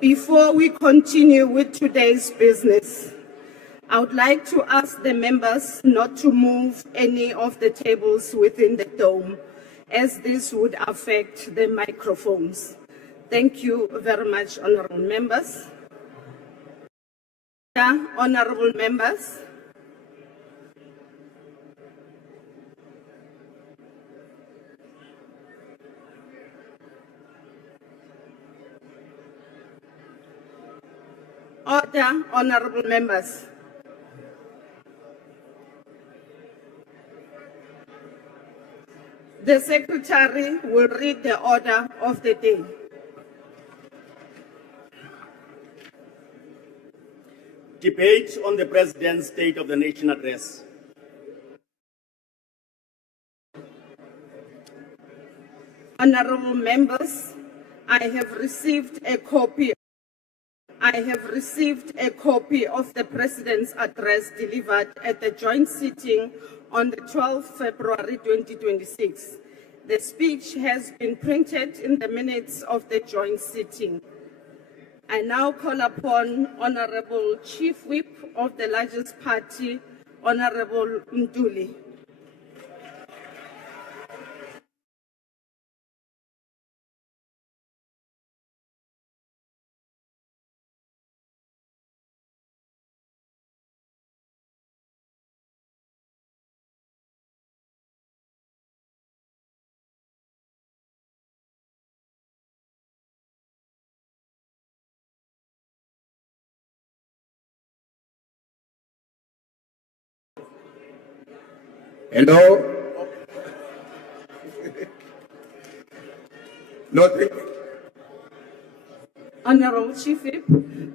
Before we continue with today's business, I would like to ask the members not to move any of the tables within the dome, as this would affect the microphones. Thank you very much, honorable members. Honorable members. Order, honorable members. The Secretary will read the order of the day. Debate on the President's State of the Nation address. Honorable members, I have received a copy of the President's address delivered at the joint sitting on the 12th February 2026. The speech has been printed in the minutes of the joint sitting. I now call upon Honorable Chief Whip of the largest party, Honorable Mduli. Hello? Nothing. Honorable Chief Whip,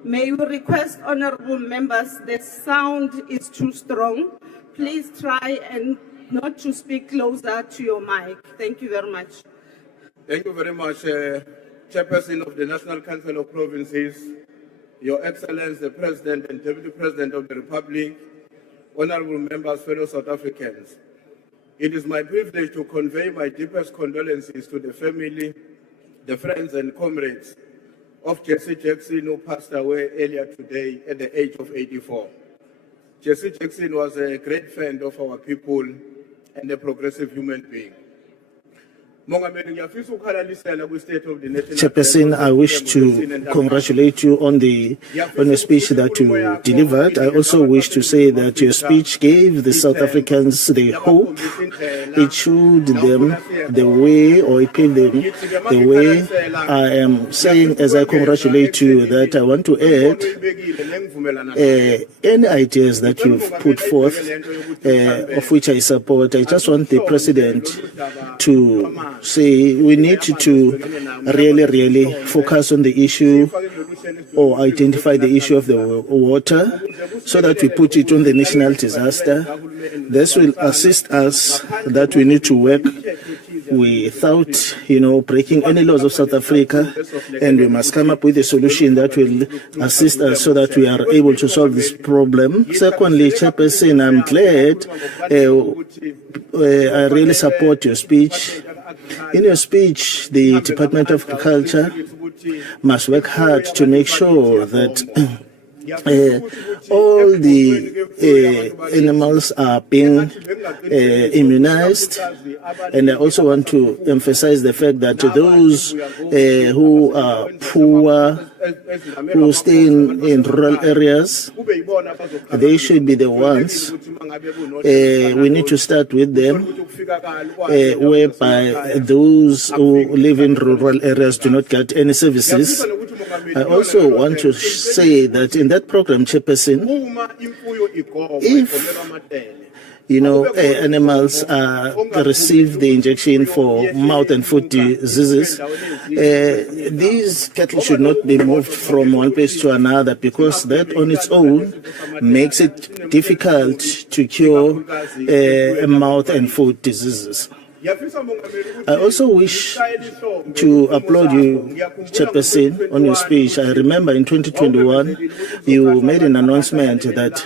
may we request honorable members, the sound is too strong. Please try and not to speak closer to your mic. Thank you very much. Thank you very much, Chairperson of the National Council of Provinces, Your Excellency, the President and Deputy President of the Republic, honorable members, fellow South Africans. It is my privilege to convey my deepest condolences to the family, the friends and comrades of Jesse Jackson, who passed away earlier today at the age of 84. Jesse Jackson was a great friend of our people and a progressive human being. Chairperson, I wish to congratulate you on the speech that you delivered. I also wish to say that your speech gave the South Africans the hope. It showed them the way, or it gave them the way. I am saying, as I congratulate you, that I want to add any ideas that you've put forth, of which I support. I just want the President to say we need to really focus on the issue, or identify the issue of the water, so that we put it on the national disaster. This will assist us that we need to work without, breaking any laws of South Africa, and we must come up with a solution that will assist us so that we are able to solve this problem. Secondly, Chairperson, I'm glad, I really support your speech. In your speech, the Department of Agriculture must work hard to make sure that all the animals are being immunized. And I also want to emphasize the fact that those who are poor, who stay in rural areas, they should be the ones. We need to start with them, whereby those who live in rural areas do not get any services. I also want to say that in that program, Chairperson, if animals receive the injection for mouth and foot diseases, these cattle should not be moved from one place to another, because that on its own makes it difficult to cure mouth and foot diseases. I also wish to applaud you, Chairperson, on your speech. I remember in 2021, you made an announcement that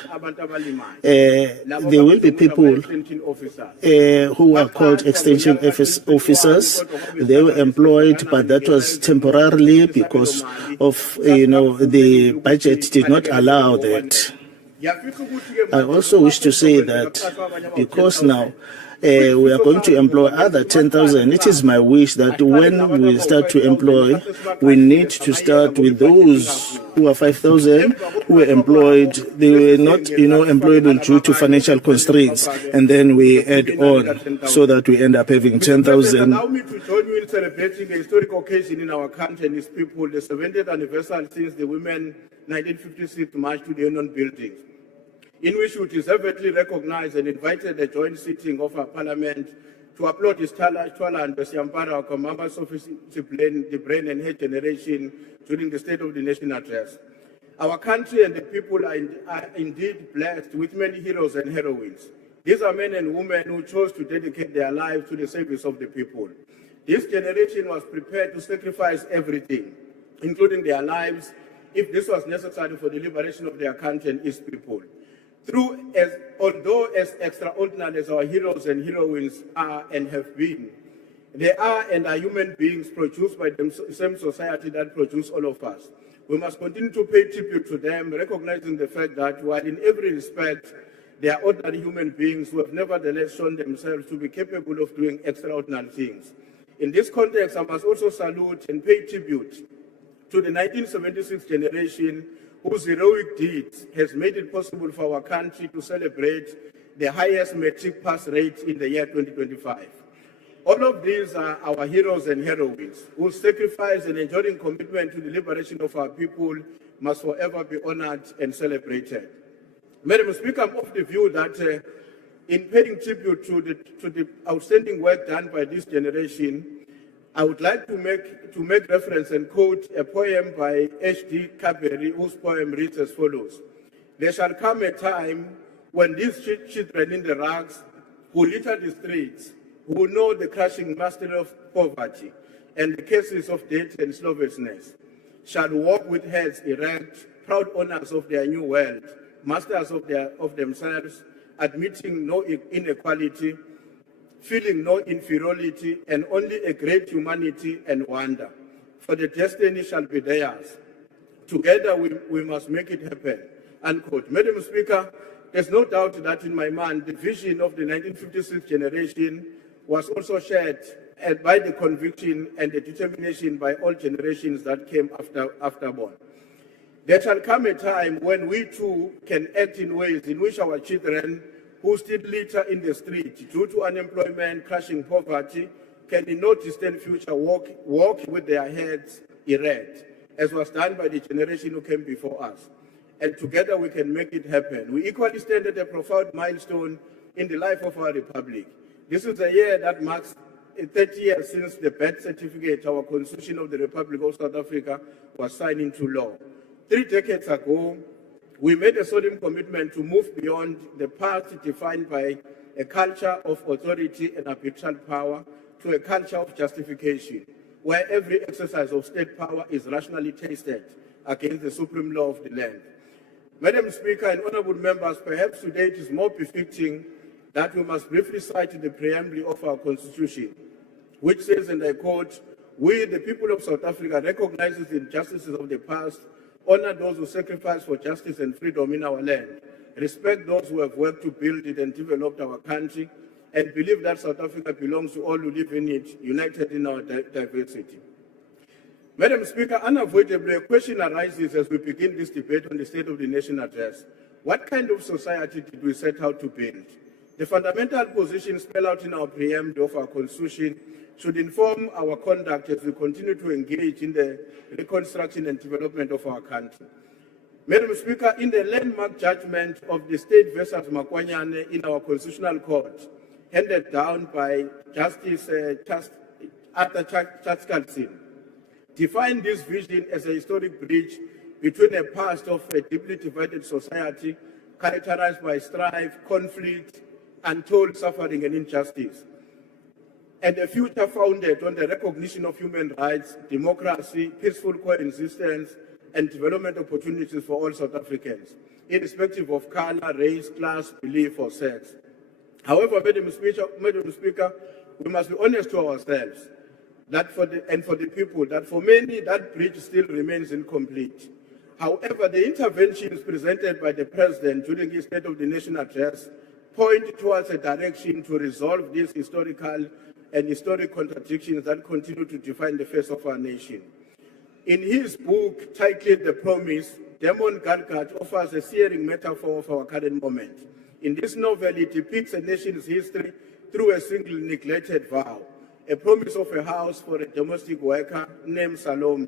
there will be people who are called extension officers. They were employed, but that was temporarily because of, the budget did not allow that. I also wish to say that because now we are going to employ other 10,000, it is my wish that when we start to employ, we need to start with those who are 5,000 who were employed. They were not, employed due to financial constraints, and then we add on so that we end up having 10,000. Allow me to join you in celebrating a historic occasion in our country and its people, the 70th anniversary since the Women 1956 March to the Union Buildings, in which we deservedly recognized and invited the joint sitting of our parliament to applaud his talent and Besiampara, our members of the brain and head generation during the State of the Nation address. Our country and the people are indeed blessed with many heroes and heroines. These are men and women who chose to dedicate their lives to the service of the people. This generation was prepared to sacrifice everything, including their lives, if this was necessary for the liberation of their country and its people. Although as extraordinary as our heroes and heroines are and have been, they are and are human beings produced by the same society that produced all of us. We must continue to pay tribute to them, recognizing the fact that while in every respect they are ordinary human beings who have nevertheless shown themselves to be capable of doing extraordinary things. In this context, I must also salute and pay tribute to the 1976 generation whose heroic deeds has made it possible for our country to celebrate the highest matric pass rate in the year 2025. All of these are our heroes and heroines whose sacrifice and enduring commitment to the liberation of our people must forever be honored and celebrated. Madam Speaker, I'm of the view that in paying tribute to the outstanding work done by this generation, I would like to make reference and quote a poem by H.D. Carberry, whose poem reads as follows. There shall come a time when these children in the ranks who litter the streets, who know the crushing mastery of poverty and the cases of debt and slovenliness, shall walk with heads erect, proud owners of their new world, masters of themselves, admitting no inequality, feeling no inferiority, and only a great humanity and wonder. For the destiny shall be theirs. Together we must make it happen. Unquote. Madam Speaker, there's no doubt that in my mind, the vision of the 1956 generation was also shared by the conviction and the determination by all generations that came afterborn. There shall come a time when we too can act in ways in which our children who still litter in the street due to unemployment, crushing poverty, can in no distant future walk with their heads erect, as was done by the generation who came before us. And together we can make it happen. We equally stand at a profound milestone in the life of our republic. This is a year that marks 30 years since the birth certificate, our Constitution of the Republic of South Africa, was signed into law. 3 decades ago, we made a solemn commitment to move beyond the past defined by a culture of authority and arbitral power to a culture of justification, where every exercise of state power is rationally tested against the supreme law of the land. Madam Speaker and honorable members, perhaps today it is more befitting that we must briefly cite the preamble of our Constitution, which says, and I quote, "We, the people of South Africa, recognize the injustices of the past, honor those who sacrifice for justice and freedom in our land, respect those who have worked to build it and develop our country, and believe that South Africa belongs to all who live in it, united in our diversity." Madam Speaker, unavoidably a question arises as we begin this debate on the State of the Nation address. What kind of society did we set out to build? The fundamental positions spelled out in our preamble of our Constitution should inform our conduct as we continue to engage in the reconstruction and development of our country. Madam Speaker, in the landmark judgment of the State versus Makwanyane in our Constitutional Court, handed down by Justice Arthur Chatskalsin, defined this vision as a historic bridge between a past of a deeply divided society characterized by strife, conflict, untold suffering and injustice, and a future founded on the recognition of human rights, democracy, peaceful coexistence, and development opportunities for all South Africans, irrespective of color, race, class, belief, or sex. However, Madam Speaker, we must be honest to ourselves that for the people, that for many, that bridge still remains incomplete. However, the interventions presented by the President during his State of the Nation address point towards a direction to resolve these historical and historic contradictions that continue to define the face of our nation. In his book titled The Promise, Damon Galgat offers a searing metaphor of our current moment. In this novel, it depicts a nation's history through a single neglected vow, a promise of a house for a domestic worker named Salome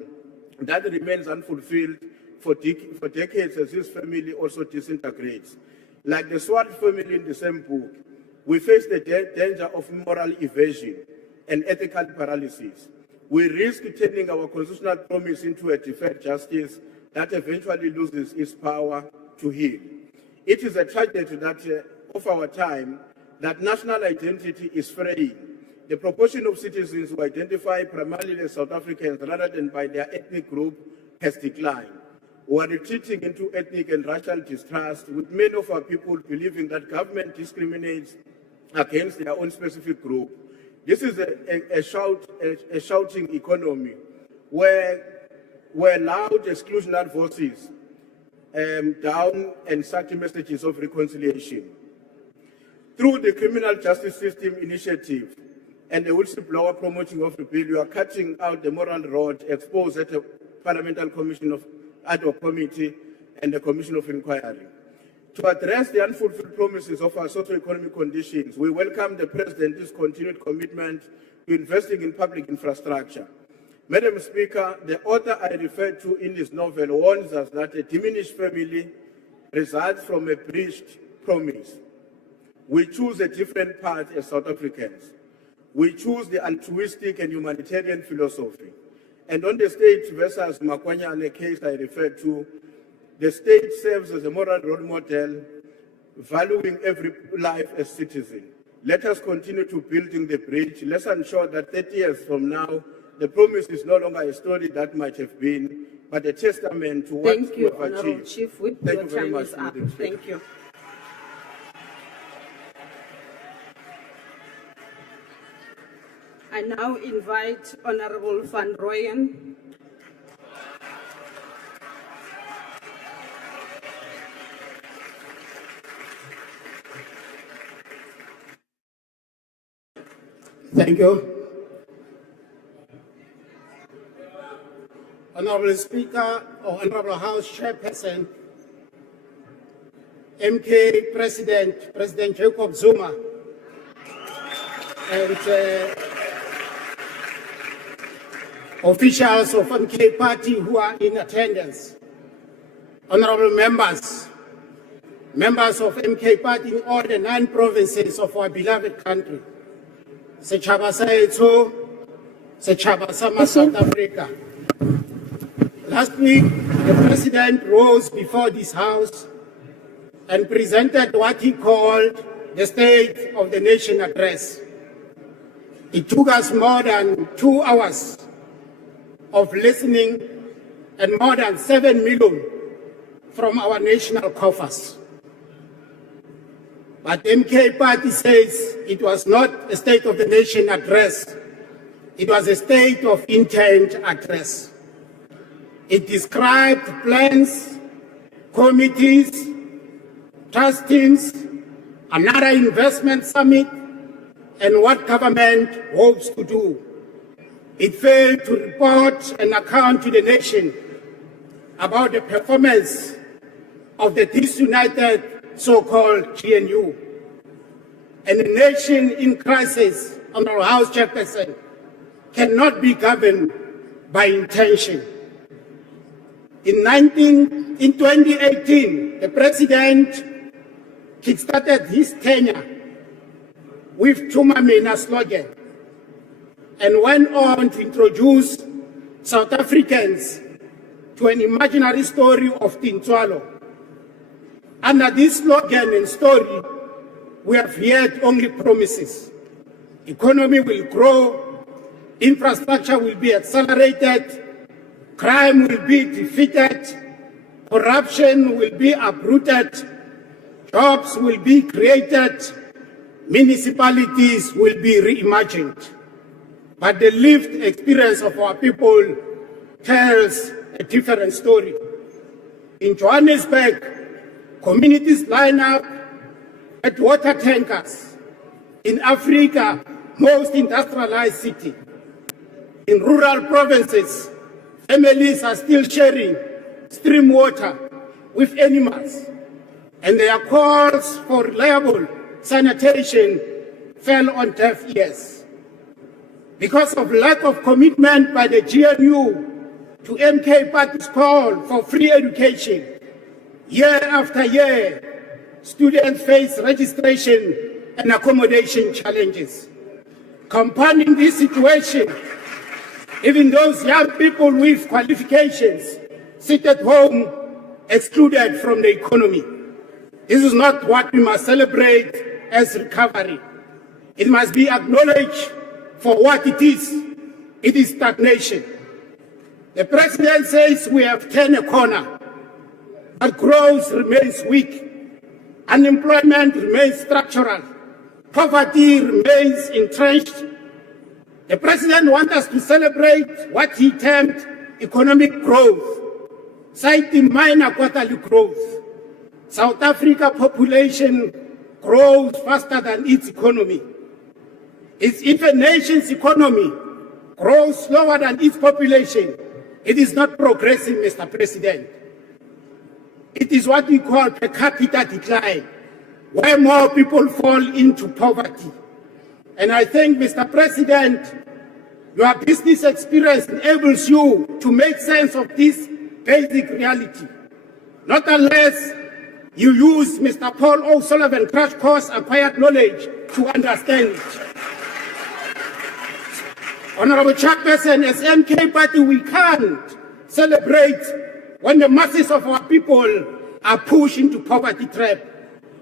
that remains unfulfilled for decades as his family also disintegrates. Like the Swart family in the same book, we face the danger of moral evasion and ethical paralysis. We risk turning our constitutional promise into a deferred justice that eventually loses its power to heal. It is a tragedy that of our time that national identity is fraying. The proportion of citizens who identify primarily as South Africans rather than by their ethnic group has declined. We are retreating into ethnic and racial distrust, with many of our people believing that government discriminates against their own specific group. This is a shouting economy where loud exclusionary voices down and such messages of reconciliation. Through the Criminal Justice System Initiative and the whistleblower promoting of the bill, you are cutting out the moral rod exposed at the Parliamentary Commission of Ad hoc Committee and the Commission of Inquiry. To address the unfulfilled promises of our socio-economic conditions, we welcome the President's continued commitment to investing in public infrastructure. Madam Speaker, the author I referred to in this novel warns us that a diminished family results from a breached promise. We choose a different path as South Africans. We choose the altruistic and humanitarian philosophy. And on the state versus Makwanyane case I referred to, the state serves as a moral role model, valuing every life as citizen. Let us continue to building the bridge. Let's ensure that 30 years from now, the promise is no longer a story that might have been, but a testament to what we have achieved. Honourable Chief Whip. Your time is up. Thank you. I now invite Honourable Van Rooyen. Thank you. Honourable Speaker, or Honourable House Chairperson, MK President Jacob Zuma, and officials of NCOP party who are in attendance, honourable members of NCOP party in all the 9 provinces of our beloved country, Setjhaba sa heso, Setjhaba sa South Africa. Last week, the President rose before this House and presented what he called the State of the Nation address. It took us more than 2 hours of listening and more than 7 million from our national coffers. But MK party says it was not a State of the Nation address. It was a State of Intent address. It described plans, committees, trust teams, another investment summit, and what government hopes to do. It failed to report an account to the nation about the performance of the disunited so-called GNU. And a nation in crisis, under our House Chairperson, cannot be governed by intention. In 2018, the President kickstarted his tenure with Tumamina slogan and went on to introduce South Africans to an imaginary story of Tintswalo. Under this slogan and story, we have heard only promises. economy will grow, infrastructure will be accelerated, crime will be defeated, corruption will be uprooted, jobs will be created, municipalities will be reimagined. But the lived experience of our people tells a different story. In Johannesburg, communities line up at water tankers. In Africa, most industrialized city. In rural provinces, families are still sharing stream water with animals, and their calls for reliable sanitation fell on deaf ears. Because of lack of commitment by the GNU to MK Party's call for free education, year after year, students face registration and accommodation challenges. Compounding this situation, even those young people with qualifications sit at home excluded from the economy. This is not what we must celebrate as recovery. It must be acknowledged for what it is. It is stagnation. The president says we have turned a corner, but growth remains weak. Unemployment remains structural. Poverty remains entrenched. The president wants us to celebrate what he termed economic growth, citing minor quarterly growth. South Africa population grows faster than its economy. If a nation's economy grows slower than its population, it is not progressing, Mr. President. It is what we call per capita decline, where more people fall into poverty. And I think, Mr. President, your business experience enables you to make sense of this basic reality, not unless you use Mr. Paul O'Sullivan crash course acquired knowledge to understand it. Honorable Chairperson, as MK Party, we can't celebrate when the masses of our people are pushed into poverty trap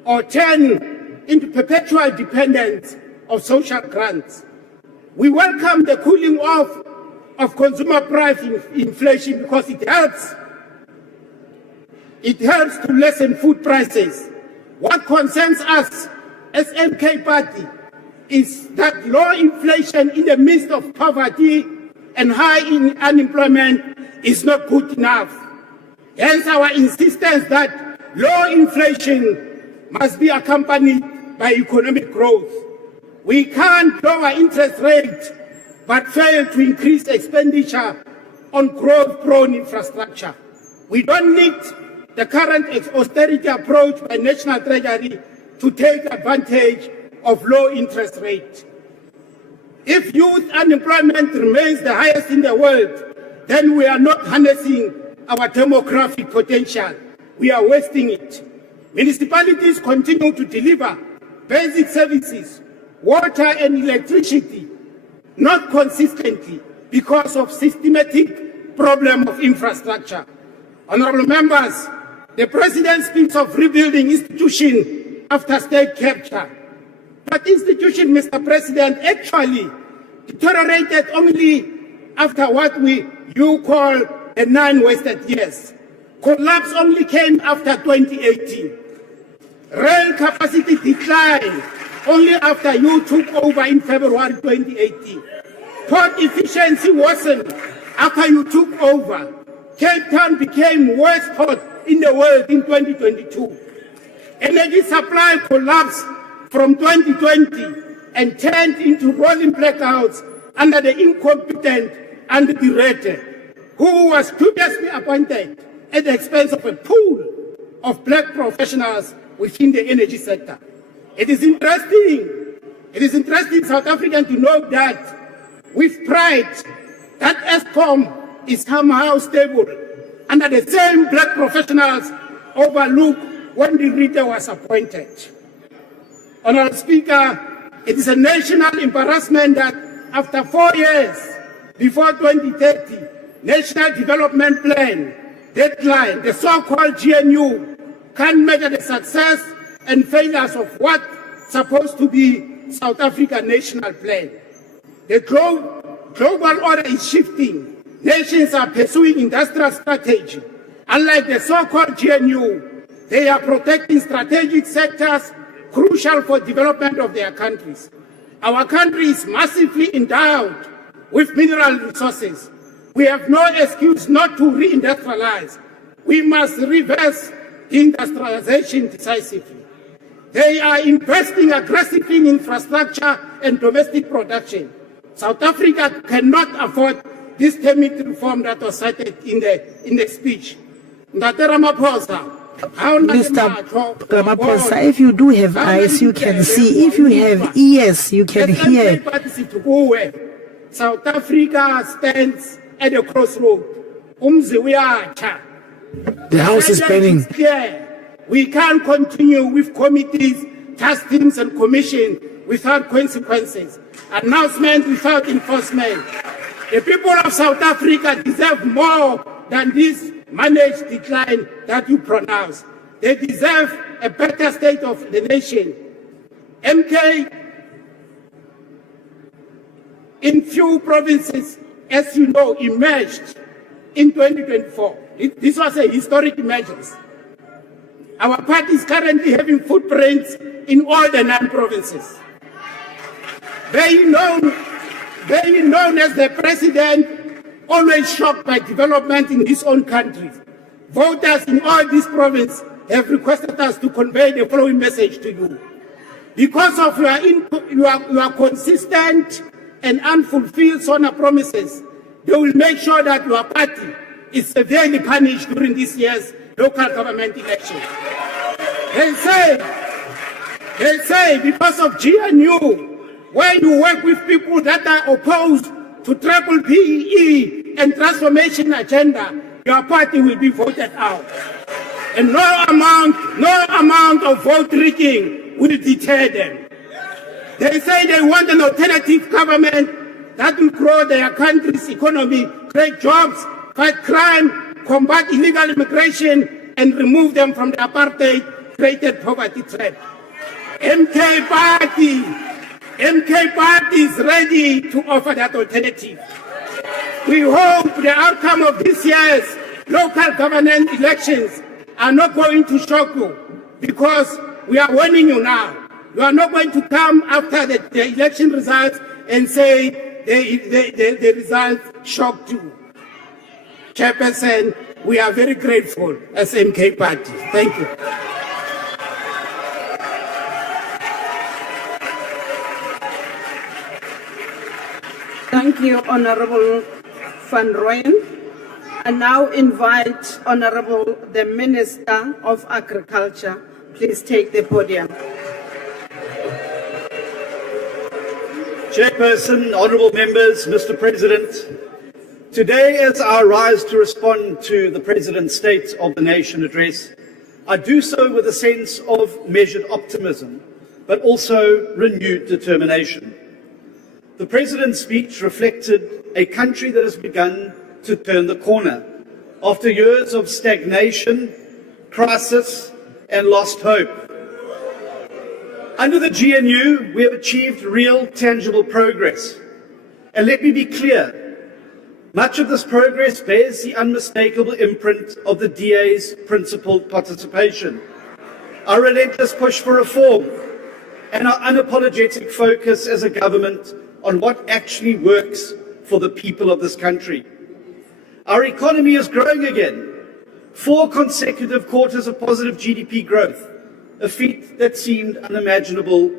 or turn into perpetual dependence of social grants. We welcome the cooling off of consumer price inflation because it helps. It helps to lessen food prices. What concerns us as MK Party is that low inflation in the midst of poverty and high unemployment is not good enough. Hence our insistence that low inflation must be accompanied by economic growth. We can't lower interest rates but fail to increase expenditure on growth-prone infrastructure. We don't need the current austerity approach by National Treasury to take advantage of low interest rate. If youth unemployment remains the highest in the world, then we are not harnessing our demographic potential. We are wasting it. Municipalities continue to deliver basic services, water and electricity, not consistently because of systematic problem of infrastructure. Honorable members, the President speaks of rebuilding institutions after state capture. But institution, Mr. President, actually deteriorated only after what you call the 9 wasted years. Collapse only came after 2018. Rail capacity declined only after you took over in February 2018. Port efficiency worsened after you took over. Cape Town became worst port in the world in 2022. Energy supply collapsed from 2020 and turned into rolling blackouts under the incompetent and the director, who was previously appointed at the expense of a pool of black professionals within the energy sector. It is interesting, South African, to note that with pride that ESCOM is somehow stable under the same black professionals overlooked when the leader was appointed. Honorable Speaker, it is a national embarrassment that after 4 years before 2030, National Development Plan deadline, the so-called GNU, can measure the success and failures of what's supposed to be South Africa national plan. The global order is shifting. Nations are pursuing industrial strategy. Unlike the so-called GNU, they are protecting strategic sectors crucial for development of their countries. Our country is massively endowed with mineral resources. We have no excuse not to reindustrialize. We must reverse industrialization decisively. They are investing aggressively in infrastructure and domestic production. South Africa cannot afford this timid reform that was cited in the speech. Mr. Ramaphosa, if you do have eyes, you can see. If you have ears, you can hear. South Africa stands at a crossroad. The house is burning. We can't continue with committees, task teams, and commission without consequences. Announcement without enforcement. The people of South Africa deserve more than this managed decline that you pronounce. They deserve a better state of the nation. MK, in few provinces, as you know, emerged in 2024. This was a historic emergence. Our party is currently having footprints in all the 9 provinces. Very known as the president, always shocked by development in his own country. Voters in all these provinces have requested us to convey the following message to you. Because of your consistent and unfulfilled SONA promises, they will make sure that your party is severely punished during this year's local government elections. They say because of GNU, when you work with people that are opposed to triple PEE and transformation agenda, your party will be voted out. And no amount of vote rigging will deter them. They say they want an alternative government that will grow their country's economy, create jobs, fight crime, combat illegal immigration, and remove them from the apartheid-created poverty trap. MK Party is ready to offer that alternative. We hope the outcome of this year's local government elections are not going to shock you, because we are warning you now. You are not going to come after the election results and say the results shocked you. Chairperson, we are very grateful as MK Party. Thank you. Thank you, Honorable Van Rooyen. I now invite Honorable the Minister of Agriculture. Please take the podium. Chairperson, honourable members, Mr. President, today as I rise to respond to the President's State of the Nation address, I do so with a sense of measured optimism, but also renewed determination. The President's speech reflected a country that has begun to turn the corner after years of stagnation, crisis, and lost hope. Under the GNU, we have achieved real, tangible progress. And let me be clear, much of this progress bears the unmistakable imprint of the DA's principled participation, our relentless push for reform, and our unapologetic focus as a government on what actually works for the people of this country. Our economy is growing again. 4 consecutive quarters of positive GDP growth, a feat that seemed unimaginable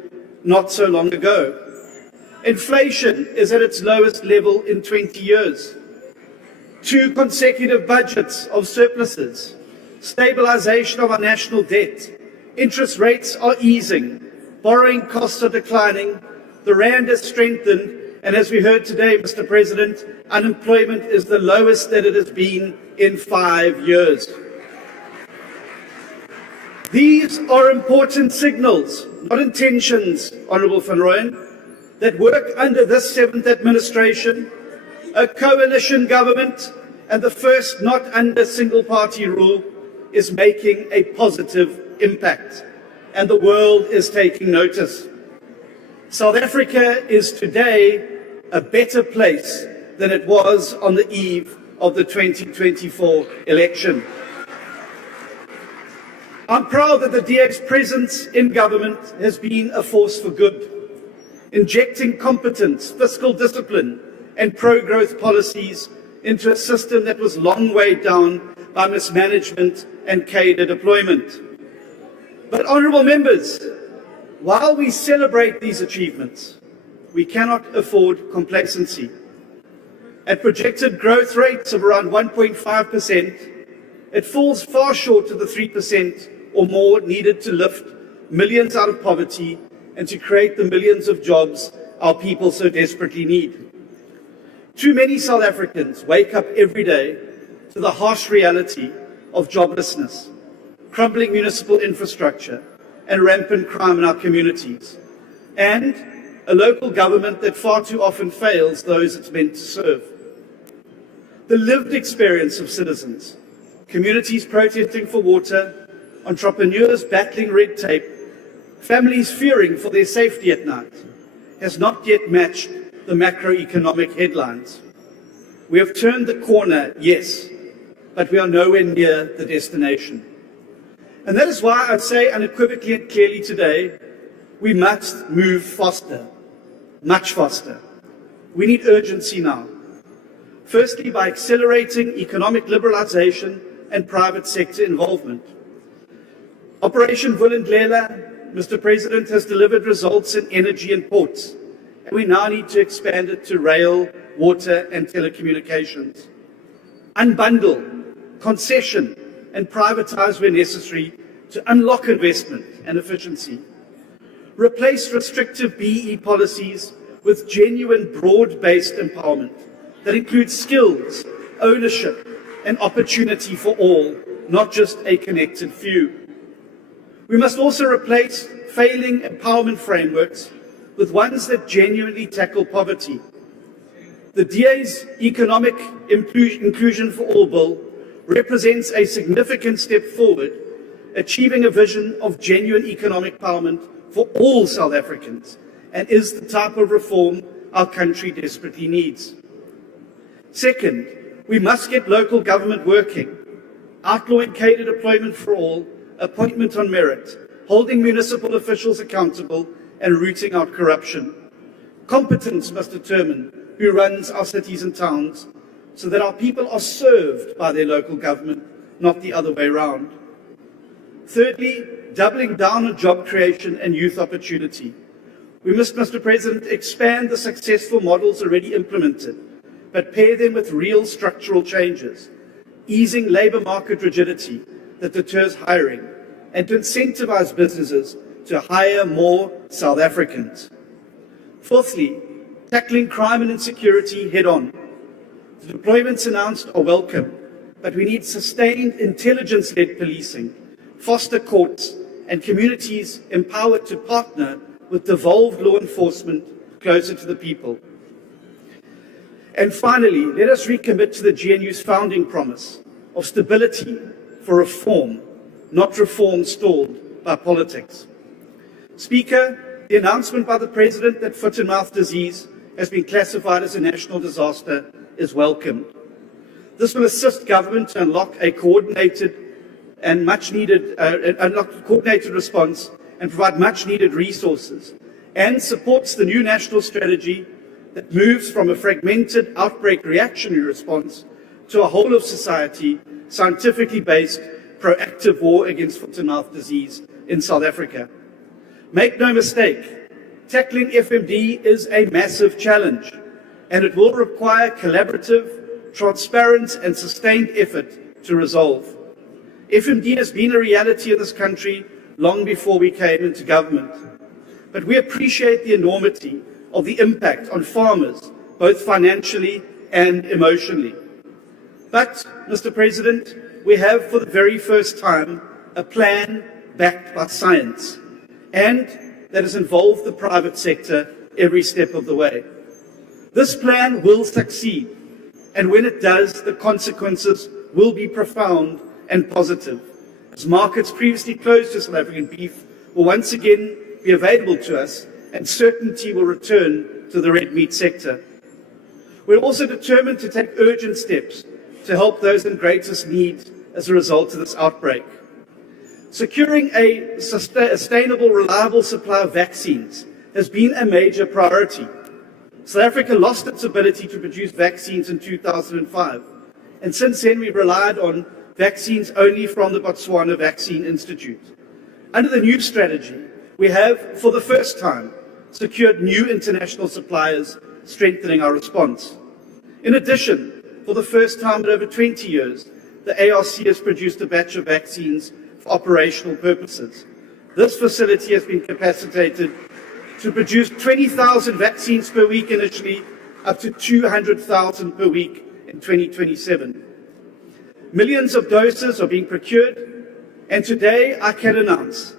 not so long ago. Inflation is at its lowest level in 20 years. 2 consecutive budgets of surpluses. Stabilization of our national debt. Interest rates are easing. Borrowing costs are declining. The rand has strengthened. And as we heard today, Mr. President, unemployment is the lowest that it has been in 5 years. These are important signals, not intentions, Honourable Van Rooyen, that work under this 7th administration, a coalition government, and the first not under single-party rule, is making a positive impact, and the world is taking notice. South Africa is today a better place than it was on the eve of the 2024 election. I'm proud that the DA's presence in government has been a force for good, injecting competence, fiscal discipline, and pro-growth policies into a system that was long weighed down by mismanagement and cadre deployment. But, honourable members, while we celebrate these achievements, we cannot afford complacency. At projected growth rates of around 1.5%, it falls far short of the 3% or more needed to lift millions out of poverty and to create the millions of jobs our people so desperately need. Too many South Africans wake up every day to the harsh reality of joblessness, crumbling municipal infrastructure, and rampant crime in our communities, and a local government that far too often fails those it's meant to serve. The lived experience of citizens, communities protesting for water, entrepreneurs battling red tape, families fearing for their safety at night, has not yet matched the macroeconomic headlines. We have turned the corner, yes, but we are nowhere near the destination. And that is why I say unequivocally and clearly today, we must move faster, much faster. We need urgency now. Firstly, by accelerating economic liberalisation and private sector involvement. Operation Vulindlela, Mr. President, has delivered results in energy and ports, and we now need to expand it to rail, water and telecommunications. Unbundle, concession and privatise where necessary to unlock investment and efficiency. Replace restrictive BE policies with genuine broad-based empowerment that includes skills, ownership and opportunity for all, not just a connected few. We must also replace failing empowerment frameworks with ones that genuinely tackle poverty. The DA's Economic Inclusion for All Bill represents a significant step forward, achieving a vision of genuine economic empowerment for all South Africans, and is the type of reform our country desperately needs. Second, we must get local government working, outlawing cadre deployment for all, appointment on merit, holding municipal officials accountable, and rooting out corruption. Competence must determine who runs our cities and towns, so that our people are served by their local government, not the other way around. Thirdly, doubling down on job creation and youth opportunity. We must, Mr. President, expand the successful models already implemented, but pair them with real structural changes, easing labour market rigidity that deters hiring, and to incentivise businesses to hire more South Africans. Fourthly, tackling crime and insecurity head-on. The deployments announced are welcome, but we need sustained intelligence-led policing, foster courts, and communities empowered to partner with devolved law enforcement closer to the people. And finally, let us recommit to the GNU's founding promise of stability for reform, not reform stalled by politics. Speaker, the announcement by the President that foot-and-mouth disease has been classified as a national disaster is welcomed. This will assist government to unlock a coordinated and much-needed response and provide much-needed resources, and supports the new national strategy that moves from a fragmented outbreak reactionary response to a whole-of-society, scientifically based, proactive war against foot-and-mouth disease in South Africa. Make no mistake, tackling FMD is a massive challenge, and it will require collaborative, transparent and sustained effort to resolve. FMD has been a reality in this country long before we came into government, but we appreciate the enormity of the impact on farmers, both financially and emotionally. But, Mr. President, we have for the very first time a plan backed by science, and that has involved the private sector every step of the way. This plan will succeed, and when it does, the consequences will be profound and positive, as markets previously closed to South African beef will once again be available to us, and certainty will return to the red meat sector. We're also determined to take urgent steps to help those in greatest need as a result of this outbreak. Securing a sustainable, reliable supply of vaccines has been a major priority. South Africa lost its ability to produce vaccines in 2005, and since then we've relied on vaccines only from the Botswana Vaccine Institute. Under the new strategy, we have, for the first time, secured new international suppliers, strengthening our response. In addition, for the first time in over 20 years, the ARC has produced a batch of vaccines for operational purposes. This facility has been capacitated to produce 20,000 vaccines per week initially, up to 200,000 per week in 2027. Millions of doses are being procured, and today I can announce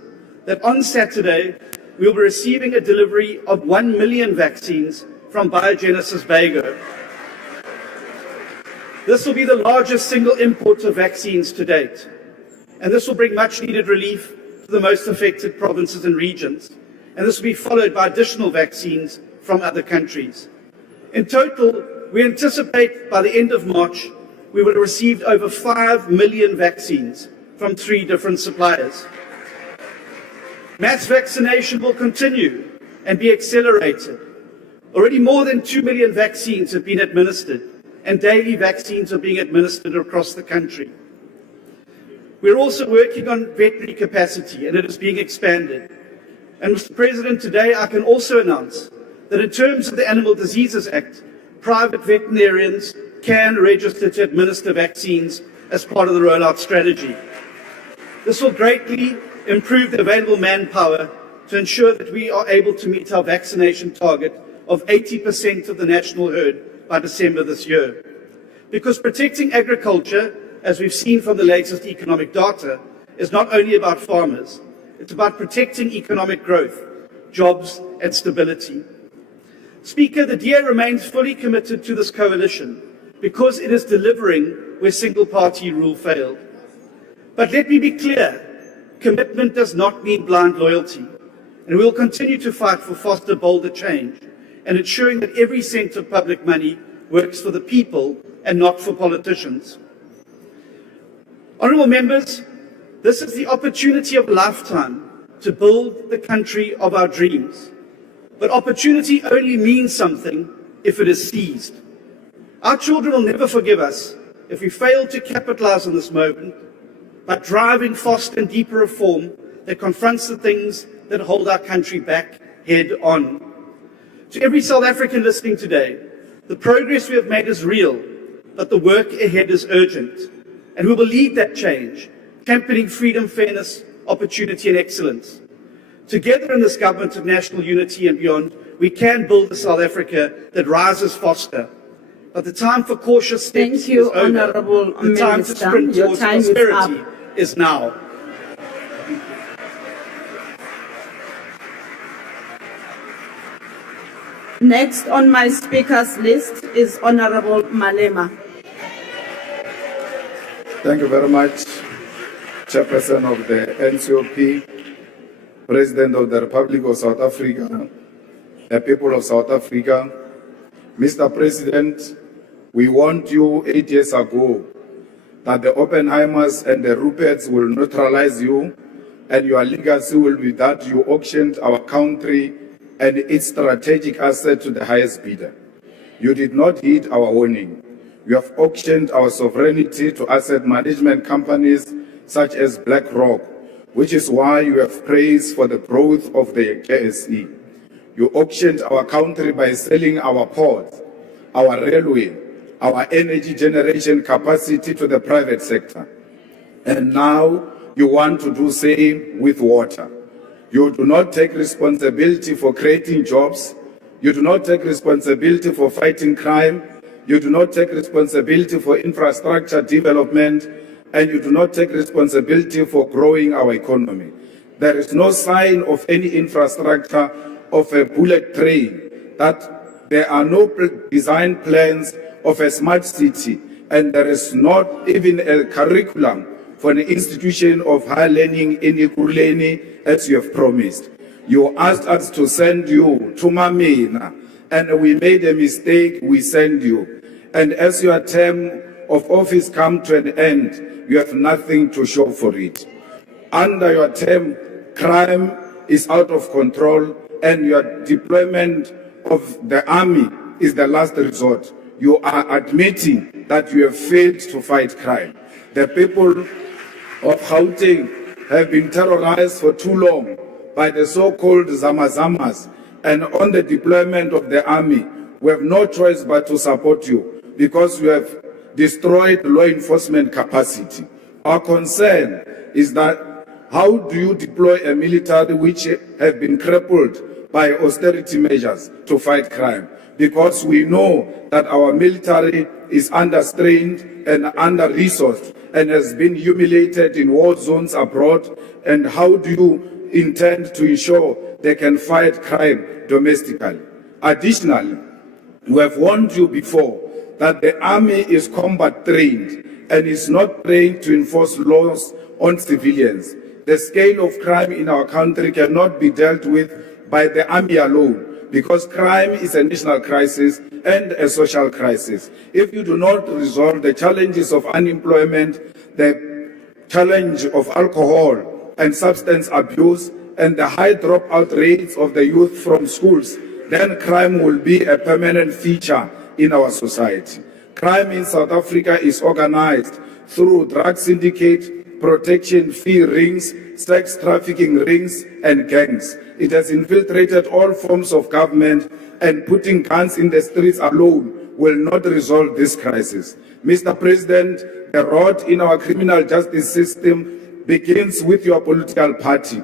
that on Saturday we will be receiving a delivery of 1 million vaccines from Biogenesis Bago. This will be the largest single import of vaccines to date, and this will bring much needed relief to the most affected provinces and regions, and this will be followed by additional vaccines from other countries. In total, we anticipate by the end of March, we will have received over 5 million vaccines from 3 different suppliers. Mass vaccination will continue and be accelerated. Already more than 2 million vaccines have been administered, and daily vaccines are being administered across the country. We're also working on veterinary capacity, and it is being expanded. And Mr. President, today I can also announce that in terms of the Animal Diseases Act, private veterinarians can register to administer vaccines as part of the rollout strategy. This will greatly improve the available manpower to ensure that we are able to meet our vaccination target of 80% of the national herd by December this year. Because protecting agriculture, as we've seen from the latest economic data, is not only about farmers, it's about protecting economic growth, jobs and stability. Speaker, the DA remains fully committed to this coalition because it is delivering where single-party rule failed. But let me be clear, commitment does not mean blind loyalty, and we will continue to fight for foster bolder change and ensuring that every cent of public money works for the people and not for politicians. Honourable members, this is the opportunity of a lifetime to build the country of our dreams. But opportunity only means something if it is seized. Our children will never forgive us if we fail to capitalise on this moment by driving faster and deeper reform that confronts the things that hold our country back head on. To every South African listening today, the progress we have made is real, but the work ahead is urgent. And we will lead that change, championing freedom, fairness, opportunity and excellence. Together in this government of national unity and beyond, we can build a South Africa that rises faster. But the time for cautious steps is over. Honourable The time to sprint towards prosperity is now. Next on my speakers list is Honourable Malema. Thank you very much, Chairperson of the NCOP, President of the Republic of South Africa, the people of South Africa. Mr. President, we warned you 8 years ago that the Oppenheimers and the Ruperts will neutralize you, and your legacy will be that you auctioned our country and its strategic asset to the highest bidder. You did not heed our warning. You have auctioned our sovereignty to asset management companies such as BlackRock, which is why you have praised for the growth of the KSE. You auctioned our country by selling our ports, our railway, our energy generation capacity to the private sector. And now you want to do the same with water. You do not take responsibility for creating jobs. You do not take responsibility for fighting crime. You do not take responsibility for infrastructure development, and you do not take responsibility for growing our economy. There is no sign of any infrastructure of a bullet train, that there are no design plans of a smart city, and there is not even a curriculum for an institution of higher learning in Ekurhuleni as you have promised. You asked us to send you to Mamina, and we made a mistake, we send you. And as your term of office come to an end, you have nothing to show for it. Under your term, crime is out of control, and your deployment of the army is the last resort. You are admitting that you have failed to fight crime. The people of Gauteng have been terrorized for too long by the so-called Zamazamas, and on the deployment of the army, we have no choice but to support you because you have destroyed law enforcement capacity. Our concern is that how do you deploy a military which have been crippled by austerity measures to fight crime? Because we know that our military is understrained and under-resourced and has been humiliated in war zones abroad. And how do you intend to ensure they can fight crime domestically? Additionally, we have warned you before that the army is combat trained and is not trained to enforce laws on civilians. The scale of crime in our country cannot be dealt with by the army alone, because crime is a national crisis and a social crisis. If you do not resolve the challenges of unemployment, the challenge of alcohol and substance abuse, and the high dropout rates of the youth from schools, then crime will be a permanent feature in our society. Crime in South Africa is organized through drug syndicate, protection fee rings, sex trafficking rings, and gangs. It has infiltrated all forms of government, and putting guns in the streets alone will not resolve this crisis. Mr. President, the rot in our criminal justice system begins with your political party,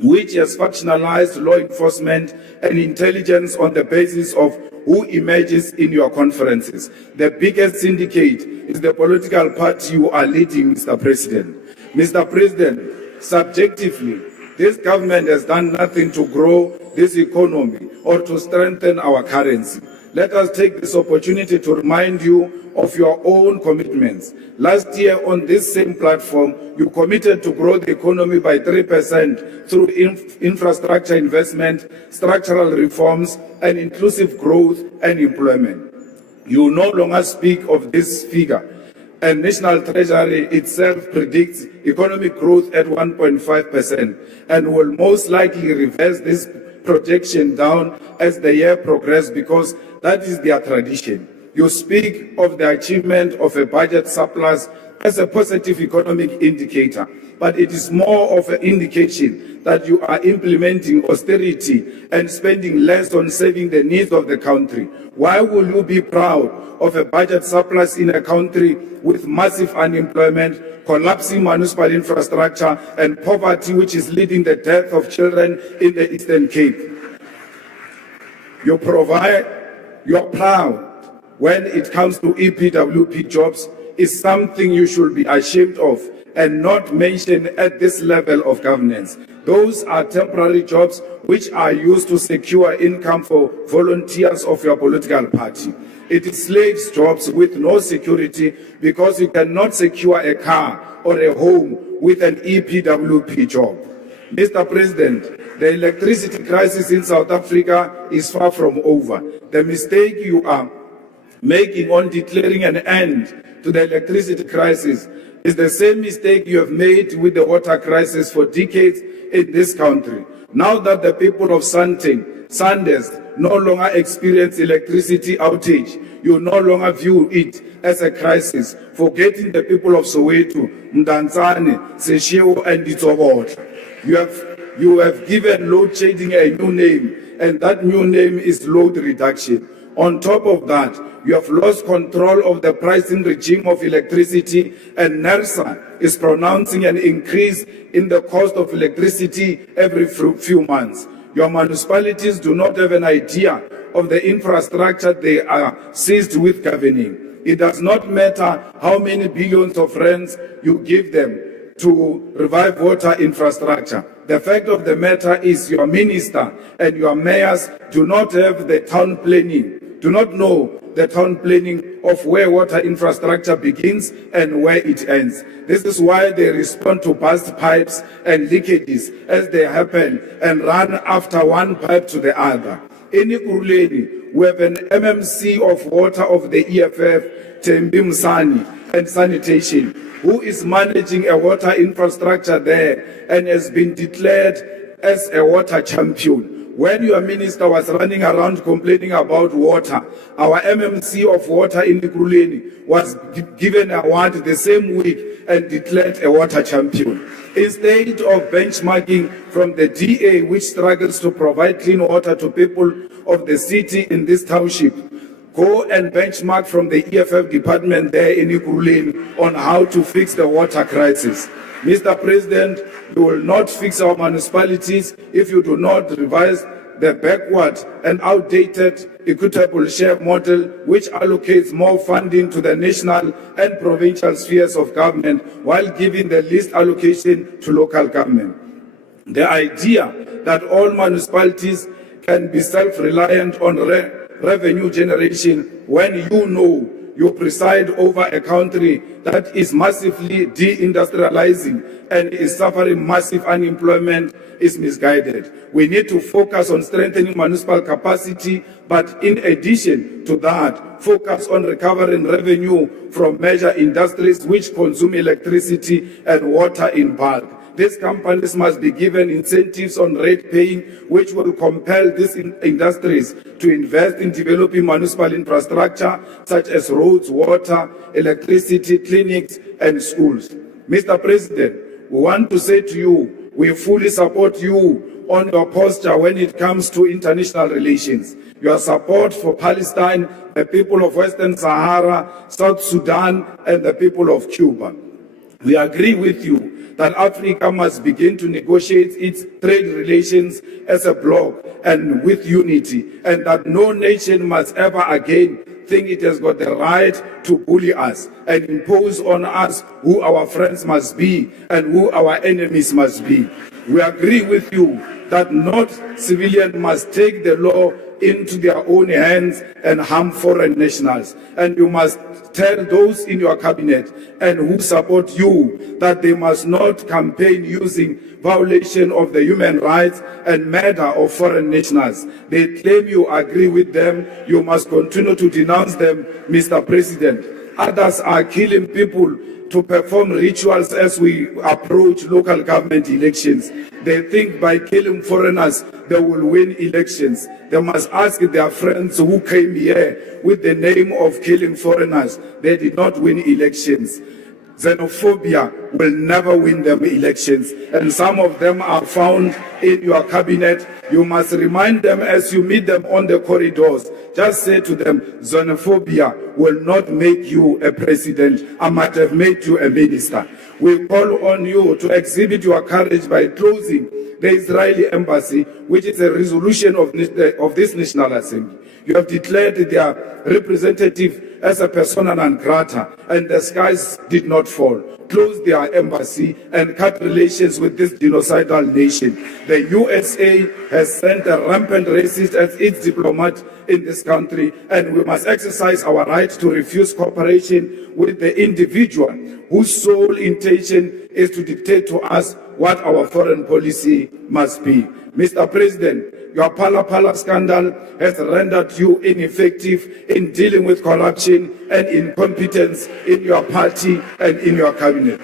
which has factionalized law enforcement and intelligence on the basis of who emerges in your conferences. The biggest syndicate is the political party you are leading, Mr. President. Mr. President, subjectively, this government has done nothing to grow this economy or to strengthen our currency. Let us take this opportunity to remind you of your own commitments. Last year on this same platform, you committed to grow the economy by 3% through infrastructure investment, structural reforms, and inclusive growth and employment. You no longer speak of this figure, and National Treasury itself predicts economic growth at 1.5% and will most likely reverse this projection down as the year progresses, because that is their tradition. You speak of the achievement of a budget surplus as a positive economic indicator, but it is more of an indication that you are implementing austerity and spending less on saving the needs of the country. Why will you be proud of a budget surplus in a country with massive unemployment, collapsing municipal infrastructure, and poverty, which is leading the death of children in the Eastern Cape? You're proud when it comes to EPWP jobs is something you should be ashamed of and not mention at this level of governance. Those are temporary jobs which are used to secure income for volunteers of your political party. It is slaves jobs with no security, because you cannot secure a car or a home with an EPWP job. Mr. President, the electricity crisis in South Africa is far from over. The mistake you are making on declaring an end to the electricity crisis is the same mistake you have made with the water crisis for decades in this country. Now that the people of Sanders no longer experience electricity outage, you no longer view it as a crisis, forgetting the people of Soweto, Mdantsane, Seshego, and Ditsobot. You have given load shedding a new name, and that new name is load reduction. On top of that, you have lost control of the pricing regime of electricity, and NERSA is pronouncing an increase in the cost of electricity every few months. Your municipalities do not have an idea of the infrastructure they are seized with governing. It does not matter how many billions of rands you give them to revive water infrastructure. The fact of the matter is your minister and your mayors do not have the town planning, do not know the town planning of where water infrastructure begins and where it ends. This is why they respond to burst pipes and leakages as they happen and run after one pipe to the other. In Ekurhuleni, we have an MMC of water of the EFF, Thembi Msani, and sanitation, who is managing a water infrastructure there and has been declared as a water champion. When your minister was running around complaining about water, our MMC of water in Ekurhuleni was given an award the same week and declared a water champion. Instead of benchmarking from the DA, which struggles to provide clean water to people of the city in this township, go and benchmark from the EFF department there in Ekurhuleni on how to fix the water crisis. Mr. President, you will not fix our municipalities if you do not revise the backward and outdated equitable share model, which allocates more funding to the national and provincial spheres of government while giving the least allocation to local government. The idea that all municipalities can be self-reliant on revenue generation when you know you preside over a country that is massively deindustrializing and is suffering massive unemployment is misguided. We need to focus on strengthening municipal capacity, but in addition to that, focus on recovering revenue from major industries which consume electricity and water in bulk. These companies must be given incentives on rate paying, which will compel these industries to invest in developing municipal infrastructure such as roads, water, electricity, clinics, and schools. Mr. President, we want to say to you, we fully support you on your posture when it comes to international relations. Your support for Palestine, the people of Western Sahara, South Sudan, and the people of Cuba. We agree with you that Africa must begin to negotiate its trade relations as a bloc and with unity, and that no nation must ever again think it has got the right to bully us and impose on us who our friends must be and who our enemies must be. We agree with you that not civilians must take the law into their own hands and harm foreign nationals. And you must tell those in your cabinet and who support you that they must not campaign using violation of the human rights and murder of foreign nationals. They claim you agree with them. You must continue to denounce them, Mr. President. Others are killing people to perform rituals as we approach local government elections. They think by killing foreigners, they will win elections. They must ask their friends who came here with the name of killing foreigners. They did not win elections. Xenophobia will never win them elections, and some of them are found in your cabinet. You must remind them as you meet them on the corridors. Just say to them, xenophobia will not make you a president. I might have made you a minister. We call on you to exhibit your courage by closing the Israeli embassy, which is a resolution of this National Assembly. You have declared their representative as a persona non grata, and the skies did not fall. Close their embassy and cut relations with this genocidal nation. The USA has sent a rampant racist as its diplomat in this country, and we must exercise our right to refuse cooperation with the individual whose sole intention is to dictate to us what our foreign policy must be. Mr. President, your Pala scandal has rendered you ineffective in dealing with corruption and incompetence in your party and in your cabinet.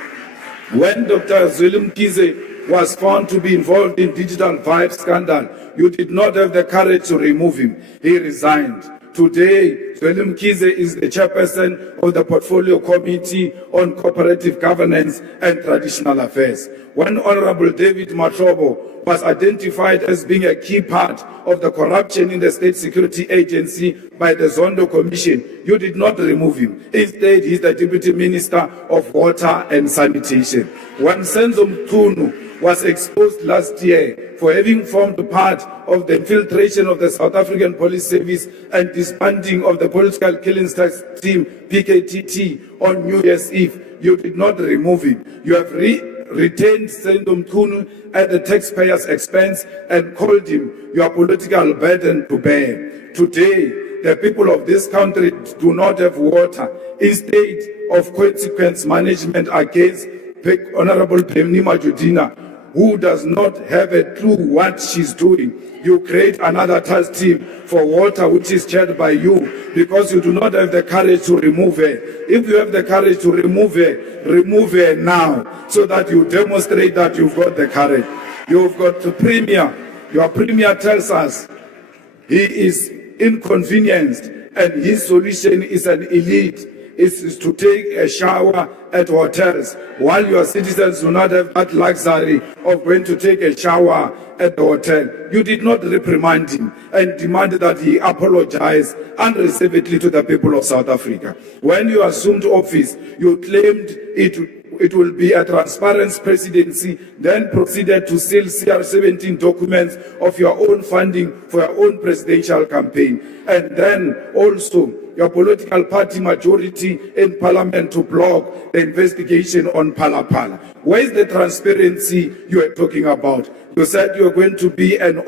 When Dr. Zweli Mkhize was found to be involved in digital vibe scandal, you did not have the courage to remove him. He resigned. Today, Zweli Mkhize is the chairperson of the Portfolio Committee on Cooperative Governance and Traditional Affairs. When Honorable David Mahlobo was identified as being a key part of the corruption in the State Security Agency by the Zondo Commission, you did not remove him. Instead, he is the Deputy Minister of Water and Sanitation. When Senzo Mchunu was exposed last year for having formed part of the infiltration of the South African Police Service and disbanding of the political killings team, PKTT, on New Year's Eve, you did not remove him. You have retained Senzo Mchunu at the taxpayer's expense and called him your political burden to bear. Today, the people of this country do not have water, instead of consequence management against Honorable Pemnima Judina, who does not have a clue what she's doing, you create another task team for water, which is chaired by you, because you do not have the courage to remove her. If you have the courage to remove her now, so that you demonstrate that you've got the courage. You've got the premier. Your premier tells us he is inconvenienced and his solution is an elite. Is to take a shower at hotels, while your citizens do not have that luxury of going to take a shower at the hotel. You did not reprimand him and demanded that he apologize unreservedly to the people of South Africa. When you assumed office, you claimed it will be a transparent presidency, then proceeded to seal CR17 documents of your own funding for your own presidential campaign. And then also your political party majority in parliament to block the investigation on Phala Phala. Where is the transparency you are talking about? You said you're going to be an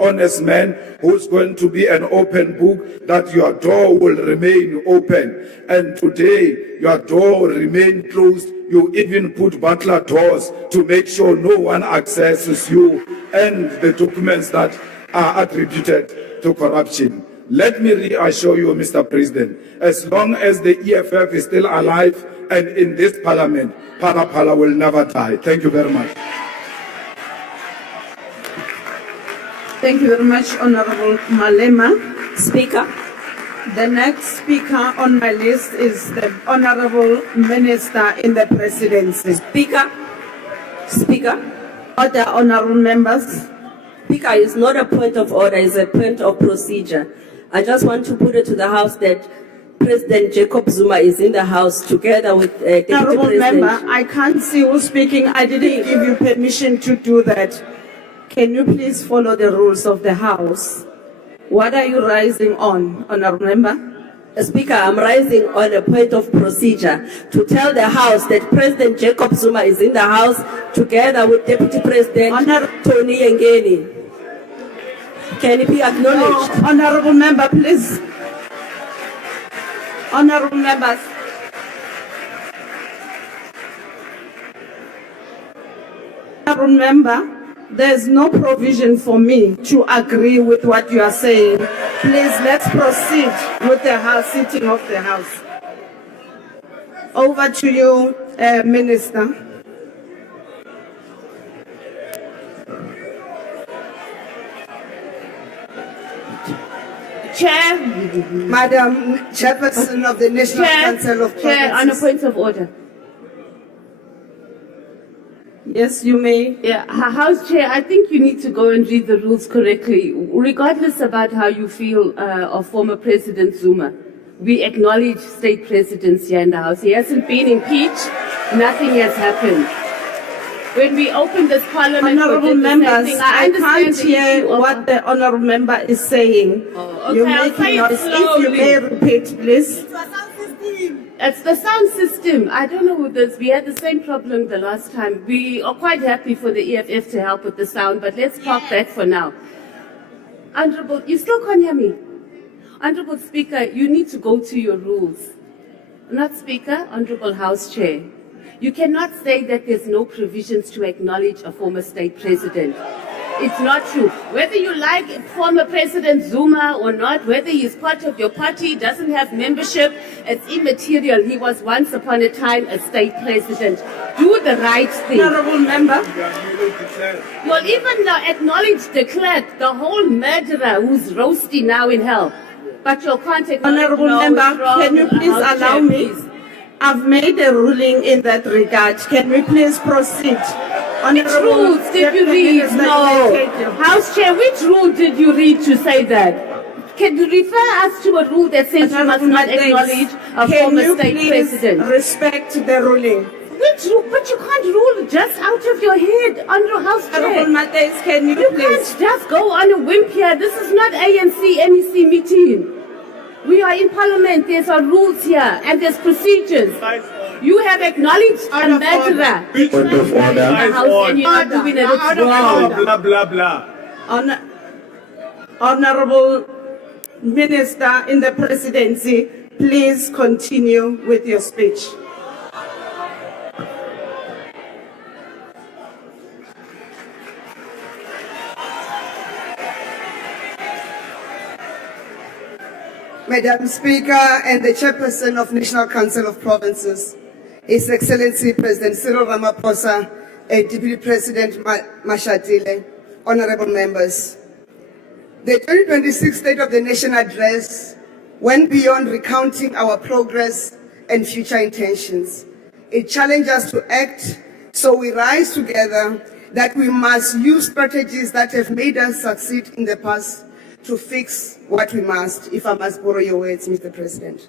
honest man who's going to be an open book, that your door will remain open. And today, your door will remain closed. You even put butler doors to make sure no one accesses you and the documents that are attributed to corruption. Let me reassure you, Mr. President, as long as the EFF is still alive and in this parliament, Phala Phala will never die. Thank you very much. Thank you very much, Honorable Malema. Speaker. The next speaker on my list is the Honorable Minister in the Presidency. Speaker. Order, honorable members. Speaker, is not a point of order, it's a point of procedure. I just want to put it to the House that President Jacob Zuma is in the House together with Deputy Honorable President. member, I can't see who's speaking. I didn't give you permission to do that. Can you please follow the rules of the House? What are you rising on, honorable member? Speaker, I'm rising on a point of procedure to tell the House that President Jacob Zuma is in the House together with Deputy President Tony Yengeni. Can it be acknowledged? No, honorable member, please. Honorable members. Honorable member, there's no provision for me to agree with what you are saying. Please, let's proceed with the House sitting of the House. Over to you, Minister. Chair, Madam Chairperson of the National Council of Chair, on a Provinces. point of order. Yes, you may. Yeah, House Chair, I think you need to go and read the rules correctly. Regardless about how you feel of former President Zuma, we acknowledge state presidents here in the House. He hasn't been impeached. Nothing has happened. When we opened this parliament, Honorable members, I can't hear what the honorable member is saying. okay, You're I'll making say it noise. If you may repeat, please. It's the sound system. I don't know with this. We had the same problem the last time. We are quite happy for the EFF to help with the sound, but let's park that for now. Honorable, you still can't hear me. Honorable Speaker, you need to go to your rules. Not Speaker, Honorable House Chair. You cannot say that there's no provisions to acknowledge a former state president. It's not true. Whether you like former President Zuma or not, whether he's part of your party, doesn't have membership, it's immaterial. He was once upon a time a state president. Do the right thing. Honorable member. You'll even acknowledge the clerk, the whole murderer who's roasting now in hell. But you can't acknowledge. Honorable no, member, it's wrong. can you please House allow Chair, me? please. I've made a ruling in that regard. Can we please proceed? Which rules did you read? No. House Chair, which rule did you read to say that? Can you refer us to a rule that says you must not acknowledge a former state president? Respect the ruling? Which rule? But you can't rule just out of your head under House Chair. Honorable Matthias, can you You please? can't just go on a whim here. This is not ANC NEC meeting. We are in Parliament. There's our rules here and there's procedures. You have acknowledged a murderer. Point of order. And you're not doing it. It's wrong. Blah, blah, blah. Honorable Minister in the Presidency, please continue with your speech. Madam Speaker and the Chairperson of National Council of Provinces, His Excellency President Cyril Ramaphosa, Deputy President Mashatile, honorable members. The 2026 State of the Nation address went beyond recounting our progress and future intentions. It challenged us to act, so we rise together that we must use strategies that have made us succeed in the past to fix what we must, if I must borrow your words, Mr. President.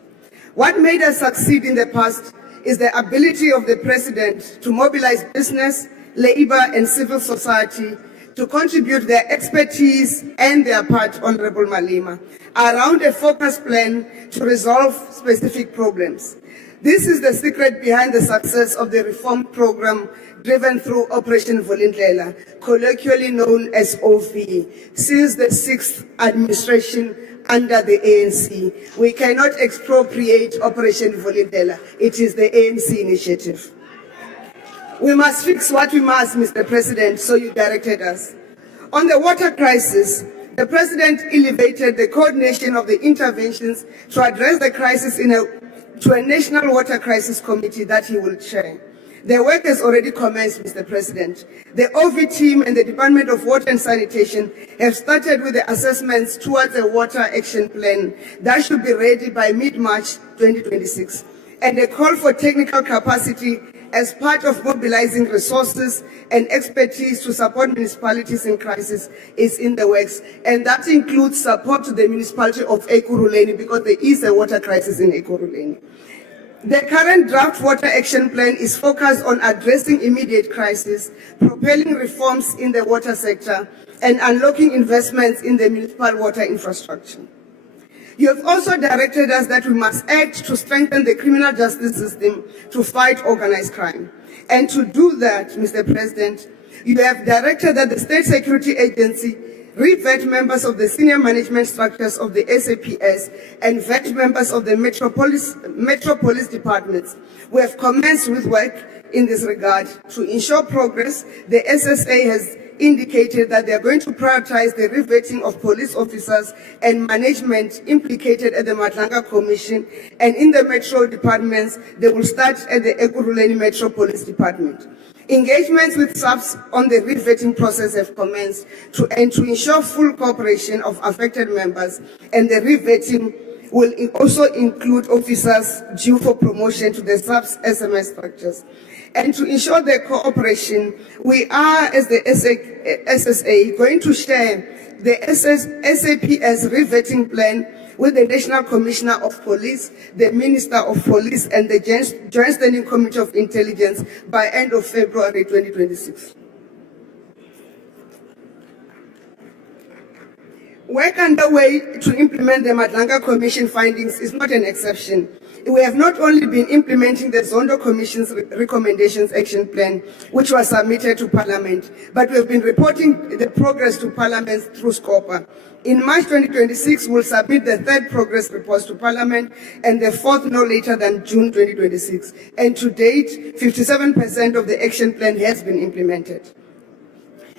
What made us succeed in the past is the ability of the President to mobilize business, labor, and civil society to contribute their expertise and their part, Honorable Malema, around a focused plan to resolve specific problems. This is the secret behind the success of the reform program driven through Operation Vulindlela, colloquially known as OV, since the 6th administration under the ANC. We cannot expropriate Operation Vulindlela. It is the ANC initiative. We must fix what we must, Mr. President, so you directed us. On the water crisis, the President elevated the coordination of the interventions to address the crisis to a National Water Crisis Committee that he will chair. The work has already commenced, Mr. President. The OV team and the Department of Water and Sanitation have started with the assessments towards a water action plan that should be ready by mid-March 2026, and a call for technical capacity as part of mobilizing resources and expertise to support municipalities in crisis is in the works, and that includes support to the municipality of Ekurhuleni because there is a water crisis in Ekurhuleni. The current draft water action plan is focused on addressing immediate crisis, propelling reforms in the water sector, and unlocking investments in the municipal water infrastructure. You have also directed us that we must act to strengthen the criminal justice system to fight organized crime. And to do that, Mr. President, you have directed that the State Security Agency re-vet members of the senior management structures of the SAPS and vet members of the Metro Police departments. We have commenced with work in this regard. To ensure progress, the SSA has indicated that they are going to prioritize the revetting of police officers and management implicated at the Madlanga Commission, and in the Metro departments, they will start at the Ekurhuleni Metro Police Department. Engagements with SAPS on the revetting process have commenced to ensure full cooperation of affected members, and the revetting will also include officers due for promotion to the SAPS SMS structures. And to ensure their cooperation, we are, as the SSA, going to share the SAPS revetting plan with the National Commissioner of Police, the Minister of Police, and the Joint Standing Committee of Intelligence by end of February 2026. Work underway to implement the Madlanga Commission findings is not an exception. We have not only been implementing the Zondo Commission's recommendations action plan, which was submitted to Parliament, but we have been reporting the progress to Parliament through SCOPA. In March 2026, we'll submit the third progress report to Parliament and the fourth no later than June 2026. And to date, 57% of the action plan has been implemented.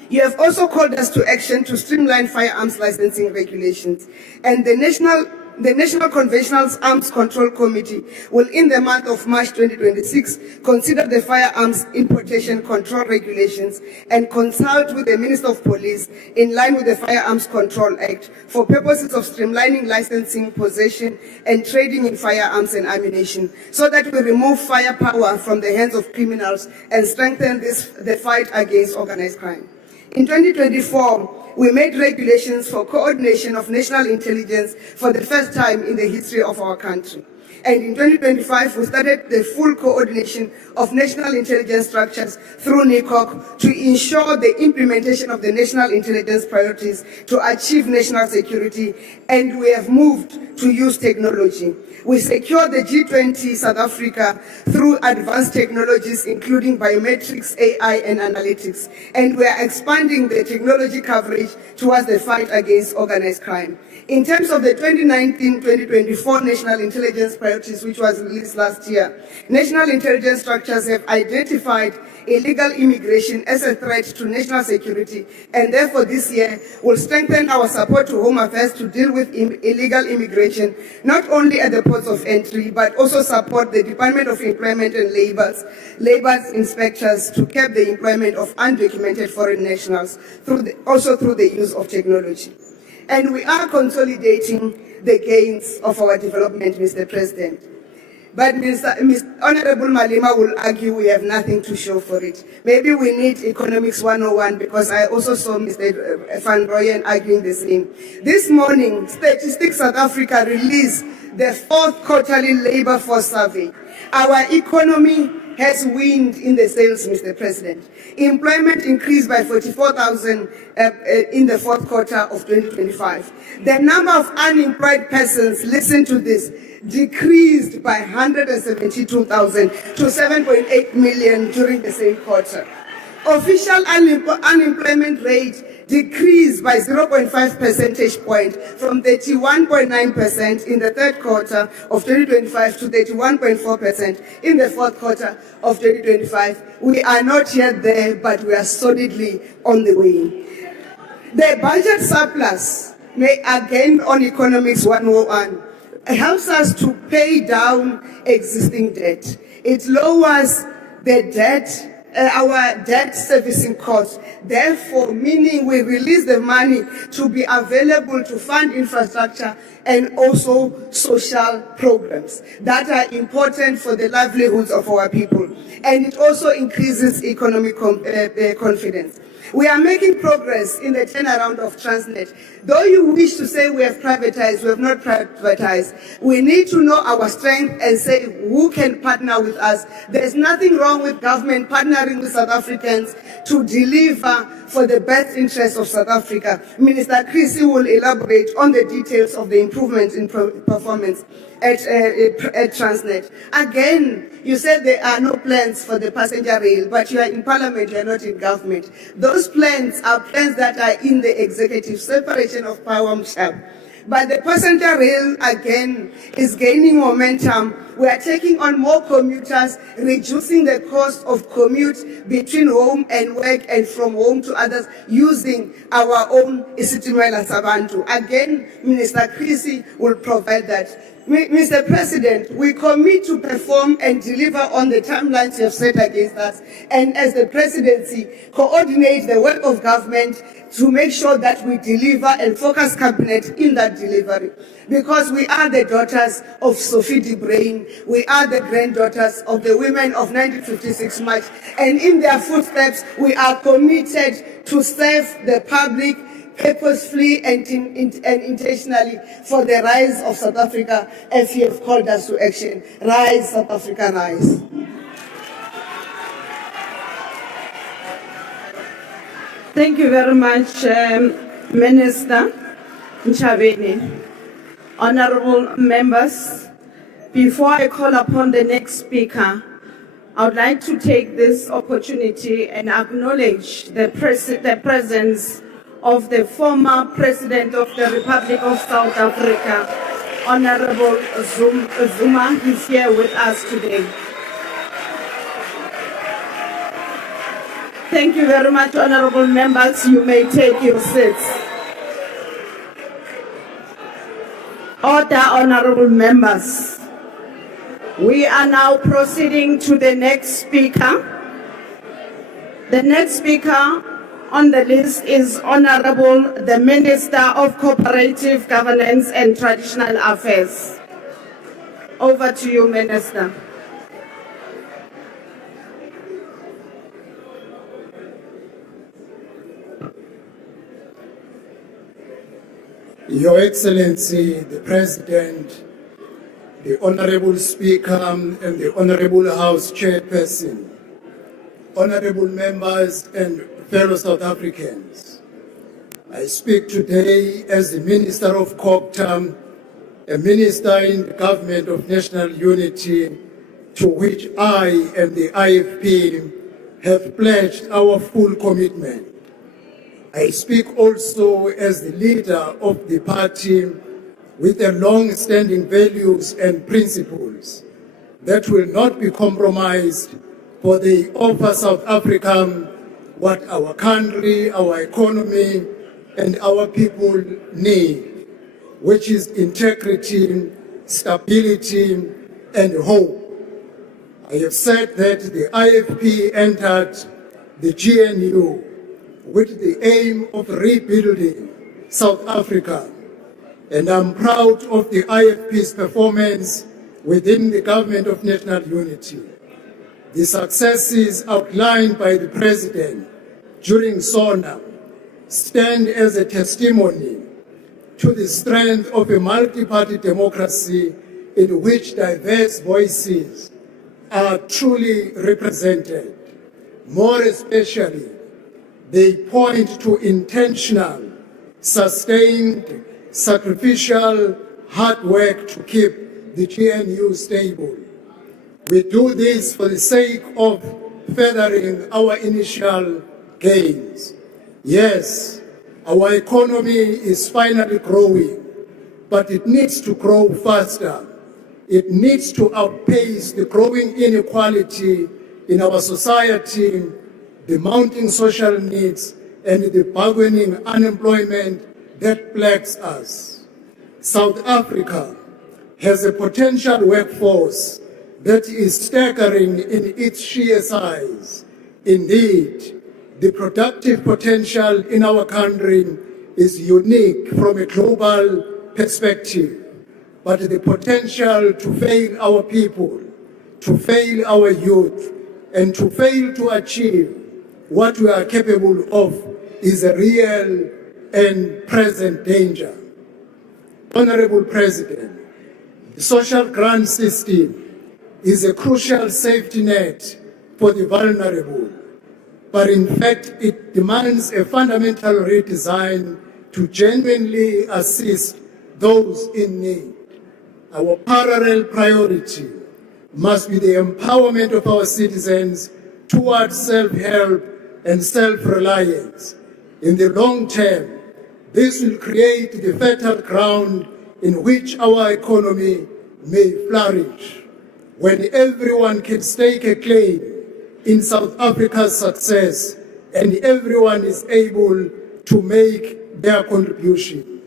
You have also called us to action to streamline firearms licensing regulations, and the National Conventional Arms Control Committee will, in the month of March 2026, consider the firearms importation control regulations and consult with the Minister of Police in line with the Firearms Control Act for purposes of streamlining licensing, possession, and trading in firearms and ammunition, so that we remove firepower from the hands of criminals and strengthen the fight against organized crime. In 2024, we made regulations for coordination of national intelligence for the first time in the history of our country. And in 2025, we started the full coordination of national intelligence structures through NCOP to ensure the implementation of the national intelligence priorities to achieve national security, and we have moved to use technology. We secured the G20 South Africa through advanced technologies, including biometrics, AI, and analytics. And we are expanding the technology coverage towards the fight against organized crime. In terms of the 2019-2024 National Intelligence Priorities, which was released last year, national intelligence structures have identified illegal immigration as a threat to national security, and therefore this year will strengthen our support to Home Affairs to deal with illegal immigration, not only at the ports of entry, but also support the Department of Employment and Labour's inspectors to curb the employment of undocumented foreign nationals, also through the use of technology. And we are consolidating the gains of our development, Mr. President. But Honorable Malema will argue we have nothing to show for it. Maybe we need Economics 101, because I also saw Mr. Van Rooyen arguing the same. This morning, Statistics South Africa released the 4th quarterly labor force survey. Our economy has wind in the sails, Mr. President. Employment increased by 44,000 in the 4th quarter of 2025. The number of unemployed persons, listen to this, decreased by 172,000 to 7.8 million during the same quarter. Official unemployment rate decreased by 0.5 percentage point from 31.9% in the 3rd quarter of 2025 to 31.4% in the 4th quarter of 2025. We are not yet there, but we are solidly on the way. The budget surplus, again on Economics 101, helps us to pay down existing debt. It lowers the debt, our debt servicing costs, therefore meaning we release the money to be available to fund infrastructure and also social programs that are important for the livelihoods of our people. And it also increases economic confidence. We are making progress in the turnaround of Transnet. Though you wish to say we have privatized, we have not privatized. We need to know our strength and say who can partner with us. There's nothing wrong with government partnering with South Africans to deliver for the best interests of South Africa. Minister Chrissy will elaborate on the details of the improvements in performance at Transnet. Again, you said there are no plans for the passenger rail, but you are in Parliament, you are not in government. Those plans are plans that are in the executive, separation of power sharp. But the passenger rail, again, is gaining momentum. We are taking on more commuters, reducing the cost of commute between home and work and from home to others using our own Isitimela Sabantu. Again, Minister Chrissy will provide that. Mr. President, we commit to perform and deliver on the timelines you have set against us, and as the presidency, coordinate the work of government to make sure that we deliver and focus cabinet in that delivery. Because we are the daughters of Sophie de Bruyn, we are the granddaughters of the women of 1956 March, and in their footsteps, we are committed to serve the public purposefully and intentionally for the rise of South Africa, as you have called us to action. Rise, South Africa, rise. Thank you very much, Minister Nchabeni. Honorable members, before I call upon the next speaker, I would like to take this opportunity and acknowledge the presence of the former President of the Republic of South Africa, Honorable Zuma. He's here with us today. Thank you very much, honorable members. You may take your seats. Order, honorable members. We are now proceeding to the next speaker. The next speaker on the list is Honorable the Minister of Cooperative Governance and Traditional Affairs. Over to you, Minister. Your Excellency, the President, the Honorable Speaker and the Honorable House Chairperson, honorable members and fellow South Africans. I speak today as the Minister of COGTA, a minister in the Government of National Unity, to which I and the IFP have pledged our full commitment. I speak also as the leader of the party with the long-standing values and principles that will not be compromised, for they offer South Africa what our country, our economy, and our people need, which is integrity, stability, and hope. I have said that the IFP entered the GNU with the aim of rebuilding South Africa, and I'm proud of the IFP's performance within the Government of National Unity. The successes outlined by the President during SONA stand as a testimony to the strength of a multi-party democracy in which diverse voices are truly represented. More especially, they point to intentional, sustained, sacrificial, hard work to keep the GNU stable. We do this for the sake of furthering our initial gains. Yes, our economy is finally growing, but it needs to grow faster. It needs to outpace the growing inequality in our society, the mounting social needs, and the bargaining unemployment that plagues us. South Africa has a potential workforce that is staggering in its sheer size. Indeed, the productive potential in our country is unique from a global perspective, but the potential to fail our people, to fail our youth, and to fail to achieve what we are capable of is a real and present danger. Honorable President, the social grant system is a crucial safety net for the vulnerable, but in fact it demands a fundamental redesign to genuinely assist those in need. Our parallel priority must be the empowerment of our citizens towards self-help and self-reliance. In the long term, this will create the fertile ground in which our economy may flourish. When everyone can stake a claim in South Africa's success and everyone is able to make their contribution.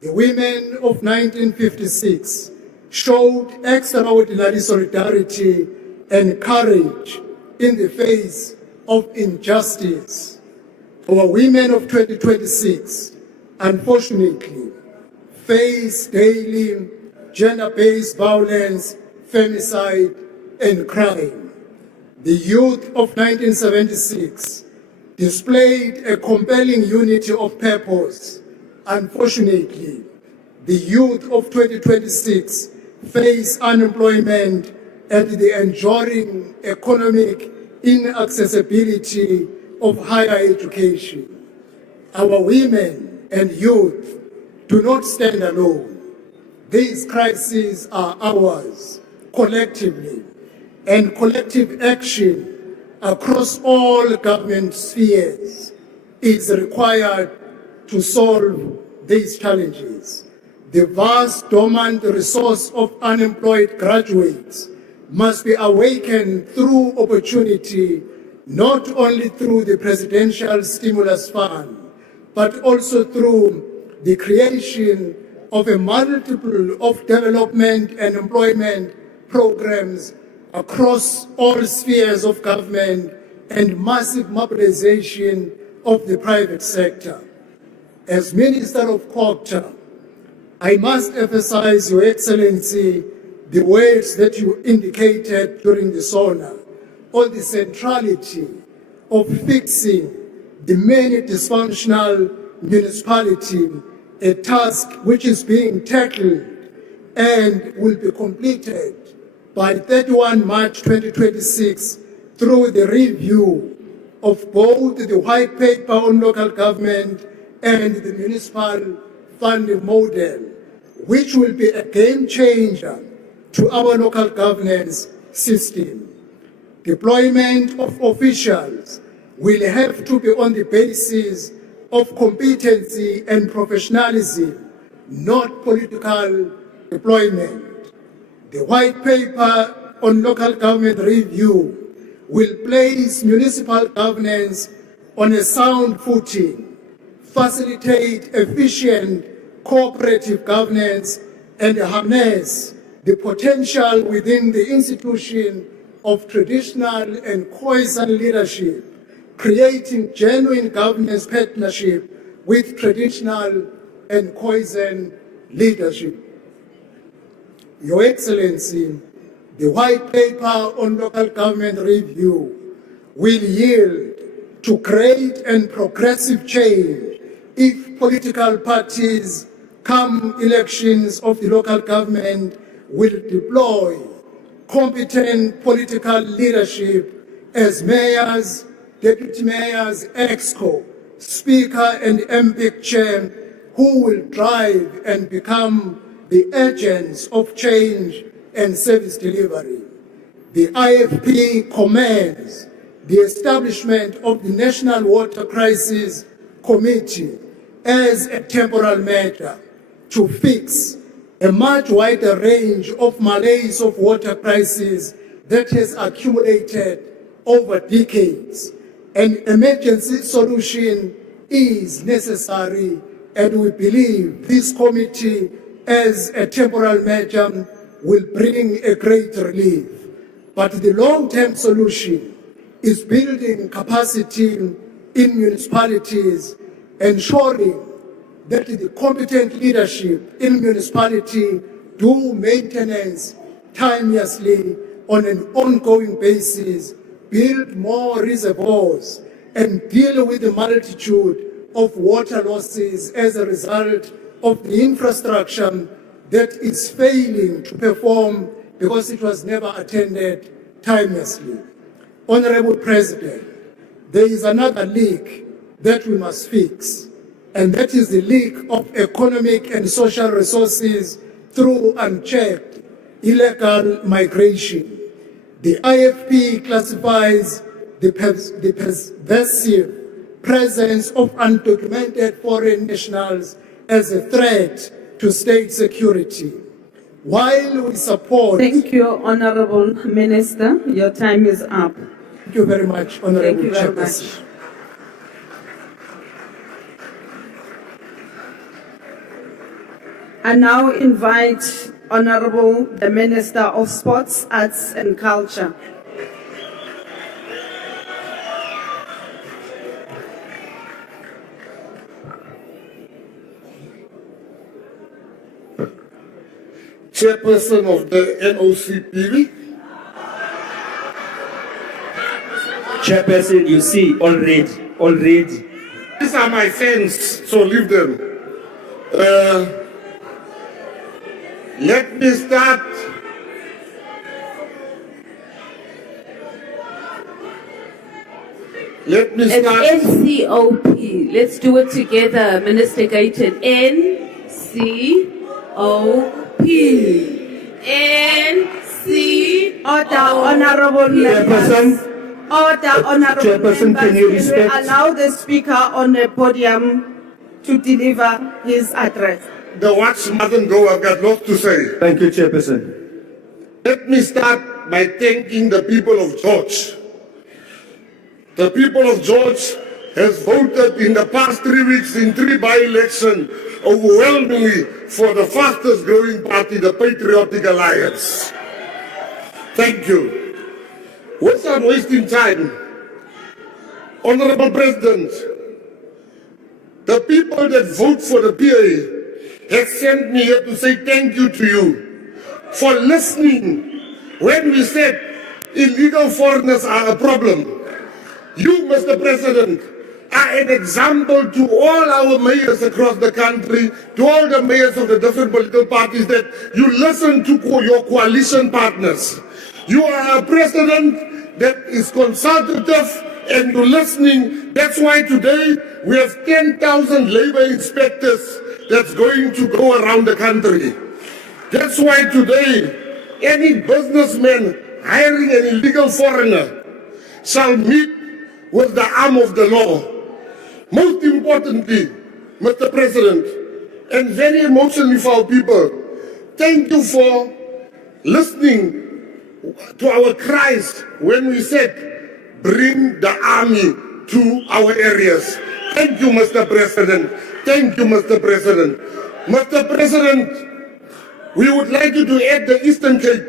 The women of 1956 showed extraordinary solidarity and courage in the face of injustice. Our women of 2026, unfortunately, face daily gender-based violence, femicide, and crime. The youth of 1976 displayed a compelling unity of purpose. Unfortunately, the youth of 2026 face unemployment and the enduring economic inaccessibility of higher education. Our women and youth do not stand alone. These crises are ours collectively, and collective action across all government spheres is required to solve these challenges. The vast dormant resource of unemployed graduates must be awakened through opportunity, not only through the Presidential Stimulus Fund, but also through the creation of a multiple of development and employment programs across all spheres of government and massive mobilization of the private sector. As Minister of COGTA, I must emphasize, Your Excellency, the words that you indicated during the SONA on the centrality of fixing the many dysfunctional municipalities, a task which is being tackled and will be completed by 31 March 2026 through the review of both the white paper on local government and the municipal funding model, which will be a game changer to our local governance system. Deployment of officials will have to be on the basis of competency and professionalism, not political deployment. The white paper on local government review will place municipal governance on a sound footing, facilitate efficient cooperative governance, and harness the potential within the institution of traditional and cohesion leadership, creating genuine governance partnership with traditional and cohesion leadership. Your Excellency, the white paper on local government review will yield to great and progressive change if political parties come elections of the local government will deploy competent political leadership as mayors, deputy mayors, EXCO, speaker and MPIC chair, who will drive and become the agents of change and service delivery. The IFP commends the establishment of the National Water Crisis Committee as a temporal measure to fix a much wider range of malaise of water crisis that has accumulated over decades. An emergency solution is necessary, and we believe this committee as a temporal measure will bring a great relief. But the long-term solution is building capacity in municipalities, ensuring that the competent leadership in municipality do maintenance timelessly on an ongoing basis, build more reservoirs, and deal with the multitude of water losses as a result of the infrastructure that is failing to perform because it was never attended timelessly. Honorable President, there is another leak that we must fix, and that is the leak of economic and social resources through unchecked illegal migration. The IFP classifies the pervasive presence of undocumented foreign nationals as a threat to state security. While we support... Thank you, Honorable Minister. Your time is up. Thank you very much, Honorable Thank you very Chairperson. much. I now invite Honorable the Minister of Sports, Arts and Culture. Chairperson of the NCOP. Chairperson, you see, already. These are my fans, so leave them. Let me start. It's NCOP. Let's do it together, Minister Gayton. NCOP. NCOP. Order, Honorable members. Order, Honorable Chairperson, members. can you respect? Allow the Speaker on the podium to deliver his address. The watch mustn't go, I've got lots to say. Thank you, Chairperson. Let me start by thanking the people of George. The people of George has voted in the past 3 weeks in 3 by-elections overwhelmingly for the fastest growing party, the Patriotic Alliance. Thank you. Without wasting time, Honorable President, the people that vote for the PA have sent me here to say thank you to you for listening when we said illegal foreigners are a problem. You, Mr. President, are an example to all our mayors across the country, to all the mayors of the different political parties, that you listen to your coalition partners. You are a president that is consultative and you're listening. That's why today we have 10,000 labor inspectors that's going to go around the country. That's why today any businessman hiring an illegal foreigner shall meet with the arm of the law. Most importantly, Mr. President, and very emotionally for our people, thank you for listening to our cries when we said, bring the army to our areas. Thank you, Mr. President. Thank you, Mr. President. Mr. President, we would like you to add the Eastern Cape,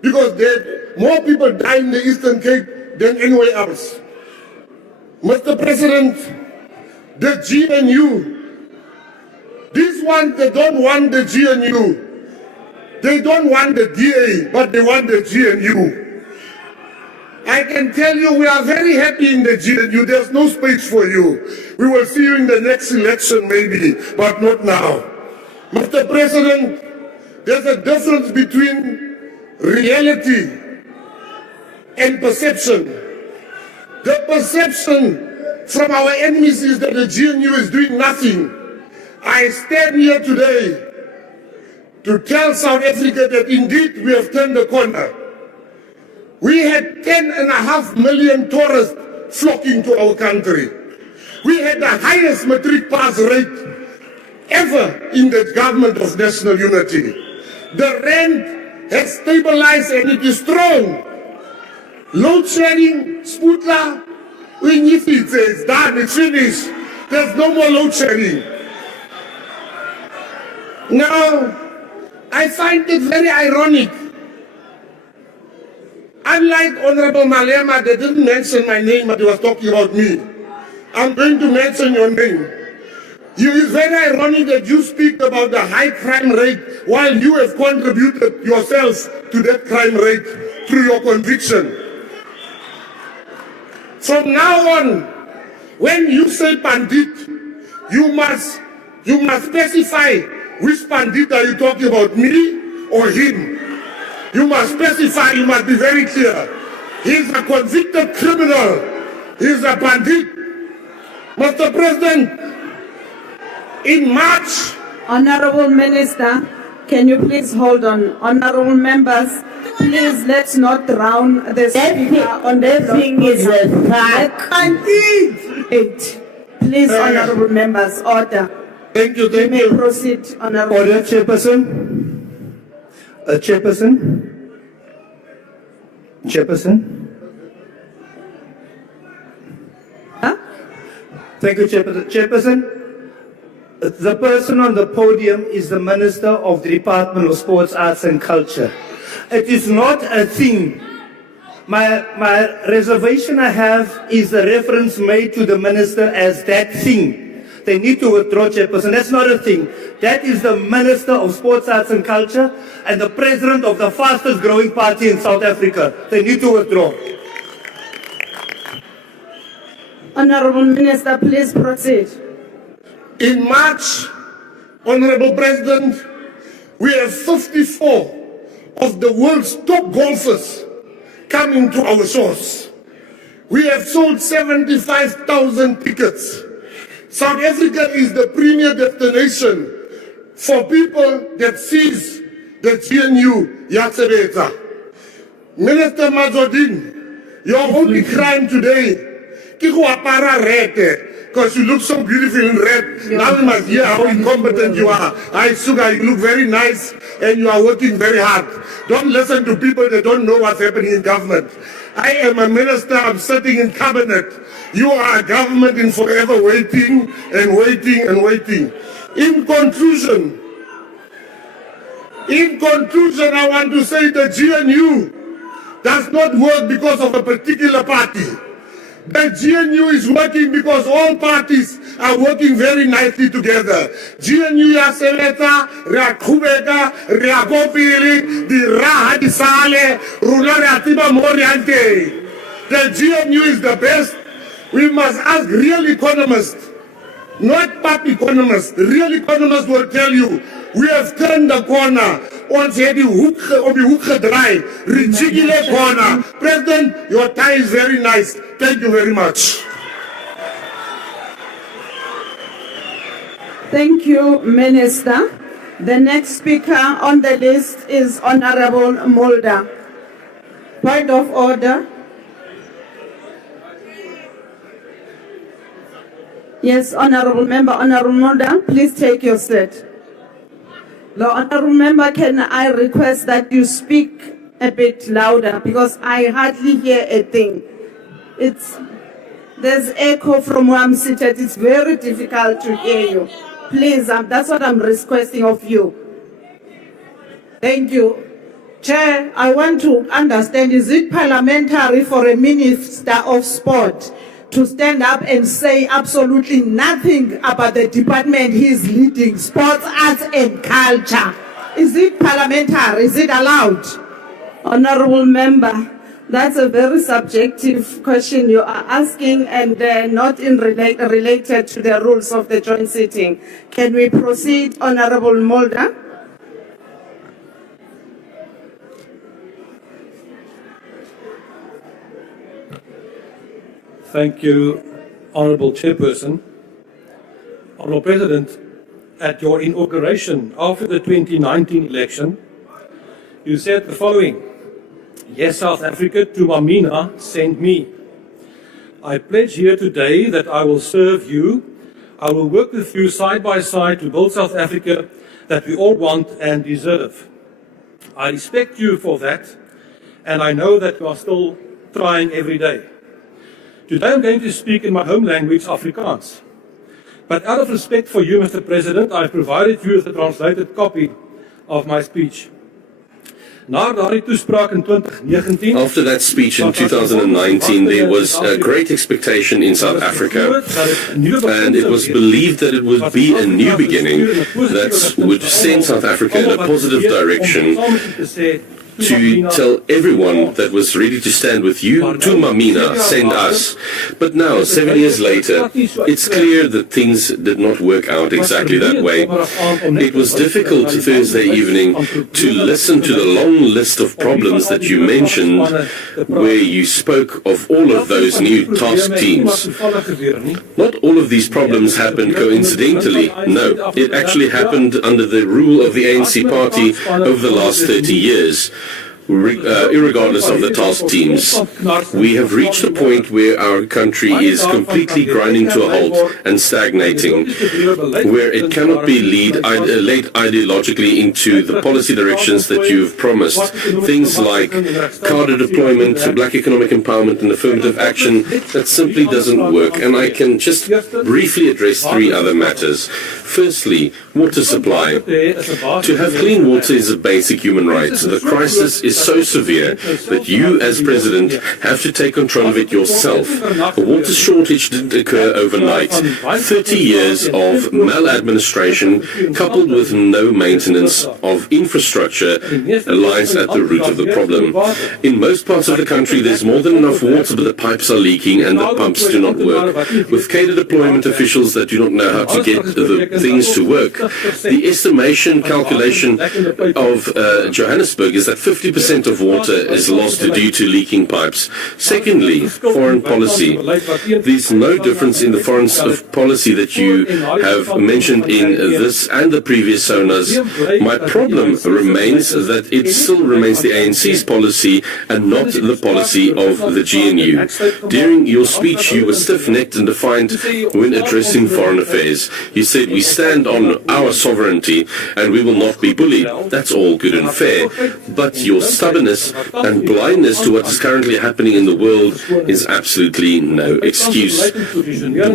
because there more people die in the Eastern Cape than anywhere else. Mr. President, the GNU, these ones, they don't want the GNU. They don't want the DA, but they want the GNU. I can tell you we are very happy in the GNU. There's no space for you. We will see you in the next election maybe, but not now. Mr. President, there's a difference between reality and perception. The perception from our enemies is that the GNU is doing nothing. I stand here today to tell South Africa that indeed we have turned the corner. We had 10.5 million tourists flocking to our country. We had the highest matric pass rate ever in the government of national unity. The rand has stabilized and it is strong. Load shedding, Sputla, it's done, it's finished. There's no more load shedding. Now, I find it very ironic. Unlike Honorable Malema, they didn't mention my name, but he was talking about me. I'm going to mention your name. It is very ironic that you speak about the high crime rate while you have contributed yourself to that crime rate through your conviction. From now on, when you say bandit, you must specify which bandit are you talking about, me or him. You must specify, you must be very clear. He's a convicted criminal. He's a bandit. Mr. President, in March... Honorable Minister, can you please hold on? Honorable members, please let's not drown the speaker on the thing is a fact. Please, honorable members, order. Thank you, You may proceed, honorable. Order, Chairperson. Chairperson. Chairperson. Huh? Thank you, Chairperson. Chairperson, the person on the podium is the Minister of the Department of Sports, Arts and Culture. It is not a thing. My reservation I have is the reference made to the Minister as that thing. They need to withdraw, Chairperson. That's not a thing. That is the Minister of Sports, Arts and Culture and the President of the fastest growing party in South Africa. They need to withdraw. Honorable Minister, please proceed. In March, Honorable President, we have 54 of the world's top golfers coming to our shores. We have sold 75,000 tickets. South Africa is the premier destination for people that sees the GNU Yatsebeta. Minister Mazodin, your only crime today, because you look so beautiful in red. Now we must hear how incompetent you are. Sugar, you look very nice and you are working very hard. Don't listen to people that don't know what's happening in government. I am a minister, I'm sitting in cabinet. You are a government in forever waiting and waiting and waiting. In conclusion, I want to say the GNU does not work because of a particular party. The GNU is working because all parties are working very nicely together. GNU ya sebetsa, re a qhubeka, re a go pele, di raha di sale, rona re a tseba mo re yang teng. The GNU is the best. We must ask real economists, not pop economists. Real economists will tell you, we have turned the corner. Ons het die hoek gedraai. Ridiculous corner. President, your tie is very nice. Thank you very much. Thank you, Minister. The next speaker on the list is Honorable Mulder. Point of order. Yes, Honorable Member, Honorable Mulder, please take your seat. The Honorable Member, can I request that you speak a bit louder because I hardly hear a thing. There's echo from where I'm seated. It's very difficult to hear you. Please, that's what I'm requesting of you. Thank you. Chair, I want to understand, is it parliamentary for a Minister of Sport to stand up and say absolutely nothing about the department he's leading, sports, arts and culture? Is it parliamentary? Is it allowed? Honorable Member, that's a very subjective question you are asking and not related to the rules of the joint sitting. Can we proceed, Honorable Mulder? Thank you, Honourable Chairperson. Honourable President, at your inauguration after the 2019 election, you said the following: "Yes, South Africa, to Mamina, send me. I pledge here today that I will serve you. I will work with you side by side to build South Africa that we all want and deserve. I respect you for that, and I know that you are still trying every day. Today I'm going to speak in my home language, Afrikaans. But out of respect for you, Mr. President, I've provided you with a translated copy of my speech. After that speech in 2019, there was a great expectation in South Africa, and it was believed that it would be a new beginning that would send South Africa in a positive direction, to tell everyone that was ready to stand with you, to Mamina, send us. But now, 7 years later, it's clear that things did not work out exactly that way. It was difficult Thursday evening to listen to the long list of problems that you mentioned, where you spoke of all of those new task teams. Not all of these problems happened coincidentally. No, it actually happened under the rule of the ANC party over the last 30 years. Irregardless of the task teams, we have reached a point where our country is completely grinding to a halt and stagnating, where it cannot be led ideologically into the policy directions that you've promised. Things like cadre deployment, black economic empowerment and affirmative action, that simply doesn't work. And I can just briefly address three other matters. Firstly, water supply. To have clean water is a basic human right. The crisis is so severe that you, as president, have to take control of it yourself. A water shortage didn't occur overnight. 30 years of maladministration coupled with no maintenance of infrastructure lies at the root of the problem. In most parts of the country, there's more than enough water, but the pipes are leaking and the pumps do not work. With cadre deployment officials that do not know how to get the things to work, the estimation calculation of Johannesburg is that 50% of water is lost due to leaking pipes. Secondly, foreign policy. There's no difference in the foreign policy that you have mentioned in this and the previous SONAs. My problem remains that it still remains the ANC's policy and not the policy of the GNU. During your speech, you were stiff-necked and defiant when addressing foreign affairs. You said, "We stand on our sovereignty and we will not be bullied." That's all good and fair, but your stubbornness and blindness to what is currently happening in the world is absolutely no excuse.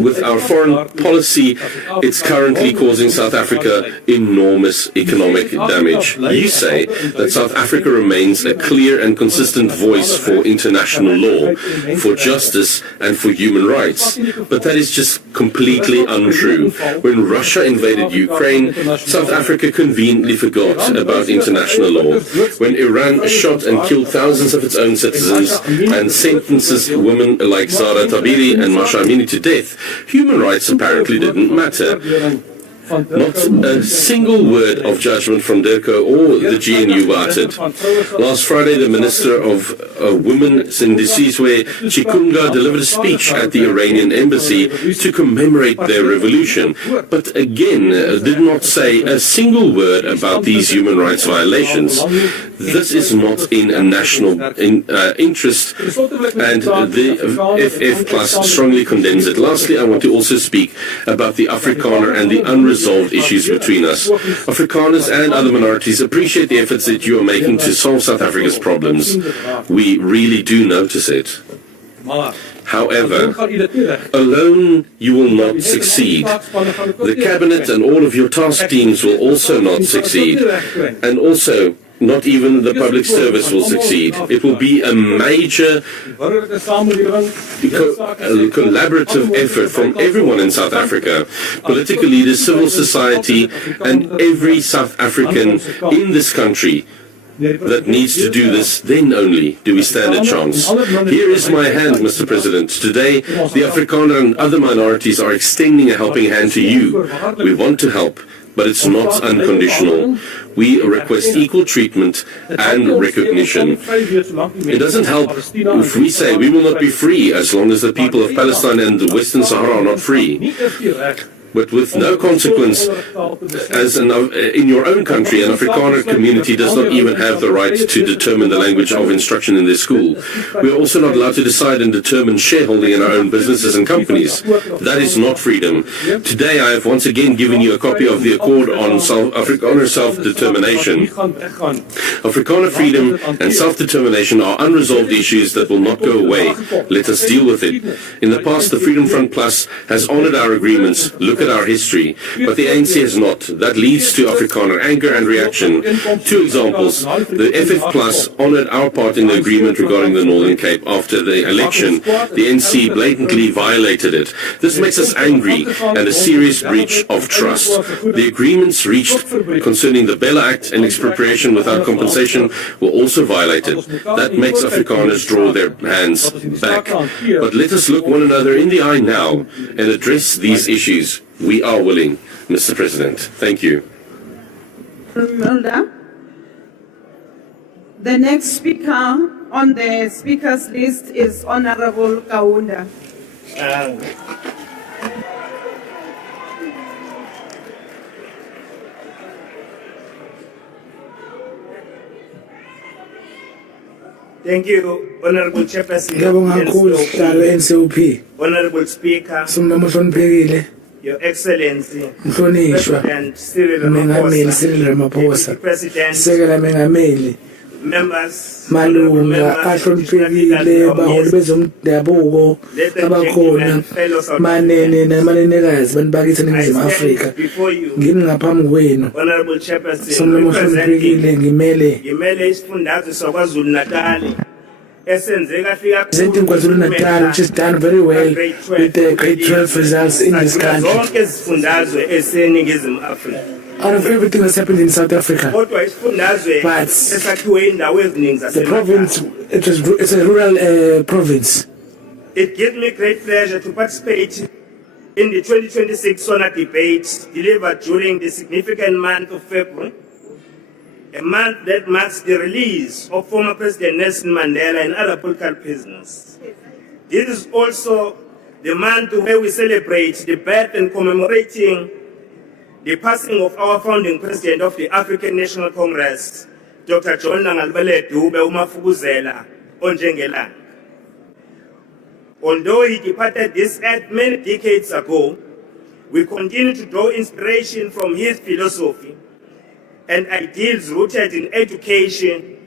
With our foreign policy, it's currently causing South Africa enormous economic damage. You say that South Africa remains a clear and consistent voice for international law, for justice and for human rights, but that is just completely untrue. When Russia invaded Ukraine, South Africa conveniently forgot about international law. When Iran shot and killed thousands of its own citizens and sentences women like Zara Tabiri and Masha Amini to death, human rights apparently didn't matter. Not a single word of judgment from DIRCO or the GNU were uttered. Last Friday, the Minister of Women, Sindisizwe Chikunga, delivered a speech at the Iranian embassy to commemorate their revolution, but again did not say a single word about these human rights violations. This is not in a national interest, and the FF Plus strongly condemns it. Lastly, I want to also speak about the Afrikaner and the unresolved issues between us. Afrikaners and other minorities appreciate the efforts that you are making to solve South Africa's problems. We really do notice it. However, alone you will not succeed. The cabinet and all of your task teams will also not succeed. And also, not even the public service will succeed. It will be a major collaborative effort from everyone in South Africa, political leaders, civil society, and every South African in this country that needs to do this. Then only do we stand a chance. Here is my hand, Mr. President. Today, the Afrikaner and other minorities are extending a helping hand to you. We want to help, but it's not unconditional. We request equal treatment and recognition. It doesn't help if we say we will not be free as long as the people of Palestine and the Western Sahara are not free. But with no consequence, as in your own country, an Afrikaner community does not even have the right to determine the language of instruction in their school. We are also not allowed to decide and determine shareholding in our own businesses and companies. That is not freedom. Today I have once again given you a copy of the Accord on Afrikaner Self-Determination. Afrikaner freedom and self-determination are unresolved issues that will not go away. Let us deal with it. In the past, the Freedom Front Plus has honored our agreements. Look at our history, but the ANC has not. That leads to Afrikaner anger and reaction. 2 examples. The FF Plus honored our part in the agreement regarding the Northern Cape. After the election, the NC blatantly violated it. This makes us angry and a serious breach of trust. The agreements reached concerning the Bella Act and expropriation without compensation were also violated. That makes Afrikaners draw their hands back. But let us look one another in the eye now and address these issues. We are willing, Mr. President. Thank you. The next speaker on the speakers list is Honorable Kaunda. Thank you, Honorable Chairperson. NCOP. Honorable Speaker. Your Excellency, President Cyril Ramaphosa, President, members, malunga ahloniphekile baholi bezomdabuko abakhona manene namanenekazi bantu bakithi eNingizimu Afrika ngimi ngaphambi kwenu Honorable Chairperson, somlomohloniphekile ngimele isifundazwe saKwaZulu-Natal presenting KwaZulu-Natal, which is done very well with the great 12 results in this country. Out of everything that's happened in South Africa, but the province, it's a rural province. It gives me great pleasure to participate in the 2026 SONA debate delivered during the significant month of February, a month that marks the release of former President Nelson Mandela and other political prisoners. This is also the month where we celebrate the birth and commemorating the passing of our founding president of the African National Congress, Dr. John Nangalibele Dube Umafuguzela Onjengelanga. Although he departed this earth many decades ago, we continue to draw inspiration from his philosophy and ideals rooted in education,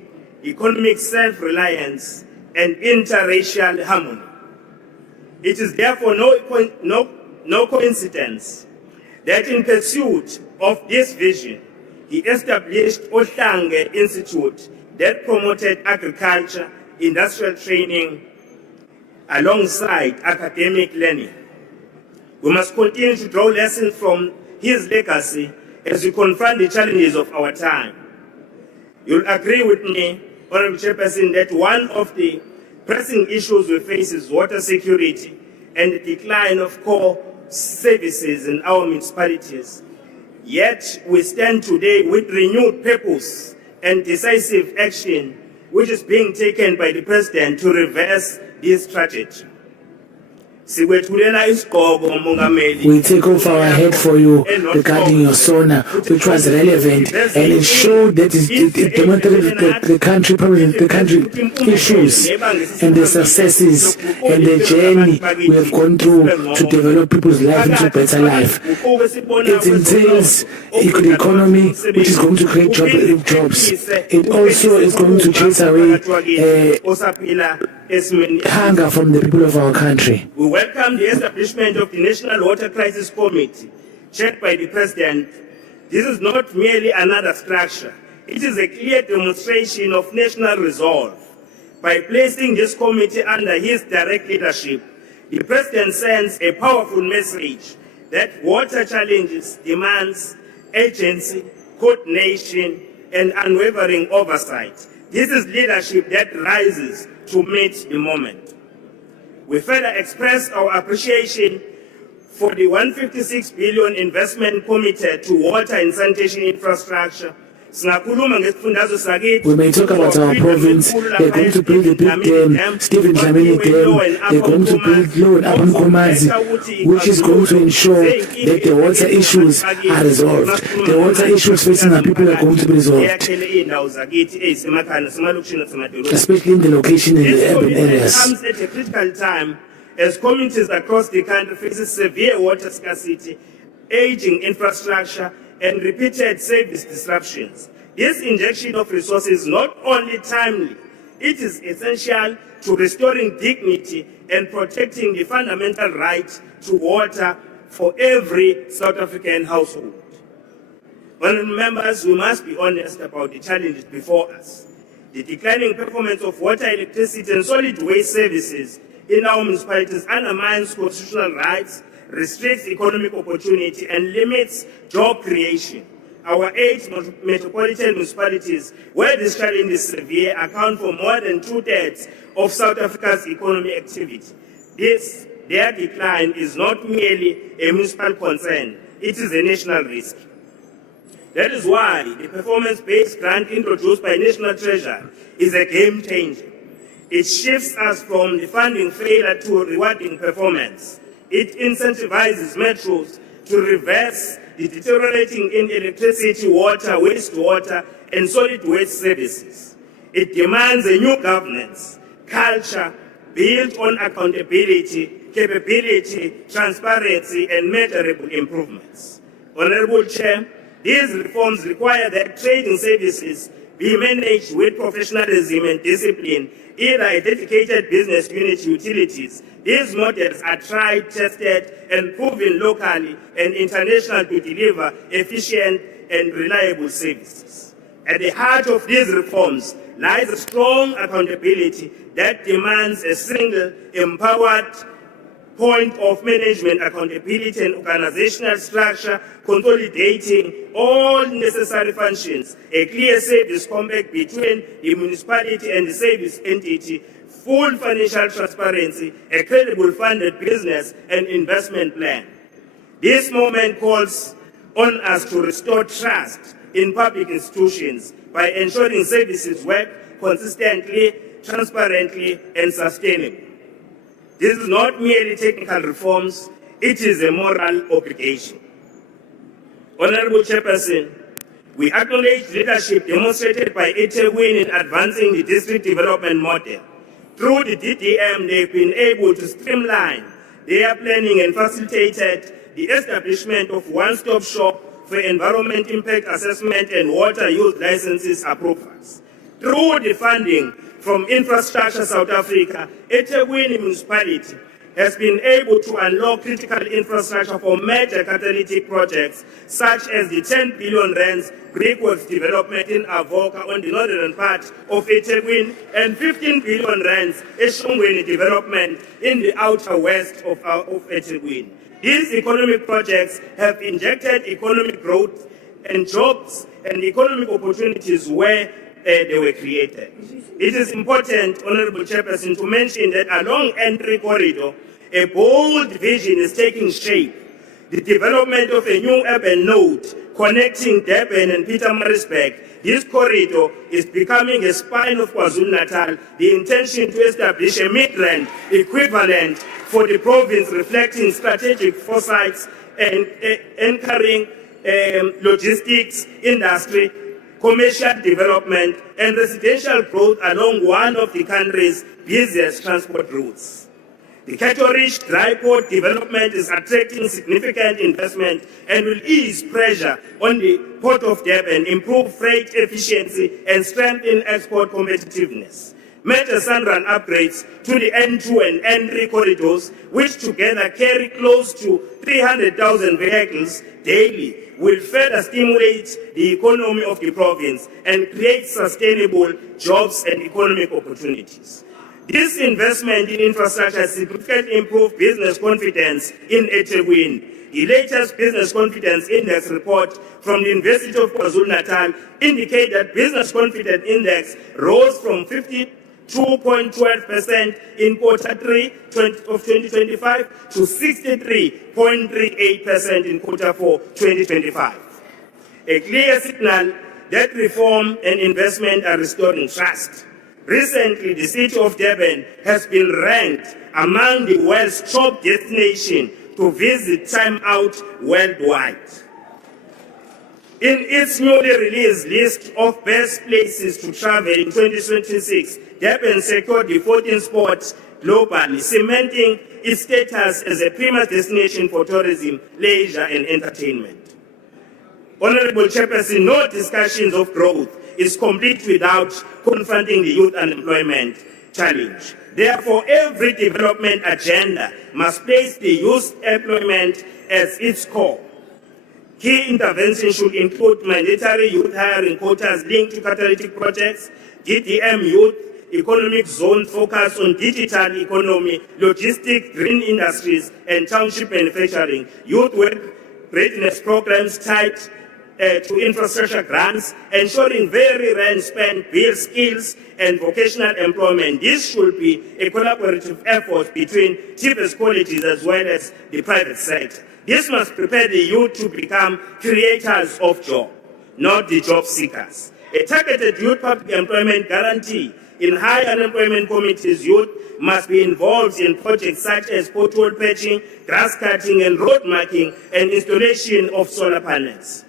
economic self-reliance, and interracial harmony. It is therefore no coincidence that in pursuit of this vision, he established Ohlange Institute that promoted agriculture, industrial training, alongside academic learning. We must continue to draw lessons from his legacy as we confront the challenges of our time. You'll agree with me Honorable Chairperson, that one of the pressing issues we face is water security and the decline of core services in our municipalities. Yet we stand today with renewed purpose and decisive action, which is being taken by the President to reverse this tragedy. We take off our head for you regarding your SONA, which was relevant, and it showed that it demonstrated the country issues and the successes and the journey we have gone through to develop people's life into a better life. It entails the economy, which is going to create jobs. It also is going to chase away hunger from the people of our country. We welcome the establishment of the National Water Crisis Committee, chaired by the President. This is not merely another structure. It is a clear demonstration of national resolve. By placing this committee under his direct leadership, the President sends a powerful message that water challenges demands agency, coordination, and unwavering oversight. This is leadership that rises to meet the moment. We further express our appreciation for the 156 billion investment committed to water and sanitation infrastructure. We may talk about our province. They're going to build a big dam, Stephen Dlamini Dam. They're going to build Loan Abam Komazi, which is going to ensure that the water issues are resolved. The water issues facing our people are going to be resolved, especially in the location in the urban areas. This comes at a critical time as communities across the country face severe water scarcity, aging infrastructure, and repeated service disruptions. This injection of resources is not only timely, it is essential to restoring dignity and protecting the fundamental right to water for every South African household. Honourable members, we must be honest about the challenges before us. The declining performance of water, electricity, and solid waste services in our municipalities undermines constitutional rights, restricts economic opportunity, and limits job creation. Our 8 metropolitan municipalities, where this challenge is severe, account for more than 2/3 of South Africa's economic activity. Their decline is not merely a municipal concern, it is a national risk. That is why the performance-based grant introduced by National Treasury is a game changer. It shifts us from the funding failure to rewarding performance. It incentivizes metros to reverse the deteriorating in electricity, water, wastewater, and solid waste services. It demands a new governance, culture built on accountability, capability, transparency, and measurable improvements. Honourable Chair, these reforms require that trading services be managed with professionalism and discipline, either a dedicated business unit, utilities. These models are tried, tested, and proven locally and internationally to deliver efficient and reliable services. At the heart of these reforms lies a strong accountability that demands a single, empowered point of management accountability and organizational structure, consolidating all necessary functions, a clear service compact between the municipality and the service entity, full financial transparency, a credible funded business and investment plan. This moment calls on us to restore trust in public institutions by ensuring services work consistently, transparently, and sustainably. This is not merely technical reforms, it is a moral obligation. Honourable Chairperson, we acknowledge leadership demonstrated by eThekwini in advancing the district development model. Through the DDM, they've been able to streamline their planning and facilitated the establishment of one-stop shop for environment impact assessment and water use licenses approvals. Through the funding from Infrastructure South Africa, eThekwini municipality has been able to unlock critical infrastructure for major catalytic projects such as the 10 billion rands brickworks development in Avoka on the northern part of eThekwini and 15 billion rands eShongweni development in the outer west of eThekwini. These economic projects have injected economic growth and jobs and economic opportunities where they were created. It is important, Honorable Chairperson, to mention that along Entry Corridor, a bold vision is taking shape. The development of a new urban node connecting Durban and Pietermaritzburg. This corridor is becoming a spine of KwaZulu-Natal. The intention to establish a Midrand equivalent for the province, reflecting strategic foresights and anchoring logistics, industry, commercial development, and residential growth along one of the country's busiest transport routes. The Cato-Ridge dry port development is attracting significant investment and will ease pressure on the Port of Durban, improve freight efficiency, and strengthen export competitiveness. Major Sunrun upgrades to the N2 and N3 corridors, which together carry close to 300,000 vehicles daily, will further stimulate the economy of the province and create sustainable jobs and economic opportunities. This investment in infrastructure has significantly improved business confidence in eThekwini. The latest Business Confidence Index report from the University of KwaZulu-Natal indicates that Business Confidence Index rose from 52.12% in Q3 of 2025 to 63.38% in Q4 2025. A clear signal that reform and investment are restoring trust. Recently, the city of Durban has been ranked among the world's top destinations to visit time out worldwide. In its newly released list of best places to travel in 2026, Durban secured the 14th spot globally, cementing its status as a premier destination for tourism, leisure, and entertainment. Honorable Chairperson, no discussions of growth is complete without confronting the youth unemployment challenge. Therefore, every development agenda must place the youth employment as its core. Key interventions should include mandatory youth hiring quotas linked to catalytic projects, DDM youth economic zone focus on digital economy, logistics, green industries, and township manufacturing, youth work readiness programs tied to infrastructure grants, ensuring very rent spend, build skills and vocational employment. This should be a collaborative effort between TVET colleges as well as the private sector. This must prepare the youth to become creators of jobs, not the job seekers. A targeted youth public employment guarantee in high unemployment communities, youth must be involved in projects such as pothole patching, grass cutting and road marking, and installation of solar panels.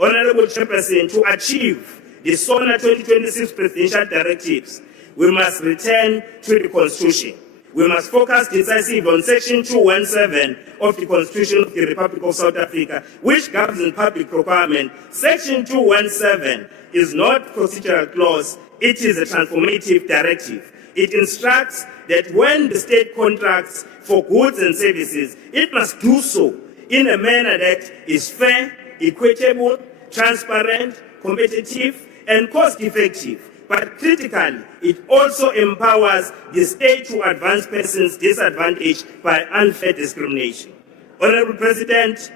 Honorable Chairperson, to achieve the SONA 2026 presidential directives, we must return to the Constitution. We must focus decisively on Section 217 of the Constitution of the Republic of South Africa, which governs public procurement. Section 217 is not a procedural clause, it is a transformative directive. It instructs that when the state contracts for goods and services, it must do so in a manner that is fair, equitable, transparent, competitive, and cost-effective. But critically, it also empowers the state to advance persons disadvantaged by unfair discrimination. Honorable President,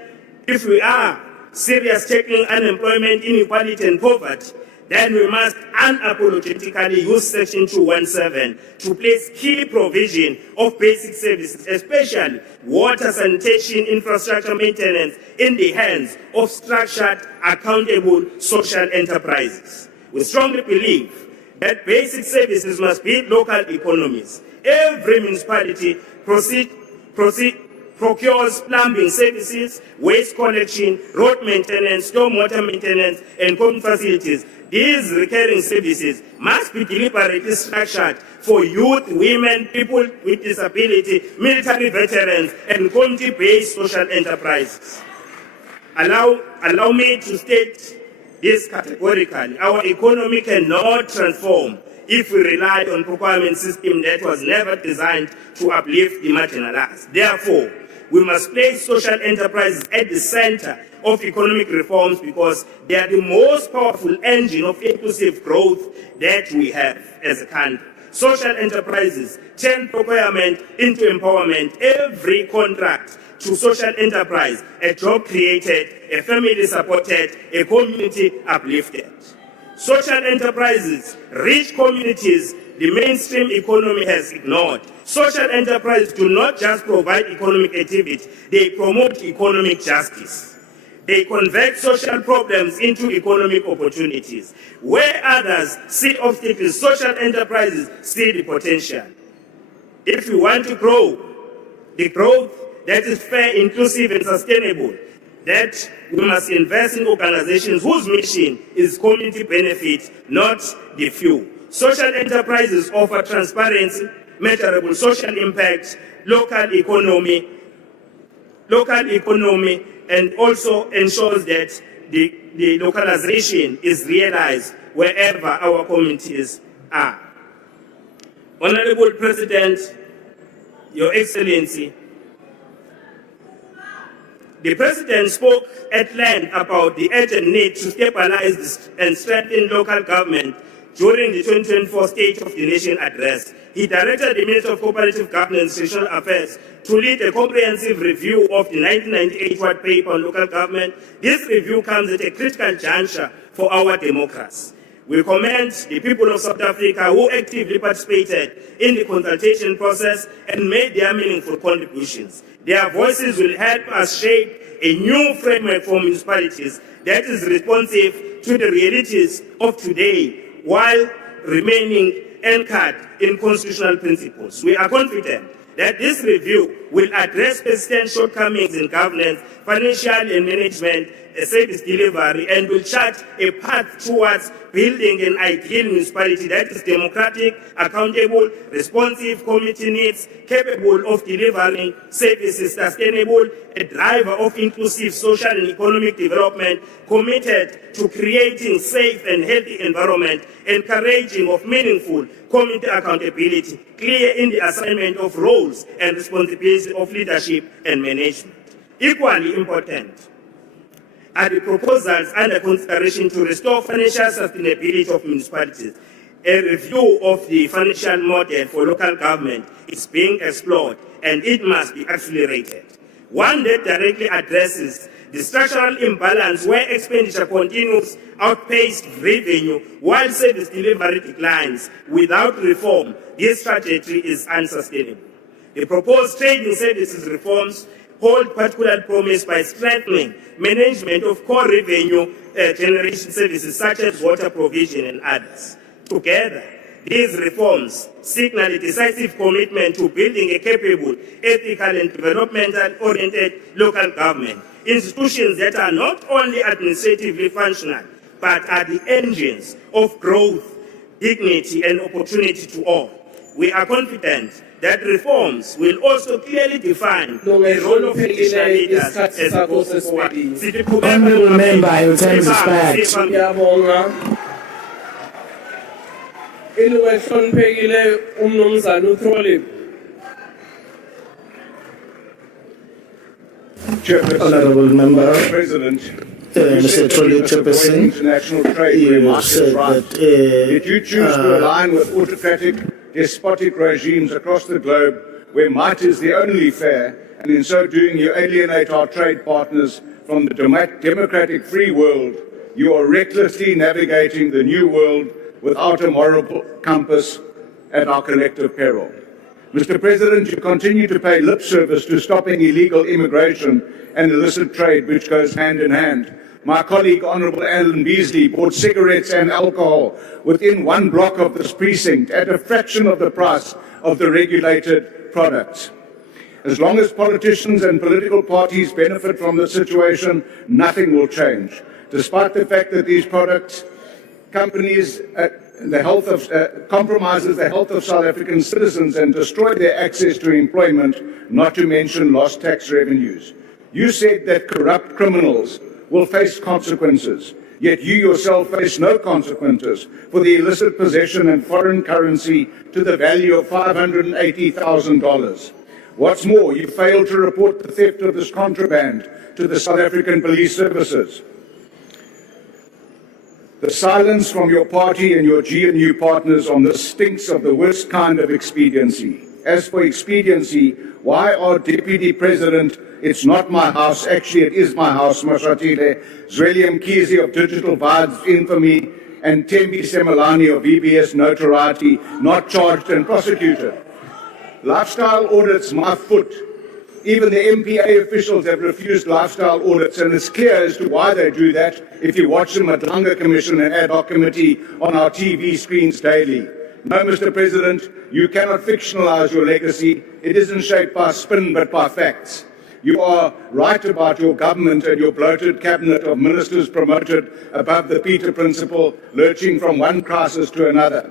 if we are serious tackling unemployment, inequality, and poverty, then we must unapologetically use Section 217 to place key provision of basic services, especially water, sanitation, infrastructure maintenance, in the hands of structured, accountable social enterprises. We strongly believe that basic services must be local economies. Every municipality procures plumbing services, waste collection, road maintenance, stormwater maintenance, and common facilities. These recurring services must be deliberately structured for youth, women, people with disability, military veterans, and community-based social enterprises. Allow me to state this categorically. Our economy cannot transform if we rely on a procurement system that was never designed to uplift the marginalized. Therefore, we must place social enterprises at the center of economic reforms because they are the most powerful engine of inclusive growth that we have as a country. Social enterprises turn procurement into empowerment. Every contract to social enterprise, a job created, a family supported, a community uplifted. social enterprises, rich communities, the mainstream economy has ignored. Social enterprises do not just provide economic activity, they promote economic justice. They convert social problems into economic opportunities. Where others see obstacles, social enterprises see the potential. If we want to grow, the growth that is fair, inclusive, and sustainable, that we must invest in organizations whose mission is community benefit, not the few. Social enterprises offer transparency, measurable social impact, local economy, and also ensures that the localization is realized wherever our communities are. Honorable President, Your Excellency, the President spoke at length about the urgent need to stabilize and strengthen local government during the 2024 State of the Nation address. He directed the Minister of Cooperative Governance and Regional Affairs to lead a comprehensive review of the 1998 White Paper on local government. This review comes at a critical juncture for our democracy. We commend the people of South Africa who actively participated in the consultation process and made their meaningful contributions. Their voices will help us shape a new framework for municipalities that is responsive to the realities of today while remaining anchored in constitutional principles. We are confident that this review will address persistent shortcomings in governance, financial and management, service delivery, and will chart a path towards building an ideal municipality that is democratic, accountable, responsive, community needs, capable of delivering services, sustainable, a driver of inclusive social and economic development, committed to creating safe and healthy environment, encouraging of meaningful community accountability, clear in the assignment of roles and responsibilities of leadership and management. Equally important are the proposals under consideration to restore financial sustainability of municipalities. A review of the financial model for local government is being explored and it must be accelerated. One that directly addresses the structural imbalance where expenditure continues outpaced revenue while service delivery declines. Without reform, this trajectory is unsustainable. The proposed trading services reforms hold particular promise by strengthening management of core revenue generation services such as water provision and others. Together, these reforms signal a decisive commitment to building a capable, ethical and developmental-oriented local government, institutions that are not only administratively functional, but are the engines of growth, dignity and opportunity to all. We are confident that reforms will also clearly define the role of traditional leaders as we go forward. Honorable member, your time is expired. Honorable member, President, Mr. Trolley Chairperson, international trade you said that did you choose to align with autocratic, despotic regimes across the globe where might is the only fair, and in so doing you alienate our trade partners from the democratic free world? You are recklessly navigating the new world without a moral compass at our collective peril. Mr. President, you continue to pay lip service to stopping illegal immigration and illicit trade, which goes hand in hand. My colleague, Honourable Alan Beasley, bought cigarettes and alcohol within one block of this precinct at a fraction of the price of the regulated products. As long as politicians and political parties benefit from the situation, nothing will change. Despite the fact that these products, companies, compromises the health of South African citizens and destroy their access to employment, not to mention lost tax revenues. You said that corrupt criminals will face consequences, yet you yourself face no consequences for the illicit possession and foreign currency to the value of $580,000. What's more, you failed to report the theft of this contraband to the South African Police Services. The silence from your party and your GNU partners on this stinks of the worst kind of expediency. As for expediency, why are Deputy President, it's not my house, actually it is my house, Mashatile, Zweli Mkhize of Digital Vide's infamy, and Tembi Semalani of VBS Notoriety not charged and prosecuted. Lifestyle audits, my foot. Even the MPA officials have refused lifestyle audits, and it's clear as to why they do that if you watch them at Langa Commission and Ad Hoc Committee on our TV screens daily. No, Mr. President, you cannot fictionalize your legacy. It isn't shaped by spin but by facts. You are right about your government and your bloated cabinet of ministers promoted above the Peter principle, lurching from one crisis to another.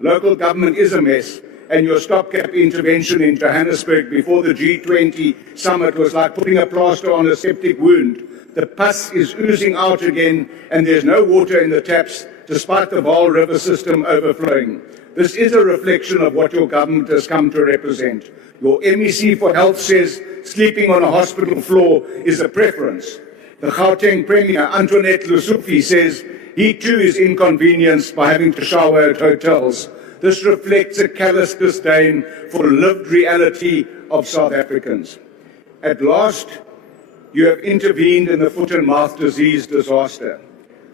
Local government is a mess, and your stopgap intervention in Johannesburg before the G20 summit was like putting a plaster on a septic wound. The pus is oozing out again, and there's no water in the taps, despite the Vaal River system overflowing. This is a reflection of what your government has come to represent. Your MEC for Health says sleeping on a hospital floor is a preference. The Gauteng Premier, Antoinette Lusufi, says he too is inconvenienced by having to shower at hotels. This reflects a callous disdain for lived reality of South Africans. At last, you have intervened in the foot and mouth disease disaster.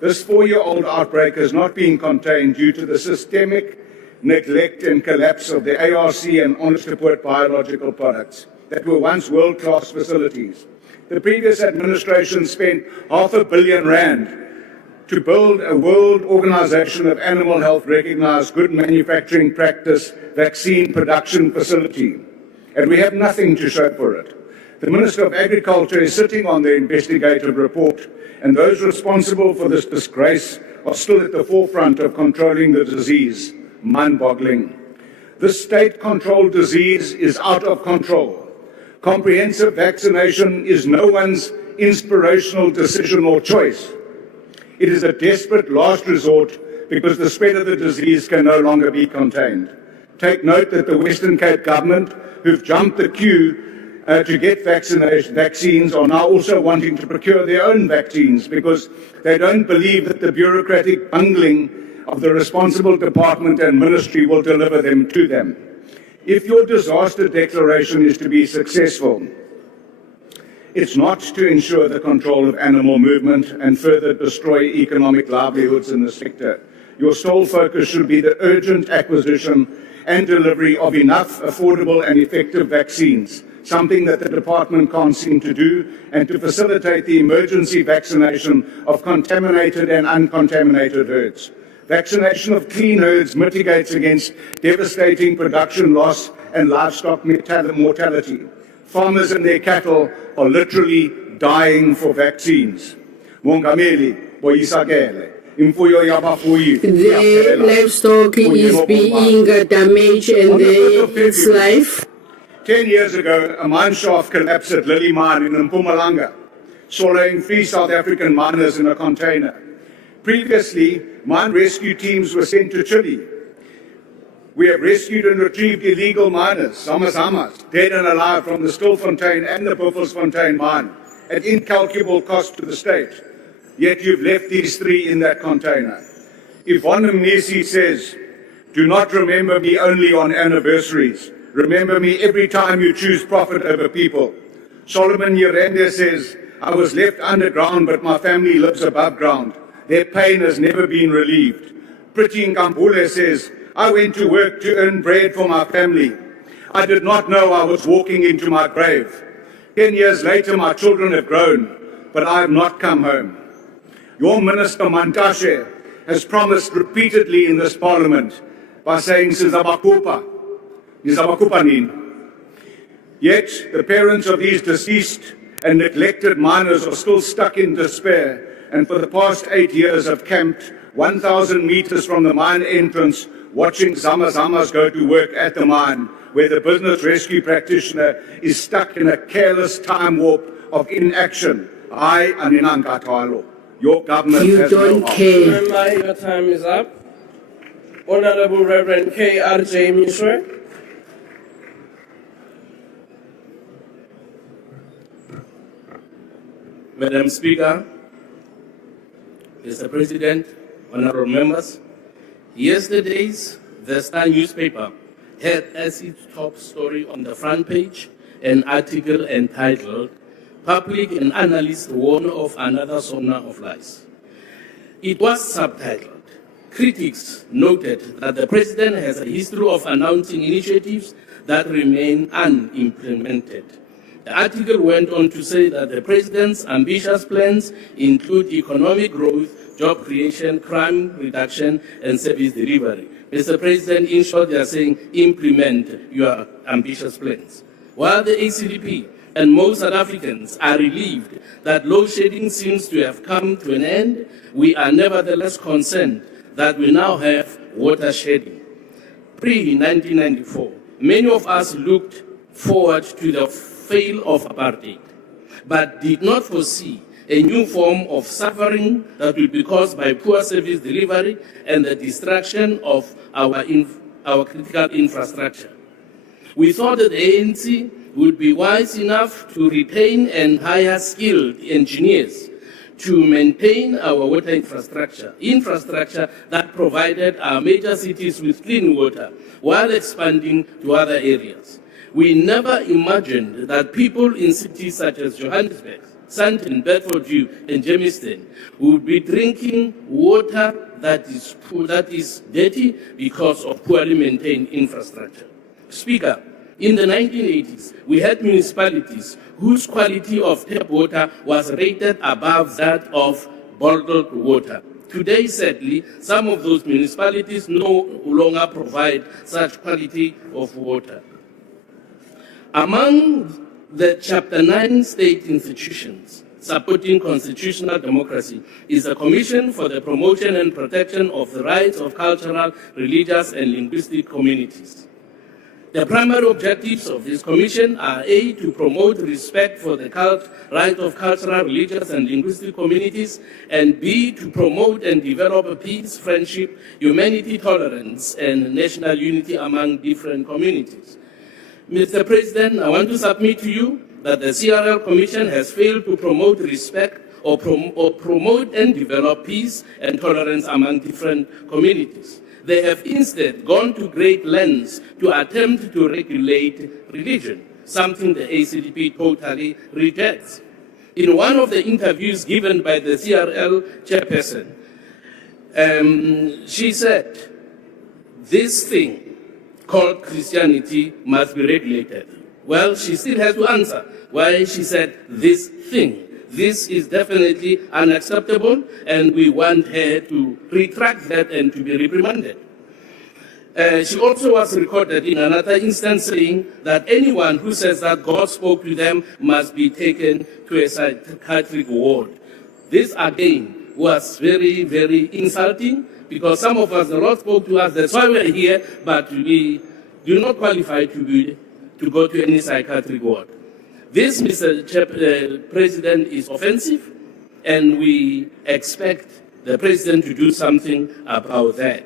This 4-year-old outbreak has not been contained due to the systemic neglect and collapse of the ARC and Honest Report biological products that were once world-class facilities. The previous administration spent R500 million to build a world organization of animal health recognized good manufacturing practice vaccine production facility, and we have nothing to show for it. The Minister of Agriculture is sitting on the investigative report, and those responsible for this disgrace are still at the forefront of controlling the disease. Mind-boggling. This state-controlled disease is out of control. Comprehensive vaccination is no one's inspirational decision or choice. It is a desperate last resort because the spread of the disease can no longer be contained. Take note that the Western Cape government, who've jumped the queue to get vaccines, are now also wanting to procure their own vaccines because they don't believe that the bureaucratic bungling of the responsible department and ministry will deliver them to them. If your disaster declaration is to be successful, it's not to ensure the control of animal movement and further destroy economic livelihoods in the sector. Your sole focus should be the urgent acquisition and delivery of enough affordable and effective vaccines, something that the department can't seem to do, and to facilitate the emergency vaccination of contaminated and uncontaminated herds. Vaccination of clean herds mitigates against devastating production loss and livestock mortality. Farmers and their cattle are literally dying for vaccines. Mongameli, Boyisagele. The livestock is being damaged and its life. 10 years ago, a mine shaft collapsed at Lily Mine in Mpumalanga, swallowing 3 South African miners in a container. Previously, mine rescue teams were sent to Chile. We have rescued and retrieved illegal miners, Zamazamas, dead and alive from the Stilfontein and the Buffelsfontein mine, at incalculable cost to the state. Yet you've left these 3 in that container. Yvonne Mnisi says, do not remember me only on anniversaries. Remember me every time you choose profit over people. Solomon Yerende says, I was left underground, but my family lives above ground. Their pain has never been relieved. Priti Nkambule says, I went to work to earn bread for my family. I did not know I was walking into my grave. 10 years later, my children have grown, but I have not come home. Your Minister Mantashe has promised repeatedly in this parliament by saying, Sizabakupa, Nizabakupanin. Yet, the parents of these deceased and neglected miners are still stuck in despair, and for the past 8 years have camped 1,000 meters from the mine entrance, watching Zamazamas go to work at the mine, where the business rescue practitioner is stuck in a careless time warp of inaction. Your government you has don't no care. Remember, your time is up. Honorable Reverend K.R.J. Mishwe. Madam Speaker, Mr. President, honorable members, yesterday's The Star newspaper had as its top story on the front page an article entitled, Public and Analysts Warn of Another SONA of Lies. It was subtitled, Critics noted that the President has a history of announcing initiatives that remain unimplemented. The article went on to say that the President's ambitious plans include economic growth, job creation, crime reduction, and service delivery. Mr. President, in short, they are saying implement your ambitious plans. While the ACDP and most South Africans are relieved that load shedding seems to have come to an end, we are nevertheless concerned that we now have water shedding. Pre-1994, many of us looked forward to the fall of apartheid, but did not foresee a new form of suffering that will be caused by poor service delivery and the destruction of our critical infrastructure. We thought that the ANC would be wise enough to retain and hire skilled engineers to maintain our water infrastructure that provided our major cities with clean water while expanding to other areas. We never imagined that people in cities such as Johannesburg, Sandton, Bedfordview, and Germiston would be drinking water that is dirty because of poorly maintained infrastructure. Speaker, in the 1980s, we had municipalities whose quality of tap water was rated above that of bottled water. Today, sadly, some of those municipalities no longer provide such quality of water. Among the Chapter 9 state institutions supporting constitutional democracy is the Commission for the Promotion and Protection of the Rights of Cultural, Religious, and Linguistic Communities. The primary objectives of this commission are A, to promote respect for the rights of cultural, religious, and linguistic communities, and B, to promote and develop peace, friendship, humanity, tolerance, and national unity among different communities. Mr. President, I want to submit to you that the CRL Commission has failed to promote respect or promote and develop peace and tolerance among different communities. They have instead gone to great lengths to attempt to regulate religion, something the ACDP totally rejects. In one of the interviews given by the CRL chairperson, she said, this thing called Christianity must be regulated. Well, she still has to answer why she said this thing. This is definitely unacceptable, and we want her to retract that and to be reprimanded. She also was recorded in another instance saying that anyone who says that God spoke to them must be taken to a psychiatric ward. This, again, was very, very insulting, because some of us, the Lord spoke to us, that's why we're here, but we do not qualify to go to any psychiatric ward. This, Mr. President, is offensive, and we expect the President to do something about that.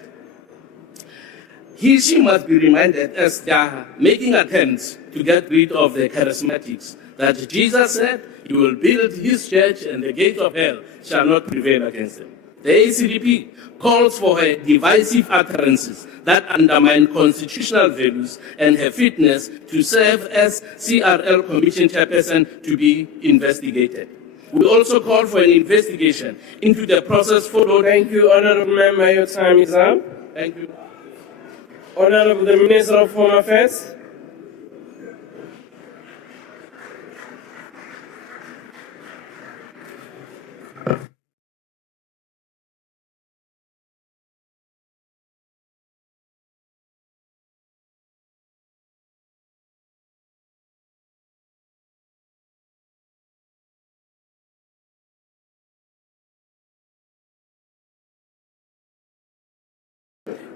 She must be reminded, as they are making attempts to get rid of the charismatics, that Jesus said he will build his church and the gates of hell shall not prevail against them. The ACDP calls for her divisive utterances that undermine constitutional values and her fitness to serve as CRL Commission chairperson to be investigated. We also call for an investigation into the process followed. Thank you, Honorable Member. Your time is up. Thank you. Honorable the Minister of Home Affairs.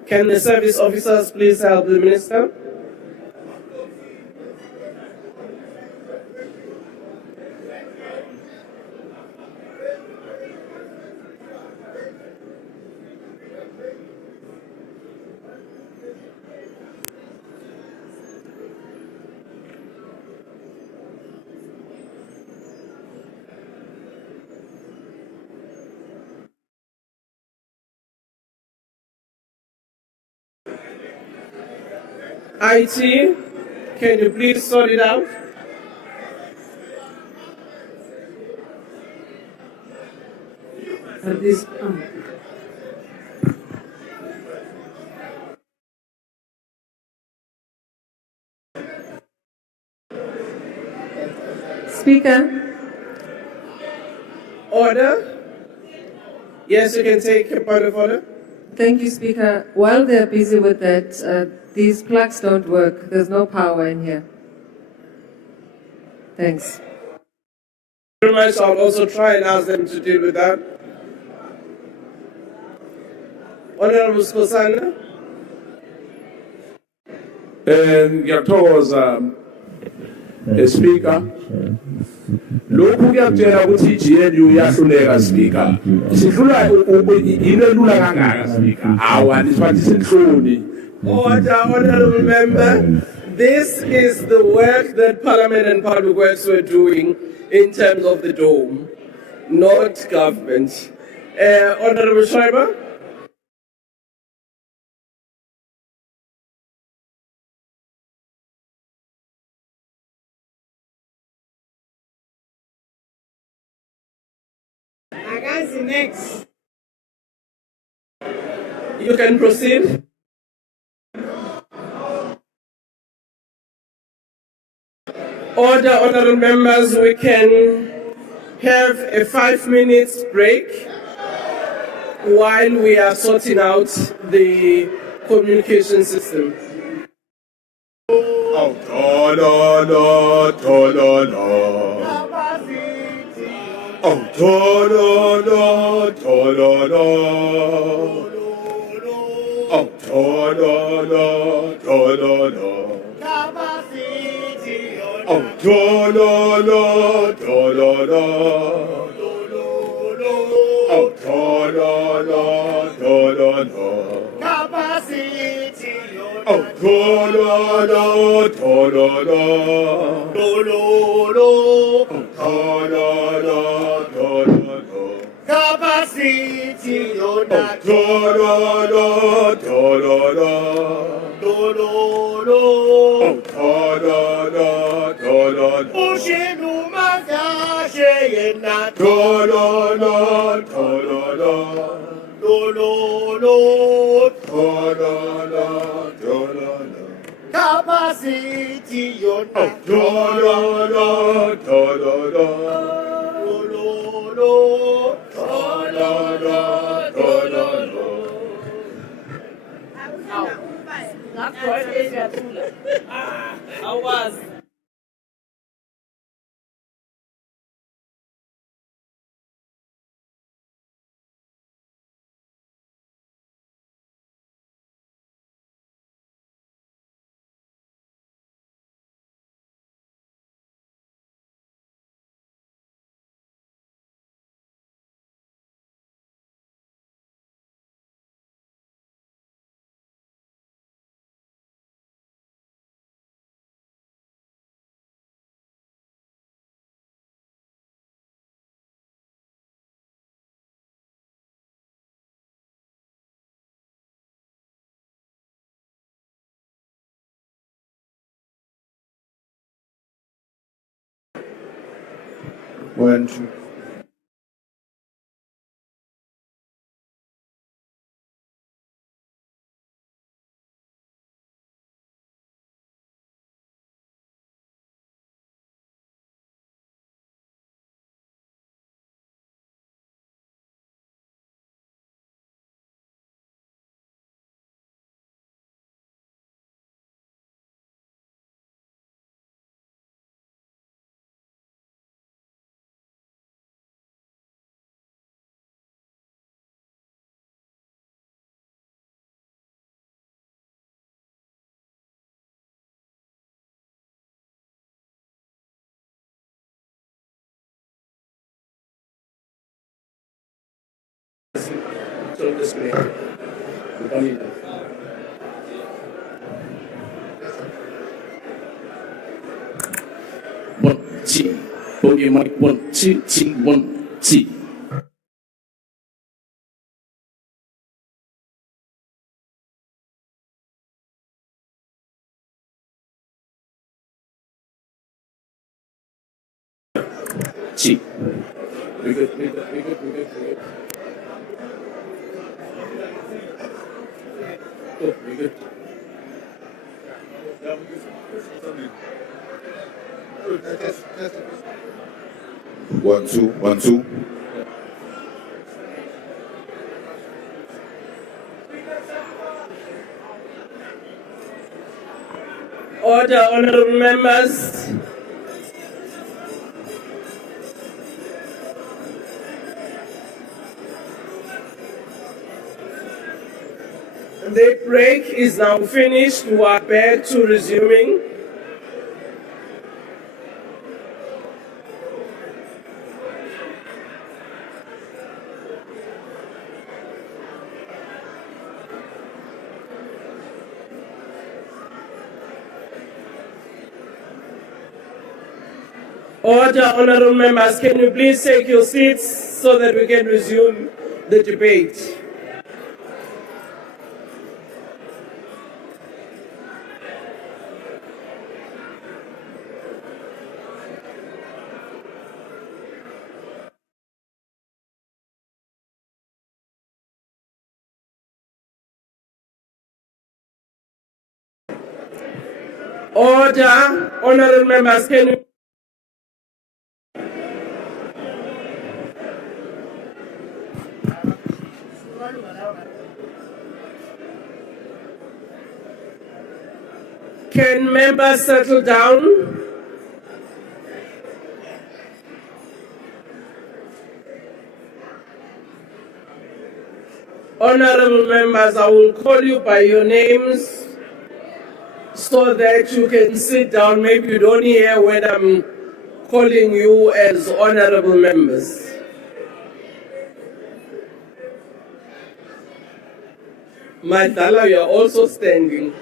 Can the service officers please help the Minister? IT, can you please sort it out? Speaker. Order. Yes, you can take a point of order. Thank you, Speaker. While they're busy with that, these plugs don't work. There's no power in here. Thanks. Very much. I'll also try and ask them to deal with that. Honorable Skosana. Ngiyathokoza Speaker. Lokhu kuyakutshela ukuthi iGNU iyahluleka Speaker. Sihlula into elula kangaka Speaker. Awa nisiphathise inhloni. Order, honorable member. This is the work that Parliament and Public Works were doing in terms of the dome, not government. Honorable Schreiber. Next. You can proceed. Order, honorable members, we can have a 5-minute break while we are sorting out the communication system. Oh, ta-da-da, ta-da-da. Oh, ta-da-da, ta-da-da. Oh, ta-da-da, ta-da-da. Oh, ta-da-da, ta-da-da. Oh, ta-da-da, ta-da-da. Oh, ta-da-da, ta-da-da. Capacity, ta-da-da, ta-da-da. Oh, ta-da-da, ta-da-da. Ushinuma zashe yena. Ta-da-da, ta-da-da. Ta-da-da, ta-da-da. Capacity, yona. Ta-da-da, ta-da-da. I was. One, two. So this way. One, two. Podium mic. 1, 2, 3, 1, 2. Two. We good. Oh, we good. Test. 1, 2, 1, 2. Order, honorable members. The break is now finished. We are back to resuming. Order, honorable members, can you please take your seats so that we can resume the debate? Order, honorable members, can you... Can members settle down? Honorable members, I will call you by your names so that you can sit down. Maybe you don't hear when I'm calling you as honorable members. Madala, you are also standing.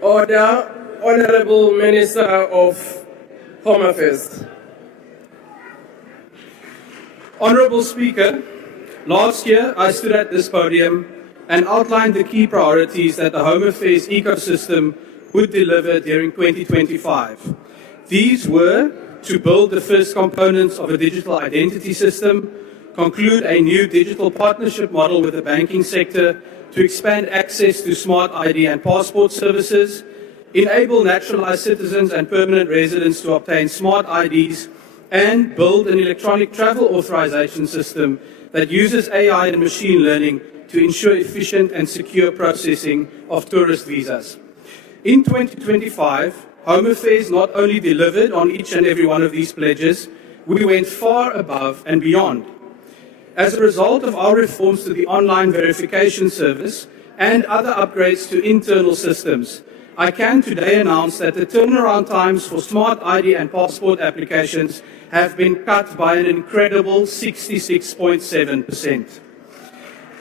Order, Honorable Minister of Home Affairs. Honourable Speaker, last year I stood at this podium and outlined the key priorities that the Home Affairs ecosystem would deliver during 2025. These were to build the first components of a digital identity system, conclude a new digital partnership model with the banking sector to expand access to smart ID and passport services, enable naturalized citizens and permanent residents to obtain smart IDs, and build an electronic travel authorization system that uses AI and machine learning to ensure efficient and secure processing of tourist visas. In 2025, Home Affairs not only delivered on each and every one of these pledges, we went far above and beyond. As a result of our reforms to the online verification service and other upgrades to internal systems, I can today announce that the turnaround times for smart ID and passport applications have been cut by an incredible 66.7%.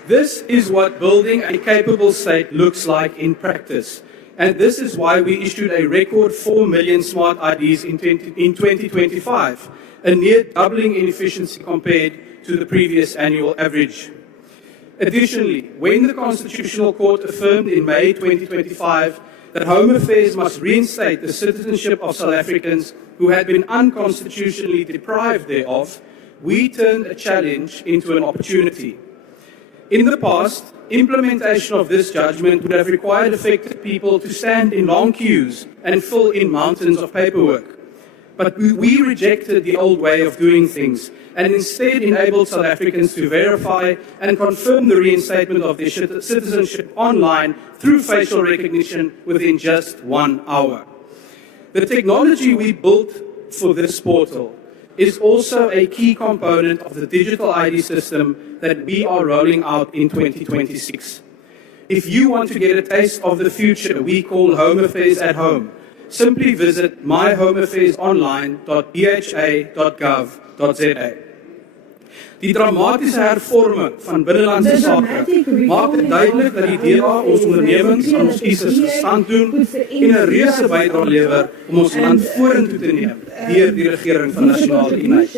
This is what building a capable state looks like in practice, and this is why we issued a record 4 million smart IDs in 2025, a near doubling in efficiency compared to the previous annual average. Additionally, when the Constitutional Court affirmed in May 2025 that Home Affairs must reinstate the citizenship of South Africans who had been unconstitutionally deprived thereof, we turned a challenge into an opportunity. In the past, implementation of this judgment would have required affected people to stand in long queues and fill in mountains of paperwork. But we rejected the old way of doing things and instead enabled South Africans to verify and confirm the reinstatement of their citizenship online through facial recognition within just 1 hour. The technology we built for this portal is also a key component of the digital ID system that we are rolling out in 2026. If you want to get a taste of the future we call Home Affairs at Home, simply visit myhomeaffairsonline.dha.gov.za. Die dramatiese hervorming van binnelandse sake maak dit duidelik dat die DA ons ondernemings aan ons kiesers gestand doen en 'n reuse bydrae lewer om ons land vorentoe te neem deur die regering van nasionale eenheid.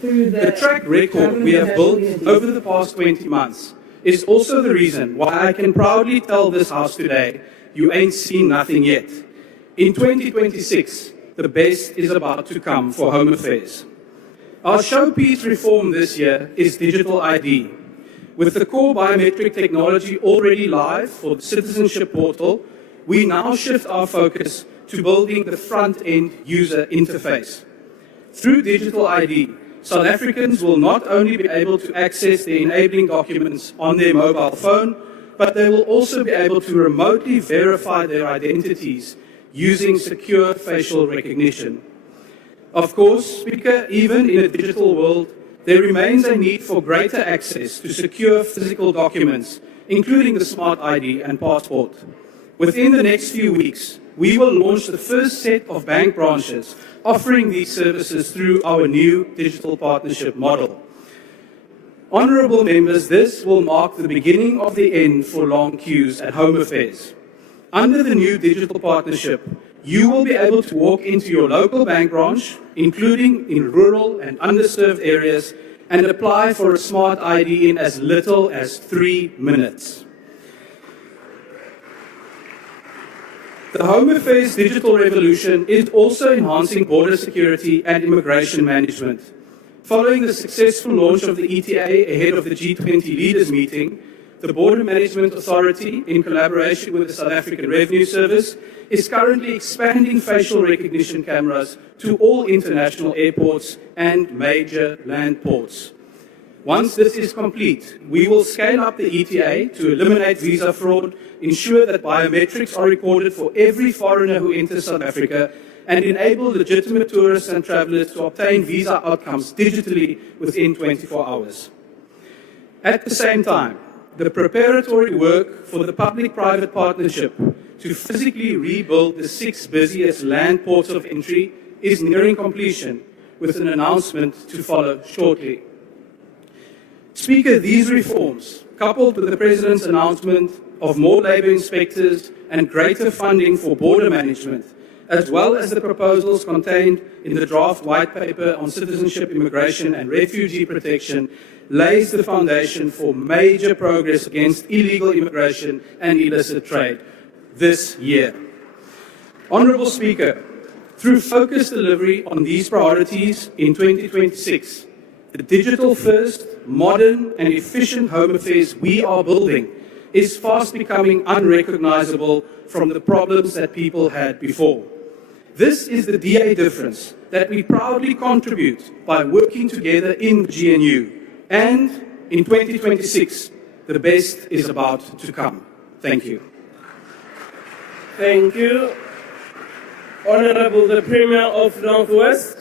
The track record we have built over the past 20 months is also the reason why I can proudly tell this House today, you ain't seen nothing yet. In 2026, the best is about to come for Home Affairs. Our showpiece reform this year is digital ID. With the core biometric technology already live for the citizenship portal, we now shift our focus to building the front-end user interface. Through digital ID, South Africans will not only be able to access the enabling documents on their mobile phone, but they will also be able to remotely verify their identities using secure facial recognition. Of course, Speaker, even in a digital world, there remains a need for greater access to secure physical documents, including the Smart ID and passport. Within the next few weeks, we will launch the first set of bank branches offering these services through our new digital partnership model. Honourable members, this will mark the beginning of the end for long queues at Home Affairs. Under the new digital partnership, you will be able to walk into your local bank branch, including in rural and underserved areas, and apply for a Smart ID in as little as 3 minutes. The Home Affairs digital revolution is also enhancing border security and immigration management. Following the successful launch of the ETA ahead of the G20 leaders meeting, the Border Management Authority, in collaboration with the South African Revenue Service, is currently expanding facial recognition cameras to all international airports and major land ports. Once this is complete, we will scale up the ETA to eliminate visa fraud, ensure that biometrics are recorded for every foreigner who enters South Africa, and enable legitimate tourists and travellers to obtain visa outcomes digitally within 24 hours. At the same time, the preparatory work for the public-private partnership to physically rebuild the 6 busiest land ports of entry is nearing completion, with an announcement to follow shortly. Speaker, these reforms, coupled with the President's announcement of more labour inspectors and greater funding for border management, as well as the proposals contained in the draft white paper on citizenship, immigration and refugee protection, lays the foundation for major progress against illegal immigration and illicit trade this year. Honourable Speaker, through focused delivery on these priorities in 2026, the digital-first, modern and efficient Home Affairs we are building is fast becoming unrecognisable from the problems that people had before. This is the DA difference that we proudly contribute by working together in GNU. And in 2026, the best is about to come. Thank you. Thank you. Honourable the Premier of Northwest.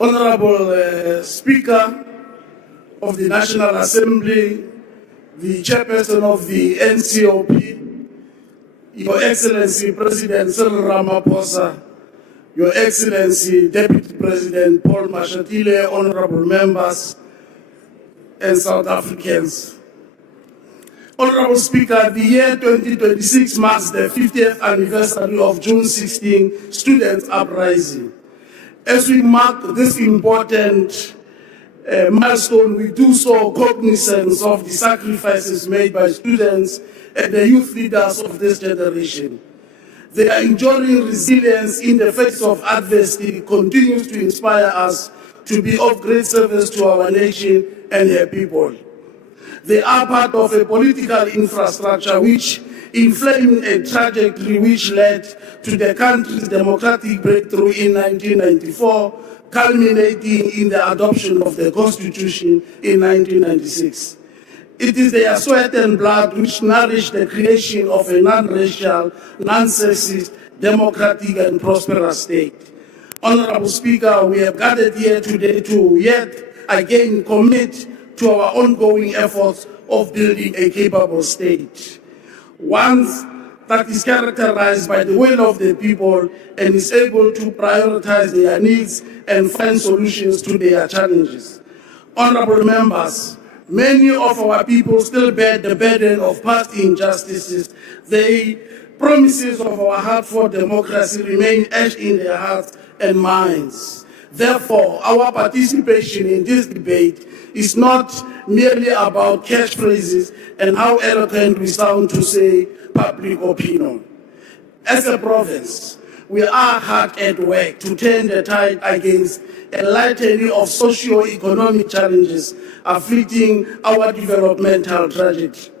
Honourable Speaker of the National Assembly, the Chairperson of the NCOP, Your Excellency President Cyril Ramaphosa, Your Excellency Deputy President Paul Mashatile, honourable members and South Africans. Honourable Speaker, the year 2026 marks the 50th anniversary of June 16 Students' Uprising. As we mark this important milestone, we do so cognizant of the sacrifices made by students and the youth leaders of this generation. Their enduring resilience in the face of adversity continues to inspire us to be of great service to our nation and her people. They are part of a political infrastructure which inflamed a trajectory which led to the country's democratic breakthrough in 1994, culminating in the adoption of the Constitution in 1996. It is their sweat and blood which nourished the creation of a non-racial, non-sexist, democratic and prosperous state. Honourable Speaker, we have gathered here today to yet again commit to our ongoing efforts of building a capable state. One that is characterized by the will of the people and is able to prioritize their needs and find solutions to their challenges. Honourable members, many of our people still bear the burden of past injustices. The promises of our hard-fought democracy remain etched in their hearts and minds. Therefore, our participation in this debate is not merely about catchphrases and how eloquent we sound to say public opinion. As a province, we are hard at work to turn the tide against a litany of socio-economic challenges afflicting our developmental trajectory.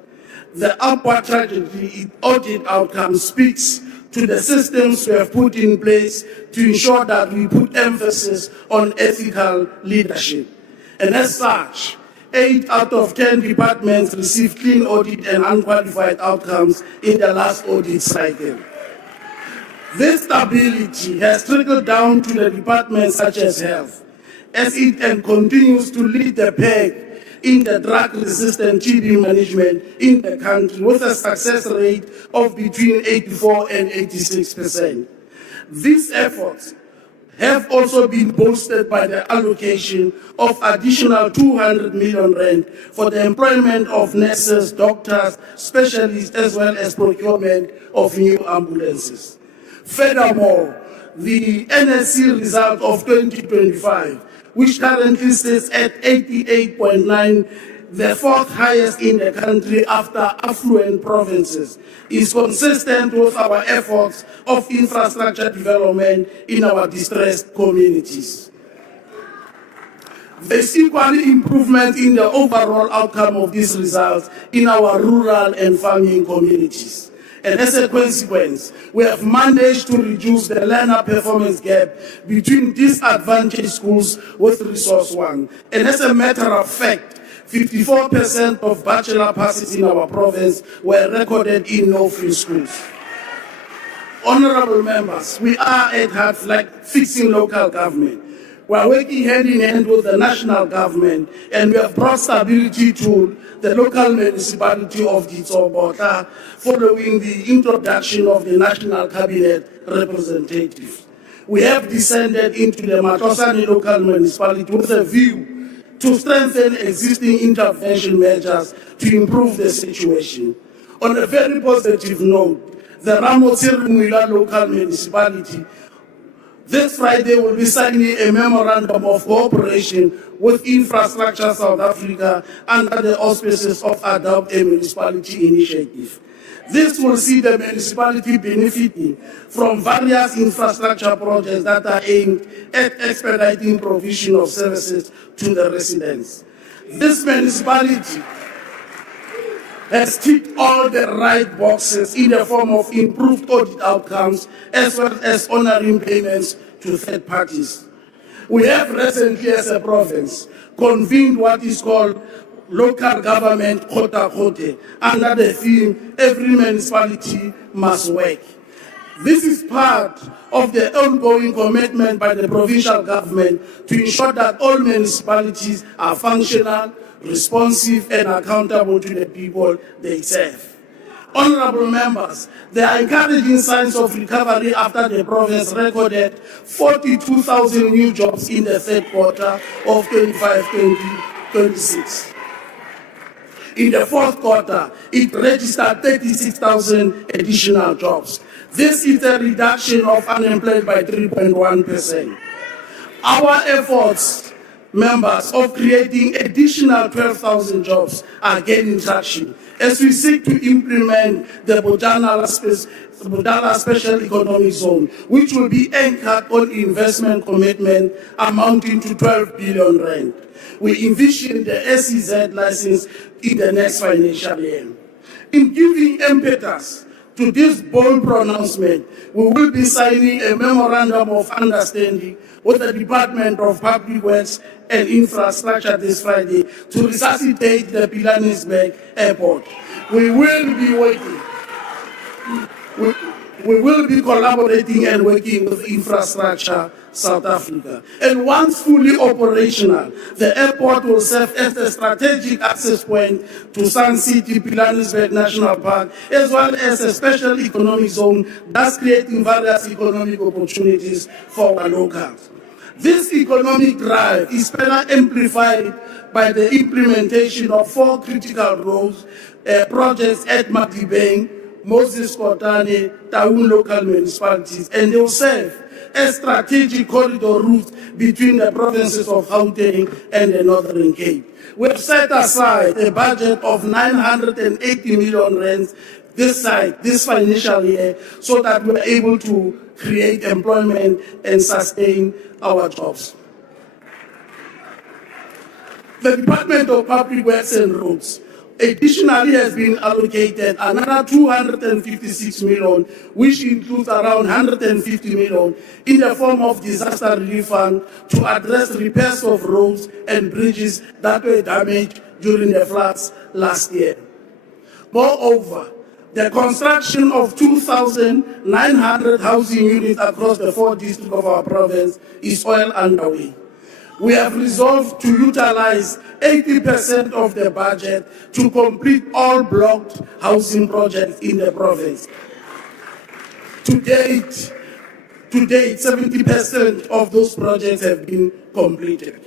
The upward trajectory in audit outcome speaks to the systems we have put in place to ensure that we put emphasis on ethical leadership. And as such, 8 out of 10 departments received clean audit and unqualified outcomes in the last audit cycle. This stability has trickled down to the departments such as health, as it continues to lead the pack in the drug-resistant TB management in the country with a success rate of between 84 and 86%. These efforts have also been bolstered by the allocation of additional 200 million rand for the employment of nurses, doctors, specialists, as well as procurement of new ambulances. Furthermore, the NSC result of 2025, which currently sits at 88.9, the fourth highest in the country after affluent provinces, is consistent with our efforts of infrastructure development in our distressed communities. There's equally improvement in the overall outcome of these results in our rural and farming communities. And as a consequence, we have managed to reduce the learner performance gap between disadvantaged schools with Resource 1. And as a matter of fact, 54% of bachelor passes in our province were recorded in no-fee schools. Honorable members, we are at heart like fixing local government. We are working hand in hand with the national government, and we have brought stability to the local municipality of Ditsobota following the introduction of the National Cabinet representative. We have descended into the Matosani local municipality with a view to strengthen existing intervention measures to improve the situation. On a very positive note, the Ramotsiri local municipality this Friday will be signing a memorandum of cooperation with Infrastructure South Africa under the auspices of Adopt a Municipality initiative. This will see the municipality benefiting from various infrastructure projects that are aimed at expediting provision of services to the residents. This municipality has ticked all the right boxes in the form of improved audit outcomes as well as honoring payments to third parties. We have recently, as a province, convened what is called local government Kota Kote under the theme, every municipality must work. This is part of the ongoing commitment by the provincial government to ensure that all municipalities are functional, responsive and accountable to the people they serve. Honorable members, there are encouraging signs of recovery after the province recorded 42,000 new jobs in the third quarter of 25-26. In the fourth quarter, it registered 36,000 additional jobs. This is a reduction of unemployment by 3.1%. Our efforts, members, of creating additional 12,000 jobs are gaining traction as we seek to implement the Budala Special Economic Zone, which will be anchored on investment commitment amounting to 12 billion rand. We envision the SEZ license in the next financial year. In giving impetus to this bold pronouncement, we will be signing a memorandum of understanding with the Department of Public Works and Infrastructure this Friday to resuscitate the Pilanesberg Airport. We will be working. We will be collaborating and working with Infrastructure South Africa. And once fully operational, the airport will serve as the strategic access point to Sun City, Pilanesberg National Park, as well as a special economic zone, thus creating various economic opportunities for our locals. This economic drive is further amplified by the implementation of 4 critical roads projects at Matibeng, Moses Kotane, Taung local municipalities, and they will serve as strategic corridor routes between the provinces of Gauteng and the Northern Cape. We have set aside a budget of 980 million rand this side, this financial year, so that we're able to create employment and sustain our jobs. The Department of Public Works and Roads additionally has been allocated another 256 million, which includes around 150 million in the form of disaster relief fund to address repairs of roads and bridges that were damaged during the floods last year. Moreover, the construction of 2,900 housing units across the 4 districts of our province is well underway. We have resolved to utilize 80% of the budget to complete all blocked housing projects in the province. To date, 70% of those projects have been completed.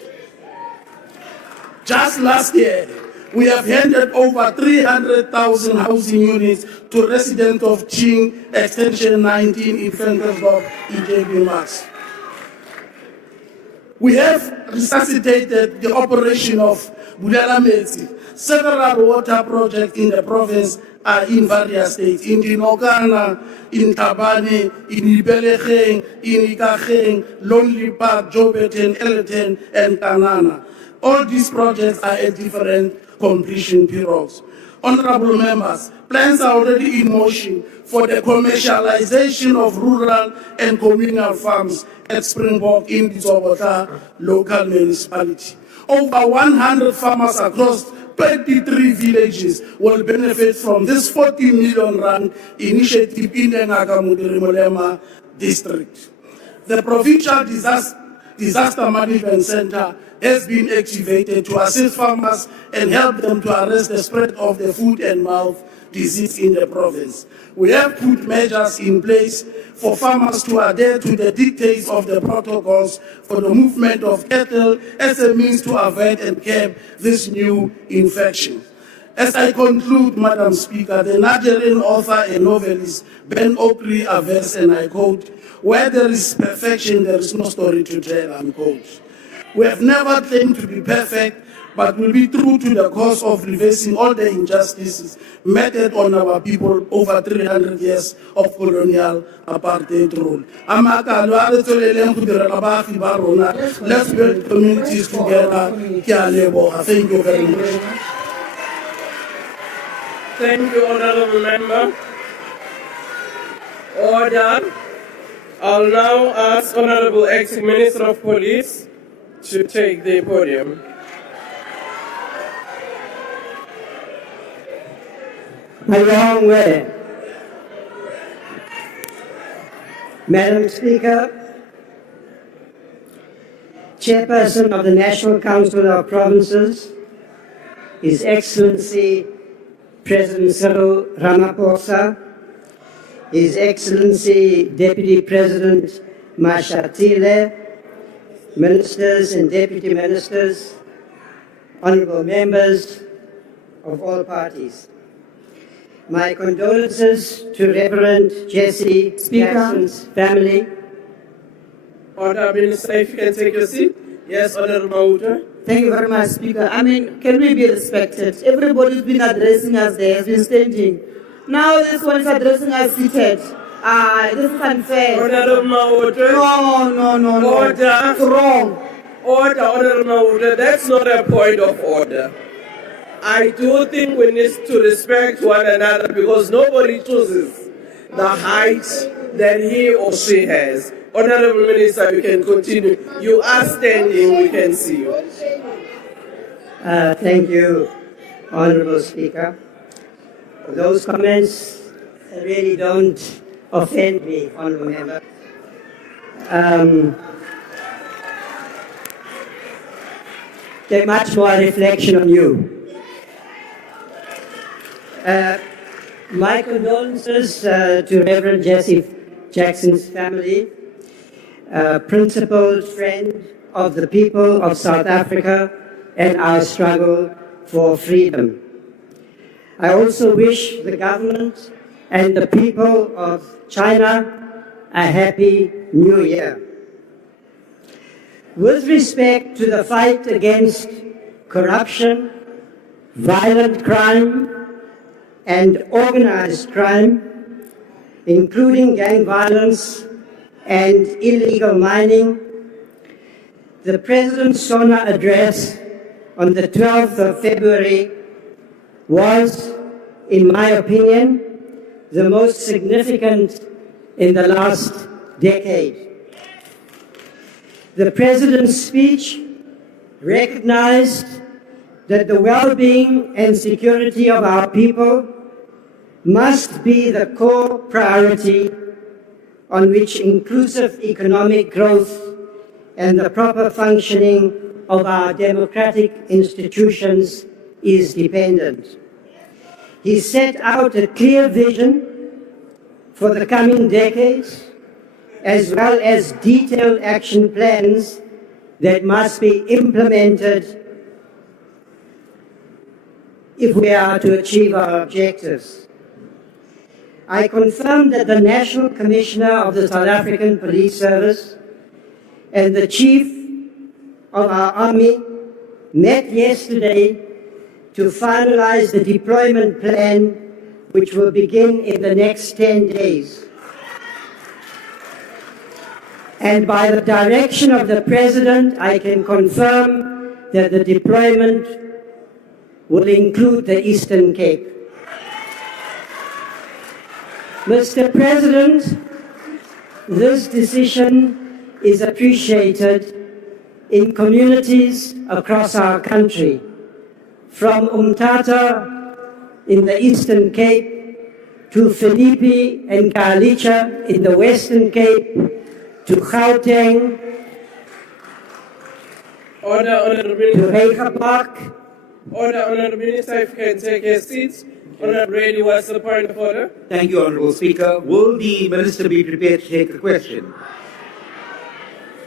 Just last year, we have handed over 300,000 housing units to residents of Ching Extension 19 in Ventersdorp in JB Max. We have resuscitated the operation of Bulela Metsi. Several water projects in the province are in various states, in Dinokana, in Tabane, in Ibelecheng, in Ikacheng, Lonely Park, Joburg, Elton, and Kanana. All these projects are at different completion periods. Honorable members, plans are already in motion for the commercialization of rural and communal farms at Springbok in the Zobota local municipality. Over 100 farmers across 23 villages will benefit from this 40 million rand initiative in the Ngaka district. The Provincial Disaster Management Center has been activated to assist farmers and help them to arrest the spread of the foot and mouth disease in the province. We have put measures in place for farmers to adhere to the dictates of the protocols for the movement of cattle as a means to avoid and curb this new infection. As I conclude, Madam Speaker, the Nigerian author and novelist Ben Okri averts, and I quote, "Where there is perfection, there is no story to tell," unquote. We have never claimed to be perfect, but will be true to the cause of reversing all the injustices meted on our people over 300 years of colonial apartheid rule. Let's build communities together. Thank you very much. Thank you, Honorable Member. Order. I'll now ask Honorable Acting Minister of Police to take the podium. A long way. Madam Speaker, Chairperson of the National Council of Provinces, His Excellency President Cyril Ramaphosa, His Excellency Deputy President Mashatile, Ministers and Deputy Ministers, Honourable Members of all parties. My condolences to Reverend Jesse Jackson's family. Order, Minister, if you can take your seat. Yes, Honourable Mauta. Thank you very much, Speaker. I mean, can we be respected? Everybody's been addressing us there, has been standing. Now this one is addressing us seated. This is unfair. Honourable Mauta. No. Order. It's wrong. Order, Honourable Mauta. That's not a point of order. I do think we need to respect one another because nobody chooses the height that he or she has. Honourable Minister, you can continue. You are standing, we can see you. Thank you, Honourable Speaker. Those comments really don't offend me, Honourable Member. They're much more a reflection on you. My condolences to Reverend Jesse Jackson's family, principled friend of the people of South Africa and our struggle for freedom. I also wish the government and the people of China a happy new year. With respect to the fight against corruption, violent crime, and organized crime, including gang violence and illegal mining, the President's SONA address on the 12th of February was, in my opinion, the most significant in the last decade. The President's speech recognized that the well-being and security of our people must be the core priority on which inclusive economic growth and the proper functioning of our democratic institutions is dependent. He set out a clear vision for the coming decades, as well as detailed action plans that must be implemented if we are to achieve our objectives. I confirm that the National Commissioner of the South African Police Service and the Chief of our Army met yesterday to finalize the deployment plan, which will begin in the next 10 days. And by the direction of the President, I can confirm that the deployment will include the Eastern Cape. Mr. President, this decision is appreciated in communities across our country, from Umtata in the Eastern Cape to Philippi and Khayelitsha in the Western Cape to Gauteng, Order, Honourable to Minister. Reiger Park. Order, Honourable Minister, if you can take your seats. Honourable Brady, what's the point of order? Thank you, Honourable Speaker. Will the Minister be prepared to take the question?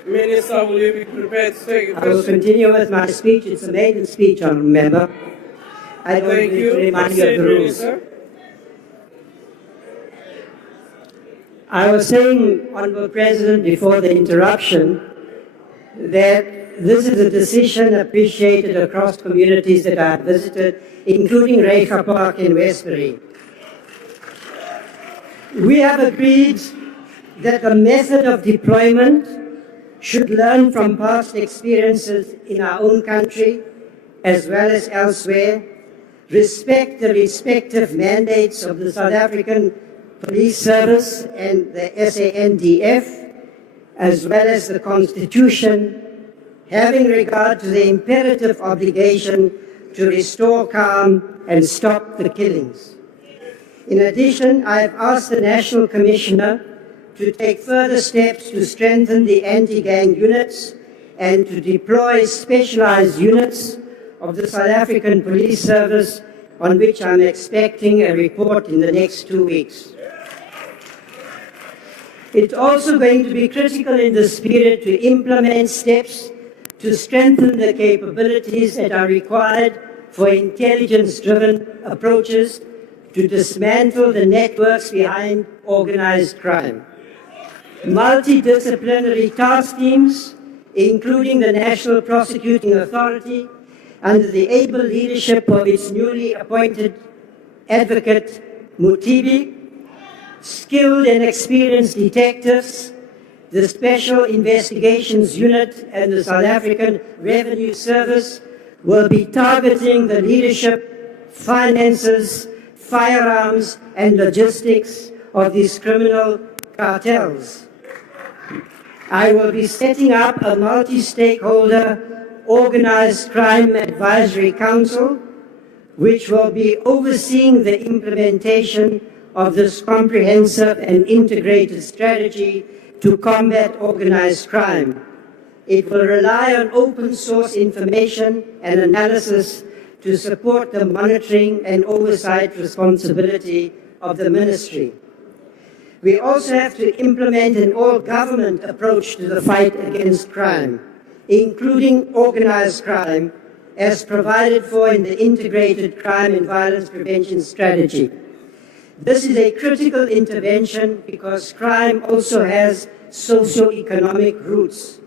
Minister, will you be prepared to take a I will question? continue with my speech. It's a maiden speech, Honourable Member. I don't Thank need you. to remind you of the rules. Minister. I was saying, Honourable President, before the interruption, that this is a decision appreciated across communities that I have visited, including Reiger Park in Westbury. We have agreed that the method of deployment should learn from past experiences in our own country as well as elsewhere, respect the respective mandates of the South African Police Service and the SANDF, as well as the Constitution, having regard to the imperative obligation to restore calm and stop the killings. In addition, I have asked the National Commissioner to take further steps to strengthen the anti-gang units and to deploy specialized units of the South African Police Service, on which I'm expecting a report in the next 2 weeks. It's also going to be critical in this period to implement steps to strengthen the capabilities that are required for intelligence-driven approaches to dismantle the networks behind organized crime. Multidisciplinary task teams, including the National Prosecuting Authority, under the able leadership of its newly appointed advocate Mutibi, skilled and experienced detectives, the Special Investigations Unit and the South African Revenue Service will be targeting the leadership, finances, firearms, and logistics of these criminal cartels. I will be setting up a multi-stakeholder Organized Crime Advisory Council, which will be overseeing the implementation of this comprehensive and integrated strategy to combat organized crime. It will rely on open source information and analysis to support the monitoring and oversight responsibility of the ministry. We also have to implement an all-government approach to the fight against crime, including organized crime, as provided for in the Integrated Crime and Violence Prevention Strategy. This is a critical intervention because crime also has socio-economic roots.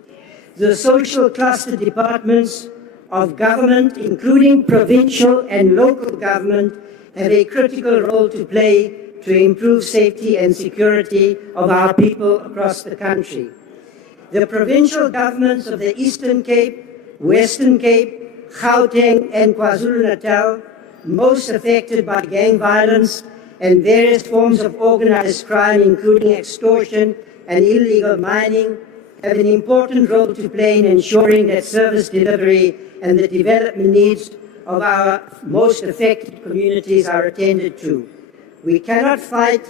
The social cluster departments of government, including provincial and local government, have a critical role to play to improve safety and security of our people across the country. The provincial governments of the Eastern Cape, Western Cape, Gauteng and KwaZulu-Natal, most affected by gang violence and various forms of organized crime, including extortion and illegal mining, have an important role to play in ensuring that service delivery and the development needs of our most affected communities are attended to. We cannot fight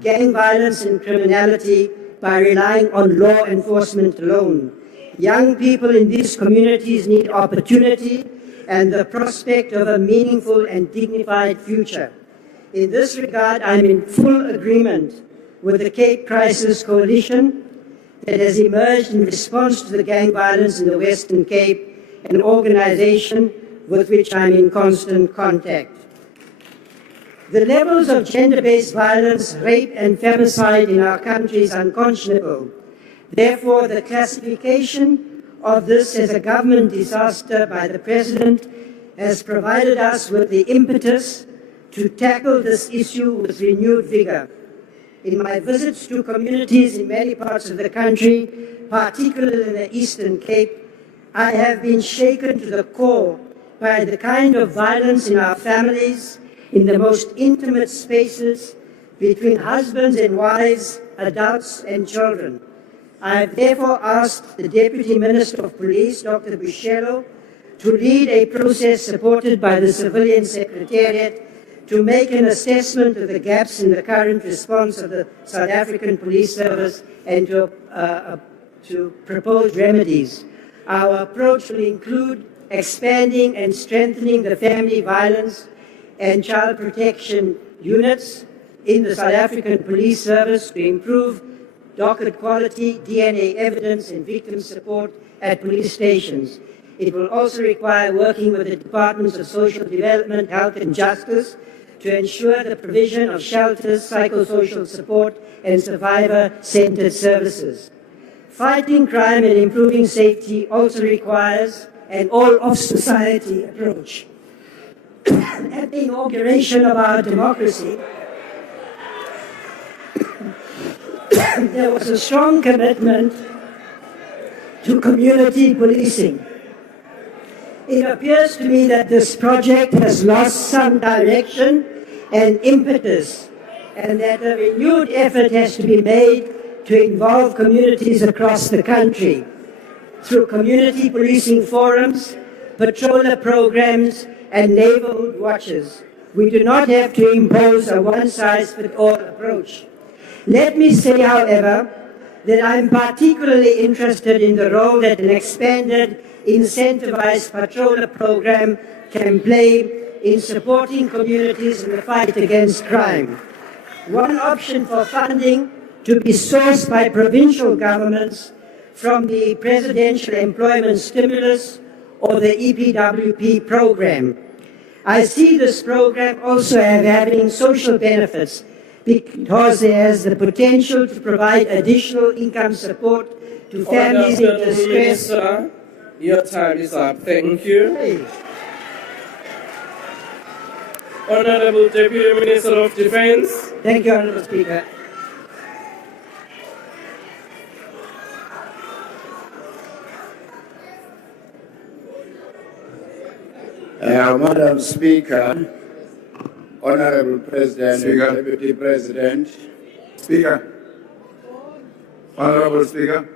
gang violence and criminality by relying on law enforcement alone. Young people in these communities need opportunity and the prospect of a meaningful and dignified future. In this regard, I'm in full agreement with the Cape Crisis Coalition that has emerged in response to the gang violence in the Western Cape, an organization with which I'm in constant contact. The levels of gender-based violence, rape and femicide in our country is unconscionable. Therefore, the classification of this as a government disaster by the President has provided us with the impetus to tackle this issue with renewed vigor. In my visits to communities in many parts of the country, particularly in the Eastern Cape, I have been shaken to the core by the kind of violence in our families, in the most intimate spaces between husbands and wives, adults and children. I have therefore asked the Deputy Minister of Police, Dr. Bushello, to lead a process supported by the Civilian Secretariat to make an assessment of the gaps in the current response of the South African Police Service and to propose remedies. Our approach will include expanding and strengthening the family violence and child protection units in the South African Police Service to improve docket quality, DNA evidence, and victim support at police stations. It will also require working with the Departments of Social Development, Health and Justice to ensure the provision of shelters, psychosocial support, and survivor-centered services. Fighting crime and improving safety also requires an all-of-society approach. At the inauguration of our democracy, there was a strong commitment to community policing. It appears to me that this project has lost some direction and impetus, and that a renewed effort has to be made to involve communities across the country through community policing forums, patroller programs, and neighborhood watches. We do not have to impose a one-size-fits-all approach. Let me say, however, that I'm particularly interested in the role that an expanded, incentivized patroller program can play in supporting communities in the fight against crime. One option for funding to be sourced by provincial governments from the Presidential Employment Stimulus or the EPWP program. I see this program also as having social benefits because it has the potential to provide additional income support to families in distress. Minister, your time is up. Thank you. Hey. Honorable Deputy Minister of Defense. Thank you, Honorable Speaker. Madam Speaker, Honorable President, Speaker. Deputy President. Speaker. Honorable Speaker.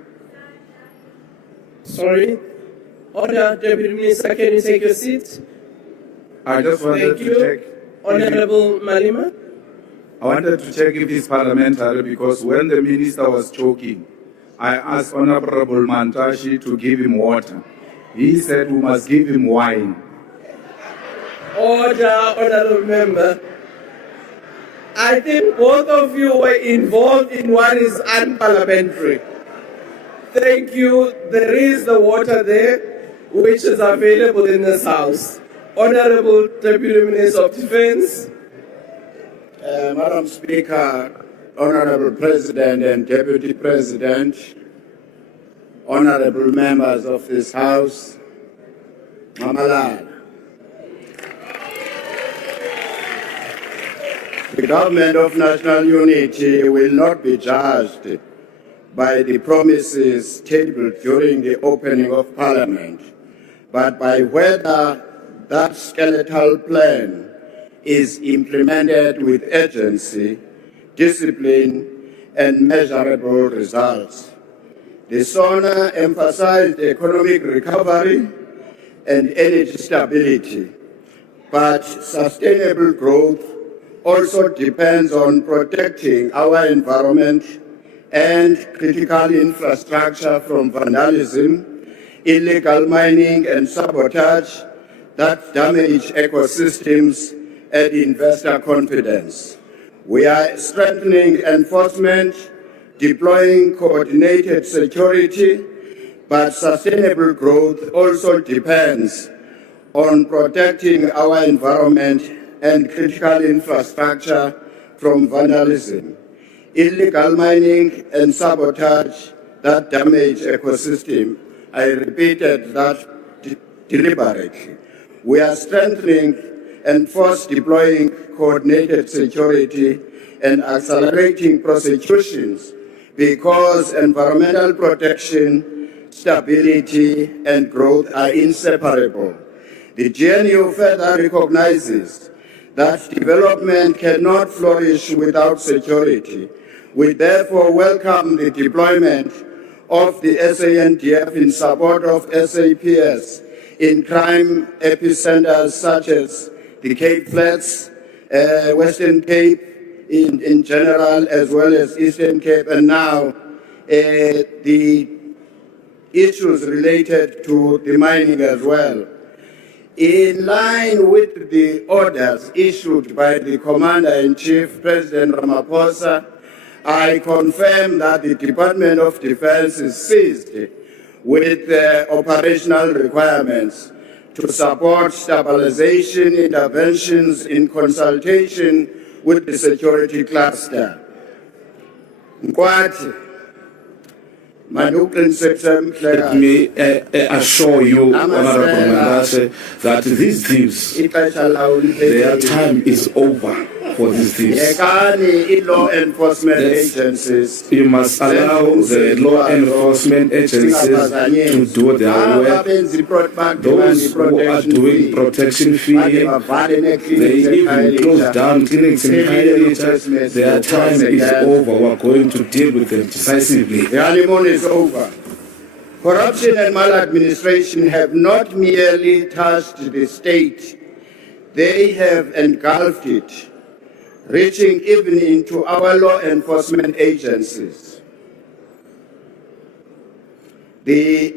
Sorry. Order, Deputy Minister, can you take your seat? I just wanted Thank you. to check. Honorable Malima. I wanted to check if it's parliamentary because when the minister was choking, I asked Honorable Mantashi to give him water. He said we must give him wine. Order, Honorable Member. I think both of you were involved in what is unparliamentary. Thank you. There is the water there, which is available in this House. Honorable Deputy Minister of Defense. Madam Speaker, Honorable President and Deputy President, Honorable members of this House, Mamalala. The government of national unity will not be judged by the promises tabled during the opening of Parliament, but by whether that skeletal plan is implemented with urgency, discipline, and measurable results. The SONA emphasized economic recovery and energy stability, but sustainable growth also depends on protecting our environment and critical infrastructure from vandalism, illegal mining, and sabotage that damage ecosystems and investor confidence. We are strengthening enforcement, deploying coordinated security, but sustainable growth also depends on protecting our environment and critical infrastructure from vandalism, illegal mining, and sabotage that damage ecosystem. I repeated that deliberately. We are strengthening and force deploying coordinated security and accelerating prosecutions because environmental protection, stability, and growth are inseparable. The GNU further recognizes that development cannot flourish without security. We therefore welcome the deployment of the SANDF in support of SAPS in crime epicenters such as the Cape Flats, Western Cape in general, as well as Eastern Cape, and now the issues related to the mining as well. In line with the orders issued by the Commander-in-Chief, President Ramaphosa, I confirm that the Department of Defense is seized with operational requirements to support stabilization interventions in consultation with the security cluster. Let me assure you, Honorable Mandase, that these thieves, their time is over for these thieves. Law enforcement agencies. You must allow the law enforcement agencies to do their work. Those who are doing protection fee, they even close down clinics in Khayelitsha. Their time is over. We are going to deal with them decisively. The honeymoon is over. Corruption and maladministration have not merely touched the state, they have engulfed it, reaching even into our law enforcement agencies. The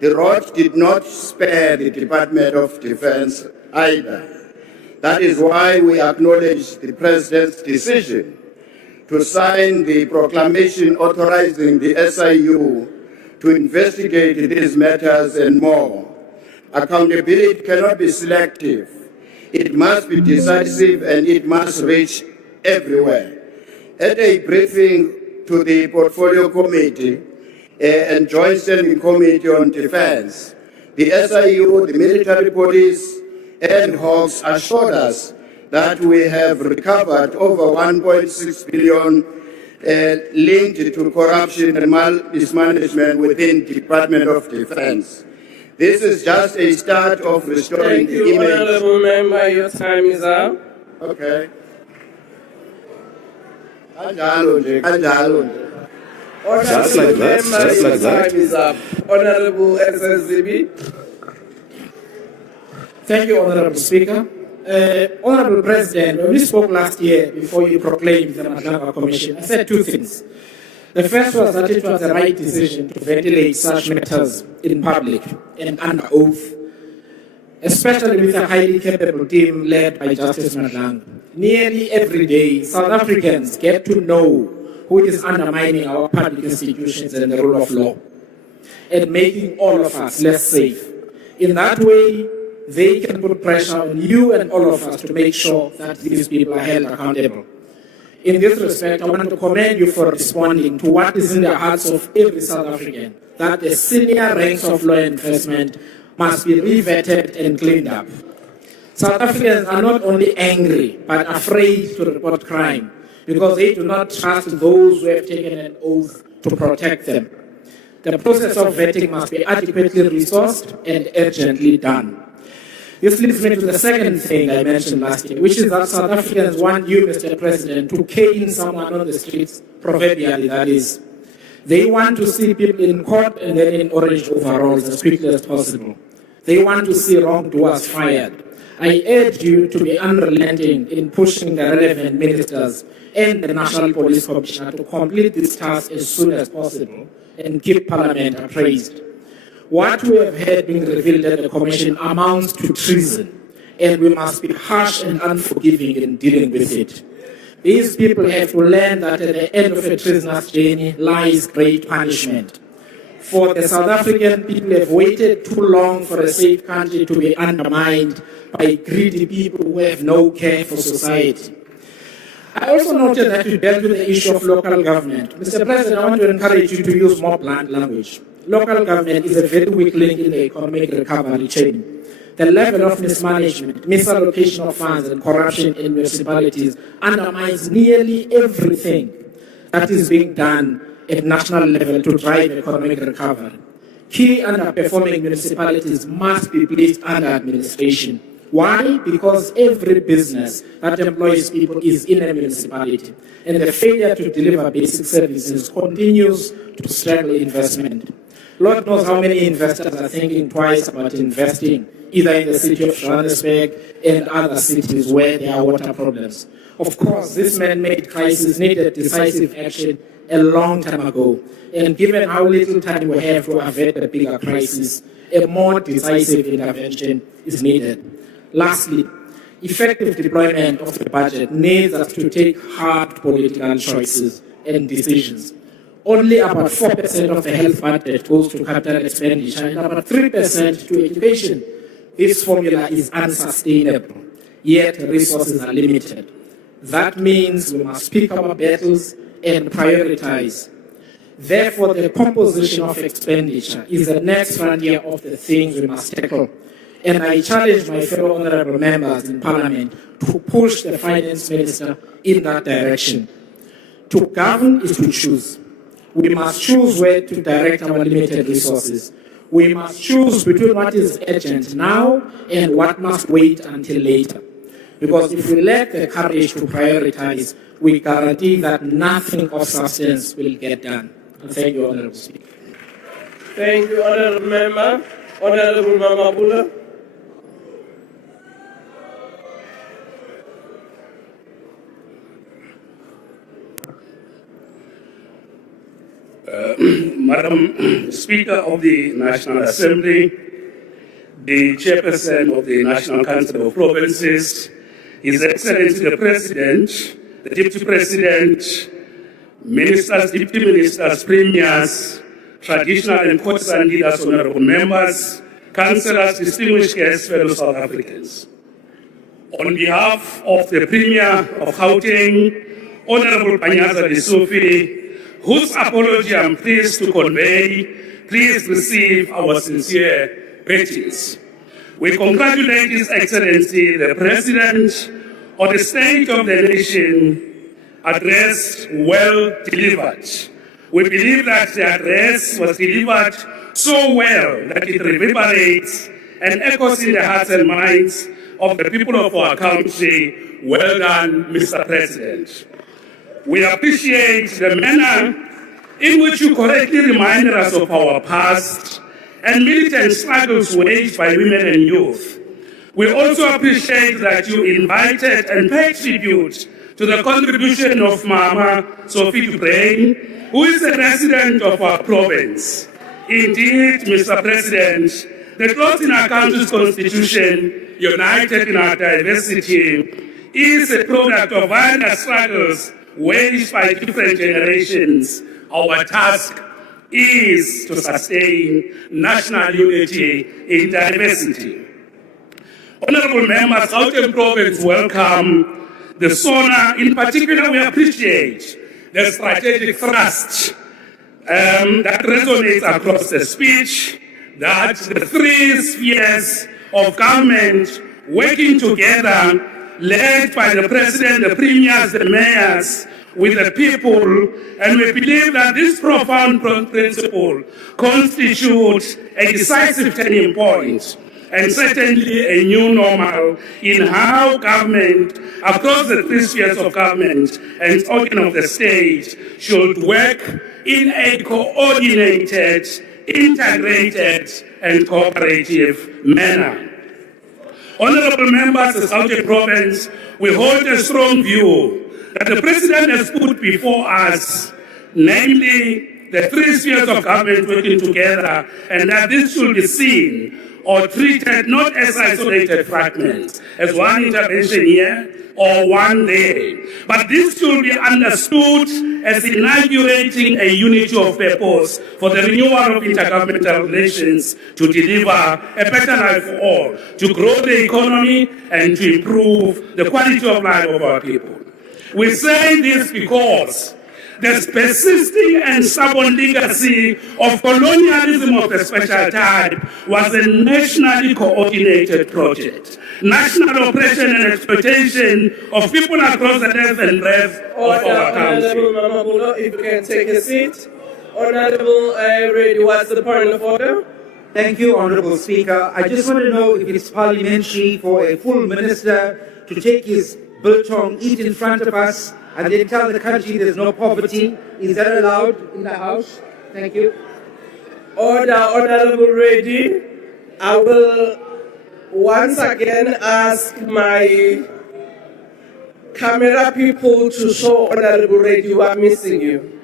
rod did not spare the Department of Defense either. That is why we acknowledge the President's decision to sign the proclamation authorizing the SIU to investigate these matters and more. Accountability cannot be selective. It must be decisive and it must reach everywhere. At a briefing to the Portfolio Committee and Joint Standing Committee on Defense, the SIU, the military police, and Hawks assured us that we have recovered over 1.6 billion linked to corruption and mismanagement within the Department of Defense. This is just a start of restoring the image. Thank you, Honorable Member. Your time is up. Okay. Just like that, just like that. Time is up. Honorable SSDB. Thank you, Honorable Speaker. Honorable President, when we spoke last year before you proclaimed the Madlanga Commission, I said two things. The first was that it was the right decision to ventilate such matters in public and under oath, especially with a highly capable team led by Justice Madlanga. Nearly every day, South Africans get to know who is undermining our public institutions and the rule of law and making all of us less safe. In that way, they can put pressure on you and all of us to make sure that these people are held accountable. In this respect, I want to commend you for responding to what is in the hearts of every South African, that the senior ranks of law enforcement must be revetted and cleaned up. South Africans are not only angry, but afraid to report crime because they do not trust those who have taken an oath to protect them. The process of vetting must be adequately resourced and urgently done. This leads me to the second thing I mentioned last year, which is that South Africans want you, Mr. President, to cane someone on the streets, proverbially, that is. They want to see people in court and then in orange overalls as quickly as possible. They want to see wrongdoers fired. I urge you to be unrelenting in pushing the relevant ministers and the National Police Commissioner to complete this task as soon as possible and keep Parliament appraised. What we have heard being revealed at the Commission amounts to treason, and we must be harsh and unforgiving in dealing with it. These people have to learn that at the end of a prisoner's journey lies great punishment. For the South African people have waited too long for a safe country to be undermined by greedy people who have no care for society. I also noted that you dealt with the issue of local government. Mr. President, I want to encourage you to use more blunt language. Local government is a very weak link in the economic recovery chain. The level of mismanagement, misallocation of funds, and corruption in municipalities undermines nearly everything that is being done at national level to drive economic recovery. Key underperforming municipalities must be placed under administration. Why? Because every business that employs people is in a municipality, and the failure to deliver basic services continues to struggle investment. Lord knows how many investors are thinking twice about investing either in the city of Johannesburg and other cities where there are water problems. Of course, this man-made crisis needed decisive action a long time ago, and given how little time we have to avert the bigger crisis, a more decisive intervention is needed. Lastly, effective deployment of the budget needs us to take hard political choices and decisions. Only about 4% of the health budget goes to capital expenditure and about 3% to education. This formula is unsustainable, yet resources are limited. That means we must pick our battles and prioritize. Therefore, the composition of expenditure is the next frontier of the things we must tackle. And I challenge my fellow honorable members in Parliament to push the finance minister in that direction. To govern is to choose. We must choose where to direct our limited resources. We must choose between what is urgent now and what must wait until later. Because if we lack the courage to prioritize, we guarantee that nothing of substance will get done. Thank you, Honorable Speaker. Thank you, Honorable Member. Honorable Mamabula. Madam Speaker of the National Assembly, the Chairperson of the National Council of Provinces, His Excellency the President, the Deputy President, Ministers, Deputy Ministers, Premiers, traditional and courtesan leaders, honorable members, councillors, distinguished guests, fellow South Africans. On behalf of the Premier of Gauteng, Honorable Panyaza Lesufi, whose apology I'm pleased to convey, please receive our sincere greetings. We congratulate His Excellency the President on the State of the Nation address well delivered. We believe that the address was delivered so well that it reverberates and echoes in the hearts and minds of the people of our country. Well done, Mr. President. We appreciate the manner in which you correctly reminded us of our past and militant struggles waged by women and youth. We also appreciate that you invited and paid tribute to the contribution of Mama Sophie Dubrain, who is a resident of our province. Indeed, Mr. President, the clause in our country's constitution, united in our diversity, is a product of various struggles waged by different generations. Our task is to sustain national unity in diversity. Honorable members, Gauteng Province welcome the SONA. In particular, we appreciate the strategic thrust that resonates across the speech, that the three spheres of government working together, led by the President, the Premiers, the Mayors, with the people, and we believe that this profound principle constitutes a decisive turning point and certainly a new normal in how government, across the three spheres of government and organ of the state, should work in a coordinated, integrated, and cooperative manner. Honourable members of Gauteng Province, we hold a strong view that the President has put before us, namely the three spheres of government working together, and that this should be seen or treated not as isolated fragments, as one intervention here or one there, but this should be understood as inaugurating a unity of purpose for the renewal of intergovernmental relations to deliver a better life for all, to grow the economy and to improve the quality of life of our people. We say this because the persisting and stubborn legacy of colonialism of a special type was a nationally coordinated project. National oppression and exploitation of people across the depth and breadth of our country. Honourable Mamabulo, if you can take a seat. Honourable Reddy, what's the point of order? Thank you, Honourable Speaker. I just want to know if it's parliamentary for a full minister to take his biltong, eat in front of us, and then tell the country there's no poverty. Is that allowed in the House? Thank you. Order, Honourable Reddy. I will once again ask my camera people to show Honourable Reddy who are missing you.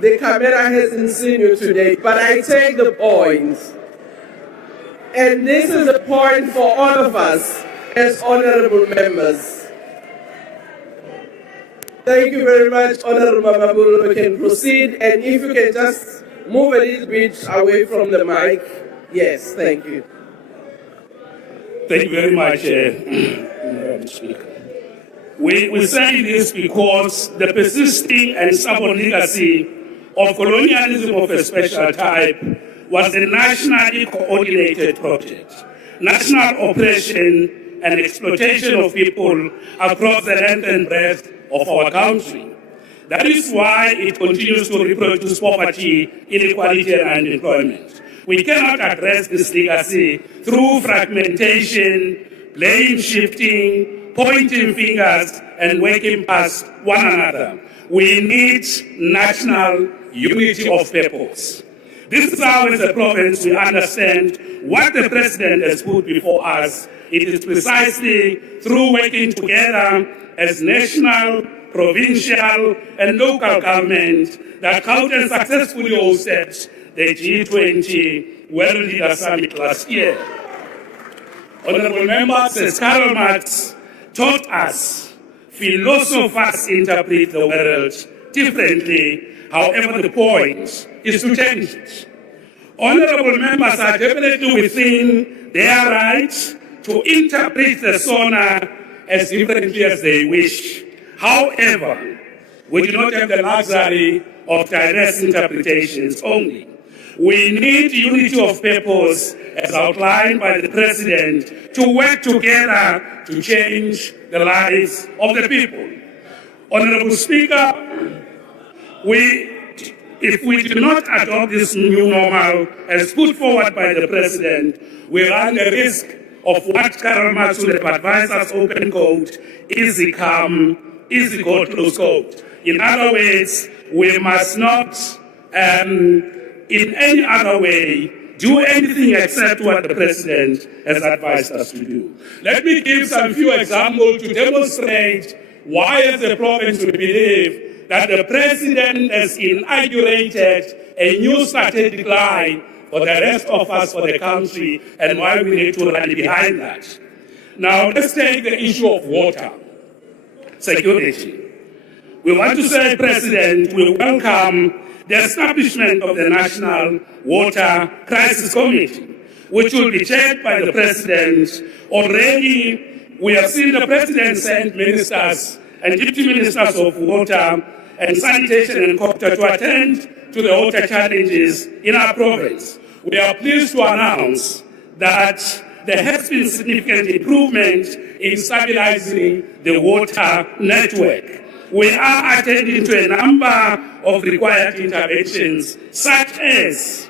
The camera hasn't seen you today, but I take the point. And this is a point for all of us as honourable members. Thank you very much, Honourable Mamabulo. We can proceed, and if you can just move a little bit away from the mic. Yes, thank you. Thank you very much, Madam Speaker. We say this because the persisting and stubborn legacy of colonialism of a special type was a nationally coordinated project. National oppression and exploitation of people across the length and breadth of our country. That is why it continues to reproduce poverty, inequality, and unemployment. We cannot address this legacy through fragmentation, blame shifting, pointing fingers, and working past one another. We need national unity of purpose. This is how, as a province, we understand what the President has put before us. It is precisely through working together as national, provincial, and local government that Gauteng successfully hosted the G20 World Leader Summit last year. Honourable members, as Karl Marx taught us, philosophers interpret the world differently. However, the point is to change it. Honourable members are definitely within their right to interpret the SONA as differently as they wish. However, we do not have the luxury of diverse interpretations only. We need unity of purpose, as outlined by the President, to work together to change the lives of the people. Honourable Speaker, if we do not adopt this new normal as put forward by the President, we run the risk of what Karl Marx would have advised us, open quote, easy come, easy go, close quote. In other words, we must not, in any other way, do anything except what the President has advised us to do. Let me give some few examples to demonstrate why, as a province, we believe that the President has inaugurated a new strategic line for the rest of us, for the country, and why we need to rally behind that. Now, let's take the issue of water security. We want to say, President, we welcome the establishment of the National Water Crisis Committee, which will be chaired by the President. Already, we have seen the President send ministers and deputy ministers of water and sanitation and COP to attend to the water challenges in our province. We are pleased to announce that there has been significant improvement in stabilizing the water network. We are attending to a number of required interventions, such as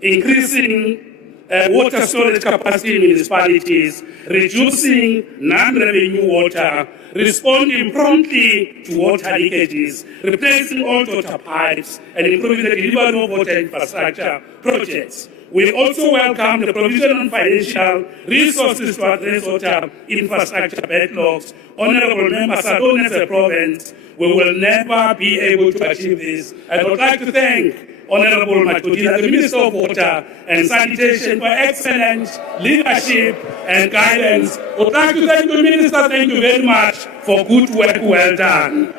increasing water storage capacity in municipalities, reducing non-revenue water, responding promptly to water leakages, replacing old water pipes, and improving the delivery of water infrastructure projects. We also welcome the provision of financial resources to address water infrastructure backlogs. Honourable members, alone as a province, we will never be able to achieve this. I would like to thank Honourable Matudila, the Minister of Water and Sanitation, for excellent leadership and guidance. I would like to thank the Minister, thank you very much for good work well done.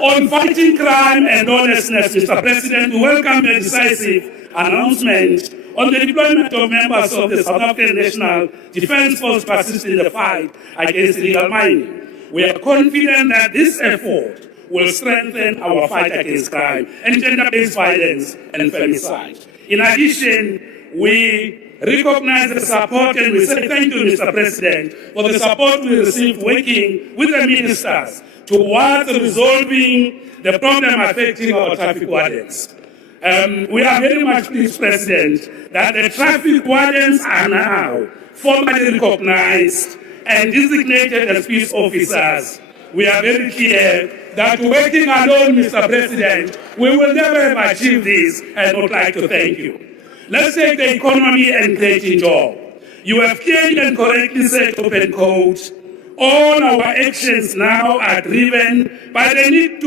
On fighting crime and lawlessness, Mr. President, we welcome the decisive announcement on the deployment of members of the South African National Defence Force to assist in the fight against illegal mining. We are confident that this effort will strengthen our fight against crime and gender-based violence and femicide. In addition, we recognize the support and we say thank you, Mr. President, for the support we received working with the ministers towards resolving the problem affecting our traffic wardens. We are very much pleased, President, that the traffic wardens are now formally recognized and designated as peace officers. We are very clear that working alone, Mr. President, we will never have achieved this, and would like to thank you. Let's take the economy and creating jobs. You have clearly and correctly set open codes. All our actions now are driven by the need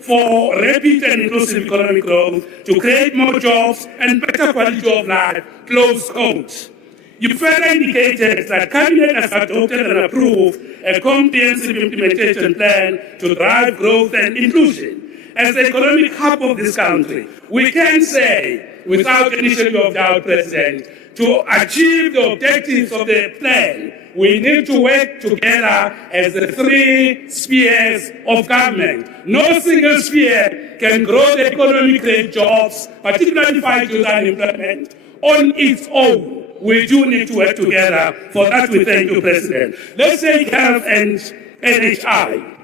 for rapid and inclusive economic growth to create more jobs and better quality of life, close quotes. You further indicated that Cabinet has adopted and approved a comprehensive implementation plan to drive growth and inclusion. As the economic hub of this country, we can say, without any shadow of doubt, President, to achieve the objectives of the plan, we need to work together as the three spheres of government. No single sphere can grow the economy, create jobs, particularly fight youth unemployment, on its own. We do need to work together. For that, we thank you, President. Let's take health and NHI.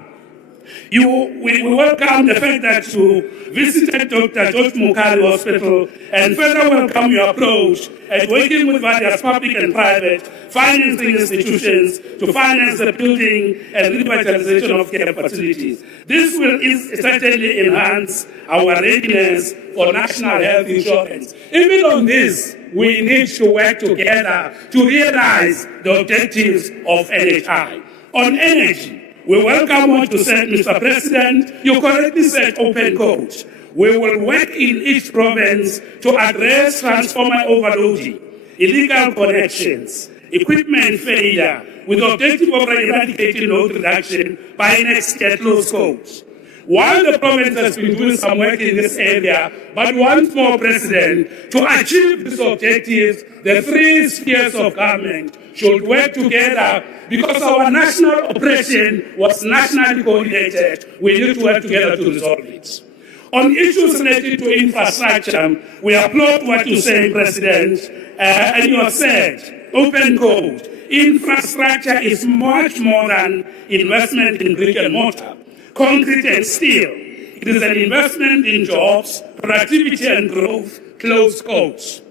We welcome the fact that you visited Dr. George Mukari Hospital and further welcome your approach at working with various public and private financing institutions to finance the building and revitalization of care facilities. This will certainly enhance our readiness for national health insurance. Even on this, we need to work together to realize the objectives of NHI. On energy, we welcome what you said, Mr. President. You correctly said open codes. We will work in each province to address transformer overloading, illegal connections, equipment failure, with the objective of eradicating load reduction by next year close codes. While the province has been doing some work in this area, but once more, President, to achieve these objectives, the three spheres of government should work together because our national operation was nationally coordinated. We need to work together to resolve it. On issues related to infrastructure, we applaud what you're saying, President, and you have said, open code. Infrastructure is much more than investment in brick and mortar, concrete and steel. It is an investment in jobs, productivity and growth, close quotes.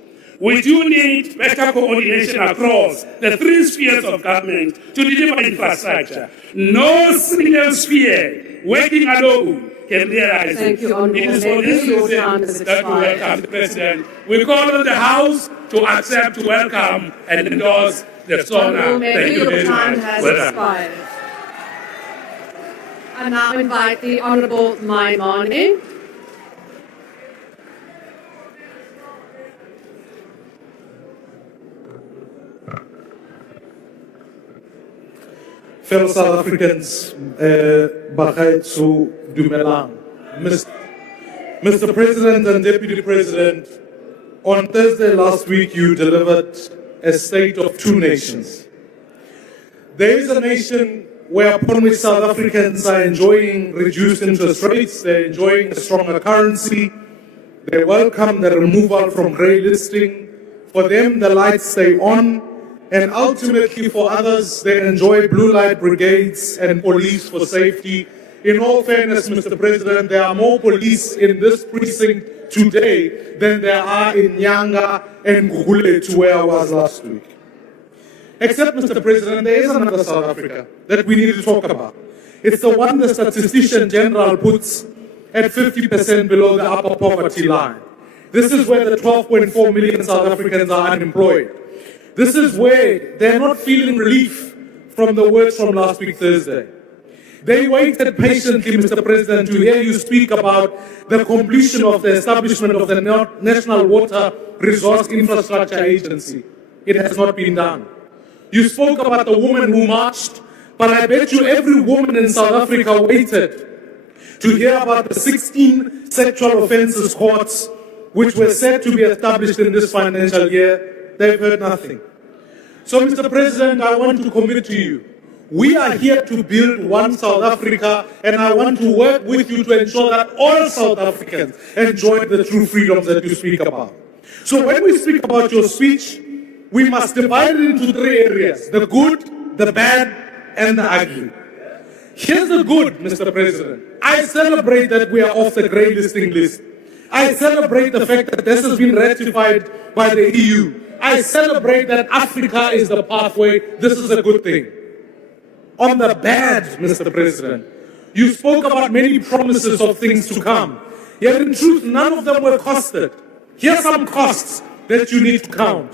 We do need better coordination across the three spheres of government to deliver infrastructure. No single sphere working alone can realize Thank you, Honourable. it. It is for this reason that we welcome the President. We call on the House to accept, to welcome and endorse the SONA. Thank you very time much. has expired. I now invite the Honourable Maimane. Fellow South Africans, Bagaitsu Dumelang, Mr. President and Deputy President, on Thursday last week you delivered a state of two nations. There is a nation whereupon which South Africans are enjoying reduced interest rates, they're enjoying a stronger currency, they welcome the removal from grey listing For them, the lights stay on, and ultimately for others, they enjoy blue light brigades and police for safety. In all fairness, Mr. President, there are more police in this precinct today than there are in Nyanga and Gugulethu, where I was last week. Except, Mr. President, there is another South Africa that we need to talk about. It's the one the Statistician General puts at 50% below the upper poverty line. This is where the 12.4 million South Africans are unemployed. This is where they're not feeling relief from the words from last week, Thursday. They waited patiently, Mr. President, to hear you speak about the completion of the establishment of the National Water Resource Infrastructure Agency. It has not been done. You spoke about the woman who marched, but I bet you every woman in South Africa waited to hear about the 16 sexual offences courts which were said to be established in this financial year. They've heard nothing. So, Mr. President, I want to commit to you. We are here to build one South Africa, and I want to work with you to ensure that all South Africans enjoy the true freedoms that you speak about. So when we speak about your speech, we must divide it into three areas: the good, the bad, and the ugly. Here's the good, Mr. President. I celebrate that we are off the grey listing list. I celebrate the fact that this has been ratified by the EU. I celebrate that Africa is the pathway. This is a good thing. On the bad, Mr. President, you spoke about many promises of things to come. Yet in truth, none of them were costed. Here are some costs that you need to count.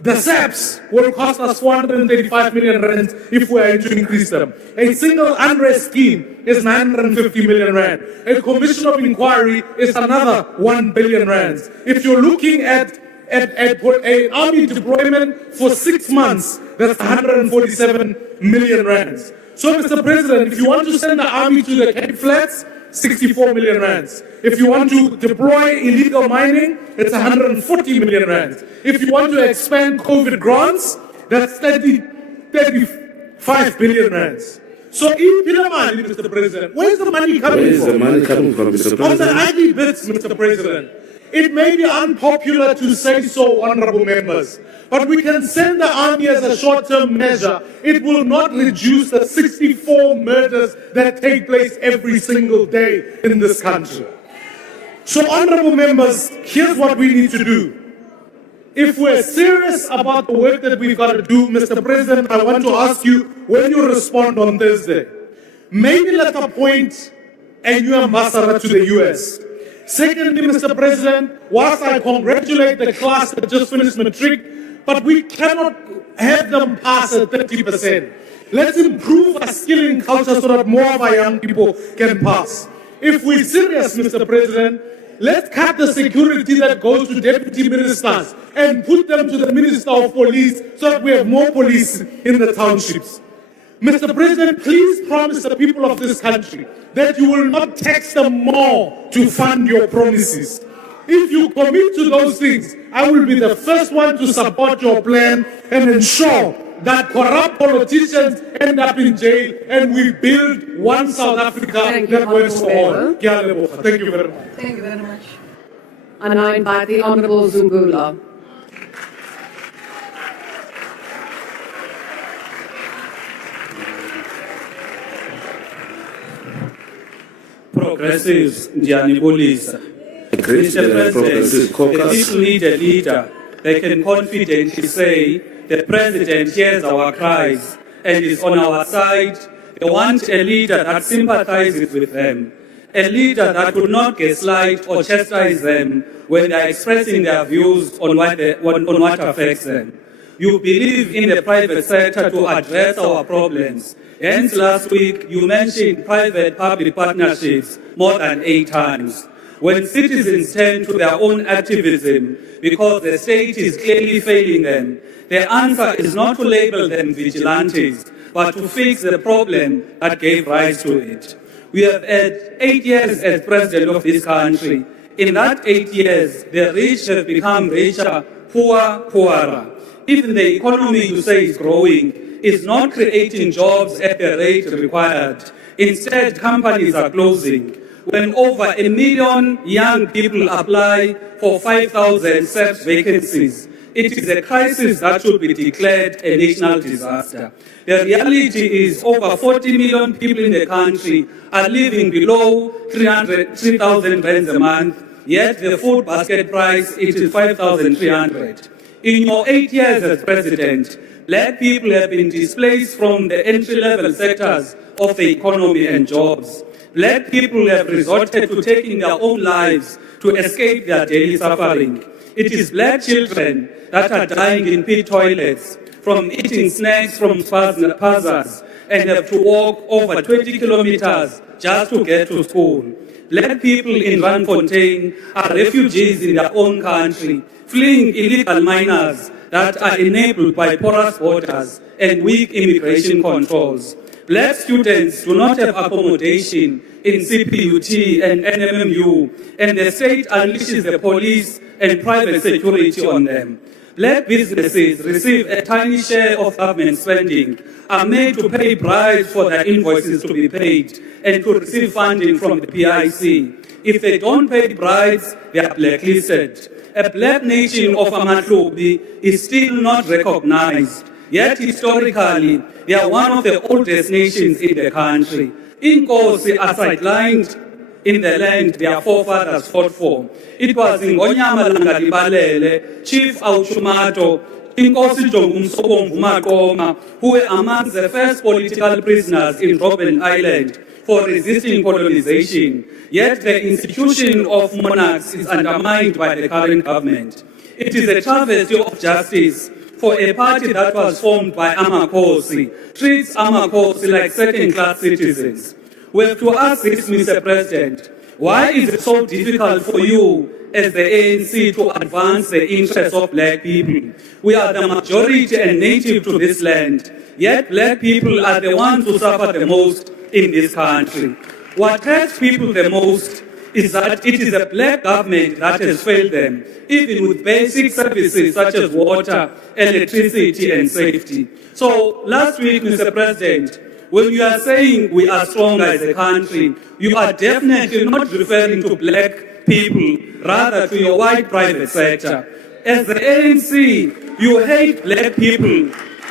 The SAPs will cost us 435 million rand if we are to increase them. A single unrest scheme is 950 million rand. A commission of inquiry is another 1 billion rand. If you're looking at an army deployment for 6 months, that's 147 million rands. So, Mr. President, if you want to send the army to the Cape Flats, 64 million rands. If you want to deploy illegal mining, it's 140 million rands. If you want to expand COVID grants, that's 35 billion rands. So, Mr. President, where's the money coming from? Where is the money coming from, Mr. President? On the ugly bits, Mr. President, it may be unpopular to say so, honorable members, but we can send the army as a short-term measure. It will not reduce the 64 murders that take place every single day in this country. So, honorable members, here's what we need to do. If we're serious about the work that we've got to do, Mr. President, I want to ask you, when you respond on Thursday, maybe let's appoint a new ambassador to the US. Secondly, Mr. President, whilst I congratulate the class that just finished matric, but we cannot have them pass at 30%. Let's improve our skilling culture so that more of our young people can pass. If we're serious, Mr. President, let's cut the security that goes to deputy ministers and put them to the Minister of Police so that we have more police in the townships. Mr. President, please promise the people of this country that you will not tax them more to fund your promises. If you commit to those things, I will be the first one to support your plan and ensure that corrupt politicians end up in jail and we build one South Africa that works for all. Thank you very much. Thank you very much. I now invite the Honourable Zungula. Progressives, ndiyanibulisa. Mr. President, the people need a leader. They can confidently say, the President hears our cries and is on our side. They want a leader that sympathizes with them. A leader that will not gaslight or chastise them when they are expressing their views on what affects them. You believe in the private sector to address our problems. Hence, last week, you mentioned private-public partnerships more than 8 times. When citizens turn to their own activism because the state is clearly failing them, the answer is not to label them vigilantes, but to fix the problem that gave rise to it. We have had 8 years as president of this country. In that 8 years, the rich have become richer, poor, poorer. Even the economy you say is growing is not creating jobs at the rate required. Instead, companies are closing. When over 1 million young people apply for 5,000 SAPS vacancies, It is a crisis that should be declared a national disaster. The reality is over 40 million people in the country are living below 3,000 rands a month, yet the food basket price is 5,300. In your 8 years as president, black people have been displaced from the entry-level sectors of the economy and jobs. Black people have resorted to taking their own lives to escape their daily suffering. It is black children that are dying in pit toilets from eating snacks from Pazas and have to walk over 20 kilometers just to get to school. Black people in Randfontein are refugees in their own country, fleeing illegal miners that are enabled by porous borders and weak immigration controls. Black students do not have accommodation in CPUT and NMMU, and the state unleashes the police and private security on them. Black businesses receive a tiny share of government spending, are made to pay bribes for their invoices to be paid, and to receive funding from the PIC. If they don't pay bribes, they are blacklisted. A black nation of Amatlubi is still not recognized, yet historically, they are one of the oldest nations in the country. Inkosi are sidelined in the land their forefathers fought for. It was in Ngonyama Langalibalele, Chief Auchumato, Inkosi Jongumsobomvu Makoma, who were among the first political prisoners in Robben Island for resisting colonization. Yet the institution of monarchs is undermined by the current government. It is a travesty of justice for a party that was formed by Amakosi, treats Amakosi like second-class citizens. We have to ask this, Mr. President, why is it so difficult for you as the ANC to advance the interests of black people? We are the majority and native to this land, yet black people are the ones who suffer the most in this country. What hurts people the most is that it is a black government that has failed them, even with basic services such as water, electricity, and safety. So last week, Mr. President, when you are saying we are strong as a country, you are definitely not referring to black people, rather to your white private sector. As the ANC, you hate black people.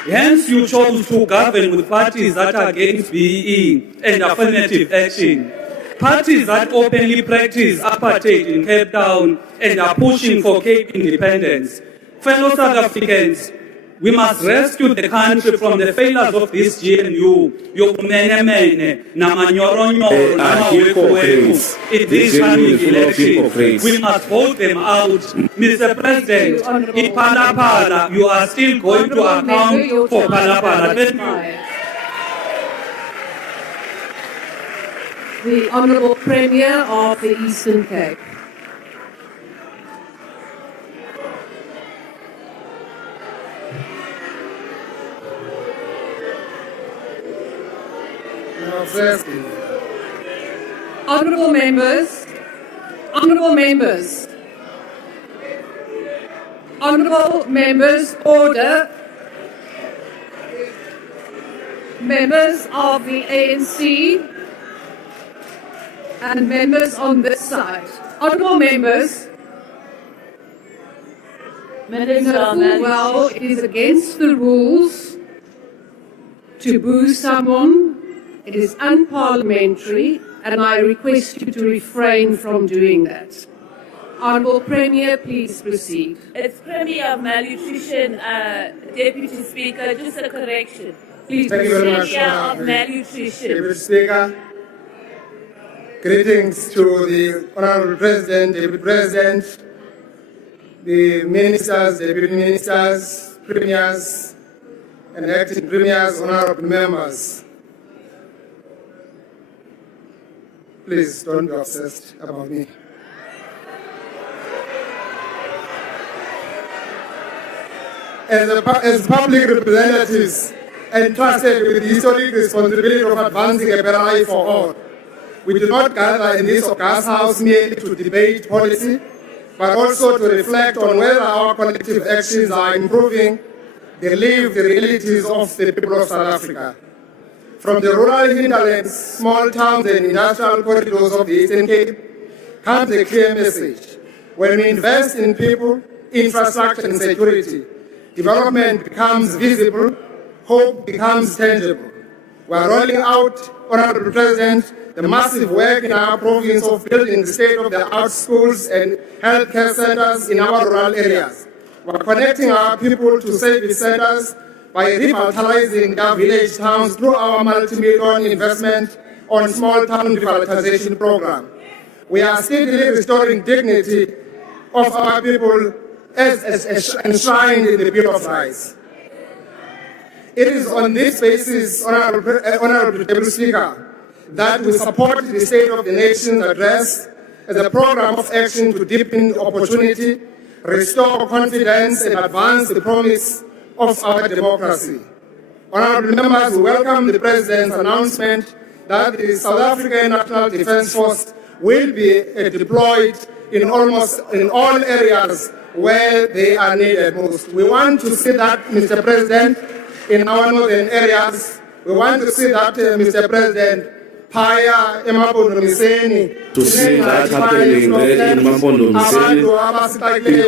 Hence, you chose to govern with parties that are against BEE and affirmative action. Parties that openly practice apartheid in Cape Town and are pushing for Cape independence. Fellow South Africans, we must rescue the country from the failures of this GNU. In this coming election, we must vote them out. Mr. President, in Palapala, you are still going to account for Palapala. The Honourable Premier of the Eastern Cape. Honourable members, honourable members, honourable members, order. Members of the ANC and members on this side. Honourable members, well, it is against the rules to boo someone. It is unparliamentary, and I request you to refrain from doing that. Honourable Premier, please proceed. It's Premier of Malnutrition, Deputy Speaker, just a correction. Please Thank proceed. you very much, of Malnutrition. Deputy Speaker, greetings to the Honourable President, Deputy President, the Ministers, Deputy Ministers, Premiers, and Acting Premiers, Honourable Members. Please don't be obsessed about me. As public representatives entrusted with the historic responsibility of advancing a better life for all, we do not gather in this august house merely to debate policy, but also to reflect on whether our collective actions are improving the lived realities of the people of South Africa. From the rural hinterlands, small towns and industrial corridors of the Eastern Cape comes a clear message. When we invest in people, infrastructure and security, development becomes visible, hope becomes tangible. We are rolling out, Honorable President, the massive work in our province of building state-of-the-art schools and healthcare centers in our rural areas. We are connecting our people to service centers by revitalizing their village towns through our multi-million investment on small town revitalization program. We are steadily restoring dignity of our people as enshrined in the Bill of Rights. It is on this basis, Honorable Deputy Speaker, that we support the State of the Nation's address as a program of action to deepen opportunity, restore confidence, and advance the promise of our democracy. Honorable members, we welcome the President's announcement that the South African National Defence Force will be deployed in almost in all areas where they are needed most. We want to see that, Mr. President, in our northern areas. We want to see that, Mr. President, Paya, Emapondomiseni. To see that happening there in Mapondomiseni, people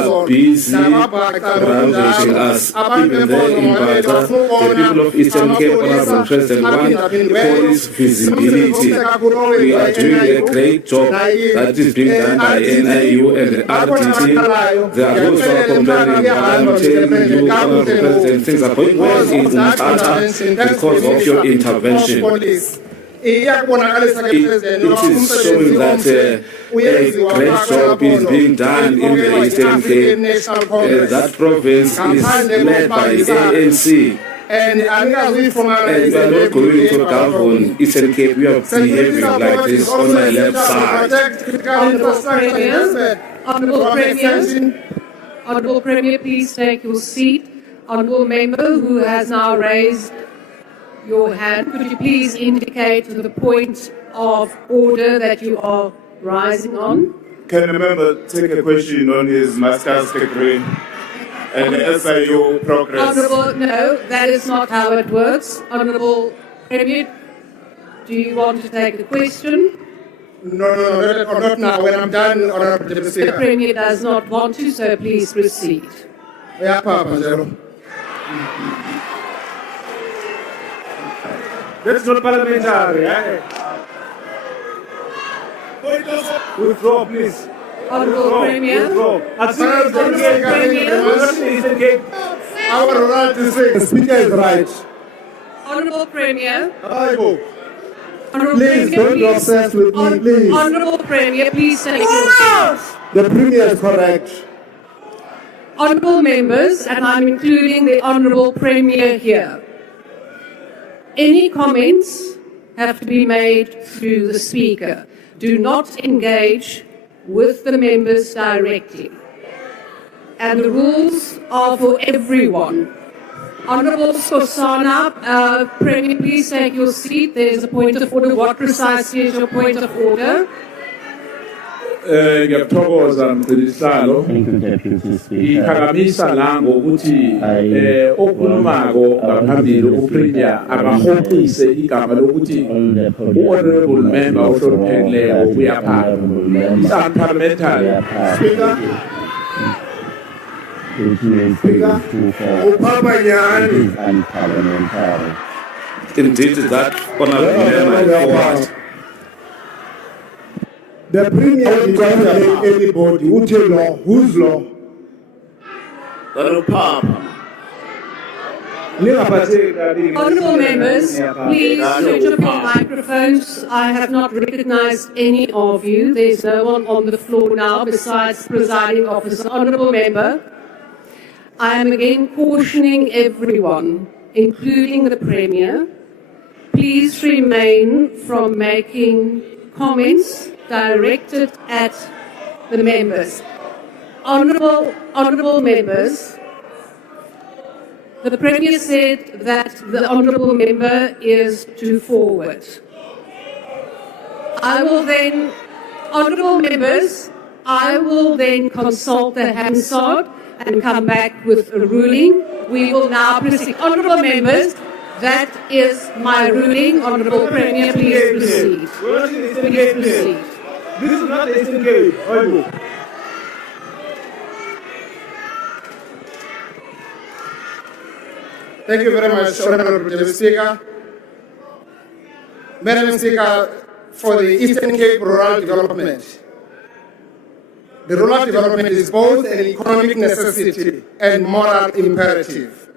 are busy ravaging us. Even there in Bata, the people of Eastern Cape, Honorable President, want police visibility. We are doing a great job that is being done by NIU and the RTT. They are those who are complaining, but I'm telling you, Honorable President, things are going well in Umtata because of your intervention. It is showing that a great job is being done in the Eastern Cape. That province is led by ANC. And we are not going to govern Eastern Cape. We are behaving like this on my left side. Honourable Premier, please take your seat. Honourable Member who has now raised your hand, could you please indicate the point of order that you are rising on? Can a member take a question on his master's degree and the SIU progress? Honourable, no, that is not how it works. Honourable Premier, do you want to take the question? No, not now. When I'm done, Honourable Deputy Speaker. The Premier does not want to, so please proceed. Yeah, Papa. That's not parliamentary, eh? Withdraw, please. Honourable Premier. Our right to say the Speaker is right. Honourable Premier. Please don't be obsessed with me, please. Honourable Premier, please take your seat. The Premier is correct. Honourable members, and I'm including the Honourable Premier here. Any comments have to be made through the Speaker. Do not engage with the members directly. And the rules are for everyone. Honourable SONA, Premier, please take your seat. There's a point of order. What precisely is your point of order? Ngiyathokoza mgcinihlalo iphakamisa la ngokuthi okhulumako ngaphambili uPremier akahoxise igama lokuthi u-honorable member ohloniphekileyo uyaphala. It's unparliamentary. Speaker, indeed, that honorable member. The Premier did not name anybody. Who tell law? Whose law? Honourable members, please switch off your microphones. I have not recognised any of you. There's no one on the floor now besides the presiding officer. Honourable member, I am again cautioning everyone, including the Premier, please remain from making comments directed at the members. Honourable members, the Premier said that the Honourable Member is to forward. Honourable members, I will then consult the Hansard and come back with a ruling. We will now proceed. Honourable members, that is my ruling. Honourable Premier, please proceed. Please proceed. This is not the Eastern Cape. Thank you very much, Honorable Deputy Speaker. Madam Speaker, for the Eastern Cape Rural Development, the rural development is both an economic necessity and moral imperative.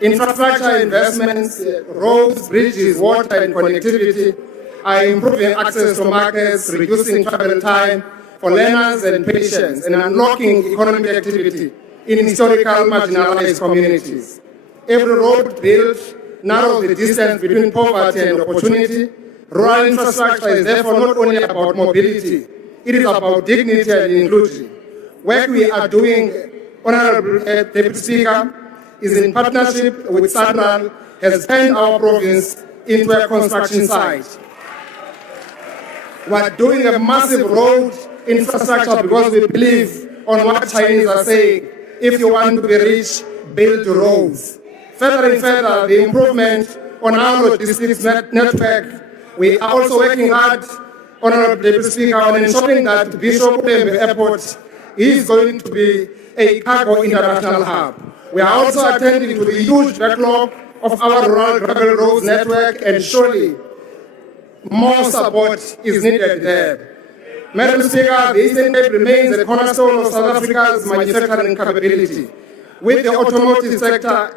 Infrastructure investments, roads, bridges, water and connectivity are improving access to markets, reducing travel time for learners and patients, and unlocking economic activity in historical marginalized communities. Every road built narrows the distance between poverty and opportunity. Rural infrastructure is therefore not only about mobility, it is about dignity and inclusion. Work we are doing, Honorable Deputy Speaker, is in partnership with Central, has turned our province into a construction site. We are doing a massive road infrastructure because we believe on what Chinese are saying, if you want to be rich, build roads. Further and further, the improvement on our logistics network, we are also working hard, Honorable Deputy Speaker, on ensuring that Bishop Tembe Airport is going to be a cargo international hub. We are also attending to the huge backlog of our rural gravel roads network, and surely more support is needed there. Madam Speaker, the Eastern Cape remains a cornerstone of South Africa's manufacturing capability, with the automotive sector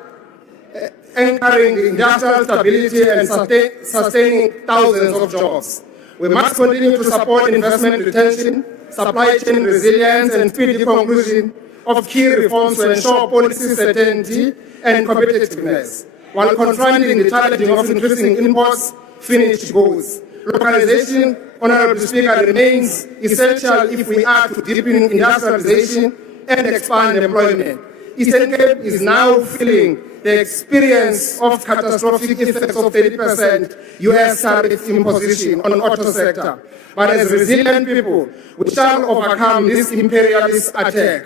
anchoring industrial stability and sustaining thousands of jobs. We must continue to support investment retention, supply chain resilience, and speedy conclusion of key reforms to ensure policy certainty and competitiveness, while confronting the challenge of increasing imports, finished goods. Localization, Honorable Speaker, remains essential if we are to deepen industrialization and expand employment. Eastern Cape is now feeling the experience of catastrophic effects of 30% US tariff imposition on the auto sector. But as resilient people, we shall overcome this imperialist attack.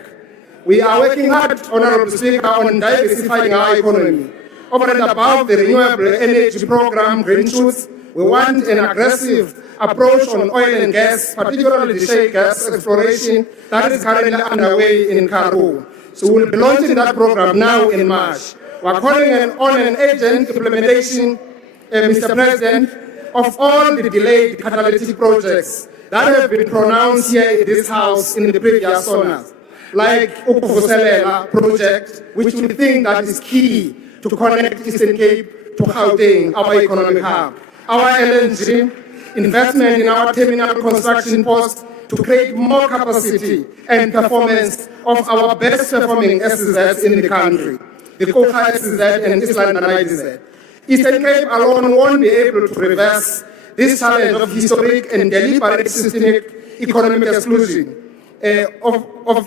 We are working hard, Honorable Speaker, on diversifying our economy. Over and above the renewable energy program, Green Shoots, we want an aggressive approach on oil and gas, particularly the shale gas exploration that is currently underway in Karoo. So we'll be launching that program now in March. We're calling on an urgent implementation, Mr. President, of all the delayed catalytic projects that have been pronounced here in this House in the previous SONA, like Ukuvuselela project, which we think that is key to connect Eastern Cape to Gauteng, our economic hub. Our LNG, investment in our terminal construction post to create more capacity and performance of our best performing SZs in the country, the Koka SZ and Island IDZ. Eastern Cape alone won't be able to reverse this challenge of historic and deliberate systemic economic exclusion of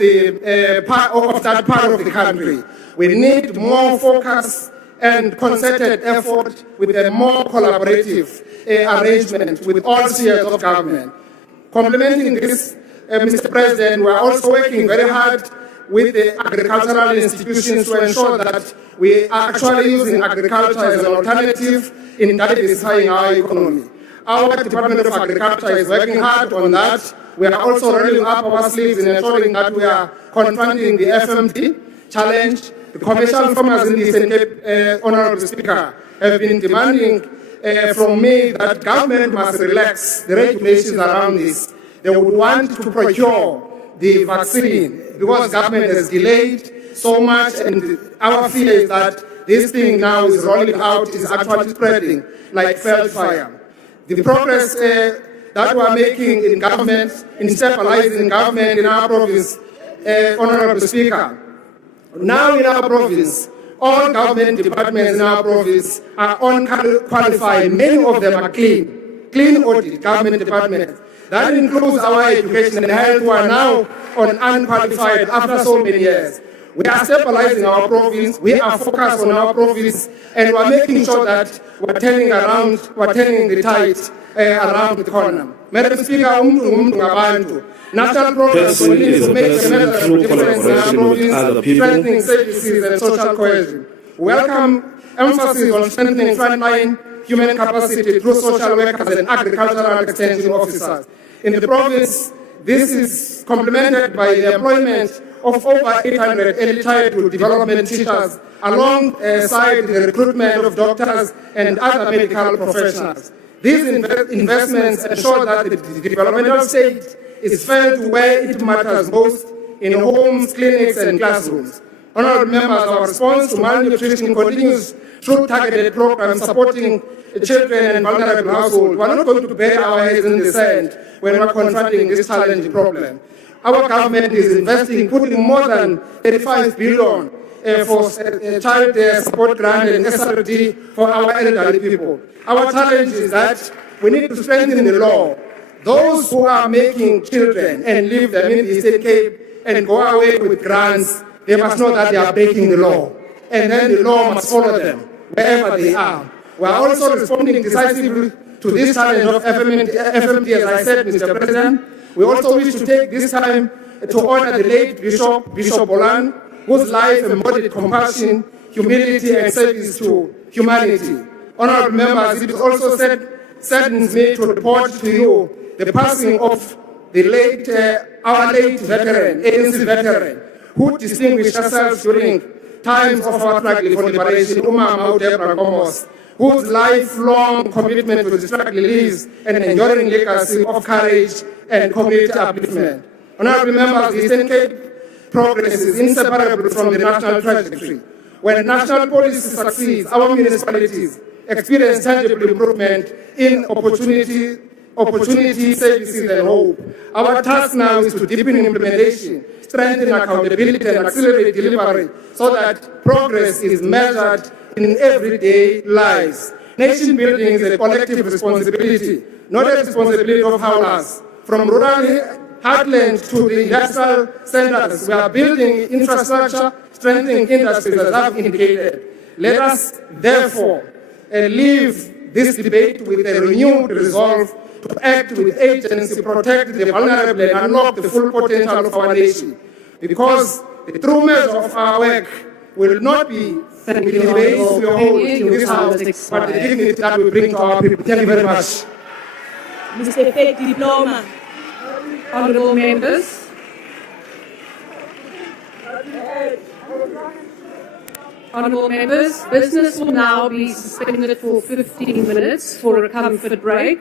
that part of the country. We need more focus and concerted effort with a more collaborative arrangement with all spheres of government. Complementing this, Mr. President, we are also working very hard with the agricultural institutions to ensure that we are actually using agriculture as an alternative in diversifying our economy. Our Department of Agriculture is working hard on that. We are also rolling up our sleeves in ensuring that we are confronting the FMD challenge. The commercial farmers in the Eastern Cape, Honorable Speaker, have been demanding from me that government must relax the regulations around this. They would want to procure the vaccine because government has delayed so much, and our fear is that this thing now is rolling out, is actually spreading like wildfire. The progress that we are making in government, in stabilizing government in our province, Honorable Speaker, now in our province, all government departments in our province are unqualified. Many of them are clean audit government departments. That includes our education and health, who are now on unqualified after so many years. We are stabilizing our province, we are focused on our province, and we are making sure that we're turning the tide around the corner. Madam Speaker, national programs will need to make a measurable difference in our province, strengthening services and social cohesion. Welcome emphasis on strengthening frontline human capacity through social workers and agricultural extension officers. In the province, This is complemented by the employment of over 800 early childhood development teachers alongside the recruitment of doctors and other medical professionals. These investments ensure that the developmental stage is felt where it matters most, in homes, clinics, and classrooms. Honourable members, our response to malnutrition continues through targeted programs supporting children and vulnerable households. We are not going to bury our heads in the sand when we are confronting this challenging problem. Our government is putting more than 35 billion for child support grant and SRD for our elderly people. Our challenge is that we need to strengthen the law. Those who are making children and leave them in the Eastern Cape and go away with grants, they must know that they are breaking the law. And then the law must follow them wherever they are. We are also responding decisively to this challenge of FMT, as I said, Mr. President. We also wish to take this time to honor the late Bishop Bolan, whose life embodied compassion, humility, and service to humanity. Honourable members, it also saddens me to report to you the passing of our late veteran, ANC veteran, who distinguished herself during times of our struggle for liberation, Umama Deborah Gomos, whose lifelong commitment to the struggle lives an enduring legacy of courage and community upliftment. Honourable members, the Eastern Cape progress is inseparable from the national trajectory. When national policy succeeds, our municipalities experience tangible improvement in opportunity, services, and hope. Our task now is to deepen implementation, strengthen accountability, and accelerate delivery so that progress is measured in everyday lives. Nation building is a collective responsibility, not a responsibility of howlers. From rural heartland to the industrial centers, we are building infrastructure, strengthening industries, as I've indicated. Let us, therefore, leave this debate with a renewed resolve to act with agency, protect the vulnerable, and unlock the full potential of our nation. Because the true measure of our work will not be the debates we hold in this house, but the dignity that we bring to our people. Thank you very much. Mr. Fake Diploma. Honourable members. Honourable members, business will now be suspended for 15 minutes for a comfort break.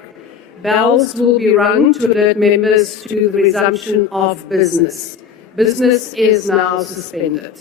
Bells will be rung to alert members to the resumption of business. Business is now suspended.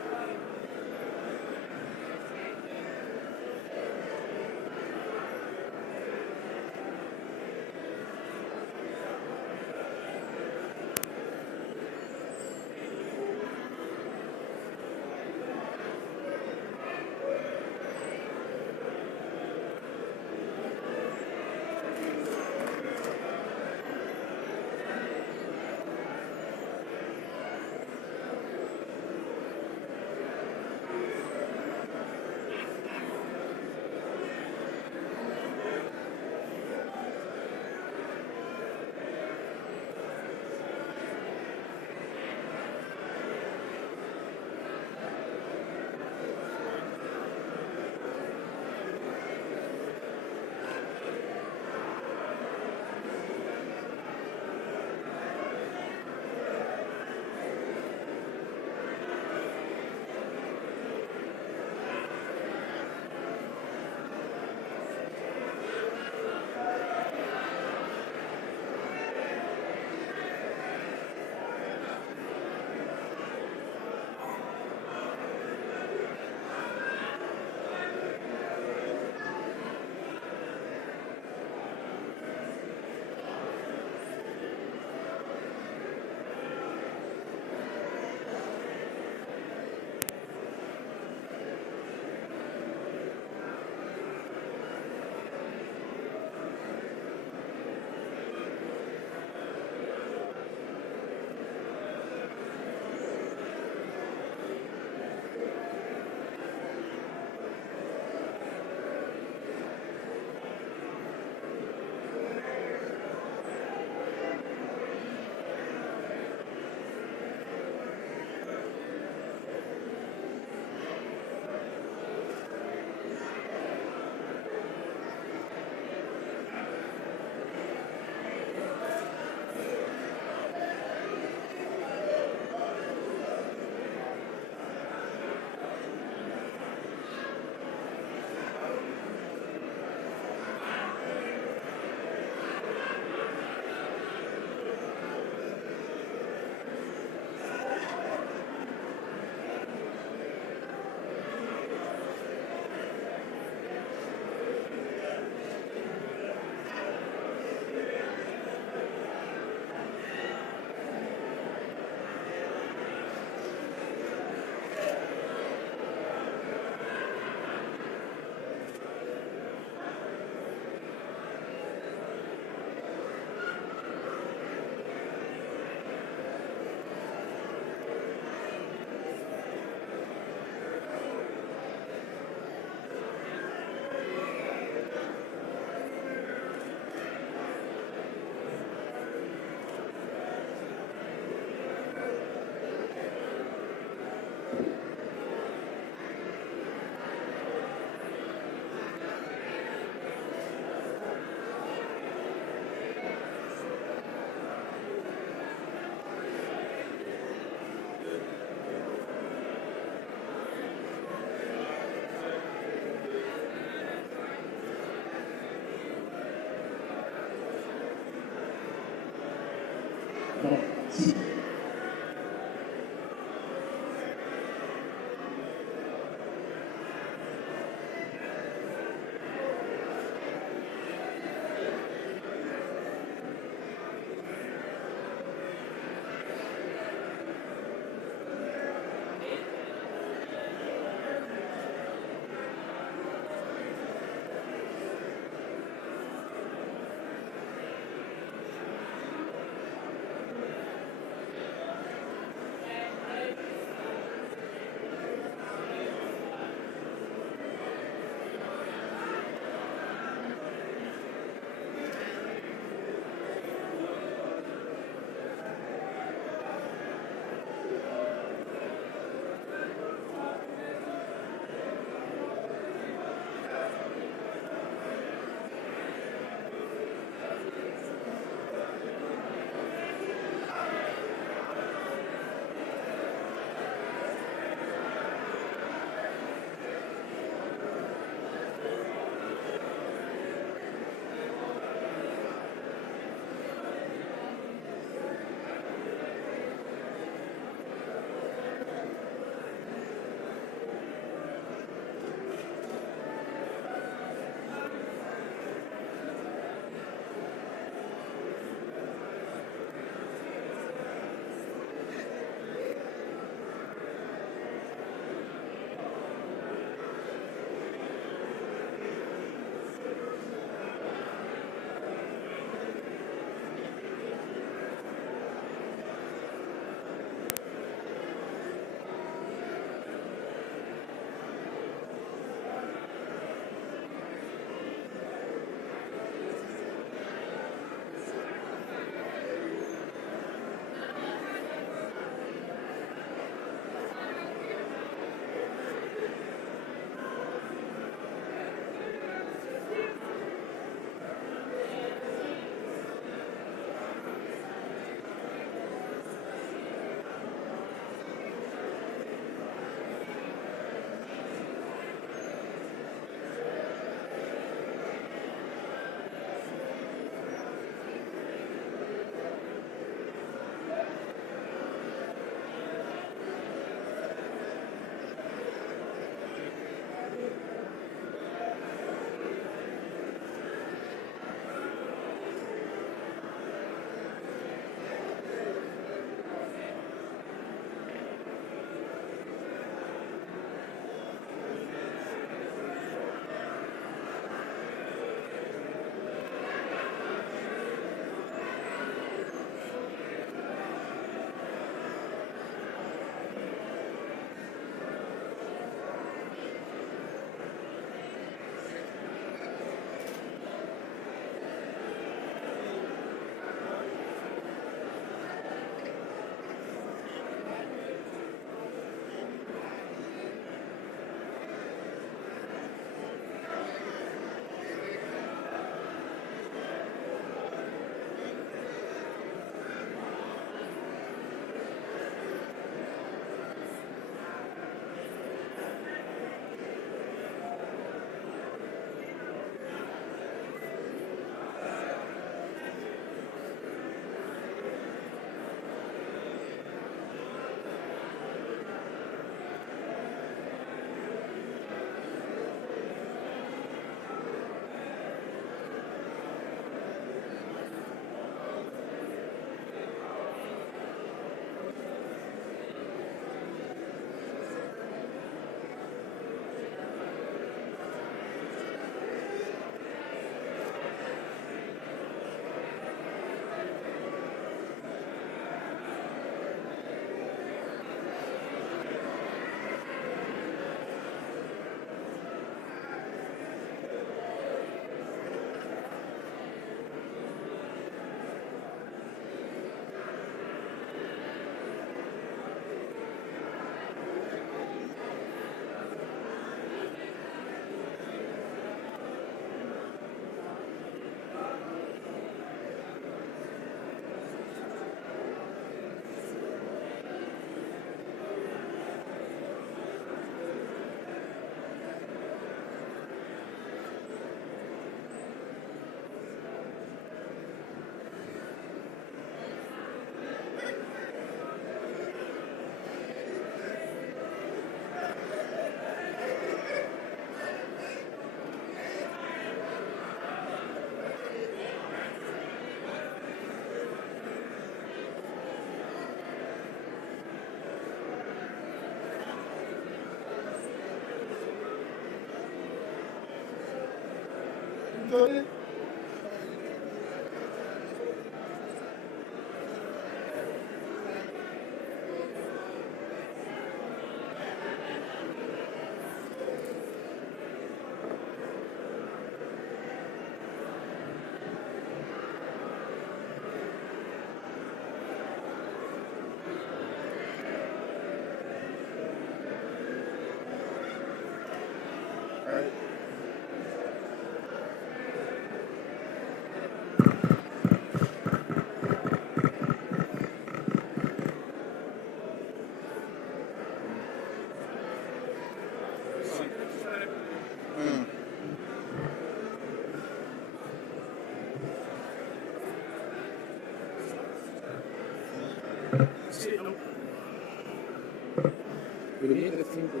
We need a thing to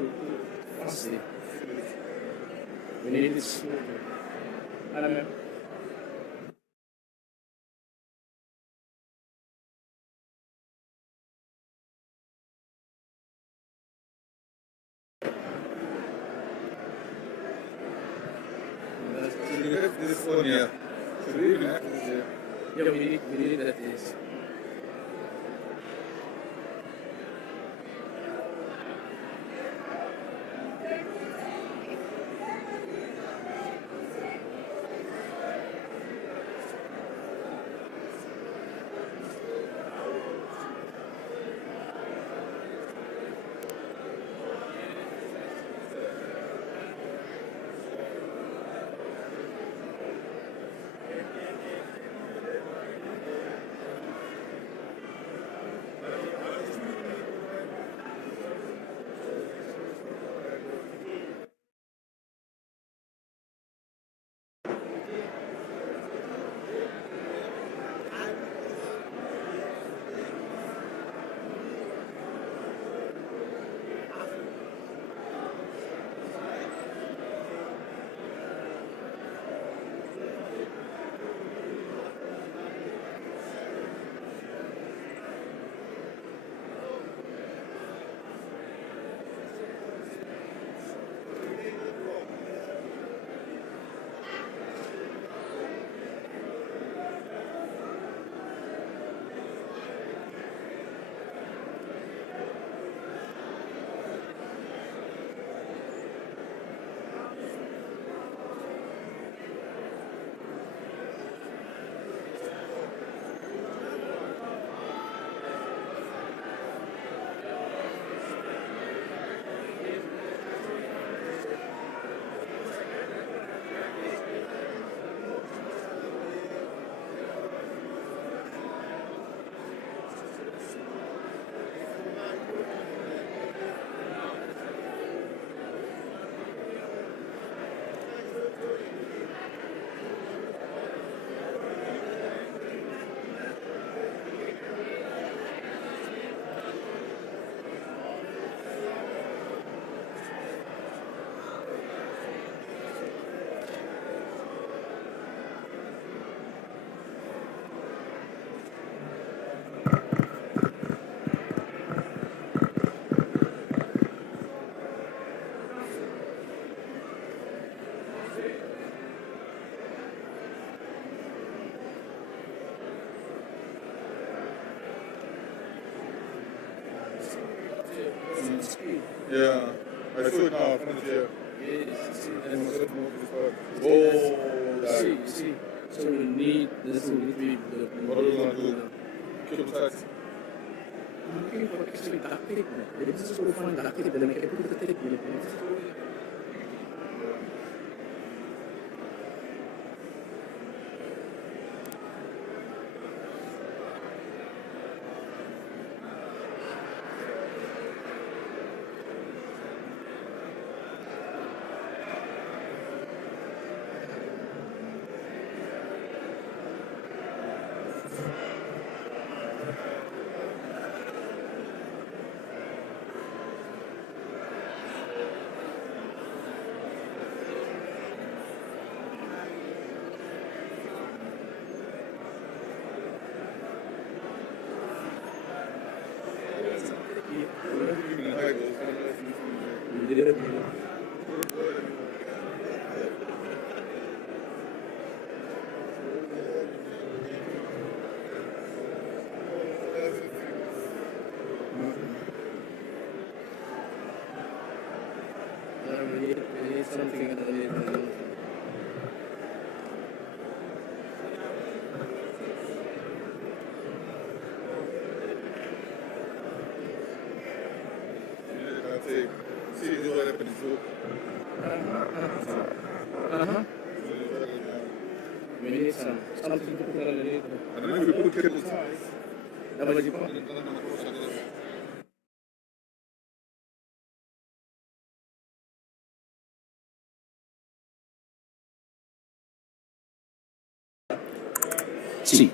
fussy. We need it smooth. I don't know. You have this one here. So we even have this here. Yeah, we need that is. Yeah, I saw it now, from here. Yes, Oh, see. So we need this to be the. What do we want to do? Kill the tax. I'm looking for actually duct tape. Let's just go find duct tape, then I can put the tape in it. We need something to put on the label. I don't know if you put cable ties. No, but you can't. Sì.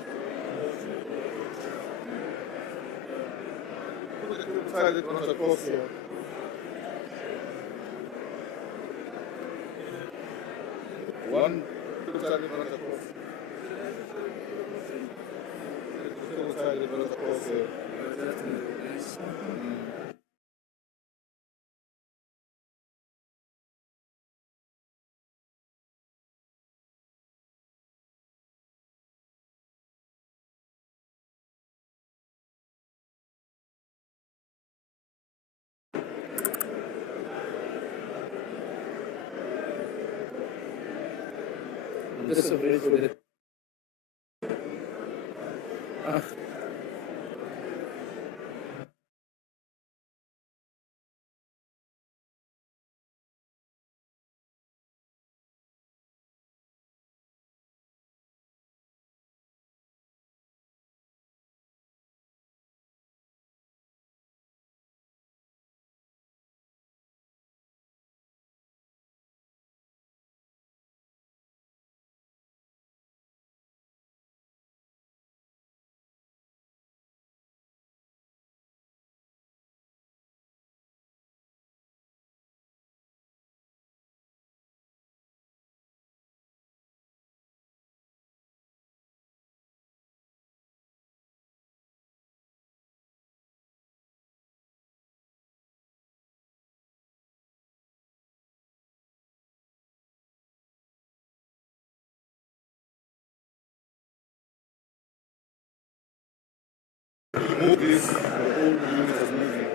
One. This is a very good. Move this, the whole unit is moving.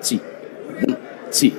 Sì. Sì.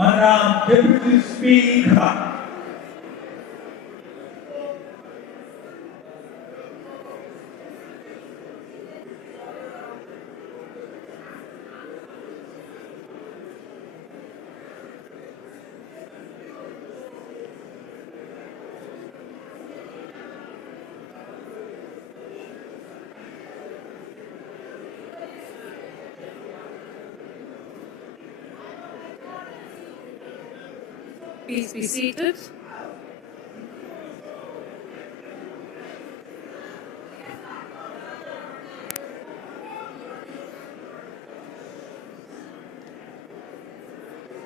Madam Deputy Speaker, Please be seated.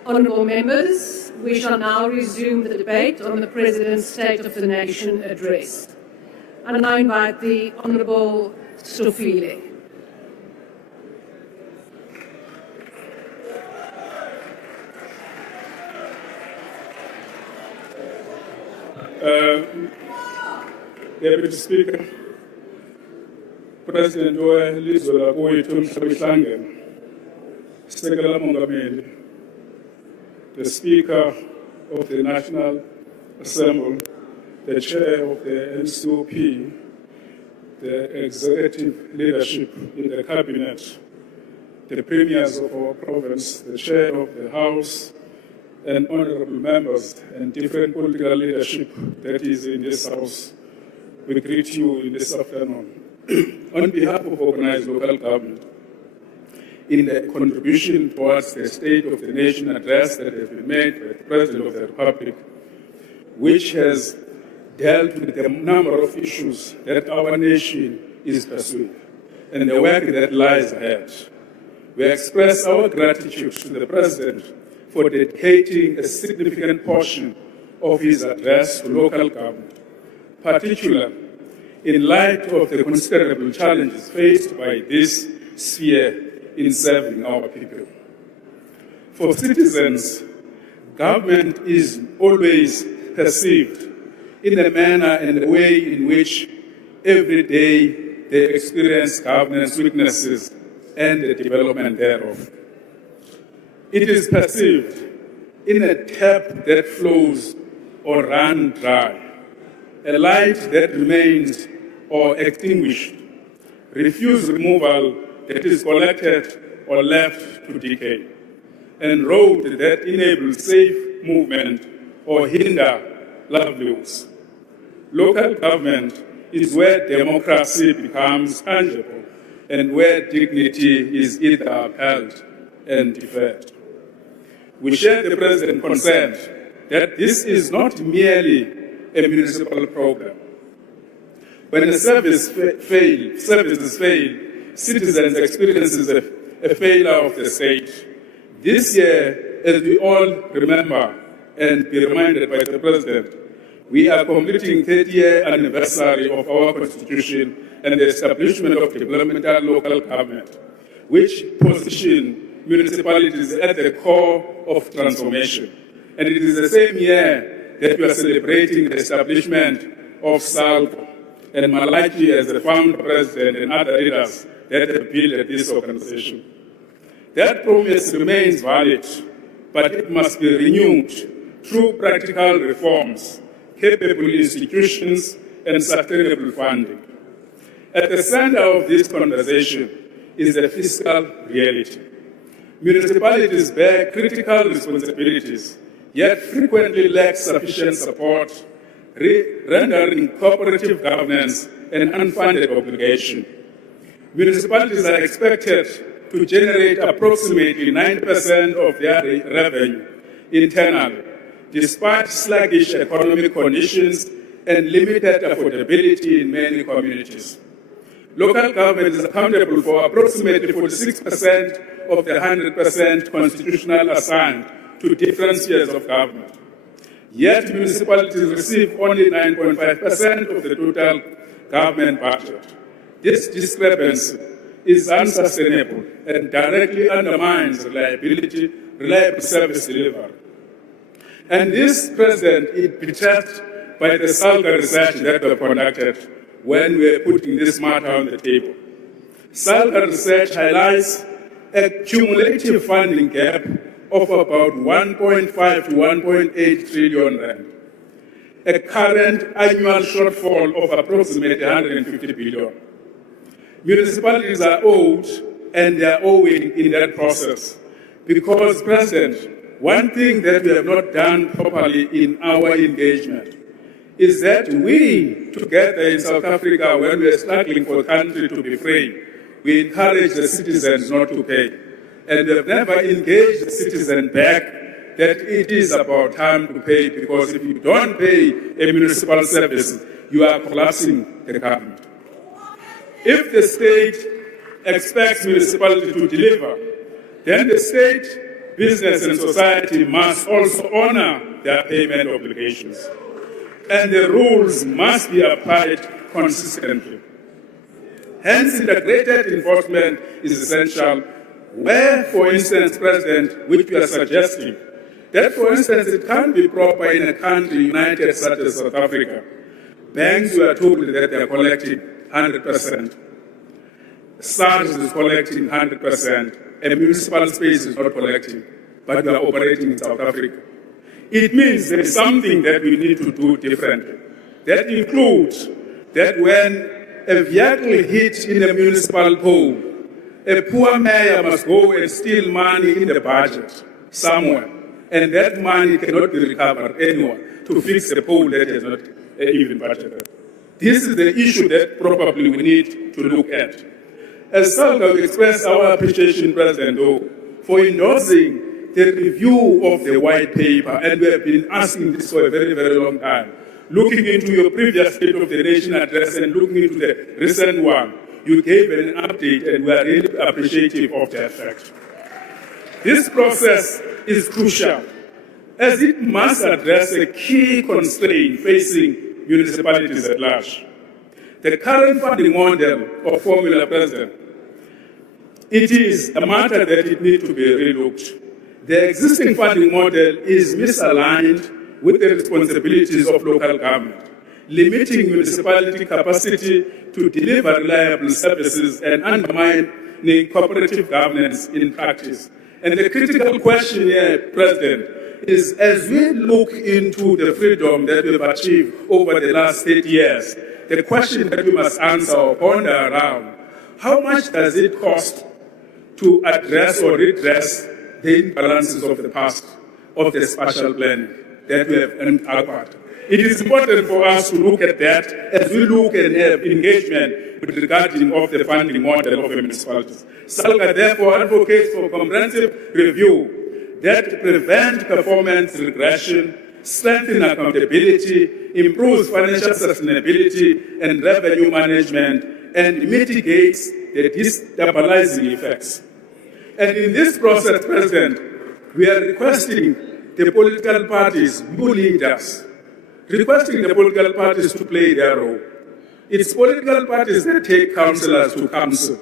Honourable members, we shall now resume the debate on the President's State of the Nation address. I now invite the Honourable Stofile. Deputy Speaker, President welizwe lakwethu emhlabeni, Sekela Mongameli, the Speaker of the National Assembly, the Chair of the NCOP, the Executive Leadership in the Cabinet, the Premiers of our province, the Chair of the House, and honourable members and different political leadership that is in this House, we greet you in this afternoon. On behalf of organized local government, in the contribution towards the State of the Nation address that has been made by the President of the Republic, which has dealt with the number of issues that our nation is pursuing and the work that lies ahead, we express our gratitude to the President for dedicating a significant portion of his address to local government, particularly in light of the considerable challenges faced by this sphere in serving our people. For citizens, government is always perceived in a manner and a way in which every day they experience governance weaknesses and the development thereof. It is perceived in a tap that flows or runs dry, a light that remains or extinguished, refuse removal that is collected or left to decay, and road that enables safe movement or hinder livelihoods. Local government is where democracy becomes tangible and where dignity is either upheld and deferred. We share the President's concern that this is not merely a municipal program. When the services fail, citizens experience a failure of the state. This year, as we all remember and be reminded by the President, we are completing 30th anniversary of our Constitution and the establishment of developmental local government, which position municipalities at the core of transformation. And it is the same year that we are celebrating the establishment of SALCO and Malachi as the founder president and other leaders that have built this organization. That promise remains valid, but it must be renewed through practical reforms, capable institutions, and sustainable funding. At the center of this conversation is the fiscal reality. Municipalities bear critical responsibilities, yet frequently lack sufficient support, rendering cooperative governance an unfunded obligation. Municipalities are expected to generate approximately 9% of their revenue internally, despite sluggish economic conditions and limited affordability in many communities. Local government is accountable for approximately 46% of the 100% constitutional assigned to different spheres of government. Yet municipalities receive only 9.5% of the total government budget. This discrepancy is unsustainable and directly undermines reliable service delivery. And this, President, is betrayed by the SALCO research that we conducted when we were putting this matter on the table. SALCO research highlights a cumulative funding gap of about 1.5 to 1.8 trillion rand, a current annual shortfall of approximately 150 billion. Municipalities are owed, and they are owing in that process. Because, President, one thing that we have not done properly in our engagement is that we, together in South Africa, when we are struggling for the country to be free, we encourage the citizens not to pay. And we have never engaged the citizen back that it is about time to pay, because if you don't pay a municipal service, you are collapsing the government. If the state expects municipality to deliver, then the state, business and society must also honor their payment obligations. And the rules must be applied consistently. Hence, integrated enforcement is essential, where, for instance, President, which we are suggesting, that, for instance, it can't be proper in a country united such as South Africa. Banks were told that they are collecting 100%. SARS is collecting 100%, and municipal space is not collecting, but we are operating in South Africa. It means there is something that we need to do differently. That includes that when a vehicle hits in a municipal pole, a poor mayor must go and steal money in the budget somewhere, and that money cannot be recovered anywhere to fix a pole that is not even budgeted. This is the issue that probably we need to look at. As SALGA, we express our appreciation, President, for endorsing the review of the white paper, and we have been asking this for a very, very long time. Looking into your previous State of the Nation address and looking into the recent one, you gave an update, and we are really appreciative of that fact. This process is crucial, as it must address a key constraint facing municipalities at large. The current funding model of Formula, President, it is a matter that it needs to be relooked. The existing funding model is misaligned with the responsibilities of local government, limiting municipality capacity to deliver reliable services and undermining cooperative governance in practice. And the critical question here, President, is as we look into the freedom that we've achieved over the last 8 years, the question that we must answer or ponder around, how much does it cost to address or redress the imbalances of the past, of the spatial planning that we have uncovered? It is important for us to look at that as we look and have engagement with regarding of the funding model of the municipalities. SALGA therefore advocates for comprehensive review that prevent performance regression, strengthen accountability, improves financial sustainability and revenue management, and mitigates the destabilizing effects. And in this process, President, we are requesting the political parties, new leaders, requesting the political parties to play their role. It's political parties that take councillors to council.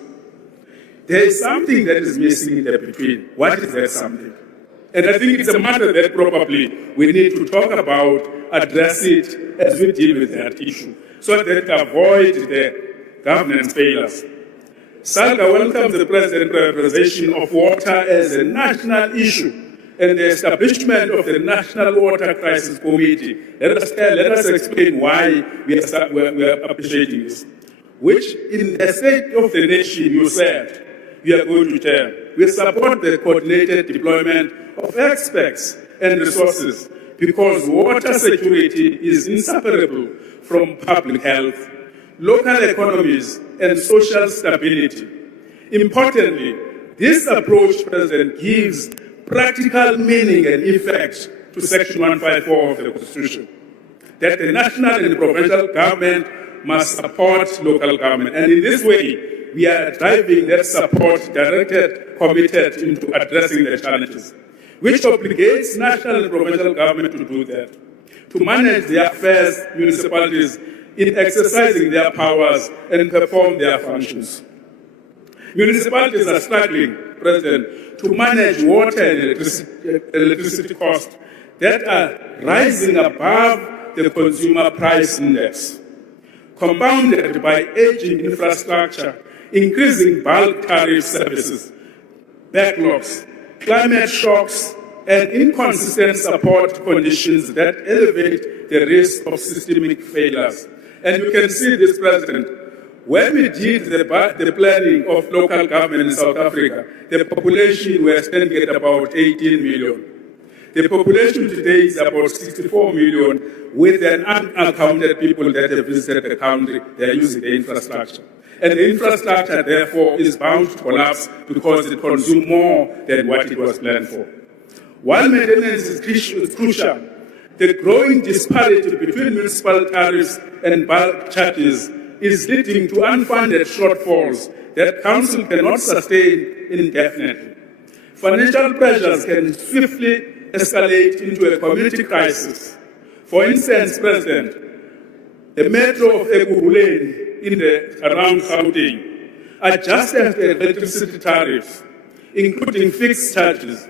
There is something that is missing in the between. What is that something? And I think it's a matter that probably we need to talk about, address it as we deal with that issue, so that we avoid the governance failures. SALGA welcomes the President's prioritization of water as a national issue and the establishment of the National Water Crisis Committee. Let us explain why we are appreciating this. Which, in the State of the Nation, you said, we are going to tell. We support the coordinated deployment of experts and resources because water security is inseparable from public health, local economies, and social stability. Importantly, this approach, President, gives practical meaning and effect to Section 154 of the Constitution, that the national and provincial government must support local government. And in this way, we are driving that support directed, committed into addressing the challenges, which obligates national and provincial government to do that, to manage their affairs, municipalities, in exercising their powers and perform their functions. Municipalities are struggling, President, to manage water and electricity costs that are rising above the consumer price index, compounded by aging infrastructure, increasing bulk tariff services, backlogs, climate shocks, and inconsistent support conditions that elevate the risk of systemic failures. And you can see this, President, when we did the planning of local government in South Africa, the population was standing at about 18 million. The population today is about 64 million, with an unaccounted people that have visited the country. They are using the infrastructure. And the infrastructure, therefore, is bound to collapse because it consumes more than what it was planned for. While maintenance is crucial, the growing disparity between municipal tariffs and bulk charges is leading to unfunded shortfalls that council cannot sustain indefinitely. Financial pressures can swiftly escalate into a community crisis. For instance, President, the metro of Ekurhuleni in around Gauteng adjusted the electricity tariffs, including fixed charges,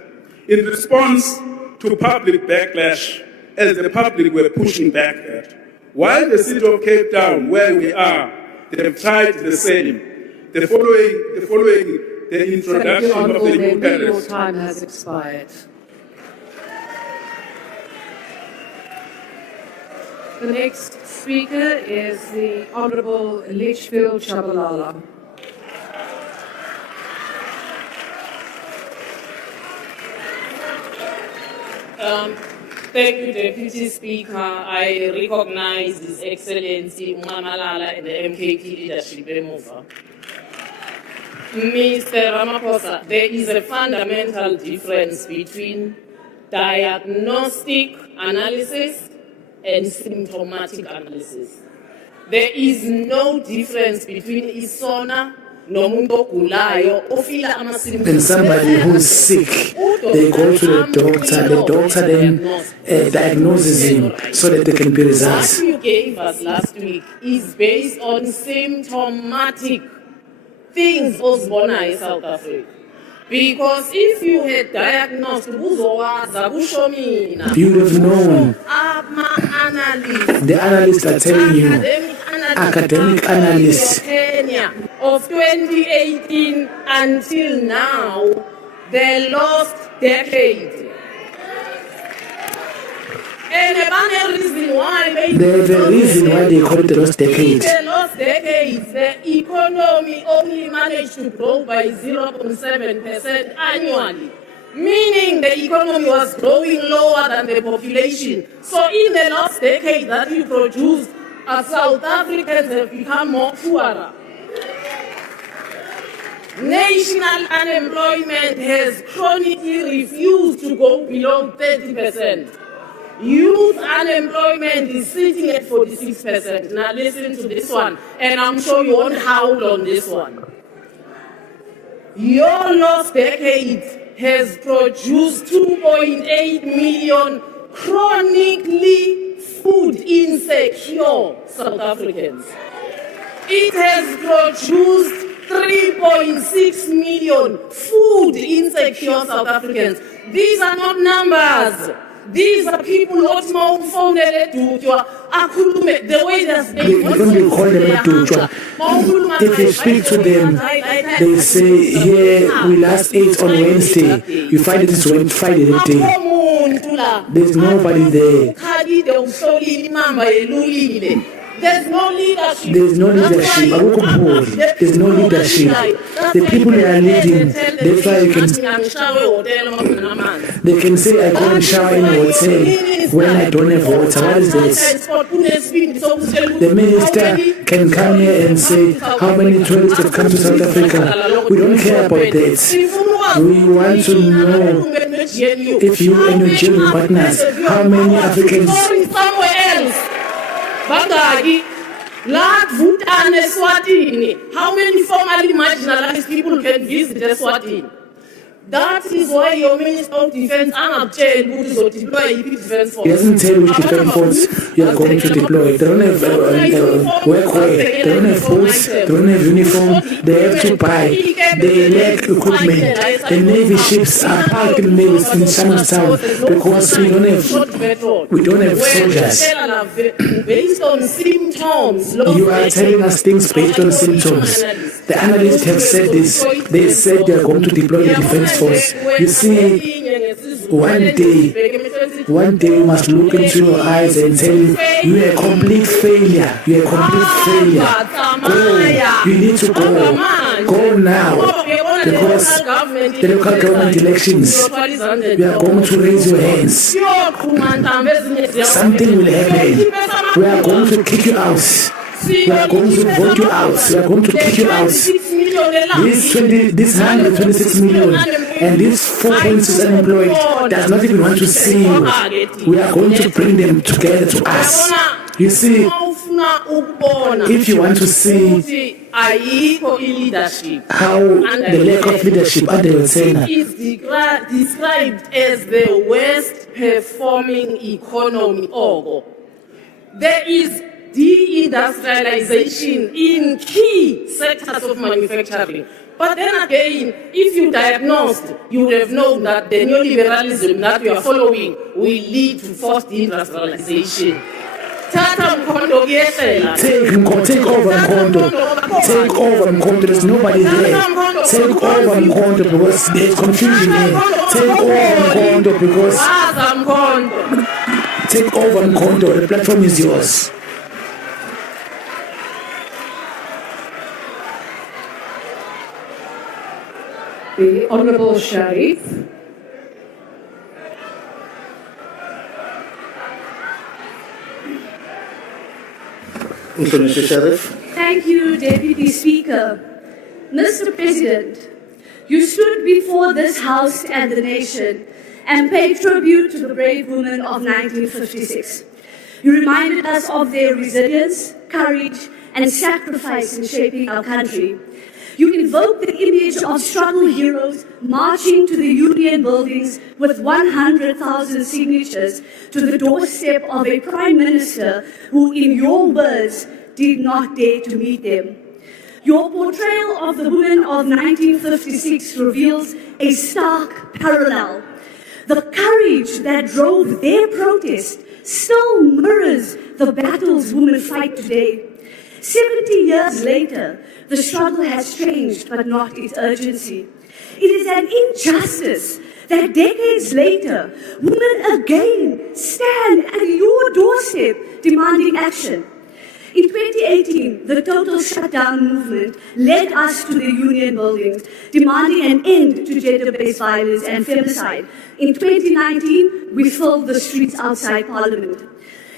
in response to public backlash as the public were pushing back at. While the city of Cape Town, where we are, they have tried the same. The following the introduction of the new tariffs. Your time has expired. The next speaker is the Honourable Litchfield Shabalala. Thank you, Deputy Speaker. I recognize His Excellency Malala and the MKP leadership remover. Mr. Ramaphosa, there is a fundamental difference between diagnostic analysis and symptomatic analysis. There is no difference between SONA and somebody who's sick, they go to the doctor then diagnoses him so that they can be results. What you gave us last week is based on symptomatic things Osbona in South Africa. Because if you had diagnosed, you would have known. The analysts are telling you, academic analysts. Of 2018 until now, the lost decade. And the reason why the reason why they call it the lost decade. The lost decade, the economy only managed to grow by 0.7% annually, meaning the economy was growing lower than the population. So in the last decade that you produced, South Africans have become more poorer. National unemployment has chronically refused to go below 30%. Youth unemployment is sitting at 46%. Now listen to this one, and I'm sure you won't howl on this one. Your last decade has produced 2.8 million chronically food insecure South Africans. It has produced 3.6 million food insecure South Africans. These are not numbers. These are people who are phone the way they're saying. When you call them if you speak to them, they say, yeah, we last ate on Wednesday. You find it is Friday that day. There's nobody there. There's no leadership. There's no leadership. There's no leadership. The people they are leading, that's why you they can say, I go and shower in a hotel when I don't have water. What is this? The minister can come here and say, how many tourists have come to South Africa? We don't care about that. We want to know if you and your children partners, how many Africans somewhere else. Bagagi, Lord Bhutan, Eswatini. How many formerly marginalized people can visit Eswatini? That is why your Minister of Defense, to deploy defense force. He doesn't tell which defense force you are going to deploy. They don't have workwear, they don't have boots, they don't have uniform, they have to buy, they lack equipment. The Navy ships are parked in Summertown because we don't have soldiers. Based on symptoms. You are telling us things based on symptoms. The analysts have said this. They said they are going to deploy the defense force. You see, one day you must look into your eyes and tell you, you are a complete failure. You are a complete failure. Go. You need to go. Go now. Because the local government elections, you are going to raise your hands. Something will happen. We are going to kick you out. We are going to vote you out. We are going to kick you out. This 126 million And these 4.6 unemployed does not even want to see you. We are going to bring them together to us. You see, if you want to see how the lack of leadership under SONA is described as the worst performing economy. There is deindustrialization in key sectors of manufacturing. But then again, if you diagnosed, you would have known that the neoliberalism that we are following will lead to forced industrialization. Take over Mkondo. Take over Mkondo. There's nobody there. Take over Mkondo because there's confusion here. Take over Mkondo because... Take over Mkondo. The platform is yours. The Honourable Sharif. Thank you, Deputy Speaker. Mr. President, you stood before this House and the nation and paid tribute to the brave women of 1956. You reminded us of their resilience, courage, and sacrifice in shaping our country. You invoked the image of struggle heroes marching to the Union buildings with 100,000 signatures to the doorstep of a Prime Minister who, in your words, did not dare to meet them. Your portrayal of the women of 1956 reveals a stark parallel. The courage that drove their protest still mirrors the battles women fight today. 70 years later, the struggle has changed, but not its urgency. It is an injustice that decades later, women again stand at your doorstep demanding action. In 2018, the total shutdown movement led us to the Union buildings, demanding an end to gender-based violence and femicide. In 2019, we filled the streets outside Parliament.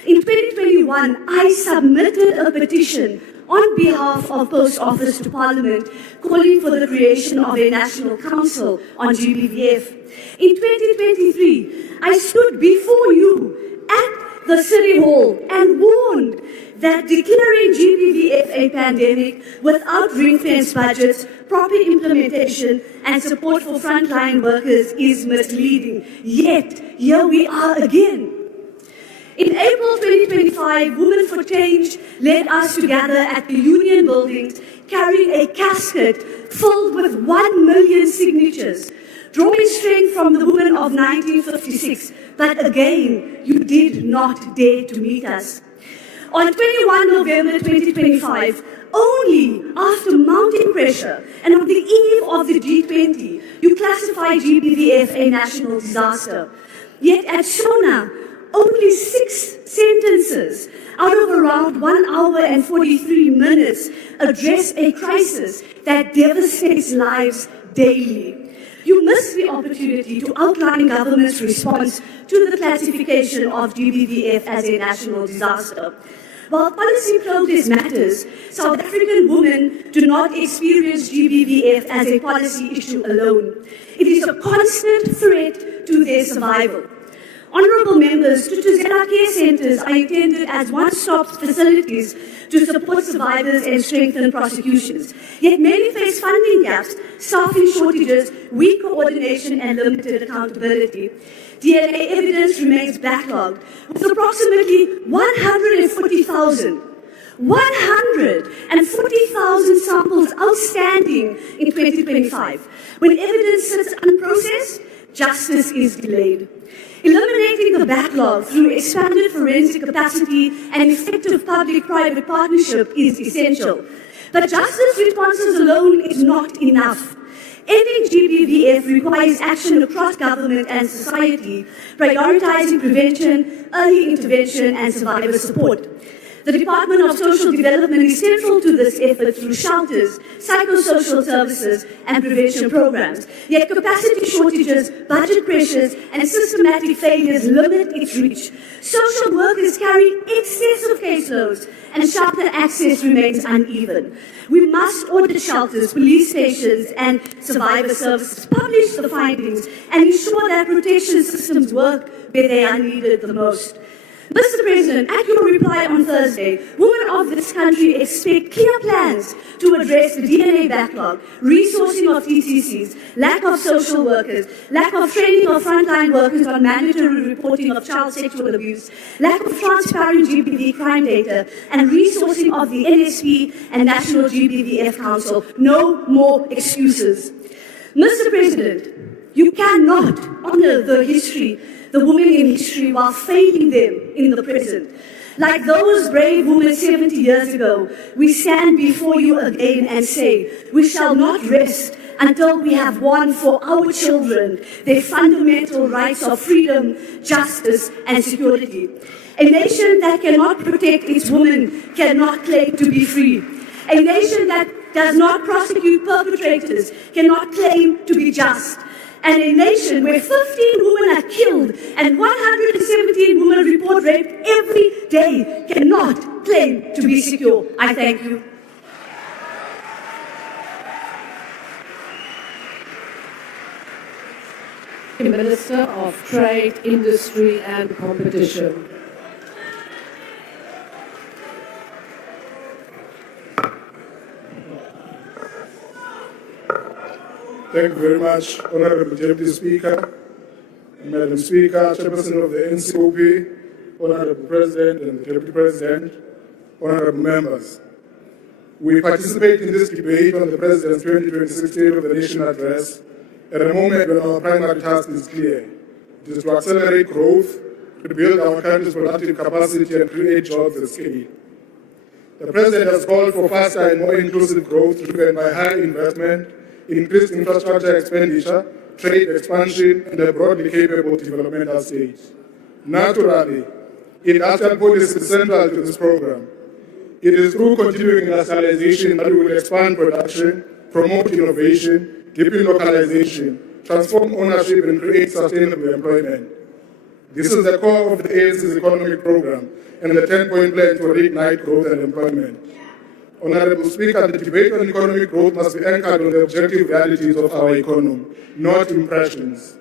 In 2021, I submitted a petition on behalf of Post Office to Parliament calling for the creation of a National Council on GBVF. In 2023, I stood before you at the City Hall and warned that declaring GBVF a pandemic without ring-fenced budgets, proper implementation, and support for frontline workers is misleading. Yet, here we are again. In April 2025, Women for Change led us to gather at the Union buildings carrying a casket filled with 1 million signatures, drawing strength from the women of 1956. But again, you did not dare to meet us. On 21 November 2025, only after mounting pressure and on the eve of the G20, you classified GBVF a national disaster. Yet at SONA, only 6 sentences out of around 1 hour and 43 minutes address a crisis that devastates lives daily. You missed the opportunity to outline government's response to the classification of GBVF as a national disaster. While policy progress matters, South African women do not experience GBVF as a policy issue alone. It is a constant threat to their survival. Honourable members, Tutuzela care centres are intended as one-stop facilities to support survivors and strengthen prosecutions. Yet many face funding gaps, staffing shortages, weak coordination and limited accountability. DNA evidence remains backlogged, with approximately 140,000 samples outstanding in 2025. When evidence sits unprocessed, justice is delayed. Eliminating the backlog through expanded forensic capacity and effective public-private partnership is essential. But justice responses alone is not enough. Ending GBVF requires action across government and society, prioritizing prevention, early intervention, and survivor support. The Department of Social Development is central to this effort through shelters, psychosocial services, and prevention programs. Yet capacity shortages, budget pressures, and systematic failures limit its reach. Social workers carry excessive caseloads, and shelter access remains uneven. We must audit shelters, police stations, and survivor services, publish the findings, and ensure that protection systems work where they are needed the most. Mr. President, at your reply on Thursday, women of this country expect clear plans to address the DNA backlog, resourcing of TCCs, lack of social workers, lack of training of frontline workers on mandatory reporting of child sexual abuse, lack of transparent GBV crime data, and resourcing of the NSP and National GBVF Council. No more excuses. Mr. President, you cannot honor the women in history while failing them in the present. Like those brave women 70 years ago, we stand before you again and say, we shall not rest until we have won for our children their fundamental rights of freedom, justice, and security. A nation that cannot protect its women cannot claim to be free. A nation that does not prosecute perpetrators cannot claim to be just. And a nation where 15 women are killed and 117 women report rape every day cannot claim to be secure. I thank you. Minister of Trade, Industry and Competition. Thank you very much, Honorable Deputy Speaker, Madam Speaker, Chairperson of the NCOP, Honorable President and the Deputy President, Honorable Members. We participate in this debate on the President's 2026 State of the Nation Address at a moment when our primary task is clear. It is to accelerate growth, to build our country's productive capacity and create jobs at scale. The President has called for faster and more inclusive growth driven by higher investment, increased infrastructure expenditure, trade expansion, and a broadly capable developmental state. Naturally, industrial policy is central to this program. It is through continuing industrialization that we will expand production, promote innovation, deepen localization, transform ownership, and create sustainable employment. This is the core of the ANC's economic program and the 10-point plan to reignite growth and employment. Honorable Speaker, the debate on economic growth must be anchored on the objective realities of our economy, not impressions.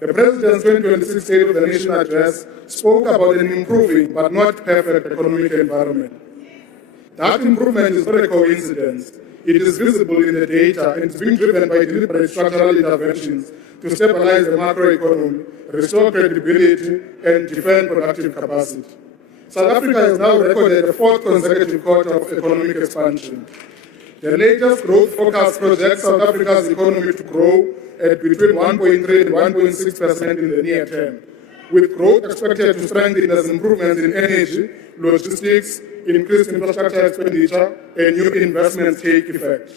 The President's 2026 State of the Nation Address spoke about an improving but not perfect economic environment. That improvement is not a coincidence. It is visible in the data and is being driven by deliberate structural interventions to stabilize the macroeconomy, restore credibility, and defend productive capacity. South Africa has now recorded a fourth consecutive quarter of economic expansion. The latest growth forecast projects South Africa's economy to grow at between 1.3 and 1.6% in the near term, with growth expected to strengthen as improvements in energy, logistics, increased infrastructure expenditure, and new investments take effect.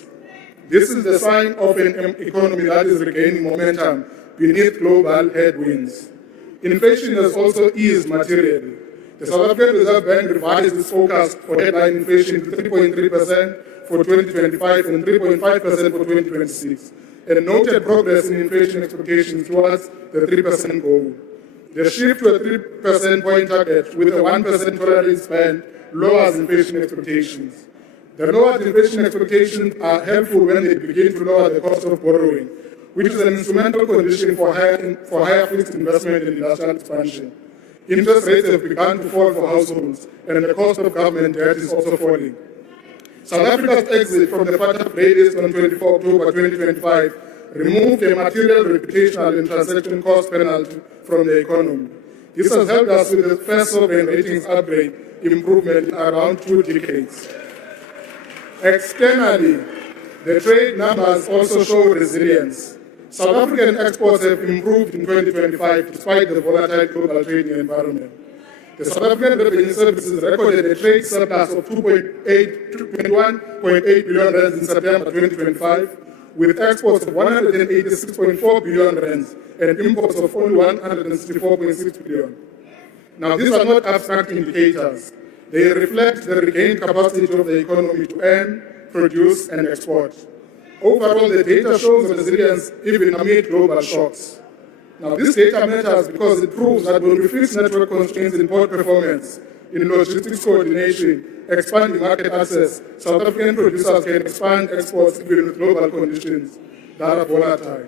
This is the sign of an economy that is regaining momentum beneath global headwinds. Inflation has also eased materially. The South African Reserve Bank revised its forecast for headline inflation to 3.3% for 2025 and 3.5% for 2026, and noted progress in inflation expectations towards the 3% goal. The shift to a 3% point target with a 1% tolerance band lowers inflation expectations. The lowered inflation expectations are helpful when they begin to lower the cost of borrowing, which is an instrumental condition for higher fixed investment in industrial expansion. Interest rates have begun to fall for households, and the cost of government debt is also falling. South Africa's exit from the FATF grey list on 24 October 2025 removed a material reputational and transaction cost penalty from the economy. This has helped us with the first sovereign ratings upgrade improvement in around 2 decades. Externally, the trade numbers also show resilience. South African exports have improved in 2025 despite the volatile global trading environment. The South African Revenue Services recorded a trade surplus of 21.8 billion rands in September 2025, with exports of 186.4 billion rands and imports of only 164.6 billion. Now, these are not abstract indicators. They reflect the regained capacity of the economy to earn, produce, and export. Overall, the data shows resilience even amid global shocks. Now, this data matters because it proves that when we fix network constraints in port performance, in logistics coordination, expanding market access, South African producers can expand exports even with global conditions that are volatile.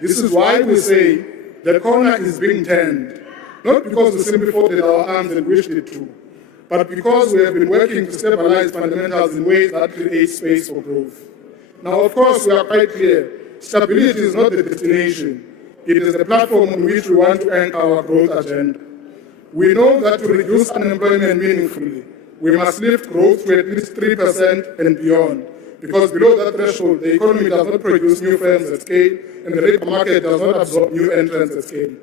This is why we say the corner is being turned, not because we simply folded our arms and wished it to, but because we have been working to stabilize fundamentals in ways that create space for growth. Now, of course, we are quite clear. Stability is not the destination. It is the platform on which we want to anchor our growth agenda. We know that to reduce unemployment meaningfully, we must lift growth to at least 3% and beyond, because below that threshold, the economy does not produce new firms at scale, and the labor market does not absorb new entrants at scale.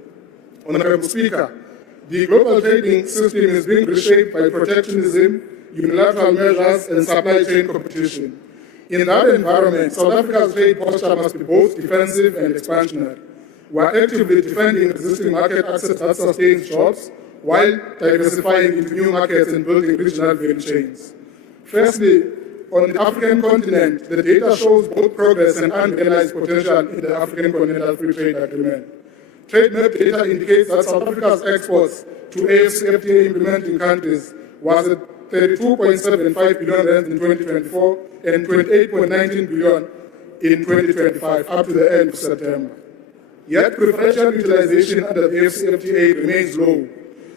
Honorable Speaker, the global trading system is being reshaped by protectionism, unilateral measures, and supply chain competition. In that environment, South Africa's trade posture must be both defensive and expansionary. We are actively defending existing market access that sustains jobs, while diversifying into new markets and building regional value chains. Firstly, on the African continent, the data shows both progress and unrealized potential in the African Continental Free Trade Agreement. Trade map data indicates that South Africa's exports to AfCFTA implementing countries was at 32.75 billion rand in 2024 and 28.19 billion in 2025 up to the end of September. Yet preferential utilization under the AfCFTA remains low.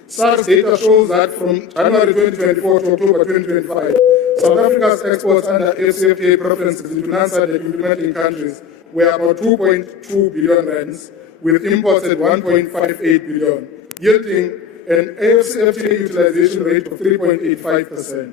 SARS data shows that from January 2024 to October 2025, South Africa's exports under AfCFTA preferences into non-SADC implementing countries were about 2.2 billion rands, with imports at 1.58 billion, yielding an AfCFTA utilization rate of 3.85%.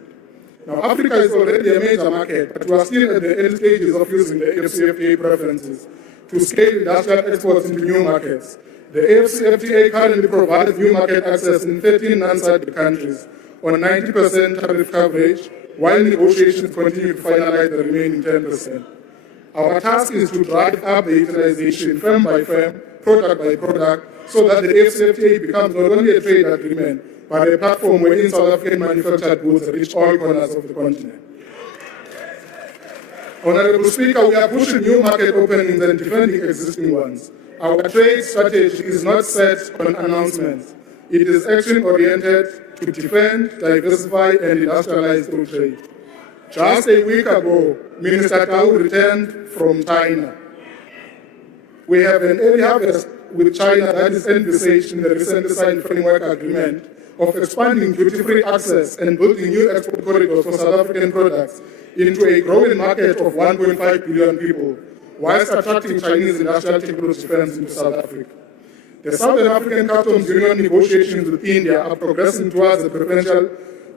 Now, Africa is already a major market, but we are still at the early stages of using the AfCFTA preferences to scale industrial exports into new markets. The AfCFTA currently provides new market access in 13 non-SADC countries on 90% tariff coverage, while negotiations continue to finalize the remaining 10%. Our task is to drive up the utilization firm by firm, product by product, so that the AfCFTA becomes not only a trade agreement, but a platform wherein South African manufactured goods reach all corners of the continent. Honorable Speaker, we are pushing new market openings and defending existing ones. Our trade strategy is not set on announcements. It is action-oriented to defend, diversify, and industrialize through trade. Just a week ago, Minister Tau returned from China. We have an early harvest with China that is envisaged in the recently signed framework agreement of expanding duty-free access and building new export corridors for South African products into a growing market of 1.5 billion people, whilst attracting Chinese industrial technology firms into South Africa. The Southern African Customs Union negotiations with India are progressing towards a preferential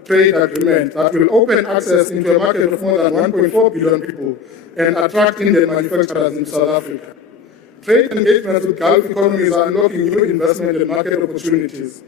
trade agreement that will open access into a market of more than 1.4 billion people and attract Indian manufacturers into South Africa. Trade engagements with Gulf economies are unlocking new investment and market opportunities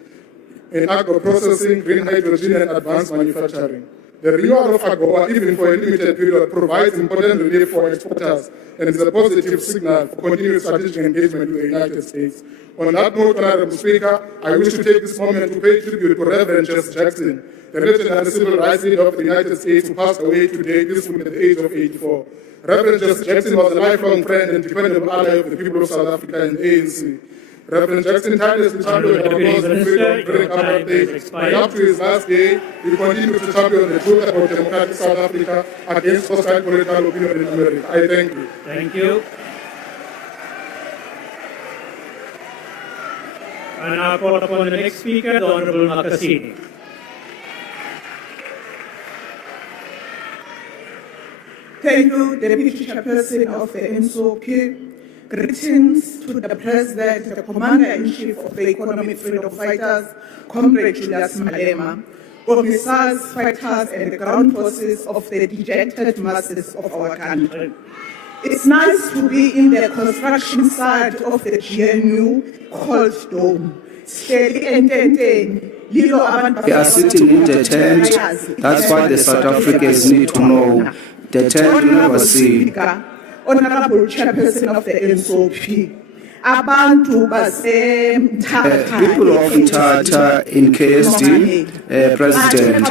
in agro-processing, green hydrogen, and advanced manufacturing. The renewal of AGOA, even for a limited period, provides important relief for exporters and is a positive signal for continued strategic engagement with the United States. On that note, Honorable Speaker, I wish to take this moment to pay tribute to Reverend Jesse Jackson, the legendary civil rights leader of the United States who passed away today, peacefully at the age of 84. Reverend Jesse Jackson was a lifelong friend and dependable ally of the people of South Africa and ANC. Reverend Jackson tirelessly championed our cause of freedom during apartheid, and up to his last day, he continued to champion the truth about democratic South Africa against hostile political opinion in America. I thank you. Thank you. I now call upon the next speaker, the Honorable Makasini. Thank you, Deputy Chairperson of the NCOP. Greetings to the President, the Commander-in-Chief of the Economic Freedom Fighters, Comrade Julius Malema, officers, fighters, and the ground forces of the dejected masses of our country. It's nice to be in the construction site of the GNU called Dome. We are sitting in the tent. That's why the South Africans need to know. The tent you never see. Honorable Chairperson of the NCOP, abantu baseMthatha people of Mthatha in KSD, President,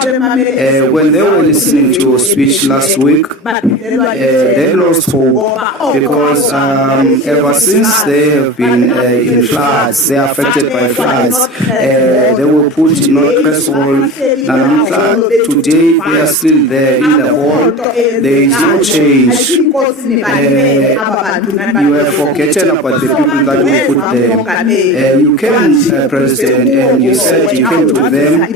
when they were listening to your speech last week, they lost hope because ever since they have been in floods, they are affected by floods. They were put in Northwest Hall. Today they are still there in the hall. There is no change. You have forgotten about the people that we put there. You came, President, and you said you came to them and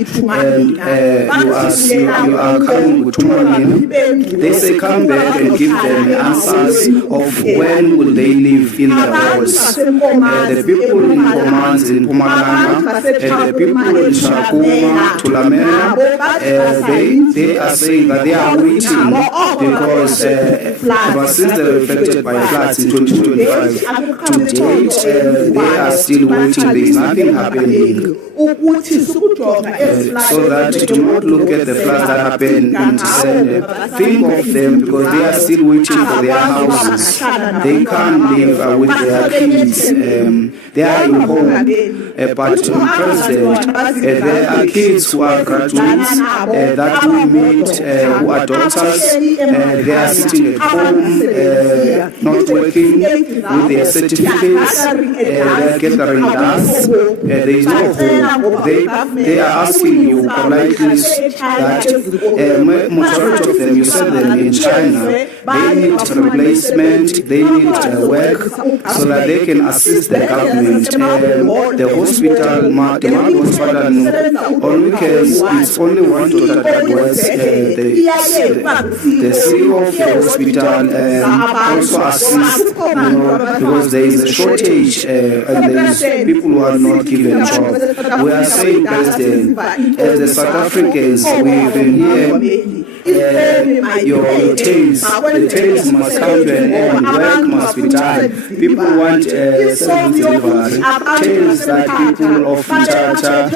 you are coming with money. They say come back and give them the answers of when will they live in the halls. The people in Commands in Pumalanga, the people in Shakuma, Tulamena, they are saying that they are waiting because ever since they were affected by floods in 2025, to date, they are still waiting. There is nothing happening. So that you do not look at the floods that happened in December. Think of them because they are still waiting for their houses. They can't live with their kids. They are in home. But President, there are kids who are graduates that we meet who are daughters. They are sitting at home, not working with their certificates. They are gathering dust. There is no home. They are asking you politely that majority of them, you send them in China, they need replacement, they need work so that they can assist the government. The hospital, on weekends, it's only one daughter that works. The CEO of the hospital also assists, because there is a shortage and there is people who are not given jobs. We are saying, President, as the South Africans, we've been here, your tales, the tales must come to an end, work must be done. People want service delivery. Tales that people of Mthatha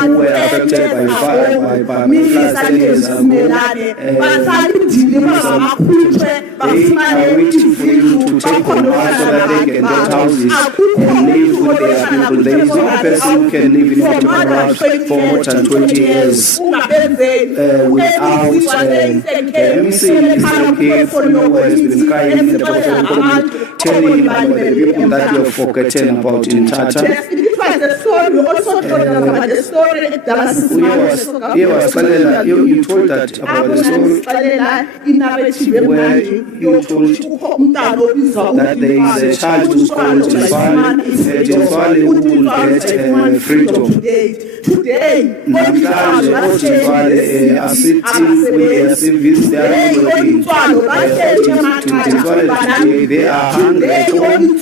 who were affected by fire, by floods 10 years ago, they are waiting for you to take them out so that they can get houses and live with their people. There is no person who can live in Mthatha for more than 20 years without missing Mr. Cape, who has been crying in the bottom, telling about the people that you have forgotten about in Mthatha. You told that about the story where you told that there is a child who's called Jinswale who will get freedom. Today, are sitting with their civils, they are not working. They are hungry at home.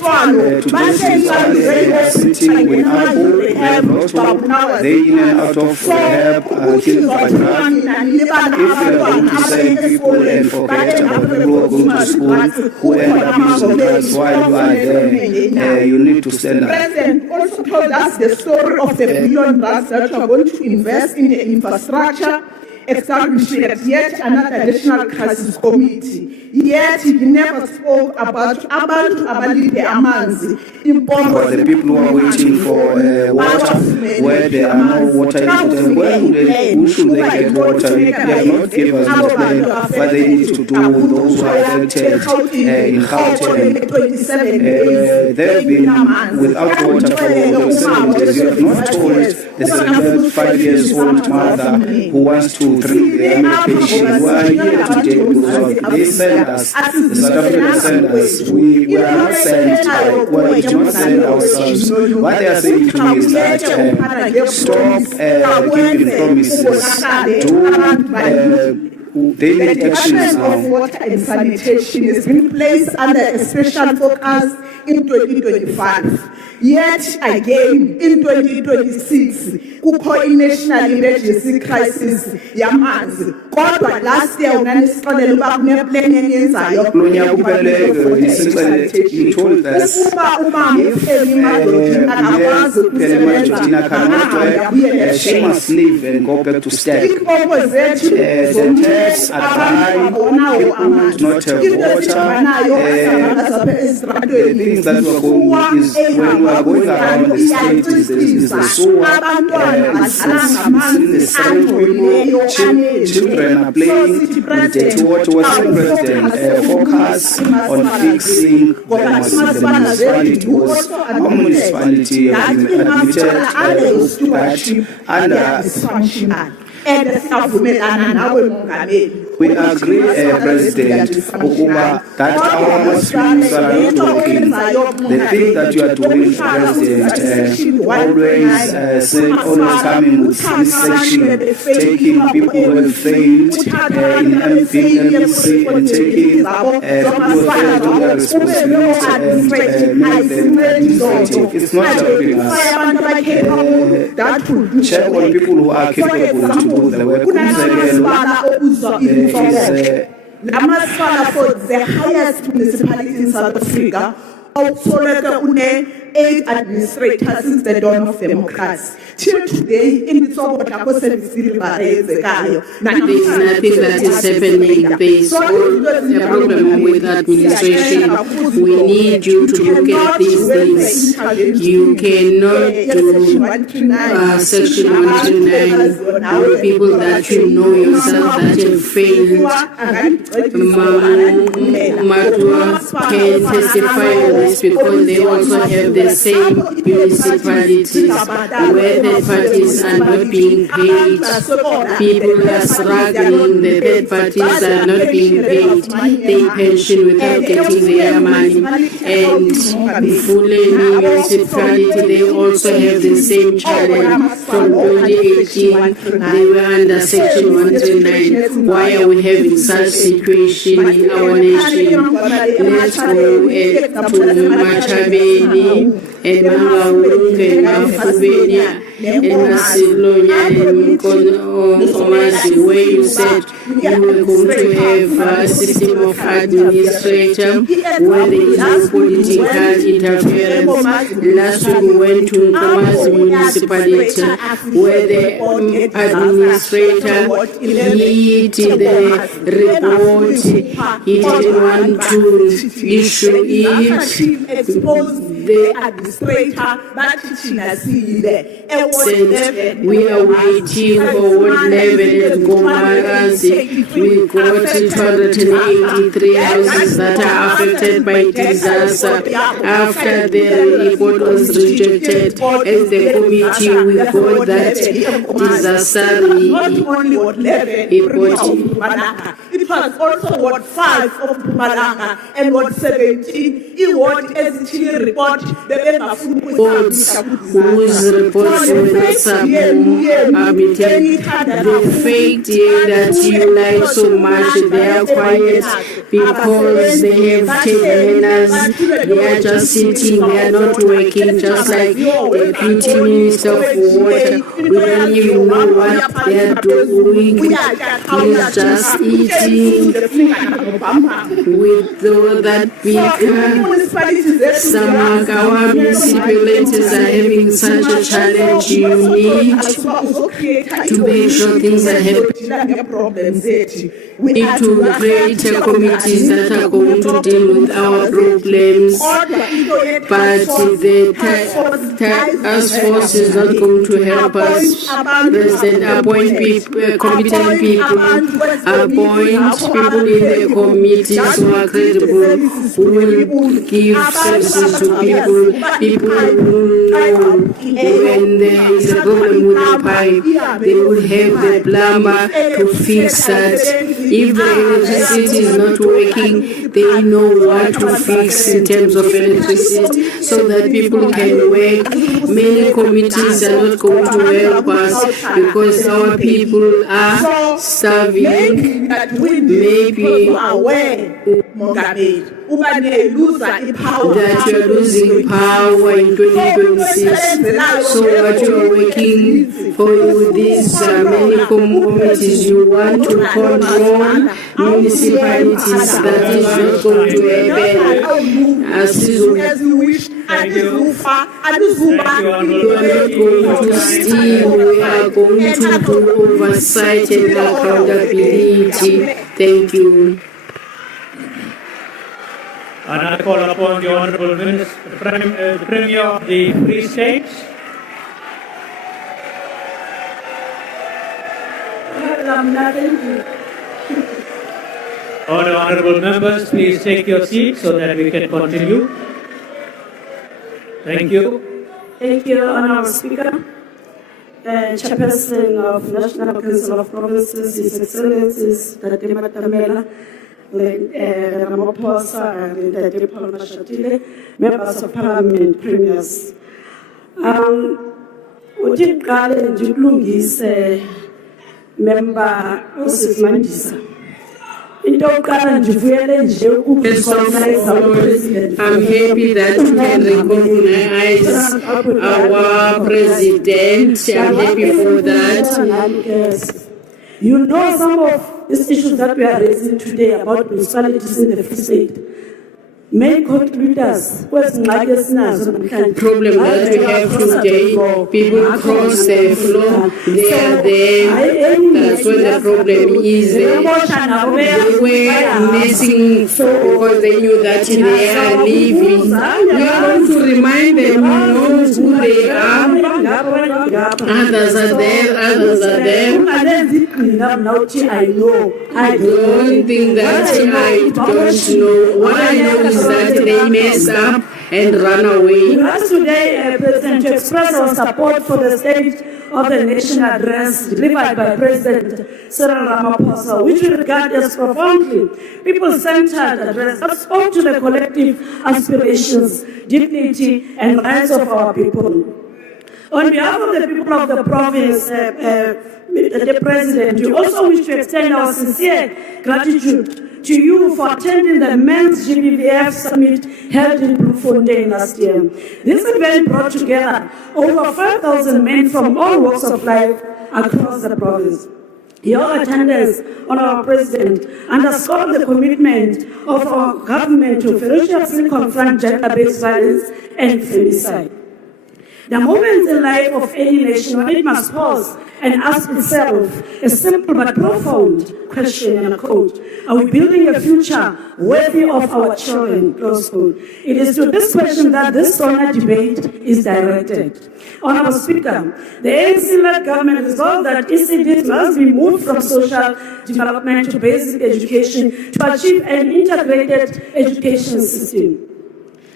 They are sitting with apple, they have not hope. They in and out of help, killed by drug. If you are going to send people and forget about people who are going to school, who end up using drugs while you are there, you need to stand up. The President also told us the story of the billion dollars that we are going to invest in the infrastructure, establishing yet another national crisis committee. Yet he never spoke about Abantu Abalide Amanzi. For the people who are waiting for water, where there are no water in them, who should they get water? They have not given us the plan, but they need to do those who are affected in Gauteng. They have been without water for 7 days. You have not told the 5 years old mother who wants to drink the medication. We are here today because they send us, the South Africans send us. We are not sent, we did not send ourselves. What they are saying to me is that stop giving promises. They need actions now. Water and sanitation is being placed under a special focus in 2025. Yet again, in 2026, kukho national emergency crisis yamanzi. Kodwa last year unanisixelela uba kuneplan enyenzayo. You told us she must leave and go back to step. The roads are dry, people do not have water. The things that we are going is when we are going around the street is the sewer, it's in the street, children are playing with dirty water. Was the president focus on fixing the municipality? Was our municipality admitted that and we agree, President, that our streets are not working. The thing that you are doing, President, always coming with this section, taking people who have failed in MC and taking people who have failed to their responsibility and make them administrative. It's not helping us. Check on people who are capable to do the work. Namasipala for the highest municipality in South Africa, also une 8 administrators since the dawn of democracy. Till today, in the There's nothing that is happening. There's a problem with administration. We need you to look at these things. You cannot do Section 139 on people that you know yourself that have failed. Madua can testify on this because they also have the same municipalities where the parties are not being paid. People are struggling, the third parties are not being paid. They pension without getting their money. And Fulani municipality, they also have the same challenge. From 2018, they were under Section 139. Why are we having such situation in our nation? Let's go to Machabeni and Mangawunga and Mafubenya and Masilonia and Komazi, where you said you were going to have a system of administrator where there is no political interference. Last week we went to Komazi municipality where the administrator hid the report. He didn't want to issue it. The administrator, that we are waiting for what level at Gomarasi. We got 283 houses that are affected by disaster. After the report was rejected, as the committee, we got that disaster not only what level it was also what 5 of Mpumalanga and what 17. It was ST report. Whose reports were not submitted. The fact that you like so much, they are quiet because they have taken. They are just sitting, they are not working, just like the Deputy Minister of Water. We don't even know what they are doing. He's just eating with all that big. Some of our municipalities are having such a challenge. You need to make sure things are happening. We need to create committees that are going to deal with our problems. But the task force is not going to help us. President, appoint people, competent people, appoint people in the committees who are credible, who will give services to people who know when there is a problem with the pipe, they will have the plumber to fix that. If the electricity is not working, they know what to fix in terms of electricity so that people can work. Many committees are not going to help us because our people are starving. Maybe that you are losing power in 2026. So what you are working for with these many communities, you want to control municipalities. That is not going to happen. As you wish, I Alizufa, Alizuba. We are not going to steal, we are going to do oversight and accountability. Thank you. And I call upon the Honourable Minister, the Premier of the Free State. All the honourable members, please take your seats so that we can continue. Thank you. Thank you, Honourable Speaker. Chairperson of National Council of Provinces, His Excellencies, Dr. Matamela, Ramaphosa, and Dr. Paul Mashatile, members of Parliament, premiers. Uthi qale nje ukulungise member uSizimandisa. Into yokuqala nje uvuyele nje ukukhonza president. I'm happy that we can recognize our president. I'm happy for that. You know some of these issues that we are raising today about municipalities in the Free State. Main contributors, problem that we have today, people cross the floor, they are there, that's where the problem is. They were missing because they knew that they are leaving. We are going to remind them, know who they are. Others are there, others are there. I don't think that I don't know. What I know is that they messed up and run away. We asked today, President, to express our support for the State of the Nation address delivered by President Cyril Ramaphosa, which we regard as profoundly people-centered address that spoke to the collective aspirations, dignity, and rights of our people. On behalf of the people of the province, the President, we also wish to extend our sincere gratitude to you for attending the Men's GBVF Summit held in Bloemfontein last year. This event brought together over 5,000 men from all walks of life across the province. Your attendance, Honourable President, underscored the commitment of our government to ferociously confront gender-based violence and femicide. The moments in life of any nation when it must pause and ask itself a simple but profound question, and I quote, are we building a future worthy of our children, close quote. It is to this question that this SONA debate is directed. Honourable Speaker, the ANC-led government resolved that ECDs must be moved from social development to basic education to achieve an integrated education system.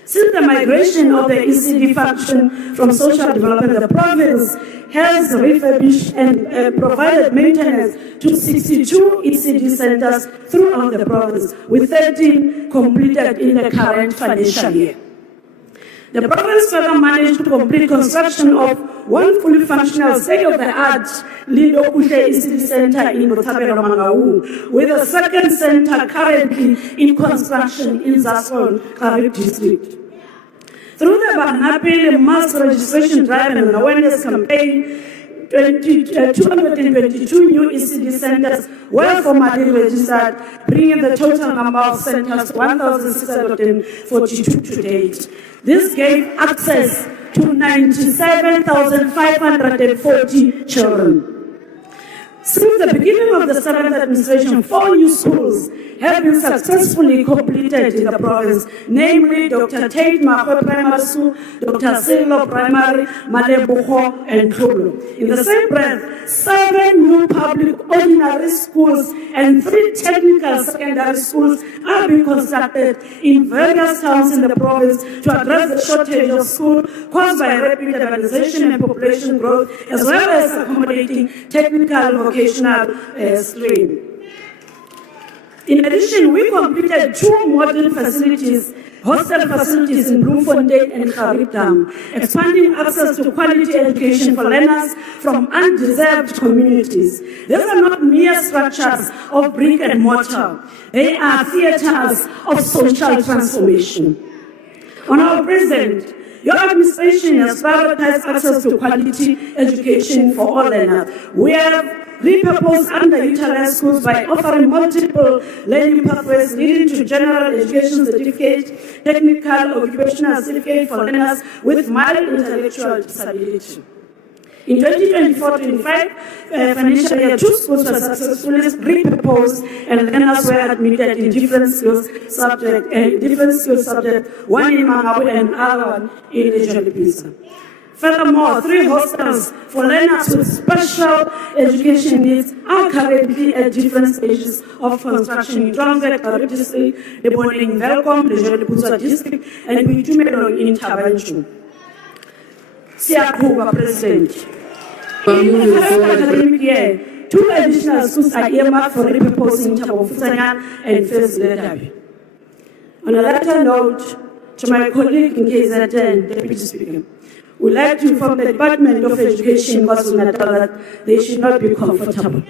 Since the migration of the ECD function from social development, the province has refurbished and provided maintenance to 62 ECD centers throughout the province, with 13 completed in the current financial year. The province further managed to complete construction of one fully functional state-of-the-art Lindo Kushe ECD center in Botshabelo Mangaung, with a second center currently in construction in Zasol, Karib district. Through the Barnapil mass registration drive and awareness campaign, 222 new ECD centers were formally registered, bringing the total number of centers to 1,642 to date. This gave access to 97,540 children. Since the beginning of the 7th administration, 4 new schools have been successfully completed in the province, namely Dr. Tate Mahwe Primary School, Dr. Silo Primary, Maleboho, and Kulu. In the same breath, 7 new public ordinary schools and 3 technical secondary schools are being constructed in various towns in the province to address the shortage of schools caused by rapid urbanization and population growth, as well as accommodating technical vocational stream. In addition, we completed 2 modern facilities, hostel facilities in Bloemfontein and Karibdam, expanding access to quality education for learners from undeserved communities. These are not mere structures of brick and mortar. They are theaters of social transformation. Honourable President, your administration has prioritized access to quality education for all learners. We have repurpose underutilized schools by offering multiple learning pathways leading to general education certificate, technical occupational certificate for learners with mild intellectual disability. In 2024-25 financial year, 2 schools were successfully repurposed and learners were admitted in different skills subjects, one in Mangabu and other one in Ejolipisa. Furthermore, 3 hostels for learners with special education needs are currently at different stages of construction in Johannesburg, Karib District, the Boning Velcom, the Ejolipisa District, and Bitumelo in Tabanchu. Siyakuba, President. In the first academic year, 2 additional schools are earmarked for repurposing Tabofusanya and First Ledabi. On a later note, to my colleague in KZN, Deputy Speaker, we'd like to inform the Department of Education in KwaZulu-Natal that they should not be comfortable.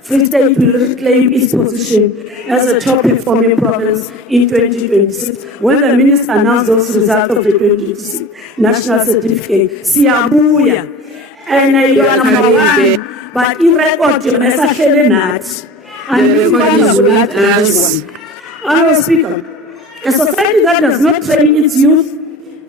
Free State will reclaim its position as a top-performing province in 2026 when the Minister announced those results of the 2026 National Certificate. Siyabuya. And you are number 1, but in record, you are actually not. And the record is with us. Honourable Speaker, a society that does not train its youth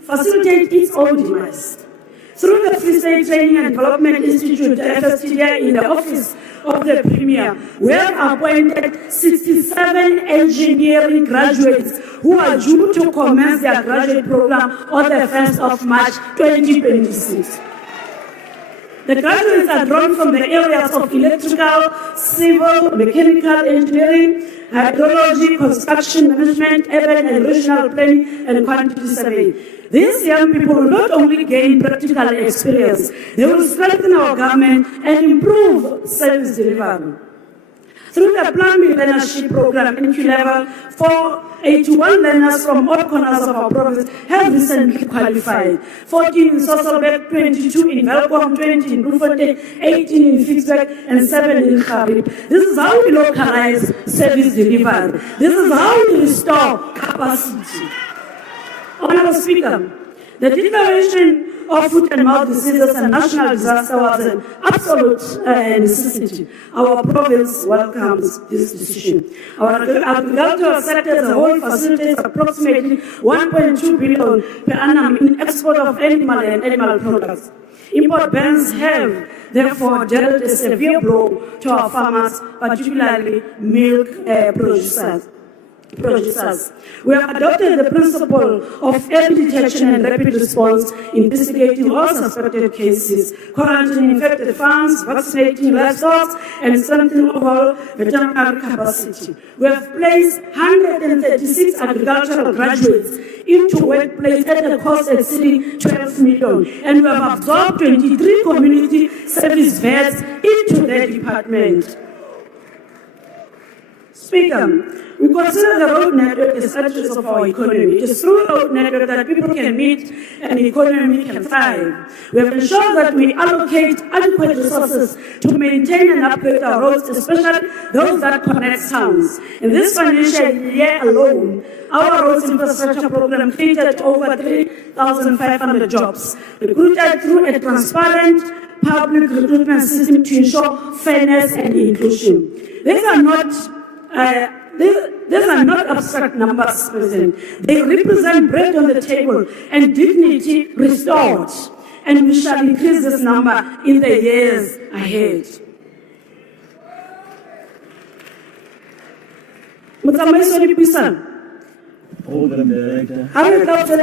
facilitates its own demise. Through the Free State Training and Development Institute, the FSTDI, in the office of the Premier, we have appointed 67 engineering graduates who are due to commence their graduate program on the 1st of March 2026. The graduates are drawn from the areas of electrical, civil, mechanical engineering, hydrology, construction management, urban and regional planning, and quantity surveying. These young people will not only gain practical experience, they will strengthen our government and improve service delivery. Through the Plan Learnership Program NQ level, 481 learners from all corners of our province have recently qualified. 14 in Sasolburg, 22 in Velcom, 20 in Bloemfontein, 18 in Ficksburg, and 7 in Karib. This is how we localize service delivery. This is how we restore capacity. Honourable Speaker, the declaration of foot and mouth diseases and national disaster was an absolute necessity. Our province welcomes this decision. Our agricultural sector as a whole facilitates approximately 1.2 billion per annum in export of animal and animal products. Import bans have, therefore, dealt a severe blow to our farmers, particularly milk producers. We have adopted the principle of early detection and rapid response, investigating all suspected cases, quarantining infected farms, vaccinating livestock, and strengthening overall veterinary capacity. We have placed 136 agricultural graduates into workplace at a cost exceeding 12 million, and we have absorbed 23 community service vets into their department. Speaker, we consider the road network as arteries of our economy. It is through the road network that people can meet and the economy can thrive. We have ensured that we allocate adequate resources to maintain and upgrade our roads, especially those that connect towns. In this financial year alone, our roads infrastructure program created over 3,500 jobs, recruited through a transparent public recruitment system to ensure fairness and inclusion. These are not abstract numbers, President. They represent bread on the table and dignity restored. And we shall increase this number in the years ahead. Program Director. How it comes to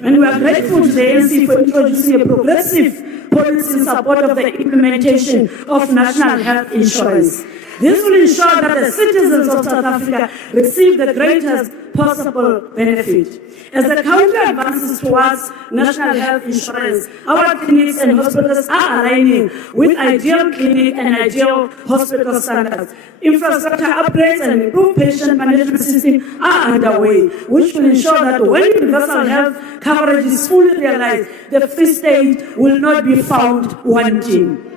and we are grateful to the ANC for introducing a progressive policy in support of the implementation of national health insurance. This will ensure that the citizens of South Africa receive the greatest possible benefit. As the country advances towards national health insurance, our clinics and hospitals are aligning with ideal clinic and ideal hospital standards. Infrastructure upgrades and improved patient management systems are underway, which will ensure that when universal health coverage is fully realized, the Free State will not be found wanting.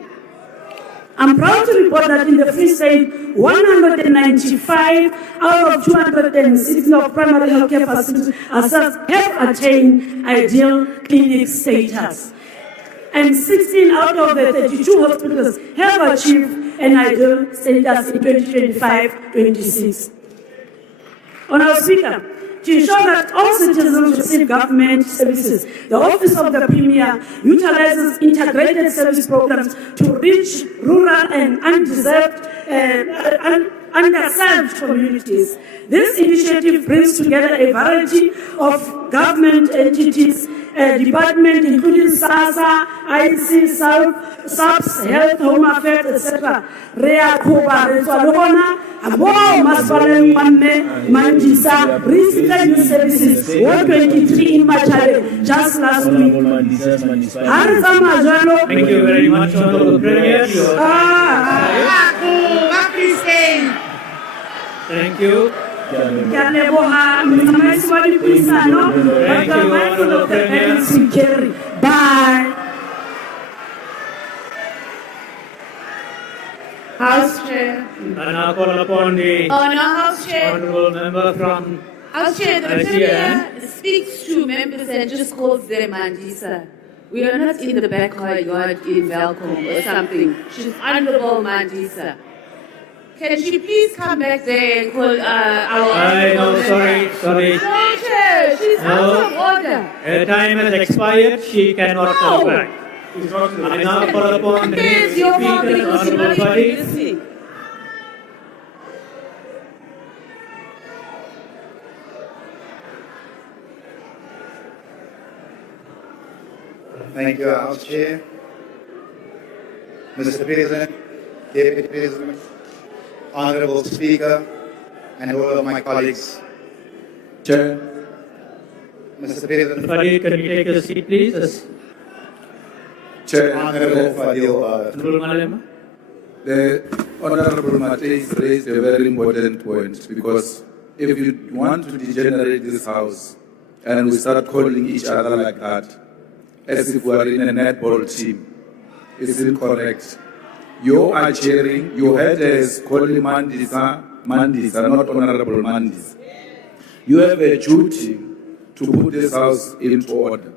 I'm proud to report that in the Free State, 195 out of 216 of primary healthcare facilities have attained ideal clinic status. And 16 out of the 32 hospitals have achieved an ideal status in 2025-26. Honourable Speaker, to ensure that all citizens receive government services, the Office of the Premier utilizes integrated service programs to reach rural and underserved communities. This initiative brings together a variety of government entities, departments including SASA, IC, SAPS, Health, Home Affairs, etc. Rea Kuba, Rezualona, Abo, Masbalem, Mame, Mandisa, recently services 123 in Machare just last week. Thank you very much, Honorable Premier. Thank you. Bye. House Chair. And I call upon the House Chair. Honorable Member from House Chair, the Premier speaks to members and just calls them Mandisa. We are not in the backyard in Welcome or something. She's Honorable Mandisa. Can she please come back there and call our... No, sorry. No, Chair, she's out of order. Her time has expired. She cannot come back. I now call upon the Speaker, Honorable Farid. Thank you, House Chair. Mr. President, Deputy President, Honorable Speaker, and all of my colleagues. Chair. Mr. President. Farid, can you take a seat, please? Chair. Honorable Fadil. The Honorable Mateus raised a very important point, because if you want to degenerate this House and we start calling each other like that, as if we are in a netball team, it's incorrect. You are chairing, your head is calling Mandisa, not Honorable Mandis. You have a duty to put this House into order.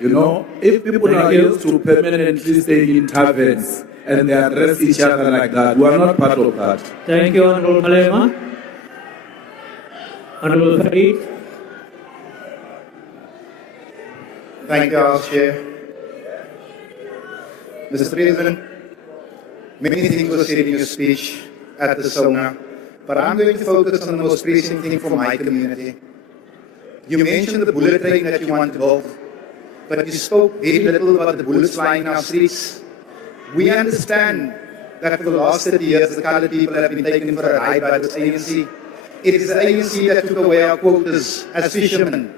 You know, if people are used to permanently staying in taverns and they address each other like that, we are not part of that. Thank you, Honorable Malema. Honorable Farid. Thank you, House Chair. Mr. President, many things were said in your speech at the SONA, but I'm going to focus on the most pressing thing for my community. You mentioned the bullet train that you want to build, but you spoke very little about the bullets flying in our streets. We understand that for the last 30 years, the colored people have been taken for a ride by this ANC. It is the ANC that took away our quotas as fishermen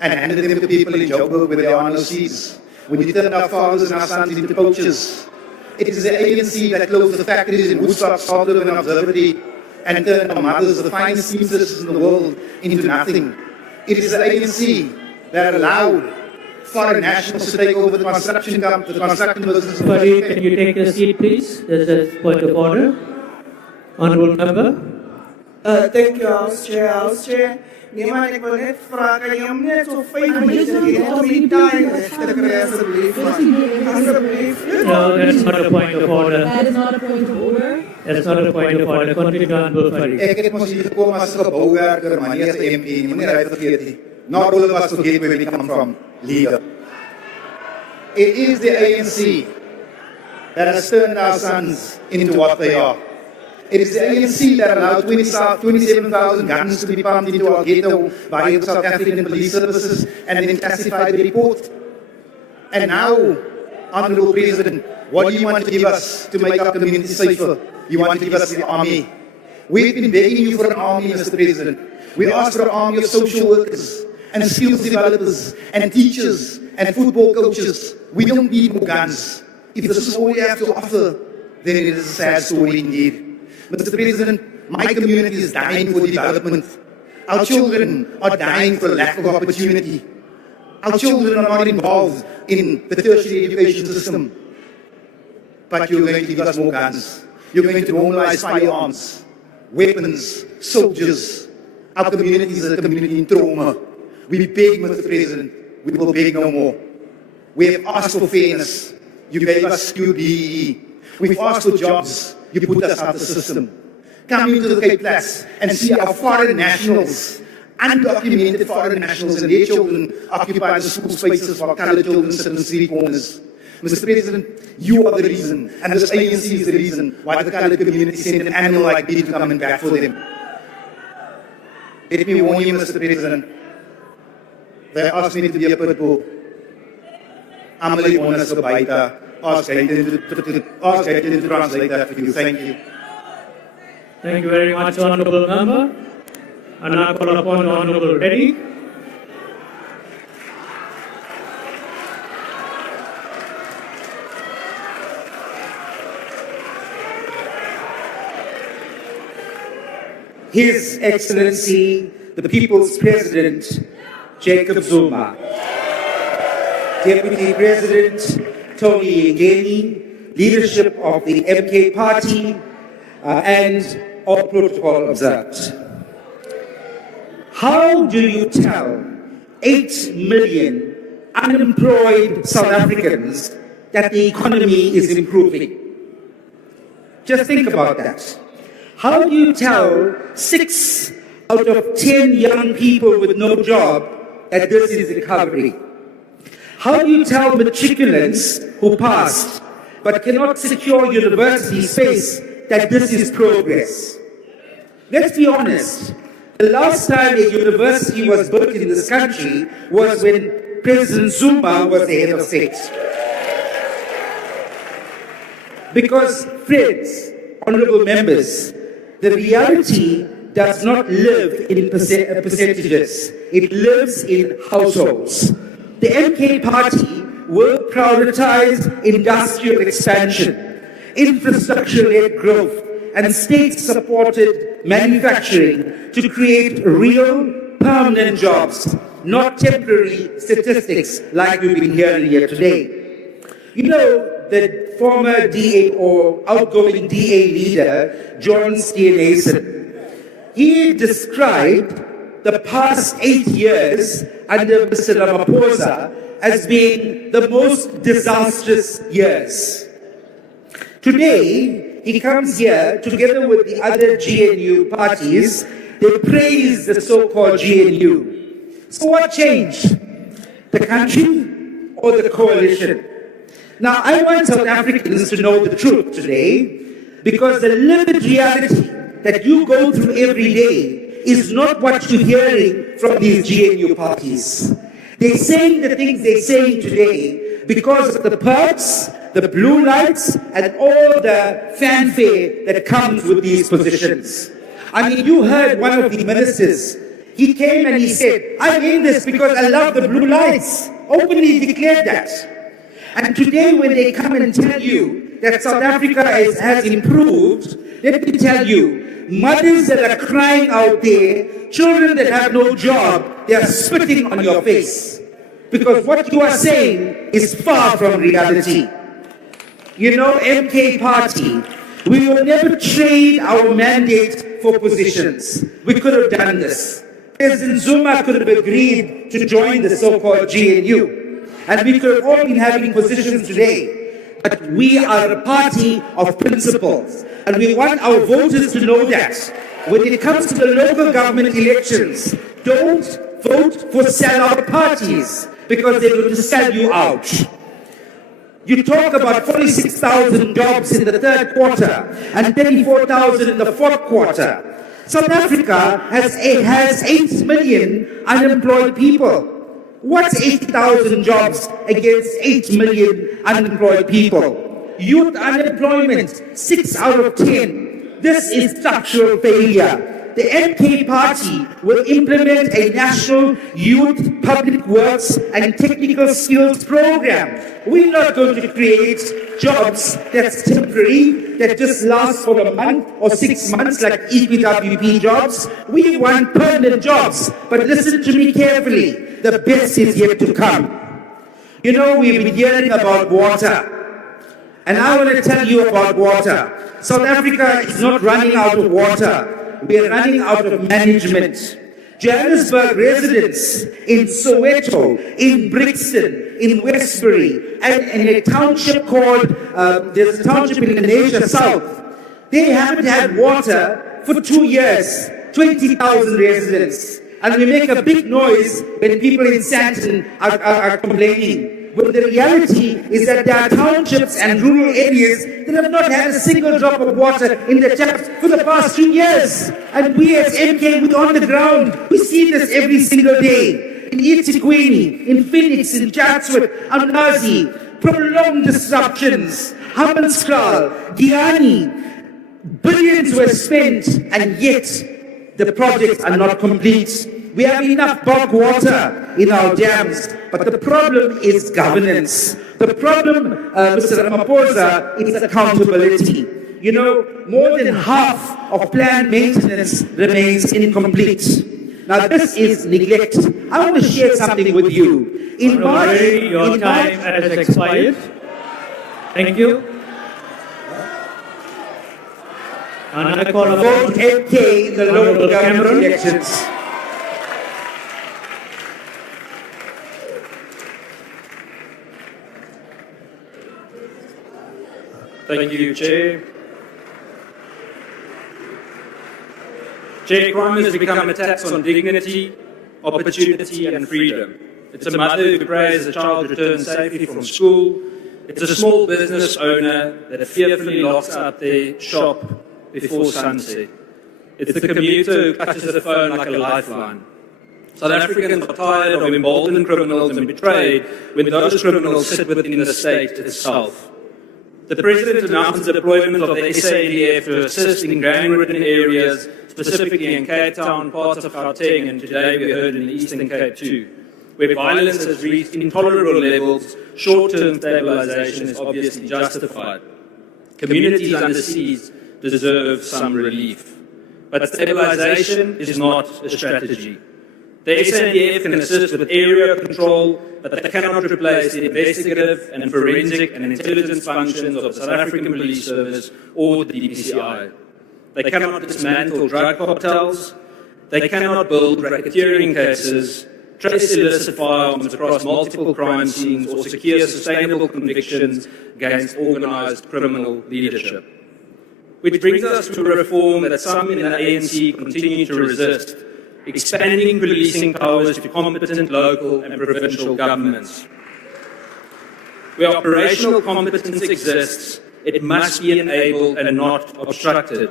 and handed them to people in Joburg where there are no seas. When you turned our fathers and our sons into poachers. It is the ANC that closed the factories in Woodstock, Salter and Observatory and turned our mothers, the finest seamstresses in the world, into nothing. It is the ANC that allowed foreign nationals to take over the construction business. Farid, can you take a seat, please? There's a point of order. Honorable Member. Thank you, House Chair. House Chair, niemand, ik wil net vragen, kan je hem net zo 5 minuten geven om die time te krijgen, alsjeblieft. Alsjeblieft. No, that's not a point of order. That is not a point of order. That's not a point of order. Continue, Honorable Farid. Ik heb ons hier gekomen als gebouwwerker, maar niet als MP. Je moet niet uit vergeten. Not all of us forget where we come from, leader. It is the ANC that has turned our sons into what they are. It is the ANC that allowed 27,000 guns to be pumped into our ghetto by the South African police services and then classified the report. And now, Honorable President, what do you want to give us to make our community safer? You want to give us the army. We've been begging you for an army, Mr. President. We asked for an army of social workers and skills developers and teachers and football coaches. We don't need more guns. If this is all we have to offer, then it is a sad story indeed. Mr. President, my community is dying for development. Our children are dying for lack of opportunity. Our children are not involved in the tertiary education system. but you're going to give us more guns. You're going to normalize firearms, weapons, soldiers. Our community is a community in trauma. We beg, Mr. President, we will beg no more. We have asked for fairness. You gave us QBE. We've asked for jobs. You put us out of the system. Come into the Cape Flats and see our foreign nationals, undocumented foreign nationals and their children occupy the school spaces while colored children sit in street corners. Mr. President, you are the reason, and this ANC is the reason why the colored community sent an animal like me to come and back for them. Let me warn you, Mr. President, they asked me to be a pit bull. I'm going to be ask Hayden to translate that for you. Thank you. Thank you very much, Honourable Member. And I call upon Honourable Reddy. His Excellency, the People's President, Jacob Zuma, Deputy President Tony Ngeni, leadership of the MK Party, and all protocol observed. How do you tell 8 million unemployed South Africans that the economy is improving? Just think about that. How do you tell 6 out of 10 young people with no job that this is recovery? How do you tell matriculants who passed but cannot secure university space that this is progress? Let's be honest. The last time a university was built in this country was when President Zuma was the head of state. Because, friends, honorable members, the reality does not live in percentages. It lives in households. The MK Party will prioritize industrial expansion, infrastructure-led growth, and state-supported manufacturing to create real, permanent jobs, not temporary statistics like we've been hearing here today. You know, the former DA or outgoing DA leader, John Steenhuisen, he described the past 8 years under Mr. Ramaphosa as being the most disastrous years. Today, he comes here together with the other GNU parties. They praise the so-called GNU. So what changed? The country or the coalition? Now, I want South Africans to know the truth today, because the lived reality that you go through every day is not what you're hearing from these GNU parties. They're saying the things they're saying today because of the perks, the blue lights, and all the fanfare that comes with these positions. I mean, you heard one of the ministers. He came and he said, I'm in this because I love the blue lights. Openly declared that. And today when they come and tell you that South Africa has improved, let me tell you, mothers that are crying out there, children that have no job, they are spitting on your face. Because what you are saying is far from reality. You know, MK Party, we will never trade our mandate for positions. We could have done this. President Zuma could have agreed to join the so-called GNU. And we could have all been having positions today. But we are a party of principles. And we want our voters to know that. When it comes to the local government elections, don't vote for sellout parties, because they're going to sell you out. You talk about 46,000 jobs in the third quarter and 34,000 in the fourth quarter. South Africa has 8 million unemployed people. What's 80,000 jobs against 8 million unemployed people? Youth unemployment, 6 out of 10. This is structural failure. The MK Party will implement a national youth public works and technical skills program. We're not going to create jobs that's temporary, that just last for a month or 6 months like EPWP jobs. We want permanent jobs. But listen to me carefully. The best is yet to come. You know, we've been hearing about water. And I want to tell you about water. South Africa is not running out of water. We are running out of management. Johannesburg residents in Soweto, in Brixton, in Westbury, and in a township called, there's a township in Asia South, they haven't had water for 2 years, 20,000 residents. And we make a big noise when people in Sandton are complaining. But the reality is that there are townships and rural areas that have not had a single drop of water in their taps for the past 2 years. And we as MK, we're on the ground. We see this every single day. In eThekwini, in Phoenix, in Chatsworth, Angazi, prolonged disruptions, Hammanskraal, Giyani. Billions were spent, and yet the projects are not complete. We have enough bulk water in our dams, but the problem is governance. The problem, Mr. Ramaphosa, is accountability. You know, more than half of planned maintenance remains incomplete. Now, this is neglect. I want to share something with you. In March, your time has expired. Thank you. And I call vote MK in the local government elections. Thank you, Chair. Chair, crime has become a tax on dignity, opportunity and freedom. It's a mother who prays a child returns safely from school. It's a small business owner that fearfully locks up their shop before sunset. It's the commuter who clutches the phone like a lifeline. South Africans are tired of emboldened criminals and betrayed when those criminals sit within the state itself. The President announced the deployment of the SADF to assist in gang-ridden areas, specifically in Cape Town, parts of Gauteng, and today we heard in the Eastern Cape too. Where violence has reached intolerable levels, short-term stabilization is obviously justified. Communities under siege deserve some relief. But stabilization is not a strategy. The SADF can assist with area control, but they cannot replace the investigative and forensic and intelligence functions of the South African Police Service or the DPCI. They cannot dismantle drug cartels. They cannot build racketeering cases, trace illicit firearms across multiple crime scenes, or secure sustainable convictions against organized criminal leadership. Which brings us to a reform that some in the ANC continue to resist, expanding policing powers to competent local and provincial governments. Where operational competence exists, it must be enabled and not obstructed.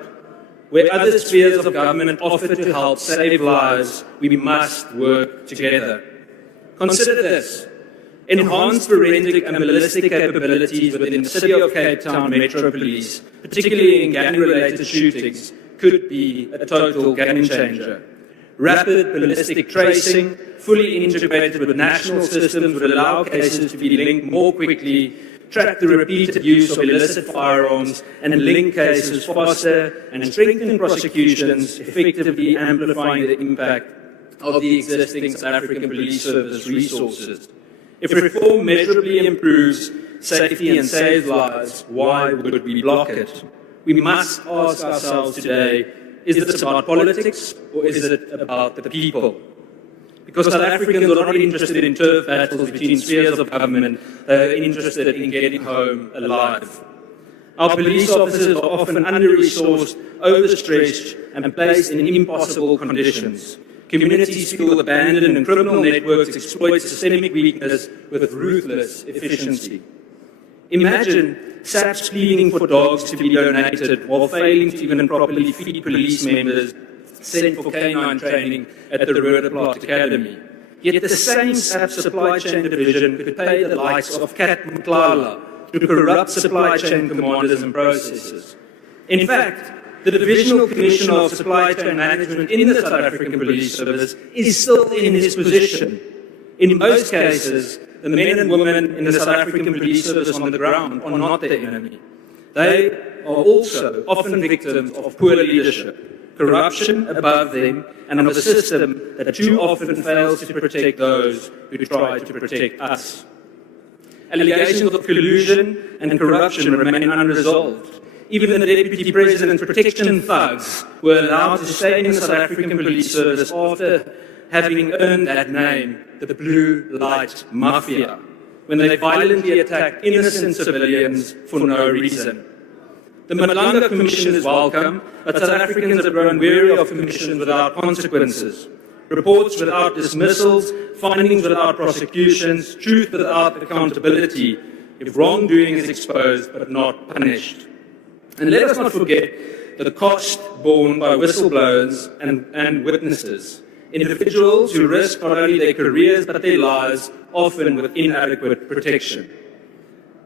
Where other spheres of government offer to help save lives, we must work together. Consider this. Enhanced forensic and ballistic capabilities within the City of Cape Town Metro Police, particularly in gang-related shootings, could be a total game changer. Rapid ballistic tracing, fully integrated with national systems, would allow cases to be linked more quickly, track the repeated use of illicit firearms, and link cases faster and strengthen prosecutions, effectively amplifying the impact of the existing South African Police Service resources. If reform measurably improves safety and saves lives, why would we block it? We must ask ourselves today, is this about politics or is it about the people? Because South Africans are not interested in turf battles between spheres of government, they are interested in getting home alive. Our police officers are often under-resourced, overstretched, and placed in impossible conditions. Communities feel abandoned and criminal networks exploit systemic weakness with ruthless efficiency. Imagine SAPs pleading for dogs to be donated while failing to even properly feed police members sent for canine training at the Roodeplaat Academy. Yet the same SAP supply chain division could pay the likes of Kat Mklala to corrupt supply chain commanders and processors. In fact, the Divisional Commissioner of Supply Chain Management in the South African Police Service is still in his position. In most cases, the men and women in the South African Police Service on the ground are not the enemy. They are also often victims of poor leadership, corruption above them, and of a system that too often fails to protect those who try to protect us. Allegations of collusion and corruption remain unresolved. Even the Deputy President's protection thugs were allowed to stay in the South African Police Service after having earned that name, the Blue Light Mafia, when they violently attacked innocent civilians for no reason. The Malanga Commission is welcome, but South Africans have grown weary of commissions without consequences, reports without dismissals, findings without prosecutions, truth without accountability, if wrongdoing is exposed but not punished. And let us not forget the cost borne by whistleblowers and witnesses, individuals who risk not only their careers but their lives, often with inadequate protection.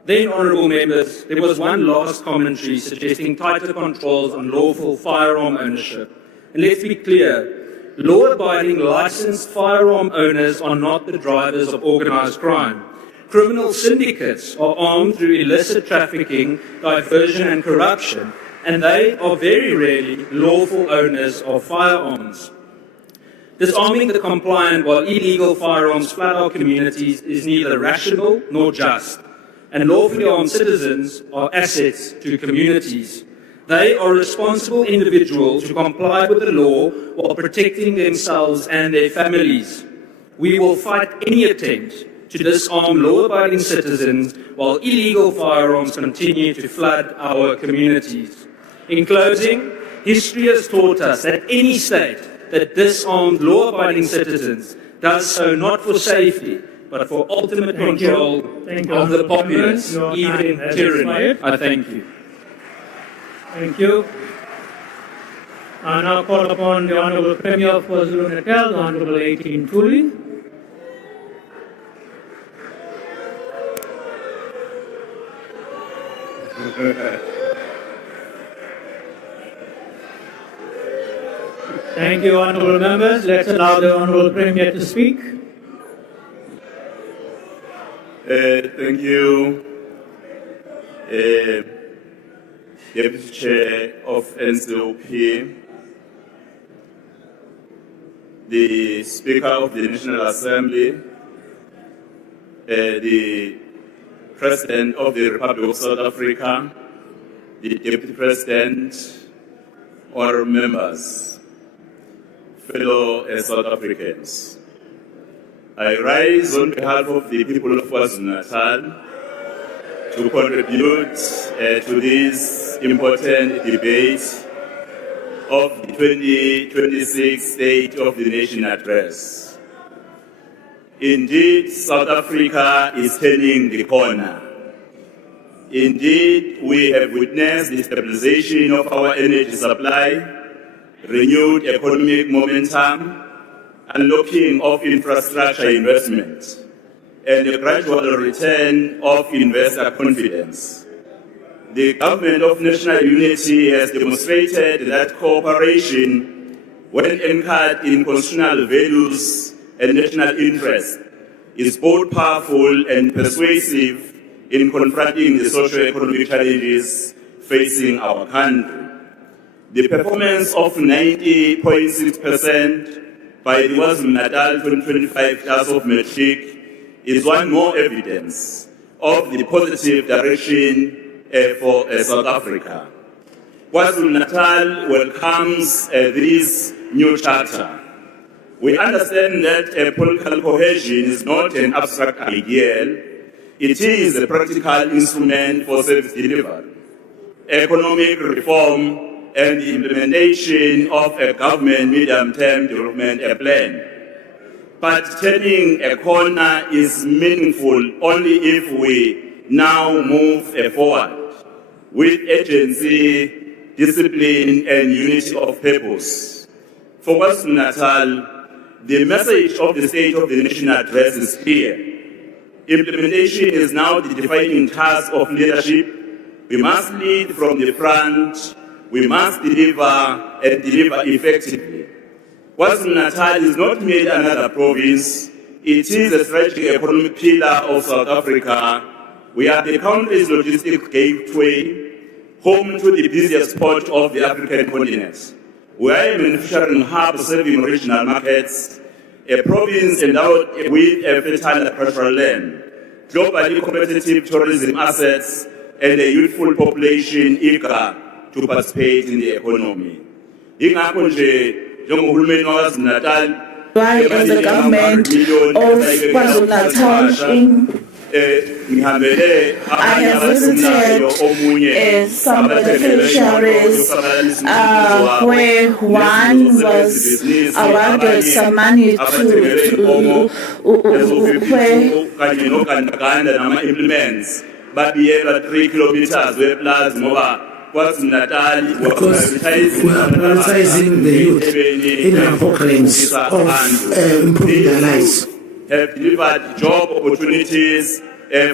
Then, honourable members, there was one last commentary suggesting tighter controls on lawful firearm ownership. And let's be clear, law-abiding licensed firearm owners are not the drivers of organised crime. Criminal syndicates are armed through illicit trafficking, diversion and corruption, and they are very rarely lawful owners of firearms. Disarming the compliant while illegal firearms flood our communities is neither rational nor just, and lawfully armed citizens are assets to communities. They are responsible individuals who comply with the law while protecting themselves and their families. We will fight any attempt to disarm law-abiding citizens while illegal firearms continue to flood our communities. In closing, history has taught us that any state that disarmed law-abiding citizens does so not for safety, but for ultimate control of the populace, even tyranny. I thank you. Thank you. I now call upon the Honourable Premier of KwaZulu-Natal, the Honourable 18 Tuli. Thank you, honourable members. Let's allow the Honourable Premier to speak. Thank you, Deputy Chair of NCOP, the Speaker of the National Assembly, the President of the Republic of South Africa, the Deputy President, honourable members, fellow South Africans. I rise on behalf of the people of KwaZulu-Natal to contribute to this important debate of the 2026 State of the Nation Address. Indeed, South Africa is turning the corner. Indeed, we have witnessed the stabilization of our energy supply, renewed economic momentum, unlocking of infrastructure investment, and a gradual return of investor confidence. The Government of National Unity has demonstrated that cooperation, when anchored in constitutional values and national interest, is both powerful and persuasive in confronting the socio-economic challenges facing our country. The performance of 90.6% by the KwaZulu-Natal 2025 class of matric is one more evidence of the positive direction for South Africa. KwaZulu-Natal welcomes this new charter. We understand that political cohesion is not an abstract ideal. It is a practical instrument for service delivery, economic reform, and the implementation of a government medium-term development plan. But turning a corner is meaningful only if we now move forward with agency, discipline, and unity of purpose. For KwaZulu-Natal, the message of the State of the Nation Address is clear. Implementation is now the defining task of leadership. We must lead from the front. We must deliver and deliver effectively. KwaZulu-Natal is not merely another province. It is a strategic economic pillar of South Africa. We are the country's logistic gateway, home to the busiest port of the African continent. We are a manufacturing hub serving regional markets, a province endowed with a fertile agricultural land, globally competitive tourism assets, and a youthful population eager to participate in the economy. Ingakho nje njengohulumeni waKwaZulu-Natal, Why as the government of KwaZulu-Natal I have visited some of the beneficiaries where one was awarded some money to implements babiyelwa 3 kilometers weplaza ngoba KwaZulu-Natal because we are prioritizing the youth in our programs of improving their lives. Have delivered job opportunities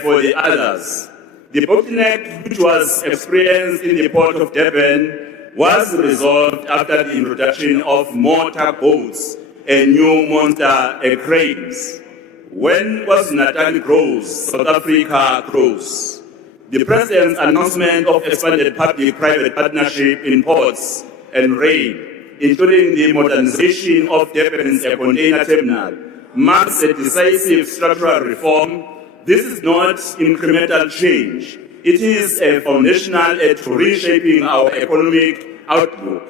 for the others. The bottleneck which was experienced in the port of Durban was resolved after the introduction of motor boats and new monster cranes. When KwaZulu-Natal grows, South Africa grows. The President's announcement of expanded public-private partnership in ports and rail, including the modernization of Durban's container terminal, marks a decisive structural reform. This is not incremental change. It is a foundational to reshaping our economic outlook.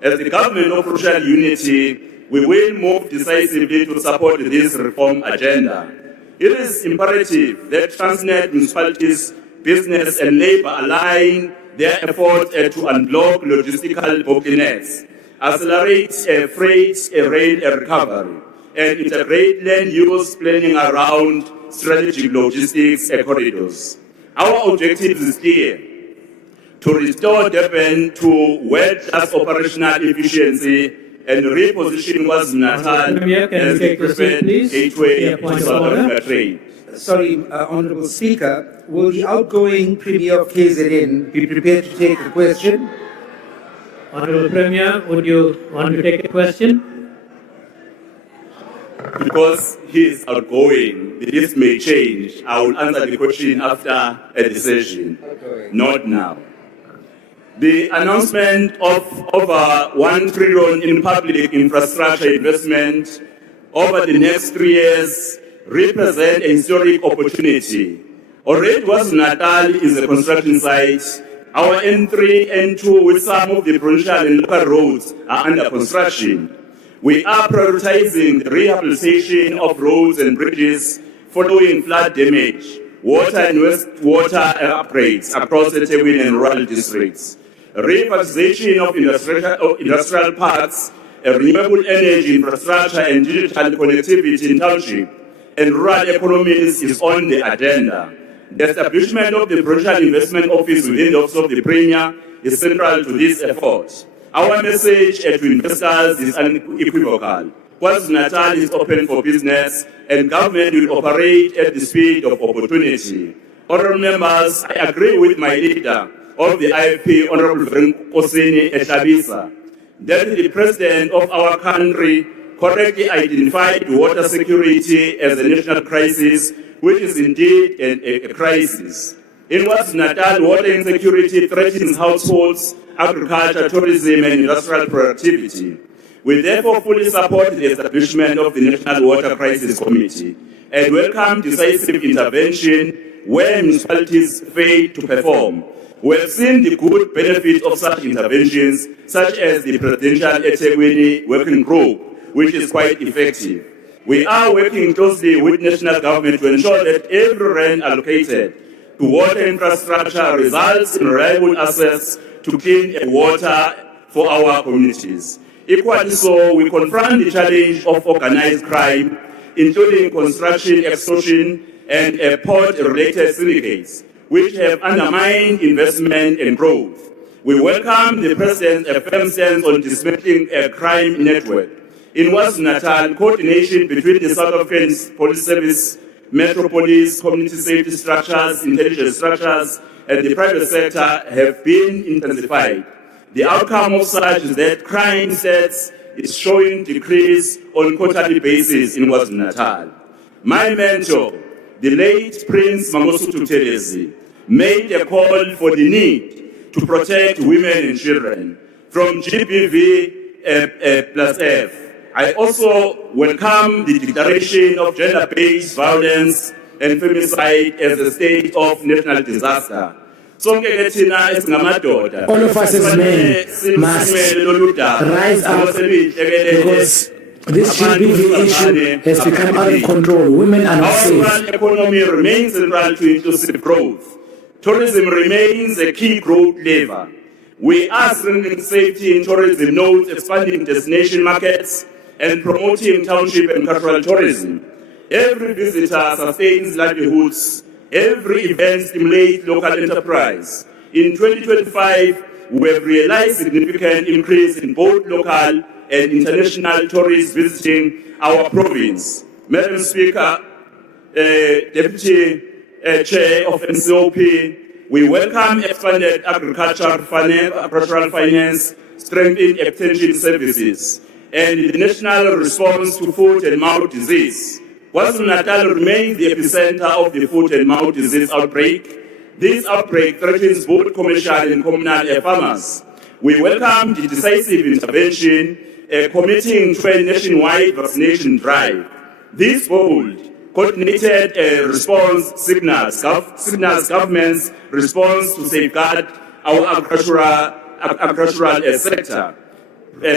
As the government of Provincial Unity, we will move decisively to support this reform agenda. It is imperative that Transnet municipalities, business and labor align their efforts to unblock logistical bottlenecks, accelerate freight rail recovery, and integrate land use planning around strategic logistics corridors. Our objective is clear: to restore Durban to world-class operational efficiency and reposition KwaZulu-Natal as the preferred gateway to South Africa trade. Sorry, Honourable Speaker, will the outgoing Premier of KZN be prepared to take the question? Honourable Premier, would you want to take a question? Because he is outgoing, this may change. I will answer the question after a decision, not now. The announcement of over 1 trillion in public infrastructure investment over the next 3 years represent a historic opportunity. Already KwaZulu-Natal is a construction site. Our N3, N2 with some of the provincial and local roads are under construction. We are prioritizing the rehabilitation of roads and bridges following flood damage, water and wastewater upgrades across the eThekwini and rural districts, revitalization of industrial parks, renewable energy infrastructure and digital connectivity in township and rural economies is on the agenda. The establishment of the Provincial Investment Office within the Office of the Premier is central to this effort. Our message to investors is unequivocal. KwaZulu-Natal is open for business and government will operate at the speed of opportunity. Honourable members, I agree with my leader of the IFP, Honourable Kosini Etabisa, that the President of our country correctly identified water security as a national crisis, which is indeed a crisis. In KwaZulu-Natal, water insecurity threatens households, agriculture, tourism, and industrial productivity. We therefore fully support the establishment of the National Water Crisis Committee and welcome decisive intervention where municipalities fail to perform. We have seen the good benefits of such interventions, such as the Presidential eThekwini Working Group, which is quite effective. We are working closely with national government to ensure that every rand allocated to water infrastructure results in reliable access to clean water for our communities. Equally so, we confront the challenge of organized crime, including construction, extortion, and port-related syndicates, which have undermined investment and growth. We welcome the President's firm stance on dismantling a crime network. In KwaZulu-Natal, coordination between the South African Police Service, Metro Police, community safety structures, intelligence structures, and the private sector have been intensified. The outcome of such is that crime stats is showing decrease on quarterly basis in KwaZulu-Natal. My mentor, the late Prince Mangosuthu Buthelezi, made a call for the need to protect women and children from GBV plus F. I also welcome the declaration of gender-based violence and femicide as a state of national disaster. Sonke ke thina esingamadoda, All of us as men must rise up because this GBV issue has become out of control. Women are not Our safe. rural economy remains central to inclusive growth. Tourism remains a key growth lever. We are strengthening safety in tourism nodes, expanding destination markets, and promoting township and cultural tourism. Every visitor sustains livelihoods. Every event stimulates local enterprise. In 2025, we have realized significant increase in both local and international tourists visiting our province. Madam Speaker, Deputy Chair of NCOP, we welcome expanded agricultural finance, strengthened extension services, and the national response to foot and mouth disease. KwaZulu-Natal remains the epicenter of the foot and mouth disease outbreak. This outbreak threatens both commercial and communal farmers. We welcome the decisive intervention committing to a nationwide vaccination drive. This bold, coordinated response signals government's response to safeguard our agricultural sector,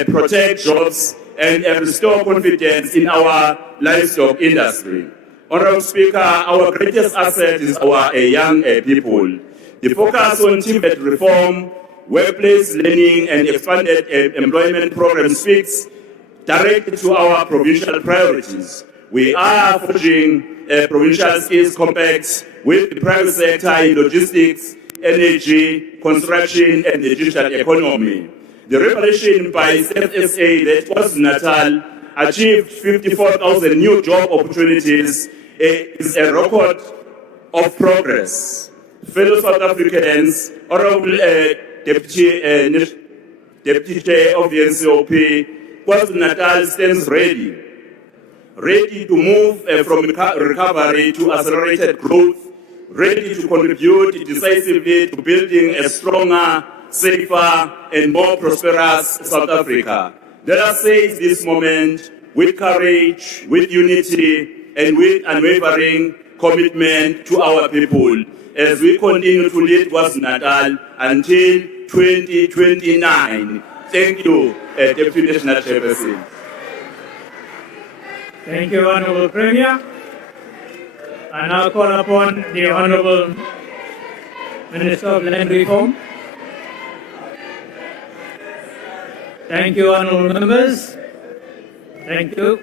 protect jobs, and restore confidence in our livestock industry. Honorable Speaker, our greatest asset is our young people. The focus on TVET reform, workplace learning, and expanded employment programs speaks directly to our provincial priorities. We are forging provincial skills compacts with the private sector in logistics, energy, construction, and the digital economy. The revelation by SFSA that KwaZulu-Natal achieved 54,000 new job opportunities is a record of progress. Fellow South Africans, Honorable Deputy Chair of the NCOP, KwaZulu-Natal stands ready to move from recovery to accelerated growth, ready to contribute decisively to building a stronger, safer, and more prosperous South Africa. Let us seize this moment with courage, with unity, and with unwavering commitment to our people as we continue to lead KwaZulu-Natal until 2029. Thank you, Deputy National Chairperson. Thank you, Honorable Premier. I now call upon the Honorable Minister of Land Reform. Thank you, Honorable Members. Thank you.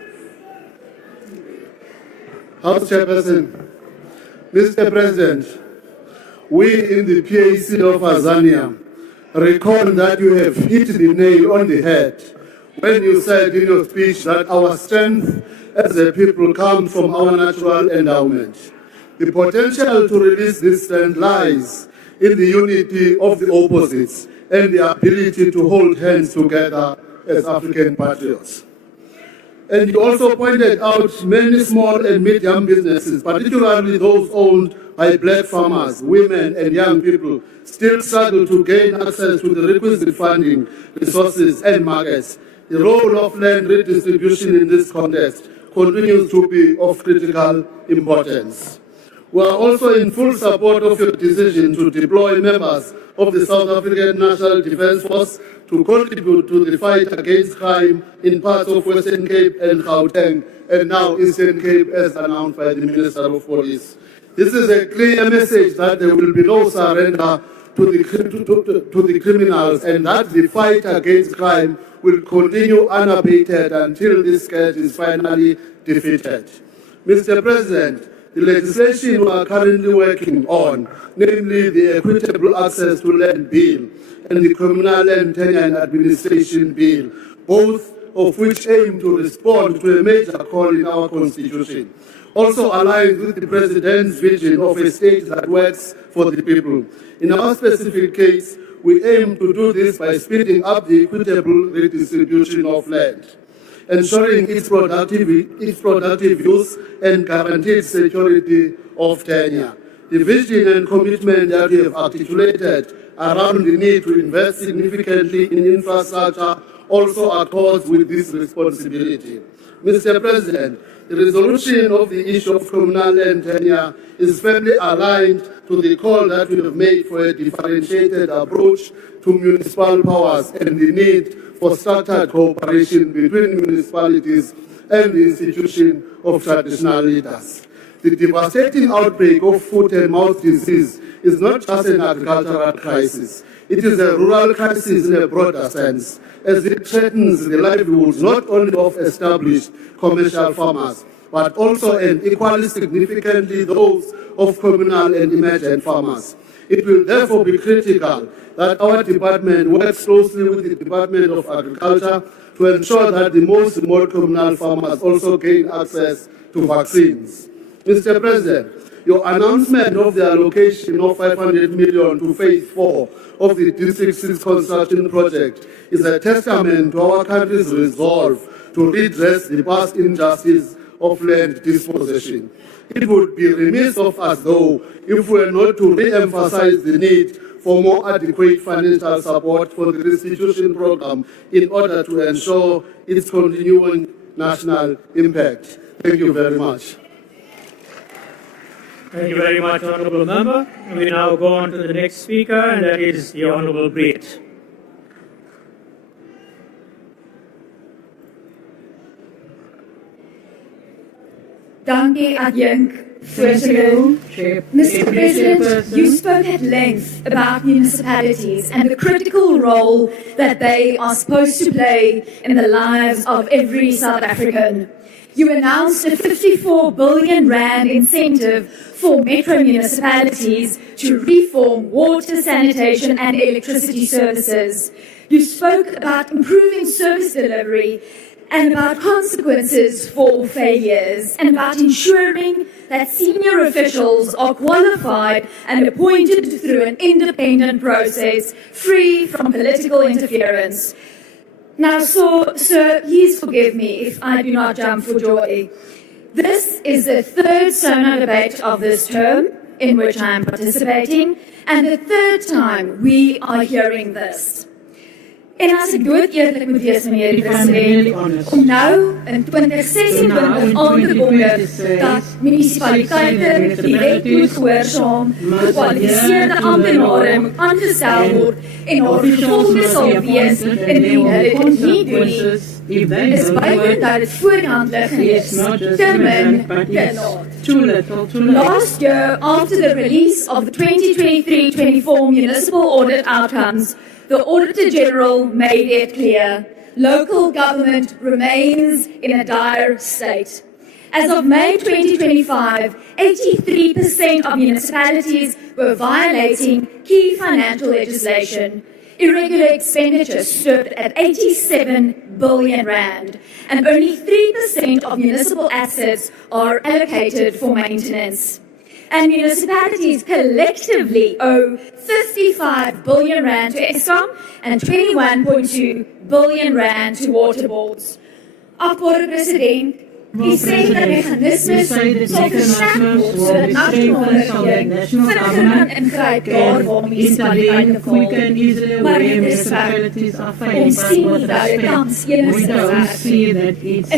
House Chairperson, Mr. President, we in the PAC of Azania recall that you have hit the nail on the head when you said in your speech that our strength as a people comes from our natural endowment. The potential to release this strength lies in the unity of the opposites and the ability to hold hands together as African patriots. And you also pointed out many small and medium businesses, particularly those owned by black farmers, women, and young people, still struggle to gain access to the requisite funding, resources, and markets. The role of land redistribution in this context continues to be of critical importance. We are also in full support of your decision to deploy members of the South African National Defence Force to contribute to the fight against crime in parts of Western Cape and Gauteng, and now Eastern Cape as announced by the Minister of Police. This is a clear message that there will be no surrender to the criminals and that the fight against crime will continue unabated until this scourge is finally defeated. Mr. President, the legislation we are currently working on, namely the Equitable Access to Land Bill and the Communal Land Tenure and Administration Bill, both of which aim to respond to a major call in our Constitution, also aligns with the President's vision of a state that works for the people. In our specific case, we aim to do this by speeding up the equitable redistribution of land, ensuring its productive use and guaranteed security of tenure. The vision and commitment that we have articulated around the need to invest significantly in infrastructure also accords with this responsibility. Mr. President, the resolution of the issue of communal land tenure is firmly aligned to the call that we have made for a differentiated approach to municipal powers and the need for structured cooperation between municipalities and the institution of traditional leaders. The devastating outbreak of foot and mouth disease is not just an agricultural crisis. It is a rural crisis in a broader sense, as it threatens the livelihoods not only of established commercial farmers, but also and equally significantly those of communal and emergent farmers. It will therefore be critical that our department works closely with the Department of Agriculture to ensure that the most remote communal farmers also gain access to vaccines. Mr. President, your announcement of the allocation of 500 million to Phase 4 of the District 6 construction project is a testament to our country's resolve to redress the past injustice of land dispossession. It would be remiss of us, though, if we were not to re-emphasize the need for more adequate financial support for the restitution program in order to ensure its continuing national impact. Thank you very much. Thank you very much, Honourable Member. We now go on to the next speaker, and that is the Honourable Brett. Dankie, Adjunk. Mr. President, you spoke at length about municipalities and the critical role that they are supposed to play in the lives of every South African. You announced a 54 billion rand incentive for metro municipalities to reform water, sanitation and electricity services. You spoke about improving service delivery and about consequences for failures, and about ensuring that senior officials are qualified and appointed through an independent process, free from political interference. Now, sir, please forgive me if I do not jump for joy. This is the third SONA debate of this term in which I am participating, and the third time we are hearing this. En as ek dood eerlik moet wees, meneer die president, om nou in 2026 aan te kondig dat munisipaliteite die wet moet gehoorsaam, gekwalifiseerde amptenare moet aangestel word en haar gevolge sal wees indien hulle dit nie doen nie, is buiten dat het voor die hand liggend is, te min, te laat. Last year, after the release of the 2023-24 municipal audit outcomes, the Auditor General made it clear local government remains in a dire state. As of May 2025, 83% of municipalities were violating key financial legislation. Irregular expenditure stood at 87 billion rand, and only 3% of municipal assets are allocated for maintenance. And municipalities collectively owe 55 billion rand to Eskom and 21.2 billion rand to water boards. Akbare President, u sê dat mechanismes sal versterk word sodat nasionale regering vinniger kan ingryp daar waar munisipaliteite val. Maar dit is werk. Ons sien dat dit tans enigste werk.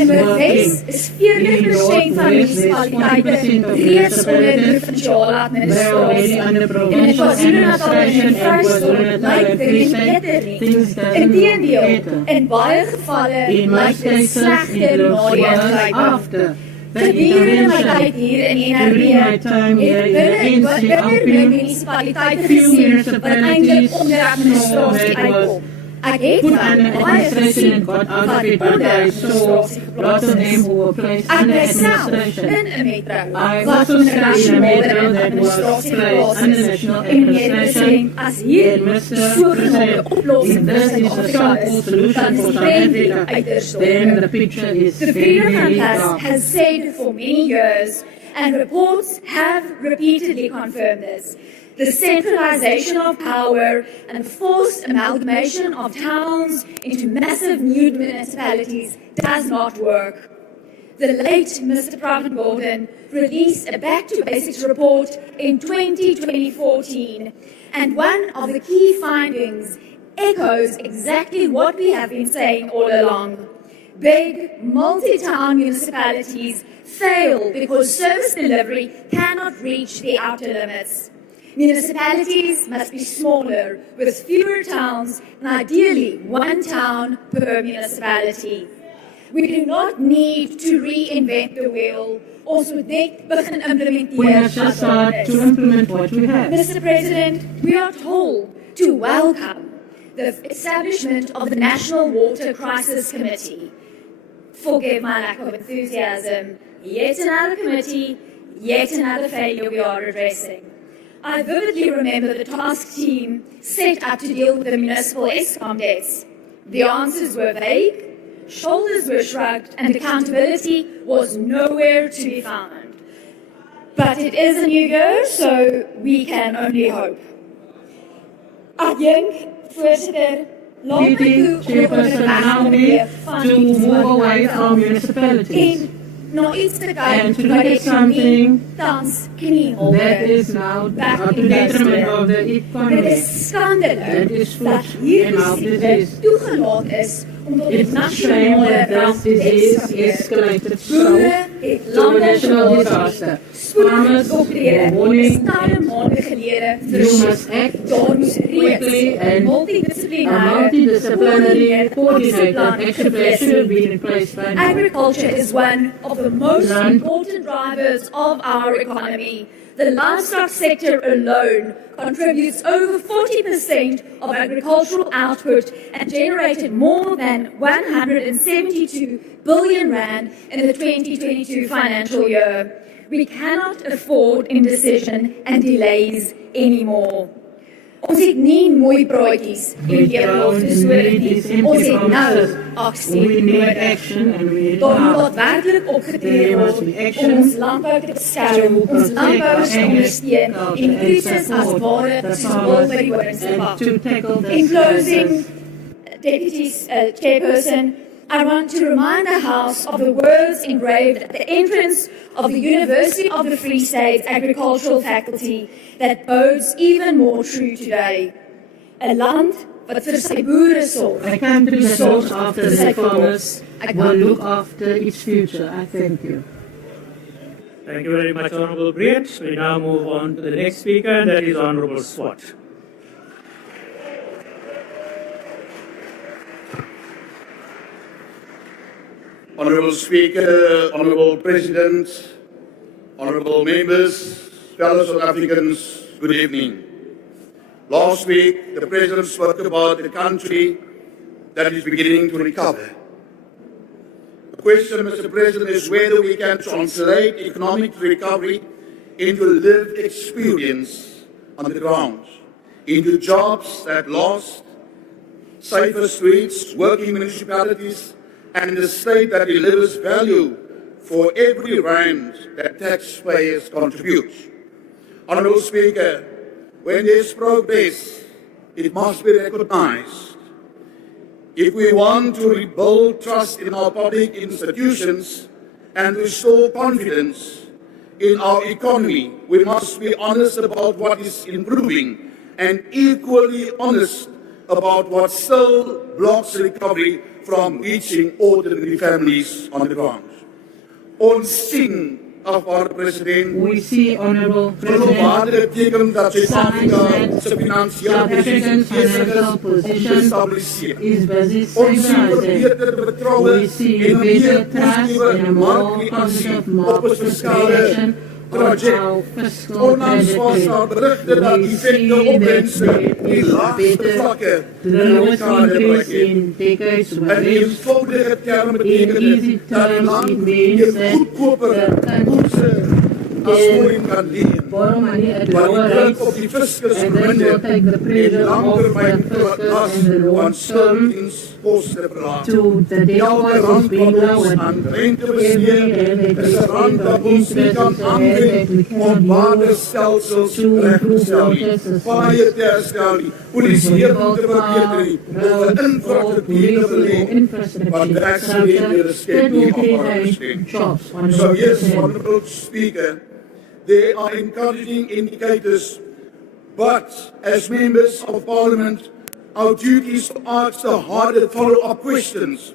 In Noordwes is 40% van munisipaliteite reeds onder die provinsiale administrasie. En in KwaZulu-Natal en Vrystaat lyk dit beter nie. Inteendeel, in baie gevalle lyk dit slegter na die eindtyd. Gedurende my tyd hier in NRB het binne munisipaliteite gesien wat eintlik onder administrasie uitkom. Ek het baie gesien wat onder administrasie geplaas is. Ek myself in 'n metro wat onder nasionale administrasie geplaas is. En meneer President, as hier sogenaamde oplossing is, dan is die uiters The Freedom Fund has said for many years, and reports have repeatedly confirmed this, the centralization of power and forced amalgamation of towns into massive new municipalities does not work. The late Mr. Pravin Gordhan released a Back to Basics report in 2014, and one of the key findings, echoes exactly what we have been saying all along. Big, multi-town municipalities fail because service delivery cannot reach the outer limits. Municipalities must be smaller, with fewer towns, and ideally one town per municipality. We do not need to reinvent the wheel. Ons moet net begin implementeer. We have just started to implement what we have. Mr. President, we are told to welcome the establishment of the National Water Crisis Committee. Forgive my lack of enthusiasm. Yet another committee, yet another failure we are addressing. I vividly remember the task team set up to deal with the municipal ESCOM debts. The answers were vague, shoulders were shrugged, and accountability was nowhere to be found. But it is a new year, so we can only hope. Ek dink, voorsitter, Meeting chairperson now need to move away from municipalities and to look at something that is now to the detriment of the economy. That is food and mouth disease. It's a shame that this disease escalated so to a national disaster. Farmers were warning, you must act quickly, and a multidisciplinary coordinated action plan should be in place by now. Agriculture is one of the most important drivers of our economy. The livestock sector alone contributes over 40% of agricultural output and generated more than 172 billion rand in the 2022 financial year. We cannot afford indecision and delays anymore. Ons het nie mooi praatjies en leerloftes nodig nie. Ons het nou aksie nodig. Daar moet daadwerklik opgetree word om ons landbou te beskerm, ons landbouers te ondersteun en krisis as ware symbool by die horings te pak. In closing, Deputy Chairperson, I want to remind the House of the words engraved at the entrance of the University of the Free State's Agricultural Faculty that bodes even more true today. 'n land wat vir sy boere sorg. A country that looks after the farmers will look after its future. I thank you. Thank you very much, Honourable Breed. We now move on to the next speaker, and that is Honourable Swart. Honourable Speaker, Honourable President, Honourable Members, fellow South Africans, good evening. Last week, the President spoke about the country that is beginning to recover. The question, Mr. President, is whether we can translate economic recovery into lived experience on the ground, into jobs that last, safer streets, working municipalities, and a state that delivers value for every rand that taxpayers contribute. Honourable Speaker, when there is progress, it must be recognised. If we want to rebuild trust in our public institutions and restore confidence in our economy, we must be honest about what is improving and equally honest about what still blocks recovery from reaching ordinary families on the ground. Ons sien of our President, we see, Honourable President, signs that South Africa's financial position is busy stabilizing. We see better trust and a more positive market fiscal Ondanks berigte dat effecte opbrengste die laagste vlakke in eenvoudige termen betekent dat die land weer goedkoper koerse as voorheen kan leen, waar die druk op die fiscus verminder en langtermijn las van skuldingskoste verlaat. Elke rand wat ons aan rente besteed is 'n rand wat ons nie kan aanwend om waterstelsels reg te stel nie, paaie te herstel nie, polisieering te verbeter nie, of 'n infrastruktuur te belê wat werksgeleenthede skep nie op our bestem. So yes, Honourable Speaker, there are encouraging indicators, but as members of Parliament, our duty is to ask the harder follow-up questions.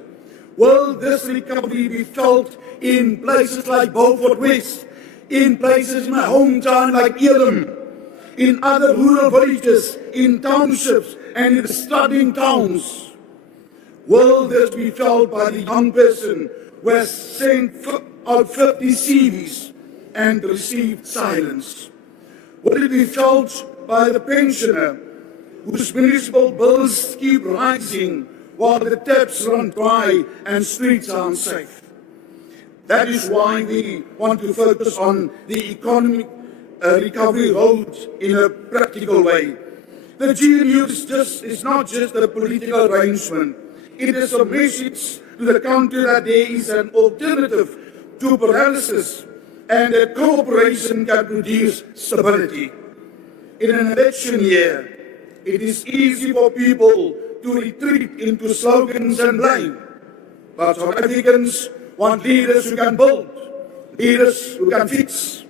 Will this recovery be felt in places like Beaufort West, in places in my hometown like Elim, in other rural villages, in townships, and in struggling towns? Will this be felt by the young person who has sent out 50 CVs and received silence? Will it be felt by the pensioner whose municipal bills keep rising while the taps run dry and streets are unsafe? That is why we want to focus on the economic recovery road in a practical way. The GNU is not just a political arrangement. It is a message to the country that there is an alternative to paralysis and that cooperation can produce stability. In an election year, it is easy for people to retreat into slogans and blame. But South Africans want leaders who can build, leaders who can fix.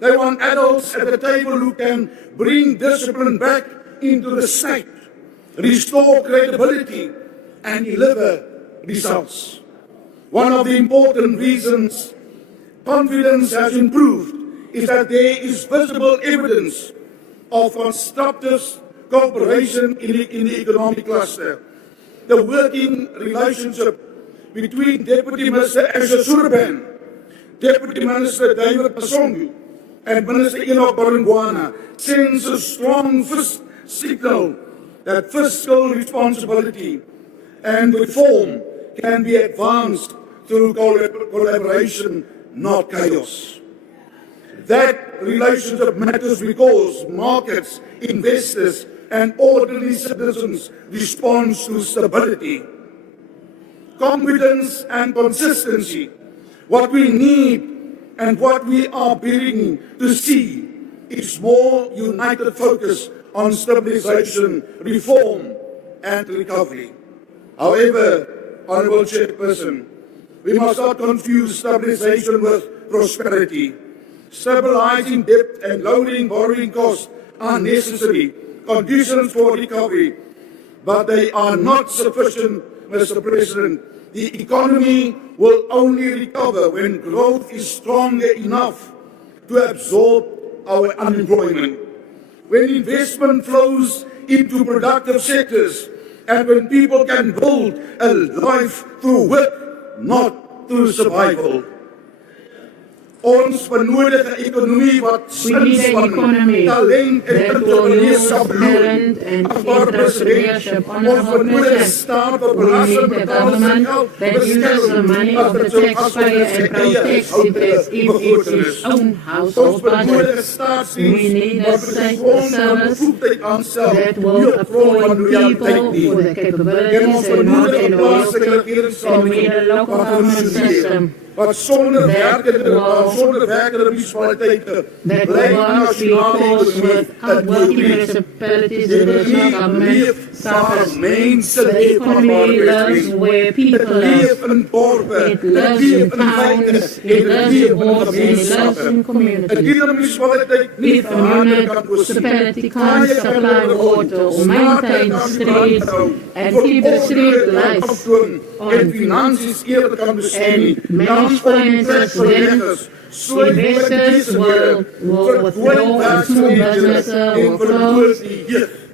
They want adults at the table who can bring discipline back into the state, restore credibility, and deliver results. One of the important reasons confidence has improved is that there is visible evidence of constructive cooperation in the economic cluster. The working relationship between Deputy Minister Asher Surban, Deputy Minister David Pasongu, and Minister Enoch Barangwana sends a strong signal that fiscal responsibility and reform can be advanced through collaboration, not chaos. That relationship matters because markets, investors, and ordinary citizens respond to stability. Competence and consistency, what we need and what we are beginning to see is more united focus on stabilization, reform, and recovery. However, Honourable Chairperson, we must not confuse stabilization with prosperity. Stabilizing debt and lowering borrowing costs are necessary conditions for recovery, but they are not sufficient, Mr. President. The economy will only recover when growth is stronger enough to absorb our unemployment, when investment flows into productive sectors, and when people can build a life through work, not through survival. Ons benodig 'n ekonomie wat inspanning, talent en entrepreneurskap loon. Afbaar president, ons benodig 'n staat wat belastingbetalers se geld beskerm as dit so afspreek en protects ons benodig 'n staatsdiens wat befonds en bevoegdheid aanstel nie op grond van loyaliteit nie. En ons benodig 'n plaaslike regeringssamewerking wat functioneer, wat sonder werkende munisipaliteite bly nasionale bestuur en municipalities and national government suffers. The economy lives where people live. It lives in towns, it lives in homes, it lives in communities. If a municipality can't supply water or maintain streets and keep the street lights on and manage finances, then investors will withdraw, small businesses will close,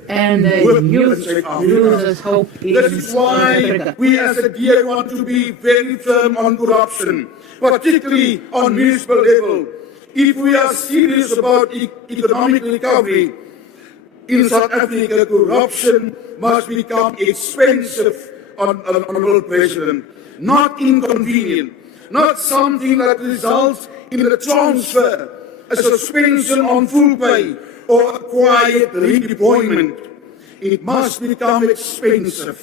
and the youth loses hope. This is why we as a DA want to be very firm on corruption, particularly on municipal level. If we are serious about economic recovery in South Africa, corruption must become expensive, Honourable President, not inconvenient, not something that results in a transfer, a suspension on full pay, or a quiet redeployment. It must become expensive.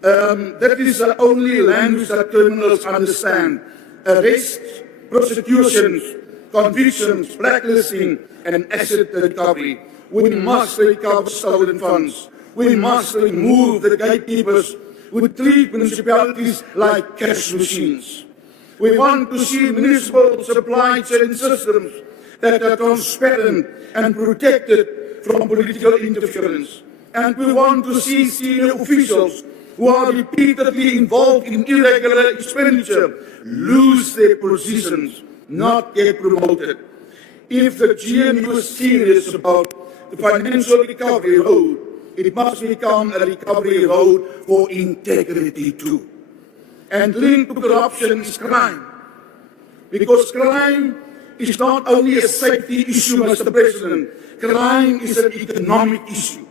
That is the only language that criminals understand. Arrests, prosecutions, convictions, blacklisting, and asset recovery. We must recover stolen funds. We must remove the gatekeepers who treat municipalities like cash machines. We want to see municipal supply chain systems that are transparent and protected from political interference. And we want to see senior officials who are repeatedly involved in irregular expenditure lose their positions, not get promoted. If the GNU is serious about the financial recovery road, it must become a recovery road for integrity too. And linked to corruption is crime. Because crime is not only a safety issue, Mr. President, crime is an economic issue.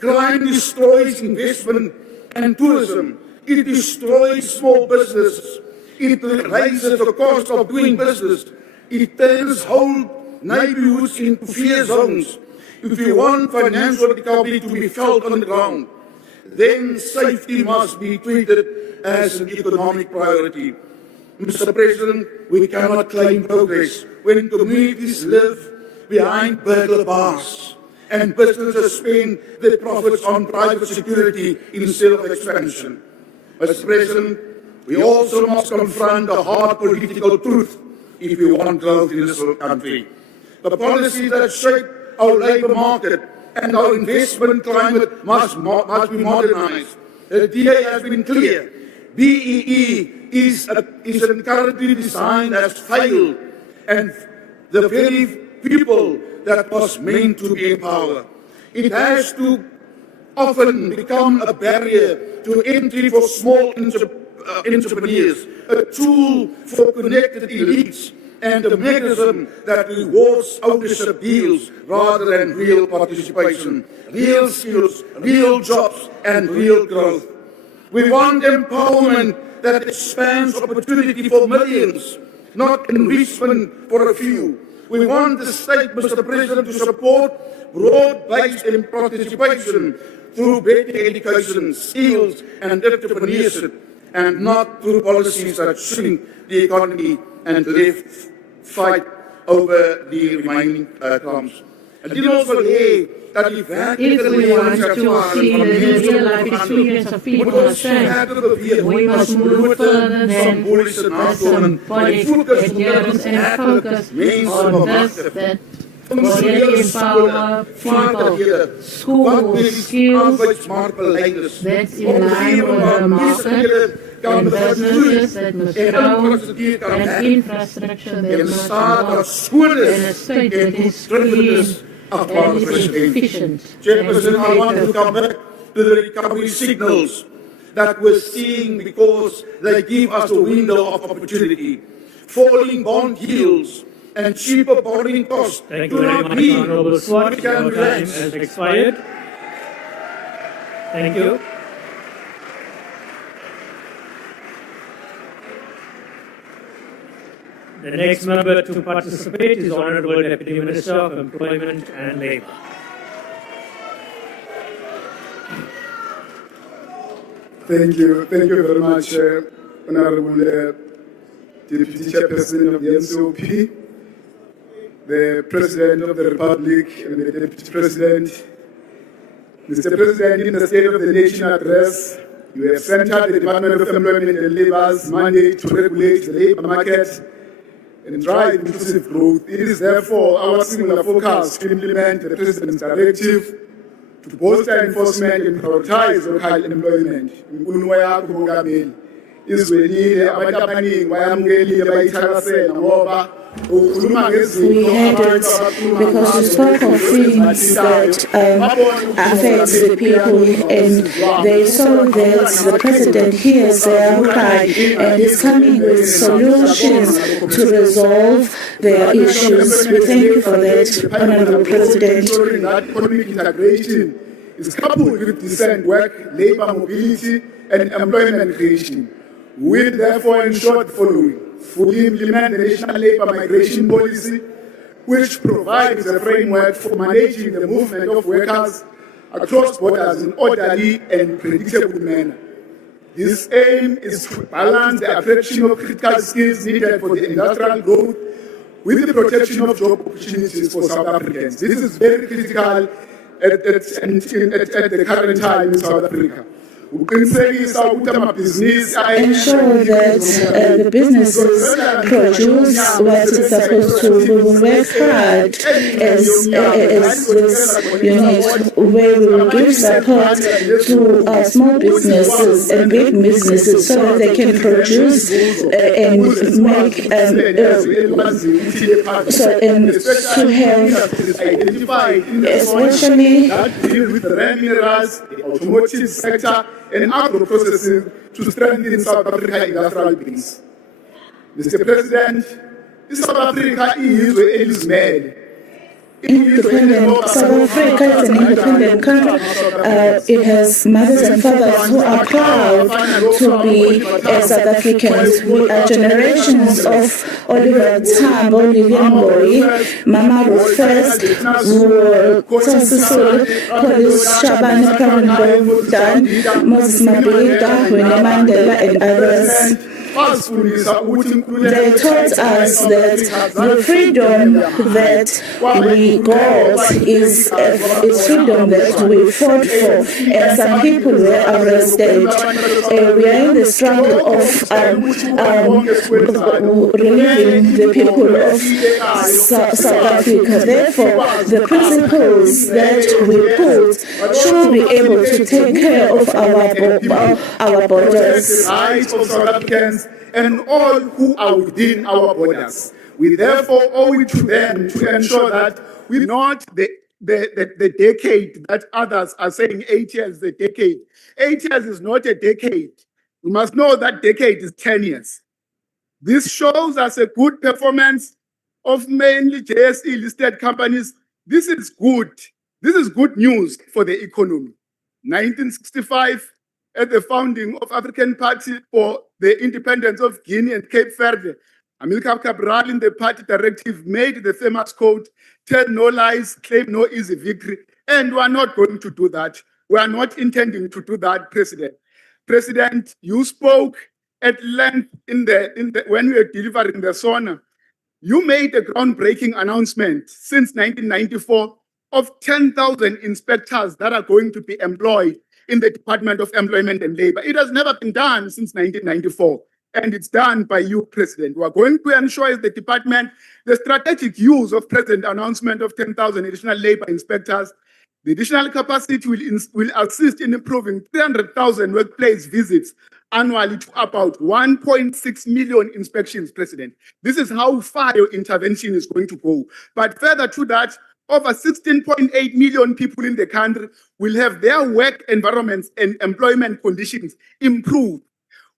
Crime destroys investment and tourism. It destroys small businesses. It raises the cost of doing business. It turns whole neighborhoods into fear zones. If we want financial recovery to be felt on the ground, then safety must be treated as an economic priority. Mr. President, we cannot claim progress when communities live behind burglar bars and businesses spend their profits on private security instead of expansion. Mr. President, we also must confront the hard political truth if we want growth in this country. The policies that shape our labour market and our investment climate must be modernized. The DA has been clear. BEE is currently designed as failed, and the very people that was meant to be in power. It has to often become a barrier to entry for small entrepreneurs, a tool for connected elites, and a mechanism that rewards ownership deals rather than real participation, real skills, real jobs, and real growth. We want empowerment that expands opportunity for millions, not enrichment for a few. We want the state, Mr. President, to support broad-based participation through better education, skills, and entrepreneurship, and not through policies that shrink the economy and left fight over the remaining crumbs. En dit ons wil hê dat die werklike lewensverwagting van mense moet ons verder beweeg. We must move further than fokus mense bemagtig. Funksionele empower vaardighede, schools, skills, arbeidsmarktbeleid that's in line with the market, and businesses that must grow, and infrastructure that must grow, and a state that is clean and is efficient. Chairperson, I want to come back to the recovery signals that we're seeing because they give us a window of opportunity. Falling bond yields and cheaper borrowing costs Thank you very much, Honourable Swart. Your time has expired. Thank you. The next member to participate is Honourable Deputy Minister of Employment and Labour. Thank you very much, Honourable Deputy Chairperson of the NCOP, the President of the Republic and the Deputy President. Mr. President, in the State of the Nation address, you have centered the Department of Employment and Labour's mandate to regulate the labour market and drive inclusive growth. It is therefore our singular focus to implement the President's directive to bolster enforcement and prioritize local employment. Inkulumo yakho Mongameli izwelile abantu abaningi bayamukelile bayithakasela ngoba We had it because we spoke of things that affect the people, and they saw that the President hears their cry and is coming with solutions to resolve their issues. We thank you for that, Honourable President. Economic integration is coupled with decent work, labour mobility, and employment creation. We will therefore ensure the following: fully implement the National Labour Migration Policy, which provides a framework for managing the movement of workers across borders in an orderly and predictable manner. This aim is to balance the attraction of critical skills needed for the industrial growth with the protection of job opportunities for South Africans. This is very critical at the current time in South Africa. ukuqinisekisa ukuthi amabhizinisi ensure that the businesses produce what it's supposed to. We will work hard as this unit where we will give support to small businesses and big businesses so that they can produce and make to have identified especially that deal with the rare minerals, the automotive sector, and agro-processing to strengthen South Africa's industrial base. Mr. President, South Africa is where it is made. Independent. South Africa is an independent country. It has mothers and fathers who are proud to be South Africans. We are generations of Oliver Tambo, Lilian Boy, Mama Ruth First, Sisulu, Police Shabani Pravin Moses Mabhida, Winnie Mandela, and others. They taught us that the freedom that we got is freedom that we fought for, and some people were arrested. We are in the struggle of relieving the people of South Africa. Therefore, the principles that we put should be able to take care of our borders. Rights of South Africans and all who are within our borders. We therefore owe it to them to ensure that we not the decade that others are saying 8 years is a decade. 8 years is not a decade. We must know that decade is 10 years. This shows us a good performance of mainly JSE listed companies. This is good. This is good news for the economy. 1965, at the founding of African Party for the Independence of Guinea and Cape Verde, Amilcar Cabral in the party directive made the famous quote, "Tell no lies, claim no easy victory," and we are not going to do that. We are not intending to do that, President. President, you spoke at length when we were delivering the SONA. You made a groundbreaking announcement since 1994 of 10,000 inspectors that are going to be employed in the Department of Employment and Labor. It has never been done since 1994, and it's done by you, President. We are going to ensure as the department the strategic use of President's announcement of 10,000 additional labor inspectors. The additional capacity will assist in improving 300,000 workplace visits annually to about 1.6 million inspections, President. This is how far your intervention is going to go. But further to that, over 16.8 million people in the country will have their work environments and employment conditions improved.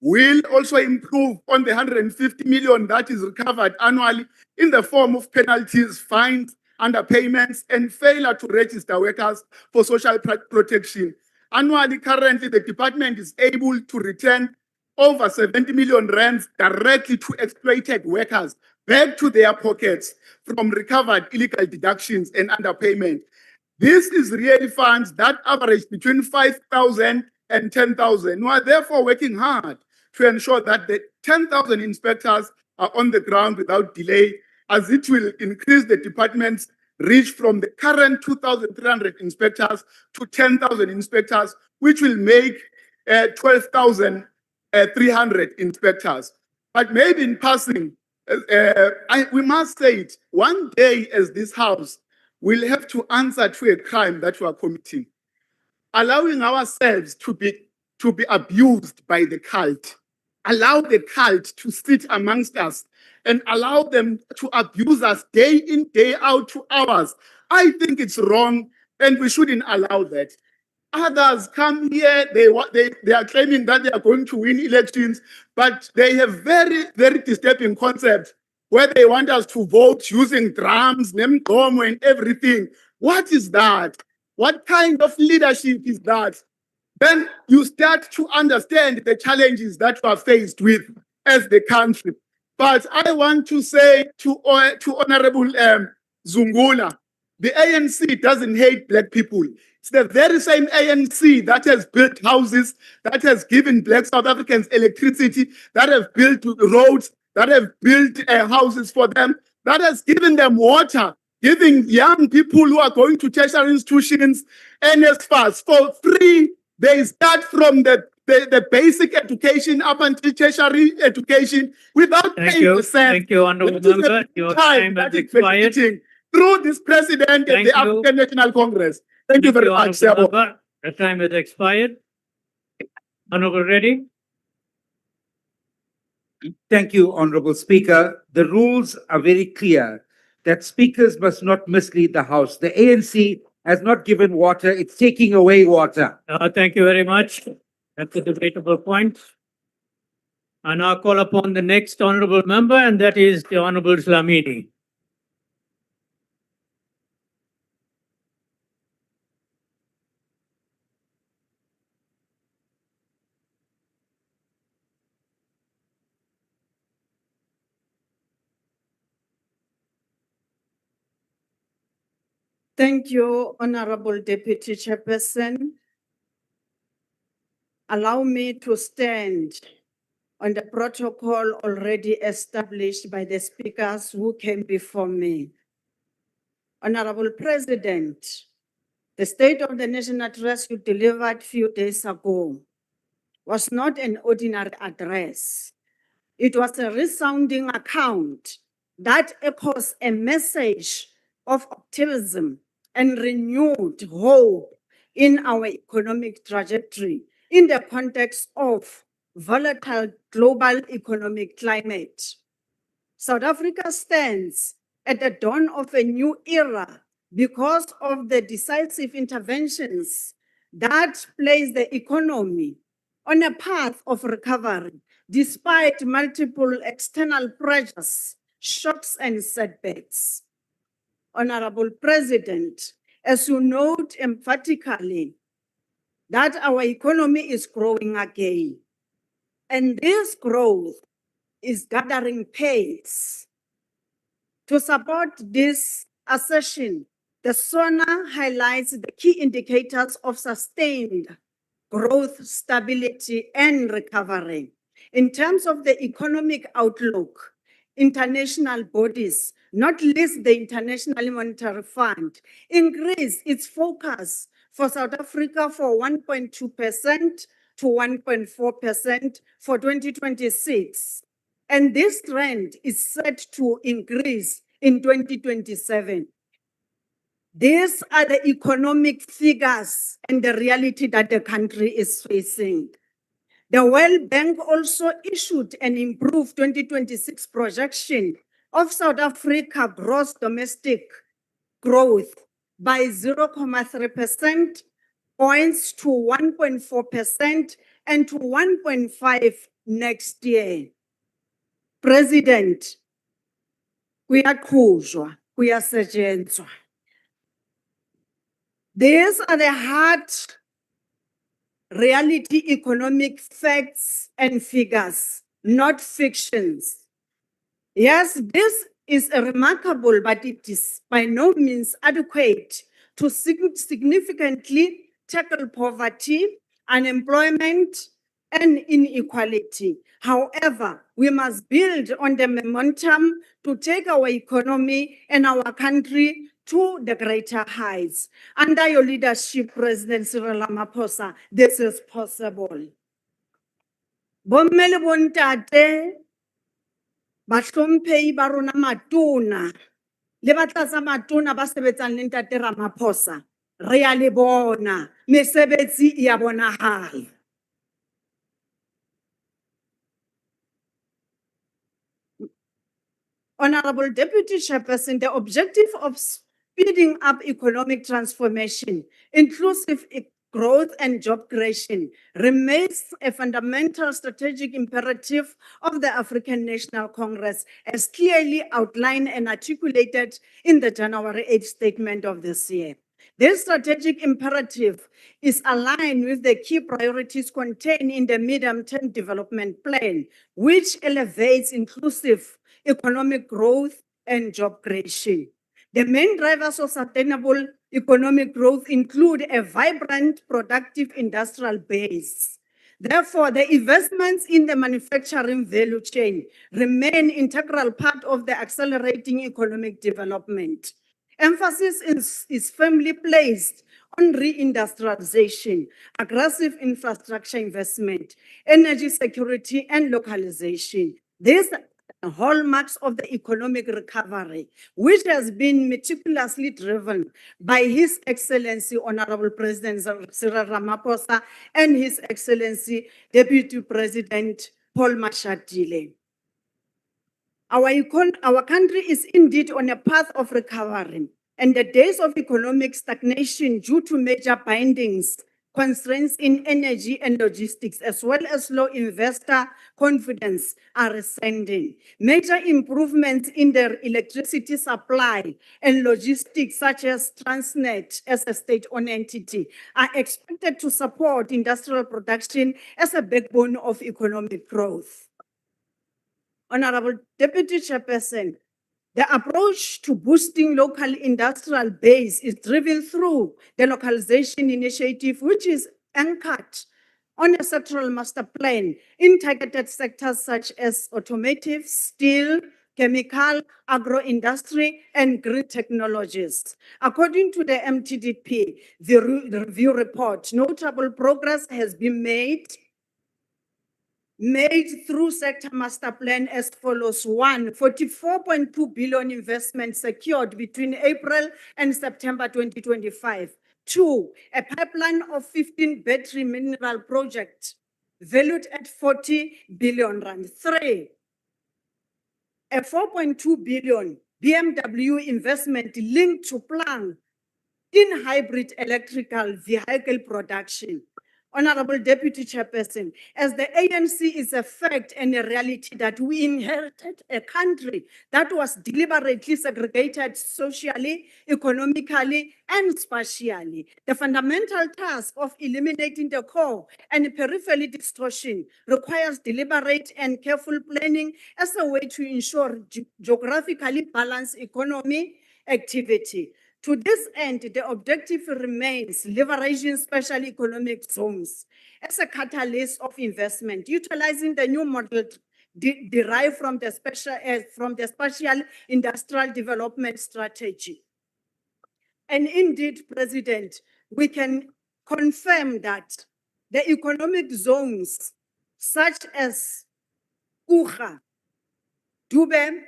We'll also improve on the 150 million that is recovered annually in the form of penalties, fines, underpayments, and failure to register workers for social protection. Annually, currently, the department is able to return over 70 million rands directly to exploited workers back to their pockets from recovered illegal deductions and underpayment. This is really funds that average between 5,000 and 10,000. We are therefore working hard to ensure that the 10,000 inspectors are on the ground without delay, as it will increase the department's reach from the current 2,300 inspectors to 10,000 inspectors, which will make 12,300 inspectors. But maybe in passing, we must say it, one day as this House will have to answer to a crime that we are committing. Allowing ourselves to be abused by the cult, allow the cult to sit amongst us and allow them to abuse us day in, day out 2 hours. I think it's wrong and we shouldn't allow that. Others come here, they are claiming that they are going to win elections, but they have very, very disturbing concepts where they want us to vote using drums, nemgomo, and everything. What is that? What kind of leadership is that? Then you start to understand the challenges that we are faced with as the country. But I want to say to Honorable Zungula, the ANC doesn't hate black people. It's the very same ANC that has built houses, that has given black South Africans electricity, that have built roads, that have built houses for them, that has given them water, giving young people who are going to tertiary institutions NSFAS for free They start from the basic education up until tertiary education without paying the cent. Thank you, Honorable That is the Member. Your time time that has is benefiting through this president and Thank the you. African National Congress. Thank you very much, Honorable Sabo. Member. The time has expired. Honorable Reddy. Thank you, Honorable Speaker. The rules are very clear that speakers must not mislead the House. The ANC has not given water, it's taking away water. Thank you very much. That's a debatable point. I now call upon the next honorable member, and that is the Honorable Dlamini. Thank you, Honorable Deputy Chairperson. Allow me to stand on the protocol already established by the speakers who came before me. Honorable President, the State of the Nation address you delivered a few days ago was not an ordinary address. It was a resounding account that echoes a message of optimism and renewed hope in our economic trajectory in the context of volatile global economic climate. South Africa stands at the dawn of a new era because of the decisive interventions that place the economy on a path of recovery despite multiple external pressures, shocks, and setbacks. Honorable President, as you note emphatically that our economy is growing again, and this growth is gathering pace. To support this assertion, the SONA highlights the key indicators of sustained growth, stability, and recovery. In terms of the economic outlook, international bodies, not least the International Monetary Fund, increased its focus for South Africa for 1.2% to 1.4% for 2026. And this trend is set to increase in 2027. These are the economic figures and the reality that the country is facing. The World Bank also issued an improved 2026 projection of South Africa gross domestic growth by 0.3% points to 1.4% and to 1.5% next year. President, kuyaqhuzwa, kuyasetshenzwa. These are the hard reality economic facts and figures, not fictions. Yes, this is remarkable, but it is by no means adequate to significantly tackle poverty, unemployment, and inequality. However, we must build on the momentum to take our economy and our country to the greater heights. Under your leadership, President Cyril Ramaphosa, this is possible. Bommele bontate, bahlomphehi ba rona matona, le batlatsa matona ba sebetsang le ntate Ramaphosa, re a le bona, mesebetsi e a bonahala. Honorable Deputy Chairperson, the objective of speeding up economic transformation, inclusive growth and job creation remains a fundamental strategic imperative of the African National Congress, as clearly outlined and articulated in the January 8th statement of this year. This strategic imperative is aligned with the key priorities contained in the Medium-Term Development Plan, which elevates inclusive economic growth and job creation. The main drivers of sustainable economic growth include a vibrant, productive industrial base. Therefore, the investments in the manufacturing value chain remain an integral part of the accelerating economic development. Emphasis is firmly placed on reindustrialization, aggressive infrastructure investment, energy security, and localization. These are hallmarks of the economic recovery, which has been meticulously driven by His Excellency Honorable President Cyril Ramaphosa and His Excellency Deputy President Paul Mashatile. Our country is indeed on a path of recovery, and the days of economic stagnation due to major bindings, constraints in energy and logistics, as well as low investor confidence are ascending. Major improvements in the electricity supply and logistics, such as Transnet as a state-owned entity, are expected to support industrial production as a backbone of economic growth. Honorable Deputy Chairperson, the approach to boosting local industrial base is driven through the localization initiative, which is anchored on a sectoral master plan in targeted sectors such as automotive, steel, chemical, agro-industry, and green technologies. According to the MTDP, the review report, notable progress has been made through sector master plan as follows. 1, 44.2 billion investment secured between April and September 2025. 2, a pipeline of 15 battery mineral projects valued at 40 billion rand. 3, a 4.2 billion BMW investment linked to plan in hybrid electrical vehicle production. Honorable Deputy Chairperson, as the ANC is a fact and a reality that we inherited a country that was deliberately segregated socially, economically, and spatially. The fundamental task of eliminating the core and peripheral distortion requires deliberate and careful planning as a way to ensure geographically balanced economy activity. To this end, the objective remains leveraging special economic zones as a catalyst of investment, utilizing the new model derived from the spatial industrial development strategy. And indeed, President, we can confirm that the economic zones such as Uga, Dube,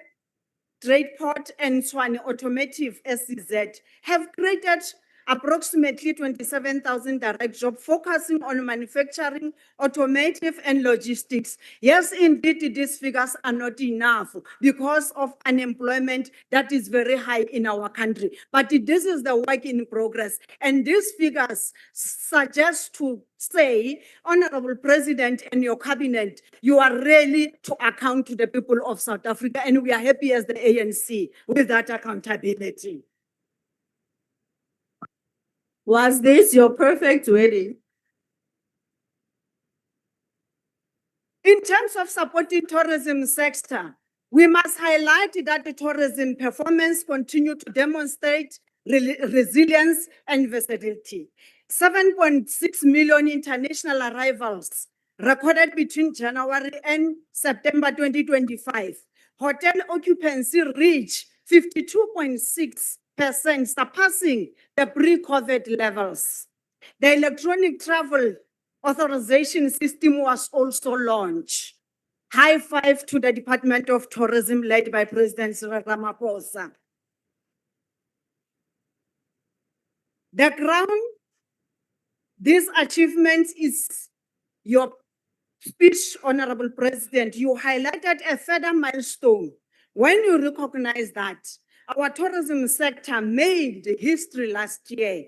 Tradeport, and Swane Automotive SCZ have created approximately 27,000 direct jobs focusing on manufacturing, automotive, and logistics. Yes, indeed, these figures are not enough because of unemployment that is very high in our country. But this is the work in progress. And these figures suggest to say, Honorable President and your cabinet, you are really to account to the people of South Africa, and we are happy as the ANC with that accountability. Was this your perfect wedding? In terms of supporting tourism sector, we must highlight that the tourism performance continue to demonstrate resilience and versatility. 7.6 million international arrivals recorded between January and September 2025. Hotel occupancy reached 52.6%, surpassing the pre-COVID levels. The electronic travel authorization system was also launched. High five to the Department of Tourism led by President Cyril Ramaphosa. The crown, this achievement is your speech, Honorable President. You highlighted a further milestone when you recognize that our tourism sector made history last year,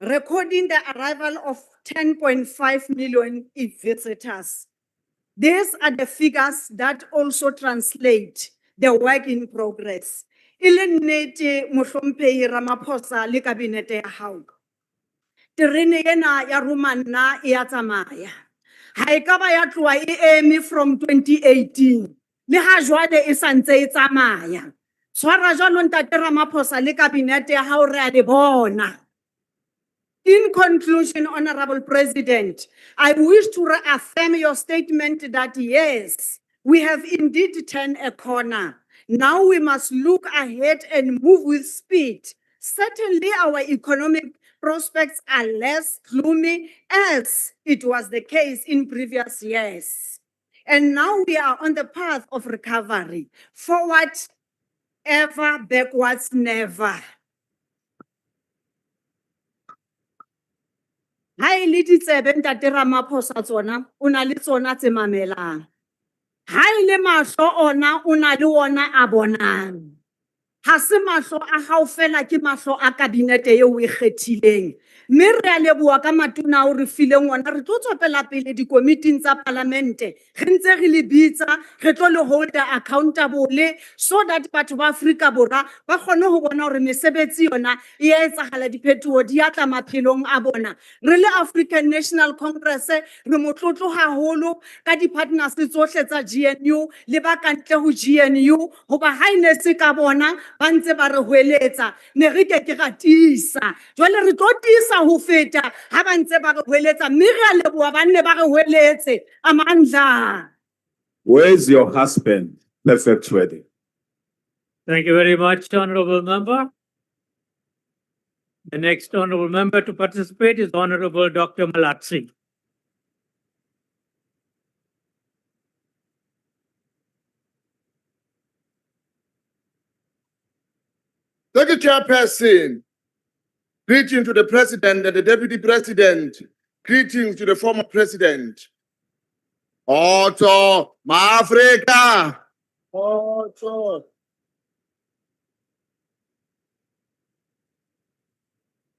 recording the arrival of 10.5 million visitors. These are the figures that also translate the work in progress. Ilenete Mohlomphei Ramaphosa le kabinete ya hao. Terene ena ya Romana e a tsamaya. Ha e ka ba ya tloa e eme from 2018. Le ha jwale e santse e tsamaya. Tshwara jwalo ntate Ramaphosa le kabinete ya hao re a le bona. In conclusion, Honorable President, I wish to reaffirm your statement that yes, we have indeed turned a corner. Now we must look ahead and move with speed. Certainly our economic prospects are less gloomy as it was the case in previous years. And now we are on the path of recovery. Forward ever, backwards never. Ha e le ditsebe ntate Ramaphosa tsona, o na le tsona tse mamelang. Ha e le mahlo ona, o na le ona a bonang. Ha se mahlo a hao fela ke mahlo a kabinete eo o e kgethileng. Mme re a leboha ka matona ao re fileng ona, re tlo tswela pele dikomiting tsa palamente, re ntse re le bitsa, re tlo le holder accountable, so that batho ba Afrika Borwa ba kgone ho bona hore mesebetsi yona e etsahala, diphetoho di a tla maphelong a bona. Re le African National Congress, re motlotlo haholo ka di-partners tsohle tsa GNU le ba kantle ho GNU, hoba ha e ne se ka bona ba ntse ba re hweletsa, ne re ke ra tiisa. Jwale re tlo tiisa ho feta ha ba ntse ba re hweletsa, mme re a leboha ba nne ba re hweletse. Amandla. Where's your husband? Perfect wedding. Thank you very much, Honorable Member. The next Honorable Member to participate is Honorable Dr. Malatsi. Thank you, Chairperson. Greetings to the President and the Deputy President. Greetings to the former President. Otto, Ma Africa. Otto.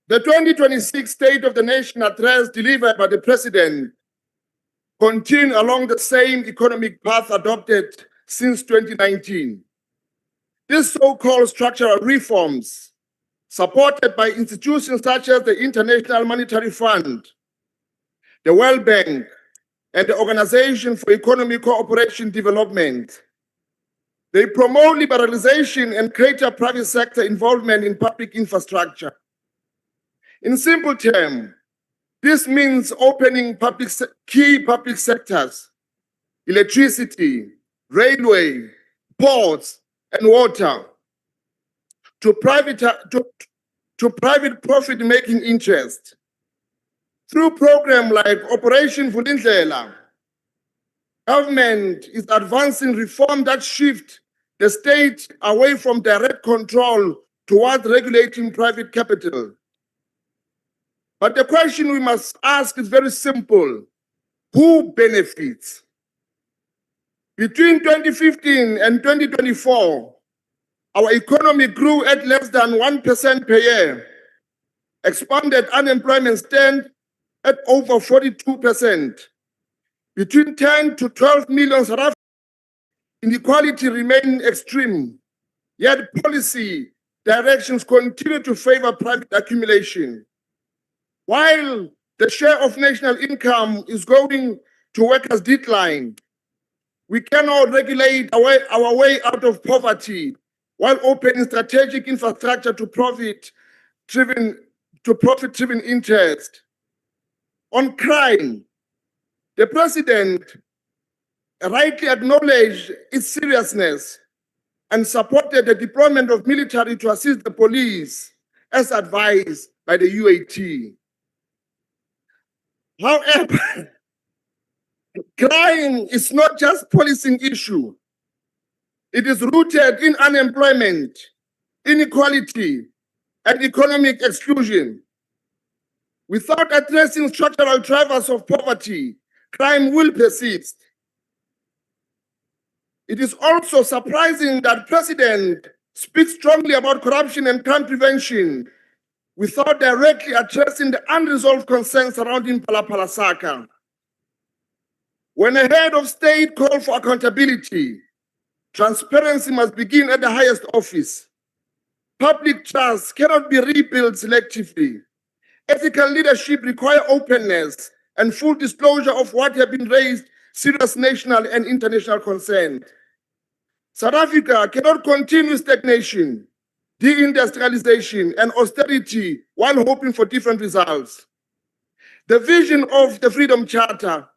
The 2026 State of the Nation address delivered by the President continues along the same economic path adopted since 2019. These so-called structural reforms, supported by institutions such as the International Monetary Fund, the World Bank, and the Organization for Economic Cooperation Development, they promote liberalization and greater private sector involvement in public infrastructure. In simple terms, this means opening key public sectors, electricity, railway, ports, and water to private profit-making interests. Through programs like Operation Vulindlela, government is advancing reform that shift the state away from direct control towards regulating private capital. But the question we must ask is very simple. Who benefits? Between 2015 and 2024, our economy grew at less than 1% per year. Expanded unemployment stands at over 42%. Between 10 to 12 million South Africans, inequality remains extreme, yet policy directions continue to favor private accumulation. While the share of national income is going to workers' decline, we cannot regulate our way out of poverty while opening strategic infrastructure to profit-driven interest. On crime, the President rightly acknowledged its seriousness and supported the deployment of military to assist the police as advised by the UAT. However, crime is not just a policing issue. It is rooted in unemployment, inequality, and economic exclusion. Without addressing structural drivers of poverty, crime will persist. It is also surprising that the President speaks strongly about corruption and crime prevention without directly addressing the unresolved concerns surrounding Palapalasaka. When a head of state calls for accountability, transparency must begin at the highest office. Public trust cannot be rebuilt selectively. Ethical leadership requires openness and full disclosure of what has been raised serious national and international concern. South Africa cannot continue stagnation, deindustrialization, and austerity while hoping for different results. The vision of the Freedom Charter,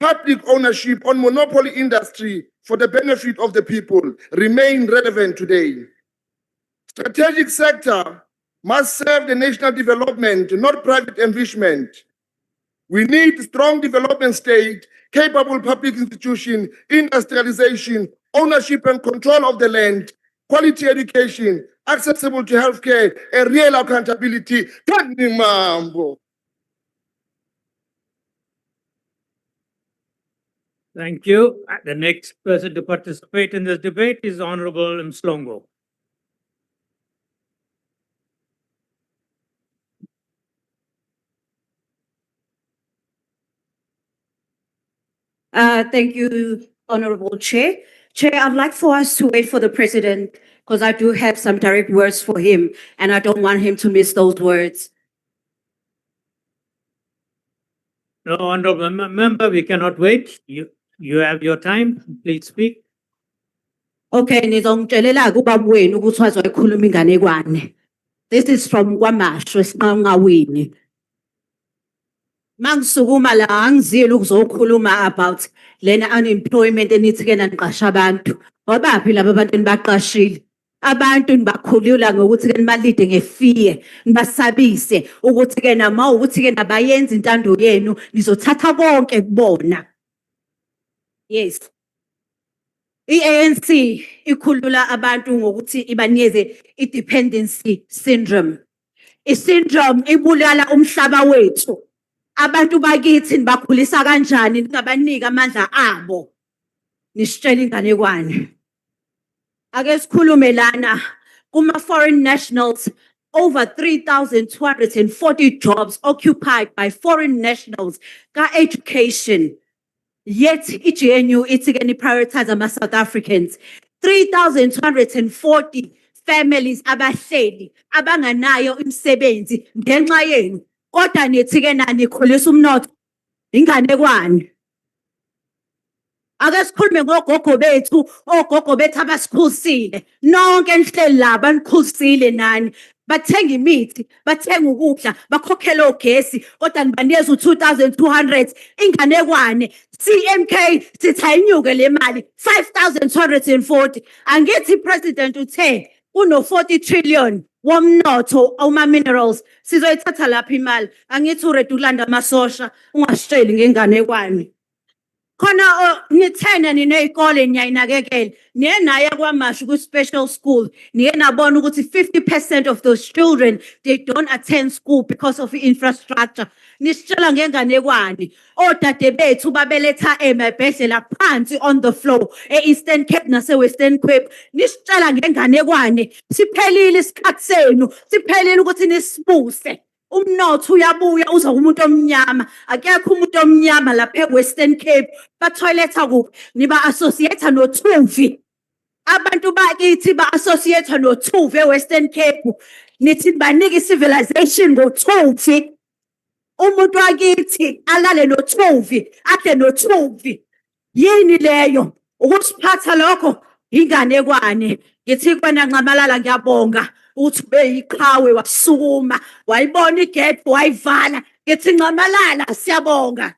public ownership on monopoly industry for the benefit of the people, remain relevant today. Strategic sector must serve the national development, not private enrichment. We need strong development state, capable public institution, industrialization, ownership and control of the land, quality education, accessible to healthcare, and real accountability. Tani mambo. Thank you. The next person to participate in this debate is Honorable Mslongo. Thank you, Honorable Chair. Chair, I'd like for us to wait for the President because I do have some direct words for him and I don't want him to miss those words. No, Honorable Member, we cannot wait. You have your time. Please speak. Okay, nizongitshelela kubaba wenu ukuthi wazoyikhuluma inganekwane. This is from KwaMashu eSiqangawini. Mangisukuma la angizile ukuzokhuluma about lena unemployment enithi ke naniqasha abantu. Wabaphi laba abantu enibaqashile? Abantu nibakhulula ngokuthi ke nibalide ngefear, nibasabise ukuthi ke nama ukuthi ke nabayenza intando yenu nizothatha konke kubona. Yes. I-ANC ikhulula abantu ngokuthi ibanikeze i-dependency syndrome. I-syndrome ibulala umhlaba wethu. Abantu bakithi nibakhulisa kanjani ningabanika amandla abo. Nisitshela inganekwane. Ake sikhulume lana kuma foreign nationals, over 3,240 jobs occupied by foreign nationals ka education. Yet i-GNU ithi ke ni prioritize ama South Africans. 3,240 families abahleli abanganayo imisebenzi ngenxa yenu. Kodwa nithi ke nani khulisa umnotho inganekwane. Ake sikhulume ngogogo bethu, ogogo bethu abasikhulisile. Nonke nihleli laba nikhulisile nani. Bathenga imithi, bathenga ukudla, bakhokhela ogesi, kodwa nibanikeza u-2,200 inganekwane. CMK sithi ayinyuke le mali 5,240. Angithi iPresident uthe kuno 40 trillion womnotho oma minerals sizoyithatha lapha imali. Angithi uready ukulanda amasosha ungasitsheli ngenganekwane. Khona nithena ninezikole niyayinakekela niye naye kwaMashu ku-special school niye nabona ukuthi 50% of those children they don't attend school because of infrastructure. Nisitshela ngenganekwane odade bethu babeletha emabhedlela phansi on the floor e-Eastern Cape nase-Western Cape. Nisitshela ngenganekwane siphelile isikhathi senu, siphelile ukuthi nisibuse. Umnotho uyabuya uza umuntu omnyama, akekho umuntu omnyama lapha eWestern Cape. Bathoiletha kuphi? Niba associate noThuvi. Abantu bakithi ba associate noThuvi eWestern Cape. Nithi banike civilization ngoThuvi. Umuntu wakithi alale noThuvi, adle noThuvi. Yini leyo? Ukusiphatha lokho inganekwane. Ngithi kwena Ncamalala ngiyabonga uthi beyiqhawe wasukuma wayibona igate wayivala. Ngithi Ncamalala siyabonga.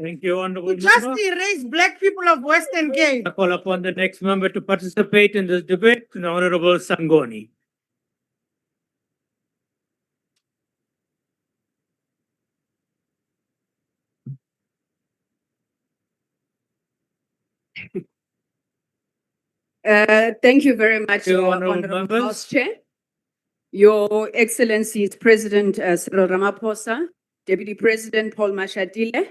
Thank you, Honorable Just Member. erase black people of Western Cape. I call upon the next member to participate in this debate, the Honorable Sangoni. Thank you very much, Honorable Honorable members. House Chair. Your Excellencies President Cyril Ramaphosa, Deputy President Paul Mashatile,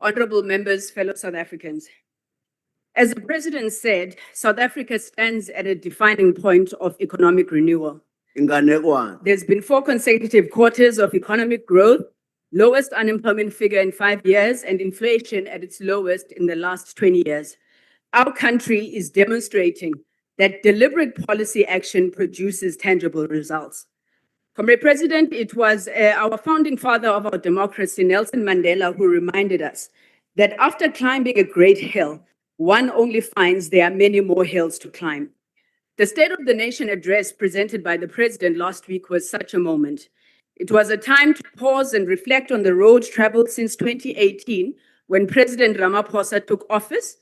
honorable members, fellow South Africans. As the President said, South Africa stands at a defining point of economic renewal. There's been 4 consecutive quarters of economic growth, lowest unemployment figure in 5 years, and inflation at its lowest in the last 20 years. Our country is demonstrating that deliberate policy action produces tangible results. Comrade President, it was our founding father of our democracy, Nelson Mandela, who reminded us that after climbing a great hill, one only finds there are many more hills to climb. The State of the Nation address presented by the President last week was such a moment. It was a time to pause and reflect on the road traveled since 2018, when President Ramaphosa took office,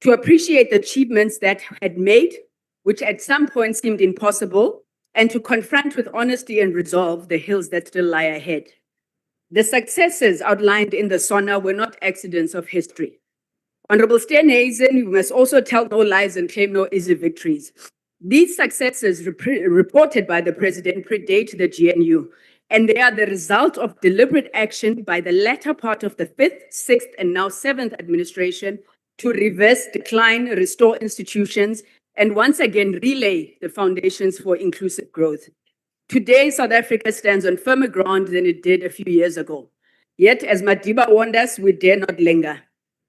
to appreciate the achievements that had made, which at some point seemed impossible, and to confront with honesty and resolve the hills that still lie ahead. The successes outlined in the SONA were not accidents of history. Honorable Steenhuisen, we must also tell no lies and claim no easy victories. These successes reported by the president predate the GNU, and they are the result of deliberate action by the latter part of the 5th, 6th, and now 7th administration to reverse decline, restore institutions, and once again relay the foundations for inclusive growth. Today, South Africa stands on firmer ground than it did a few years ago. Yet, as Madiba warned us, we dare not linger.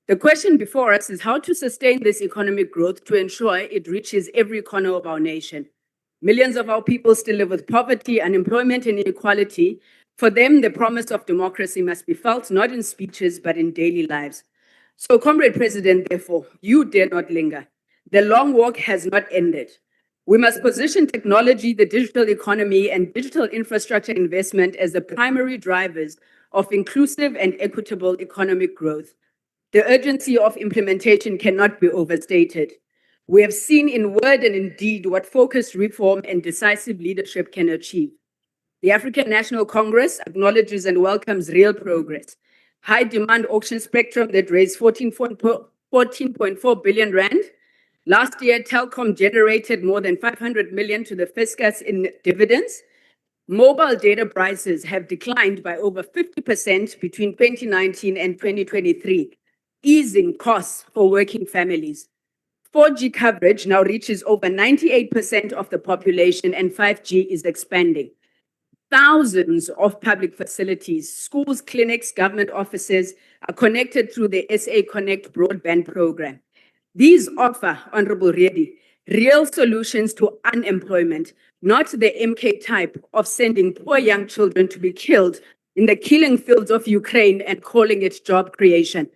The question before us is how to sustain this economic growth to ensure it reaches every corner of our nation. Millions of our people still live with poverty, unemployment, and inequality. For them, the promise of democracy must be felt not in speeches, but in daily lives. So, Comrade President, therefore, you dare not linger. The long walk has not ended. We must position technology, the digital economy, and digital infrastructure investment as the primary drivers of inclusive and equitable economic growth. The urgency of implementation cannot be overstated. We have seen in word and in deed what focused reform and decisive leadership can achieve. The African National Congress acknowledges and welcomes real progress. High demand auction spectrum that raised 14.4 billion rand. Last year, Telkom generated more than 500 million to the fiscus in dividends. Mobile data prices have declined by over 50% between 2019 and 2023, easing costs for working families. 4G coverage now reaches over 98% of the population, and 5G is expanding. Thousands of public facilities, schools, clinics, government offices are connected through the SA Connect broadband program. These offer, Honorable Redi, real solutions to unemployment, not the MK type of sending poor young children to be killed in the killing fields of Ukraine and calling it job creation.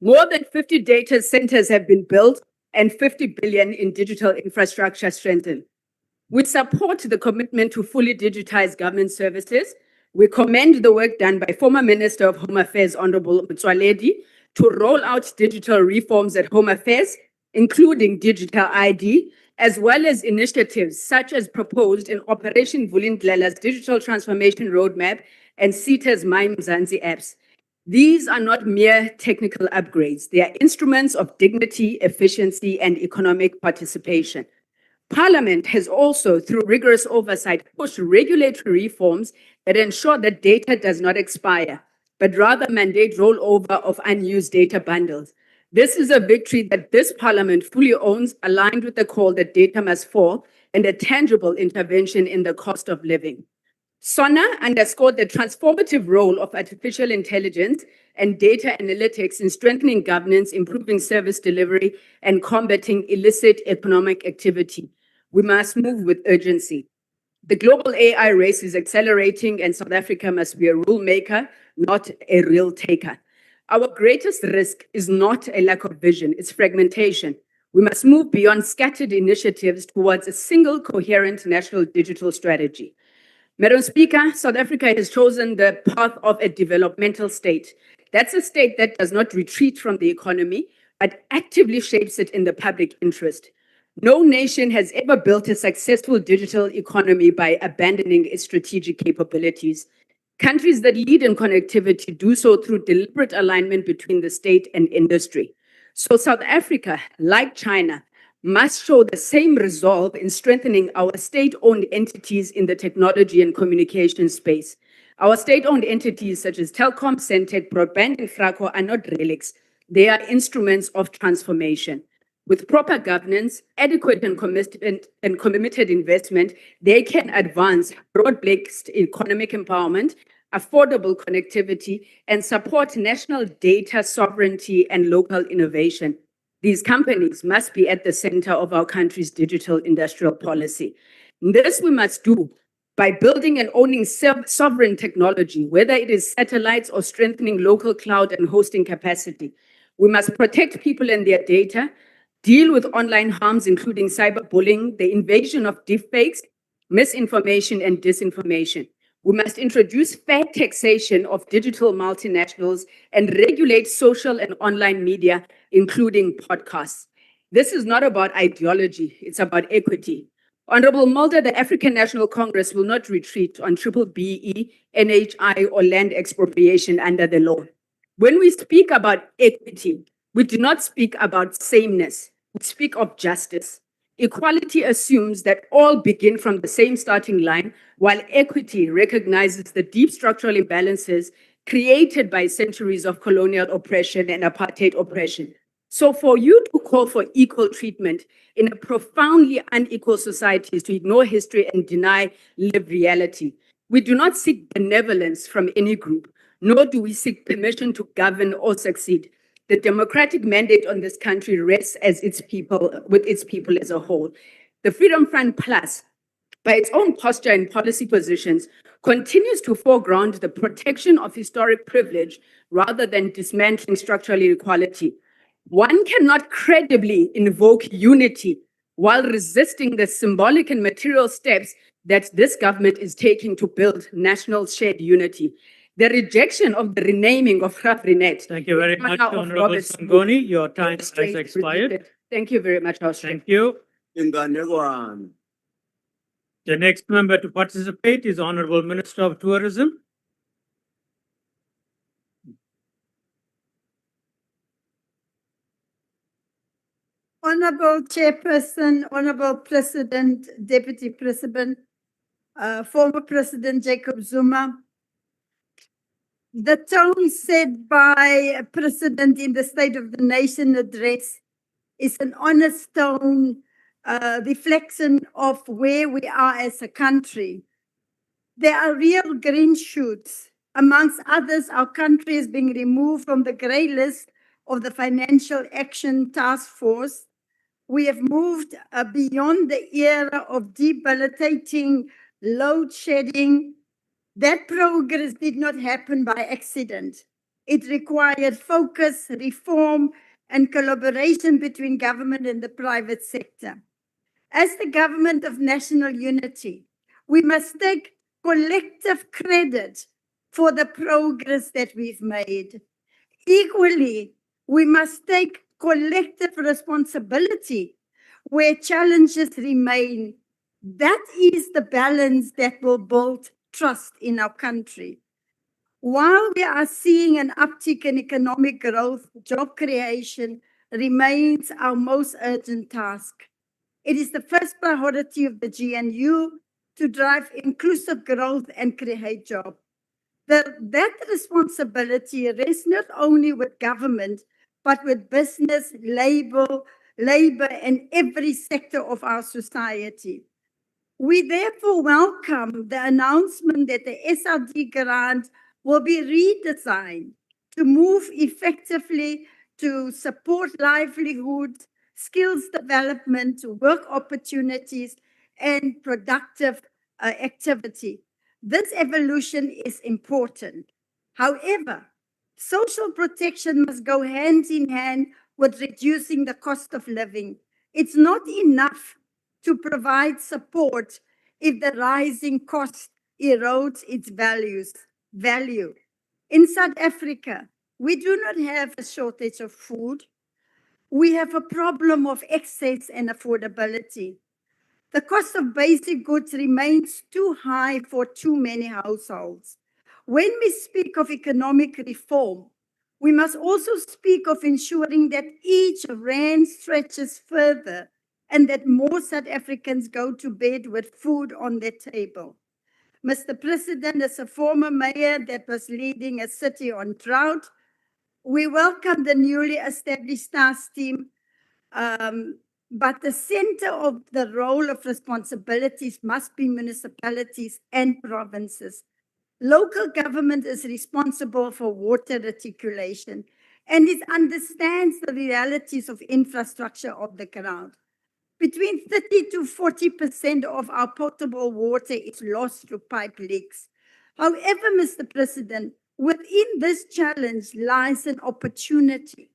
More than 50 data centers have been built and 50 billion in digital infrastructure strengthened. We support the commitment to fully digitize government services. We commend the work done by former Minister of Home Affairs, Honorable Motsoaledi, to roll out digital reforms at Home Affairs, including digital ID, as well as initiatives such as proposed in Operation Vulindlela's digital transformation roadmap and CETA's My Mzansi apps. These are not mere technical upgrades. They are instruments of dignity, efficiency, and economic participation. Parliament has also, through rigorous oversight, pushed regulatory reforms that ensure that data does not expire, but rather mandate rollover of unused data bundles. This is a victory that this Parliament fully owns, aligned with the call that data must fall and a tangible intervention in the cost of living. SONA underscored the transformative role of artificial intelligence and data analytics in strengthening governance, improving service delivery, and combating illicit economic activity. We must move with urgency. The global AI race is accelerating, and South Africa must be a rule maker, not a real taker. Our greatest risk is not a lack of vision, it's fragmentation. We must move beyond scattered initiatives towards a single coherent national digital strategy. Madam Speaker, South Africa has chosen the path of a developmental state. That's a state that does not retreat from the economy, but actively shapes it in the public interest. No nation has ever built a successful digital economy by abandoning its strategic capabilities. Countries that lead in connectivity do so through deliberate alignment between the state and industry. So South Africa, like China, must show the same resolve in strengthening our state-owned entities in the technology and communication space. Our state-owned entities such as Telkom, Centec, Broadband, and Fraco are not relics. They are instruments of transformation. With proper governance, adequate and committed investment, they can advance broad-based economic empowerment, affordable connectivity, and support national data sovereignty and local innovation. These companies must be at the center of our country's digital industrial policy. This we must do by building and owning sovereign technology, whether it is satellites or strengthening local cloud and hosting capacity. We must protect people and their data, deal with online harms, including cyberbullying, the invasion of deepfakes, misinformation, and disinformation. We must introduce fair taxation of digital multinationals and regulate social and online media, including podcasts. This is not about ideology, it's about equity. Honorable Mulder, the African National Congress will not retreat on triple BE, NHI, or land expropriation under the law. When we speak about equity, we do not speak about sameness, we speak of justice. Equality assumes that all begin from the same starting line, while equity recognizes the deep structural imbalances created by centuries of colonial oppression and apartheid oppression. So for you to call for equal treatment in a profoundly unequal society is to ignore history and deny lived reality. We do not seek benevolence from any group, nor do we seek permission to govern or succeed. The democratic mandate on this country rests as its people, with its people as a whole. The Freedom Front Plus, by its own posture and policy positions, continues to foreground the protection of historic privilege rather than dismantling structural inequality. One cannot credibly invoke unity while resisting the symbolic and material steps that this government is taking to build national shared unity. The rejection of the renaming of Grafrinet. Thank you very much, Honorable Sangoni. Your time has expired. Thank you very much, House. Thank you. The next member to participate is Honorable Minister of Tourism. Honorable Chairperson, Honorable President, Deputy President, former President Jacob Zuma, the tone set by President in the State of the Nation address is an honest tone, reflection of where we are as a country. There are real green shoots. Amongst others, our country is being removed from the grey list of the Financial Action Task Force. We have moved beyond the era of debilitating load shedding. That progress did not happen by accident. It required focus, reform, and collaboration between government and the private sector. As the government of national unity, we must take collective credit for the progress that we've made. Equally, we must take collective responsibility where challenges remain. That is the balance that will build trust in our country. While we are seeing an uptick in economic growth, job creation remains our most urgent task. It is the first priority of the GNU to drive inclusive growth and create jobs. That responsibility rests not only with government, but with business, labor, and every sector of our society. We therefore welcome the announcement that the SRD grant will be redesigned to move effectively to support livelihoods, skills development, work opportunities, and productive activity. This evolution is important. However, social protection must go hand in hand with reducing the cost of living. It's not enough to provide support if the rising cost erodes its value. In South Africa, we do not have a shortage of food. We have a problem of access and affordability. The cost of basic goods remains too high for too many households. When we speak of economic reform, we must also speak of ensuring that each rand stretches further and that more South Africans go to bed with food on their table. Mr. President, as a former mayor that was leading a city on drought, we welcome the newly established task team, but the center of the role of responsibilities must be municipalities and provinces. Local government is responsible for water reticulation and it understands the realities of infrastructure on the ground. Between 30 to 40% of our potable water is lost through pipe leaks. However, Mr. President, within this challenge lies an opportunity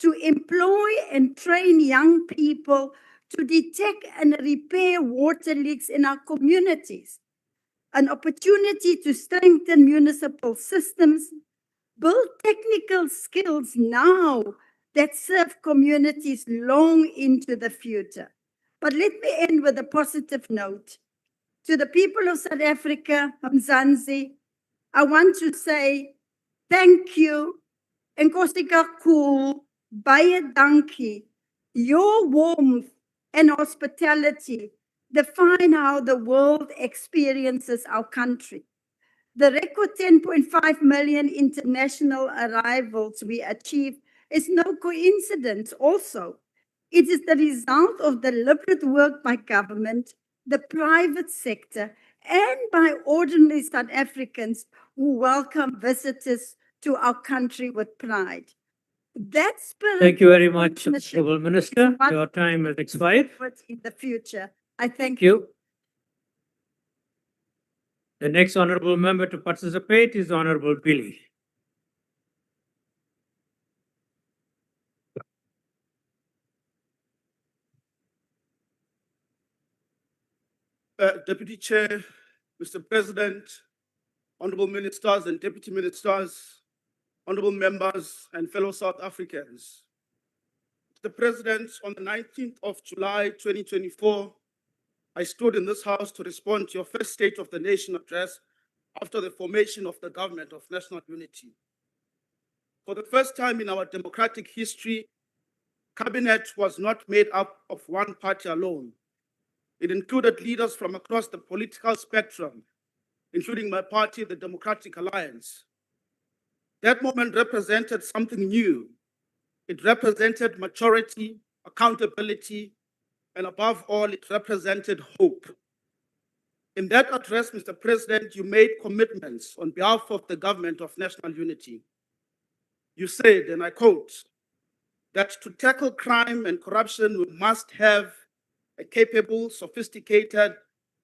to employ and train young people to detect and repair water leaks in our communities. An opportunity to strengthen municipal systems, build technical skills now that serve communities long into the future. But let me end with a positive note. To the people of South Africa, Mzansi, I want to say thank you. Enkosi kakhulu, baie dankie. Your warmth and hospitality define how the world experiences our country. The record 10.5 million international arrivals we achieved is no coincidence also. It is the result of deliberate work by government, the private sector, and by ordinary South Africans who welcome visitors to our country with pride. That spirit. Thank you very much, Honorable Minister. Your time has expired. In the future, I thank Thank you. The next honorable member to participate is Honorable Billy. Deputy Chair, Mr. President, Honorable Ministers and Deputy Ministers, Honorable Members and fellow South Africans. Mr. President, on the 19th of July 2024, I stood in this House to respond to your first State of the Nation address after the formation of the Government of National Unity. For the first time in our democratic history, Cabinet was not made up of one party alone. It included leaders from across the political spectrum, including my party, the Democratic Alliance. That moment represented something new. It represented maturity, accountability, and above all, it represented hope. In that address, Mr. President, you made commitments on behalf of the Government of National Unity. You said, and I quote, that to tackle crime and corruption, we must have a capable, sophisticated,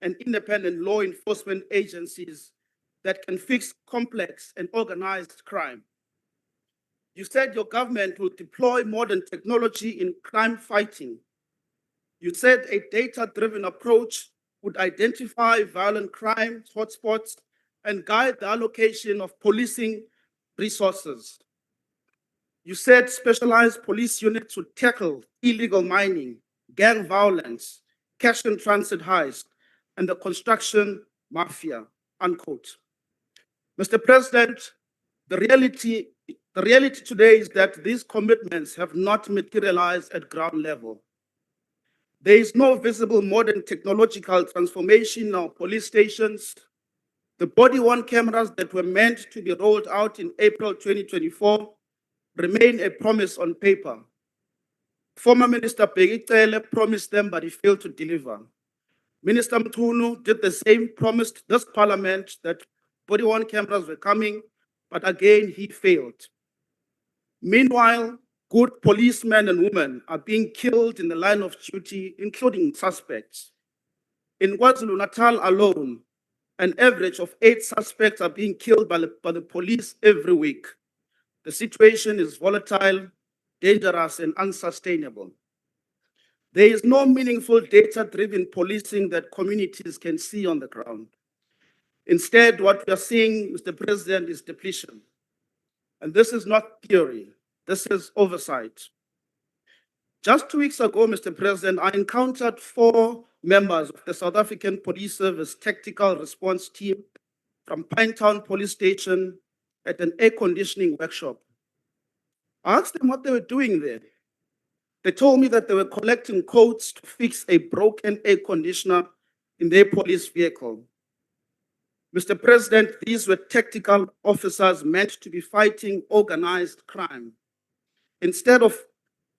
and independent law enforcement agencies that can fix complex and organized crime. You said your government will deploy modern technology in crime fighting. You said a data-driven approach would identify violent crime hotspots and guide the allocation of policing resources. You said specialized police units would tackle illegal mining, gang violence, cash and transit heist, and the construction mafia, unquote. Mr. President, the reality today is that these commitments have not materialized at ground level. There is no visible modern technological transformation in our police stations. The body-worn cameras that were meant to be rolled out in April 2024 remain a promise on paper. Former Minister Begicele promised them, but he failed to deliver. Minister Mtunu did the same, promised this parliament that body-worn cameras were coming, but again, he failed. Meanwhile, good policemen and women are being killed in the line of duty, including suspects. In KwaZulu-Natal alone, an average of 8 suspects are being killed by the police every week. The situation is volatile, dangerous, and unsustainable. There is no meaningful data-driven policing that communities can see on the ground. Instead, what we are seeing, Mr. President, is depletion. And this is not theory, this is oversight. Just 2 weeks ago, Mr. President, I encountered 4 members of the South African Police Service Tactical Response Team from Pinetown Police Station at an air conditioning workshop. I asked them what they were doing there. They told me that they were collecting codes to fix a broken air conditioner in their police vehicle. Mr. President, these were tactical officers meant to be fighting organized crime. Instead of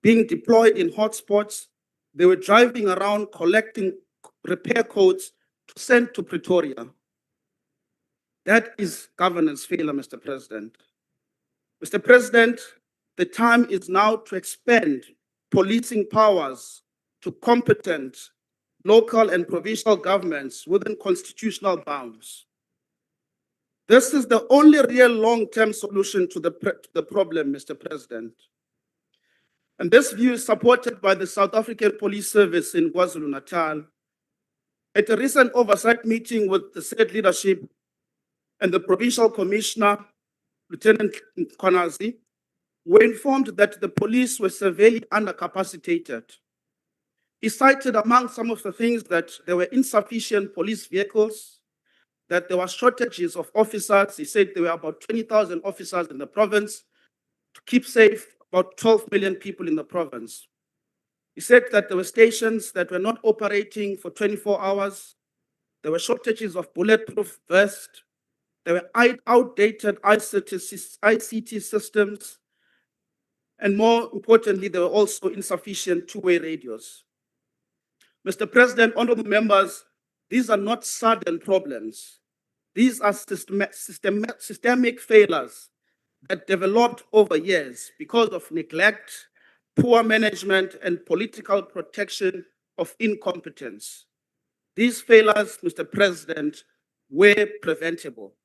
being deployed in hotspots, they were driving around collecting repair codes to send to Pretoria. That is governance failure, Mr. President. Mr. President, the time is now to expand policing powers to competent local and provincial governments within constitutional bounds. This is the only real long-term solution to the problem, Mr. President. And this view is supported by the South African Police Service in KwaZulu-Natal. At a recent oversight meeting with the said leadership and the Provincial Commissioner, Lieutenant Nkanazi, were informed that the police were severely undercapacitated. He cited among some of the things that there were insufficient police vehicles, that there were shortages of officers. He said there were about 20,000 officers in the province to keep safe about 12 million people in the province. He said that there were stations that were not operating for 24 hours. There were shortages of bulletproof vests. There were outdated ICT systems. And more importantly, there were also insufficient two-way radios. Mr. President, honorable members, these are not sudden problems. These are systemic failures that developed over years because of neglect, poor management, and political protection of incompetence. These failures, Mr. President, were preventable.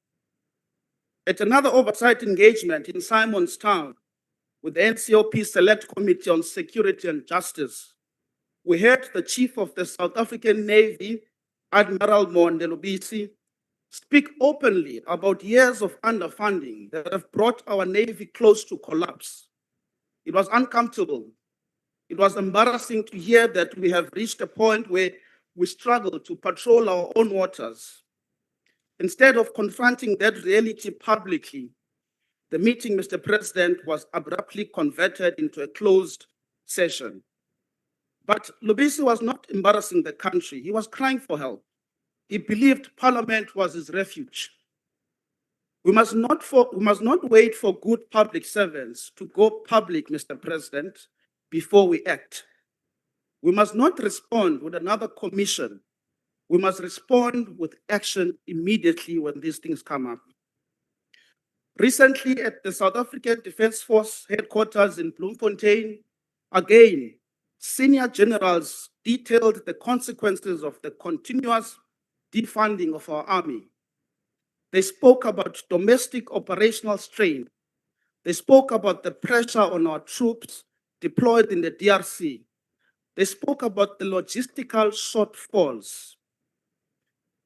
At another oversight engagement in Simonstown with the NCOP Select Committee on Security and Justice, we heard the Chief of the South African Navy, Admiral Lubisi, speak openly about years of underfunding that have brought our Navy close to collapse. It was uncomfortable. It was embarrassing to hear that we have reached a point where we struggle to patrol our own waters. Instead of confronting that reality publicly, the meeting, Mr. President, was abruptly converted into a closed session. But Lubisi was not embarrassing the country. He was crying for help. He believed Parliament was his refuge. We must not wait for good public servants to go public, Mr. President, before we act. We must not respond with another commission. We must respond with action immediately when these things come up. Recently, at the South African Defence Force headquarters in Bloemfontein, again, senior generals detailed the consequences of the continuous defunding of our army. They spoke about domestic operational strain. They spoke about the pressure on our troops deployed in the DRC. They spoke about the logistical shortfalls.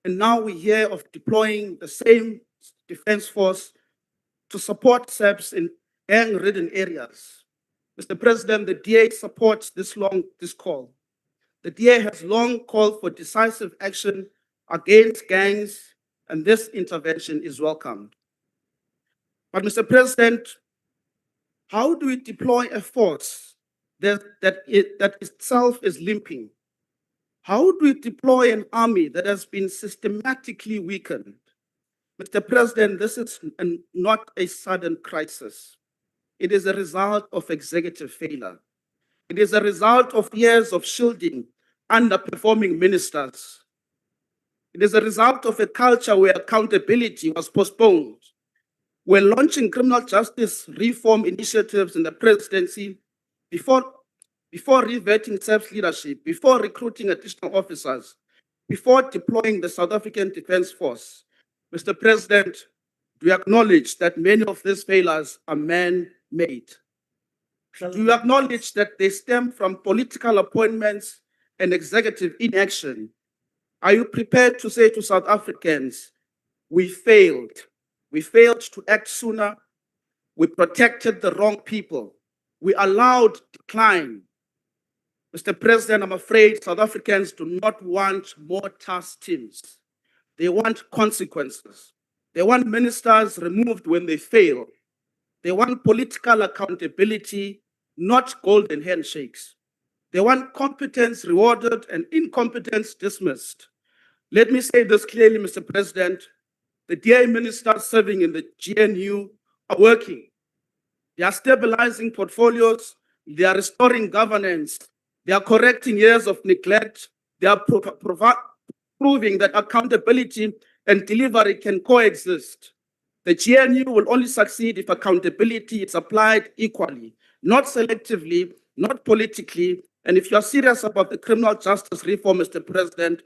And now we hear of deploying the same defense force to support SAPs in gang-ridden areas. Mr. President, the DA supports this call. The DA has long called for decisive action against gangs, and this intervention is welcomed. But Mr. President, how do we deploy a force that itself is limping? How do we deploy an army that has been systematically weakened? Mr. President, this is not a sudden crisis. It is a result of executive failure. It is a result of years of shielding underperforming ministers. It is a result of a culture where accountability was postponed. We're launching criminal justice reform initiatives in the presidency before reverting SAP's leadership, before recruiting additional officers, before deploying the South African Defence Force. Mr. President, do you acknowledge that many of these failures are man-made? Do you acknowledge that they stem from political appointments and executive inaction? Are you prepared to say to South Africans, we failed? We failed to act sooner. We protected the wrong people. We allowed decline. Mr. President, I'm afraid South Africans do not want more task teams. They want consequences. They want ministers removed when they fail. They want political accountability, not golden handshakes. They want competence rewarded and incompetence dismissed. Let me say this clearly, Mr. President. The DA ministers serving in the GNU are working. They are stabilizing portfolios. They are restoring governance. They are correcting years of neglect. They are proving that accountability and delivery can coexist. The GNU will only succeed if accountability is applied equally, not selectively, not politically. And if you are serious about the criminal justice reform, Mr. President,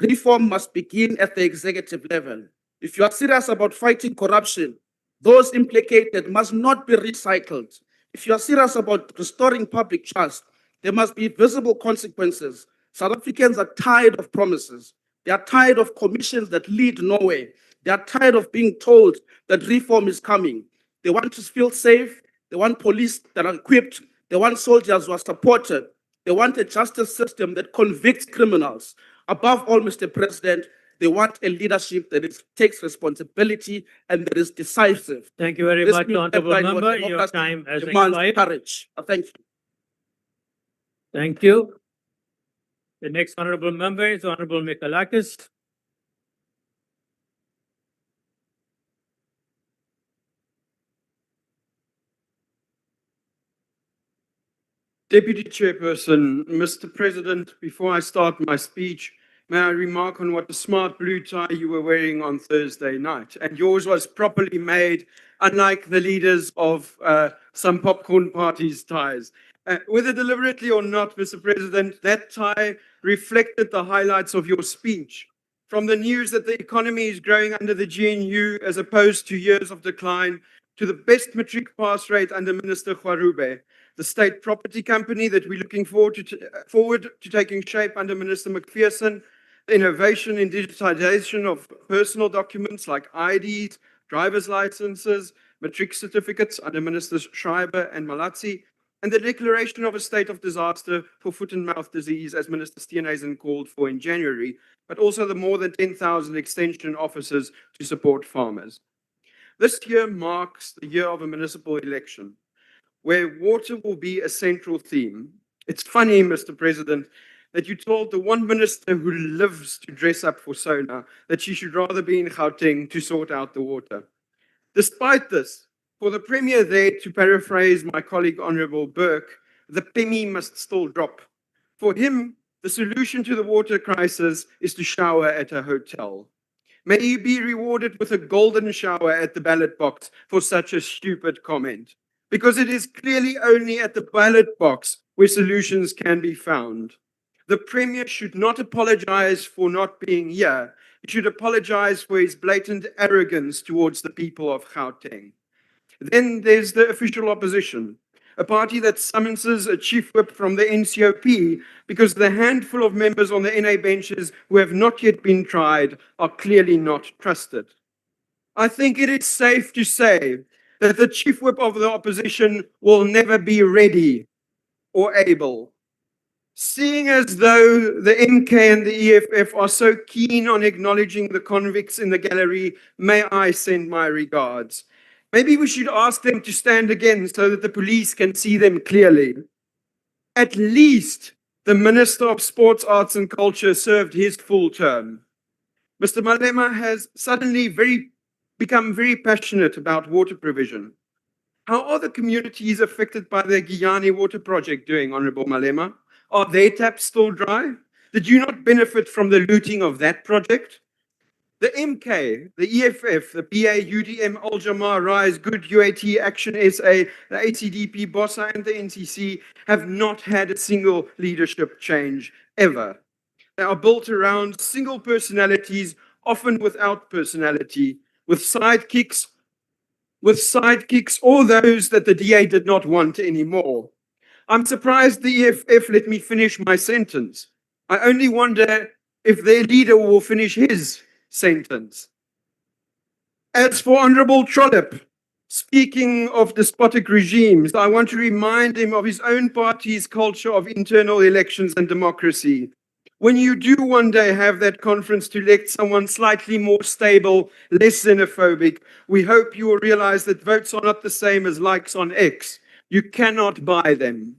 reform must begin at the executive level. If you are serious about fighting corruption, those implicated must not be recycled. If you are serious about restoring public trust, there must be visible consequences. South Africans are tired of promises. They are tired of commissions that lead nowhere. They are tired of being told that reform is coming. They want to feel safe. They want police that are equipped. They want soldiers who are supported. They want a justice system that convicts criminals. Above all, Mr. President, they want a leadership that takes responsibility and that is decisive. Thank you very This much, new Honourable deadline for Member. Your democracy time has demands expired. courage. Thank you. Thank you. The next Honourable Member is Honourable Mikalakis. Deputy Chairperson, Mr. President, before I start my speech, may I remark on what a smart blue tie you were wearing on Thursday night. And yours was properly made, unlike the leaders of some popcorn parties' ties. Whether deliberately or not, Mr. President, that tie reflected the highlights of your speech. From the news that the economy is growing under the GNU as opposed to years of decline, to the best matric pass rate under Minister Kwarube, the state property company that we're looking forward to taking shape under Minister McPherson, the innovation in digitization of personal documents like IDs, driver's licenses, matric certificates under Ministers Schreiber and Malatsi, and the declaration of a state of disaster for foot and mouth disease as Minister Steenhuisen called for in January, but also the more than 10,000 extension officers to support farmers. This year marks the year of a municipal election, where water will be a central theme. It's funny, Mr. President, that you told the one minister who lives to dress up for SONA that she should rather be in Gauteng to sort out the water. Despite this, for the Premier there, to paraphrase my colleague Honourable Burke, the penny must still drop. For him, the solution to the water crisis is to shower at a hotel. May you be rewarded with a golden shower at the ballot box for such a stupid comment, because it is clearly only at the ballot box where solutions can be found. The Premier should not apologize for not being here. He should apologize for his blatant arrogance towards the people of Gauteng. Then there's the official opposition, a party that summonses a chief whip from the NCOP because the handful of members on the NA benches who have not yet been tried are clearly not trusted. I think it is safe to say that the chief whip of the opposition will never be ready or able. Seeing as though the MK and the EFF are so keen on acknowledging the convicts in the gallery, may I send my regards. Maybe we should ask them to stand again so that the police can see them clearly. At least the Minister of Sports, Arts and Culture served his full term. Mr. Malema has suddenly become very passionate about water provision. How are the communities affected by the Giyani water project doing, Honourable Malema? Are their taps still dry? Did you not benefit from the looting of that project? The MK, the EFF, the PA, UDM, Al Jamar, RISE, Good, UAT, Action SA, the ACDP, BOSA, and the NCC have not had a single leadership change ever. They are built around single personalities, often without personality, with sidekicks, or those that the DA did not want anymore. I'm surprised the EFF let me finish my sentence. I only wonder if their leader will finish his sentence. As for Honourable Trollip, speaking of despotic regimes, I want to remind him of his own party's culture of internal elections and democracy. When you do one day have that conference to elect someone slightly more stable, less xenophobic, we hope you will realize that votes are not the same as likes on X. You cannot buy them.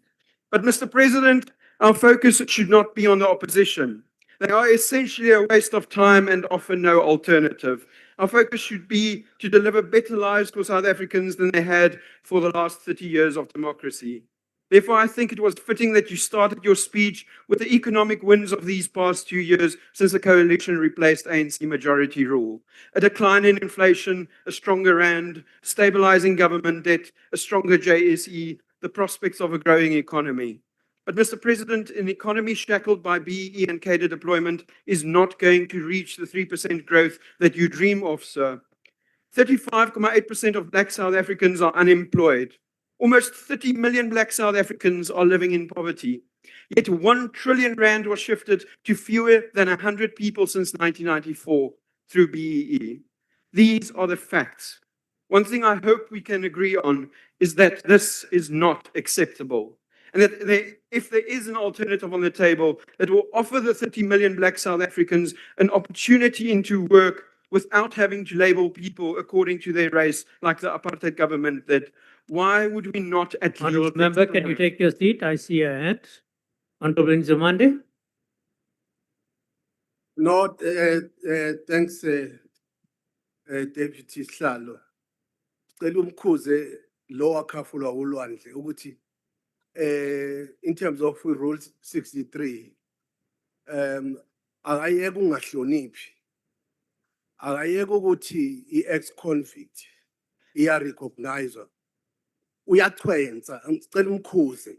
But Mr. President, our focus should not be on the opposition. They are essentially a waste of time and offer no alternative. Our focus should be to deliver better lives for South Africans than they had for the last 30 years of democracy. Therefore, I think it was fitting that you started your speech with the economic wins of these past 2 years since the coalition replaced ANC majority rule. A decline in inflation, a stronger rand, stabilizing government debt, a stronger JSE, the prospects of a growing economy. But Mr. President, an economy shackled by BEE and cadre deployment is not going to reach the 3% growth that you dream of, sir. 35.8% of Black South Africans are unemployed. Almost 30 million Black South Africans are living in poverty. Yet 1 trillion rand was shifted to fewer than 100 people since 1994 through BEE. These are the facts. One thing I hope we can agree on is that this is not acceptable. And that if there is an alternative on the table that will offer the 30 million black South Africans an opportunity into work without having to label people according to their race, like the apartheid government did, why would we not at Honourable least... member, can you take your seat? I see a hand. Honourable Nzimande. No, thanks, Deputy Slalo. Cela umkhuze lo wakhafulwa ulwandle ukuthi in terms of Rule 63 akayeke ungahloniphi, akayeke ukuthi i-ex-convict iya-recognize, uyachwenza. Ngicela umkhuze.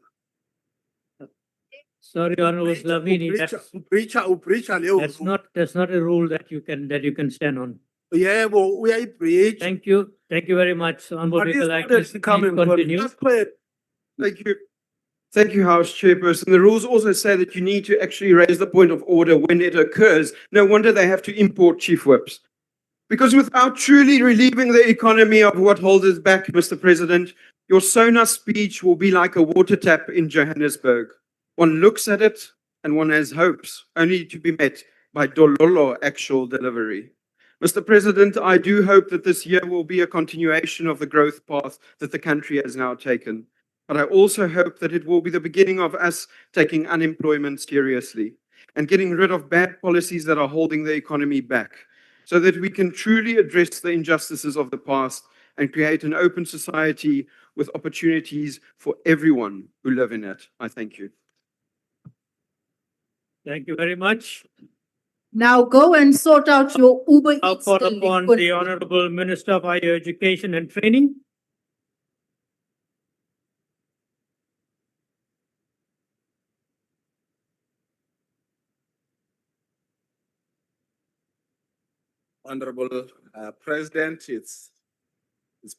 Sorry, Honourable Slavini, that's not a rule that you can stand on. Yebo, uyayibreach. Thank you very much. Honourable Nicolaitis, please continue. Thank you. Thank you, House Chairperson. The rules also say that you need to actually raise the point of order when it occurs. No wonder they have to import chief whips. Because without truly relieving the economy of what holds us back, Mr. President, your SONA speech will be like a water tap in Johannesburg. One looks at it and one has hopes, only to be met by dololo actual delivery. Mr. President, I do hope that this year will be a continuation of the growth path that the country has now taken. But I also hope that it will be the beginning of us taking unemployment seriously and getting rid of bad policies that are holding the economy back, so that we can truly address the injustices of the past and create an open society with opportunities for everyone who live in it. I thank you. Thank you very much. Now go and sort out your Uber I'll Eats call upon delinquent. the Honourable Minister of Higher Education and Training. Honourable President, it's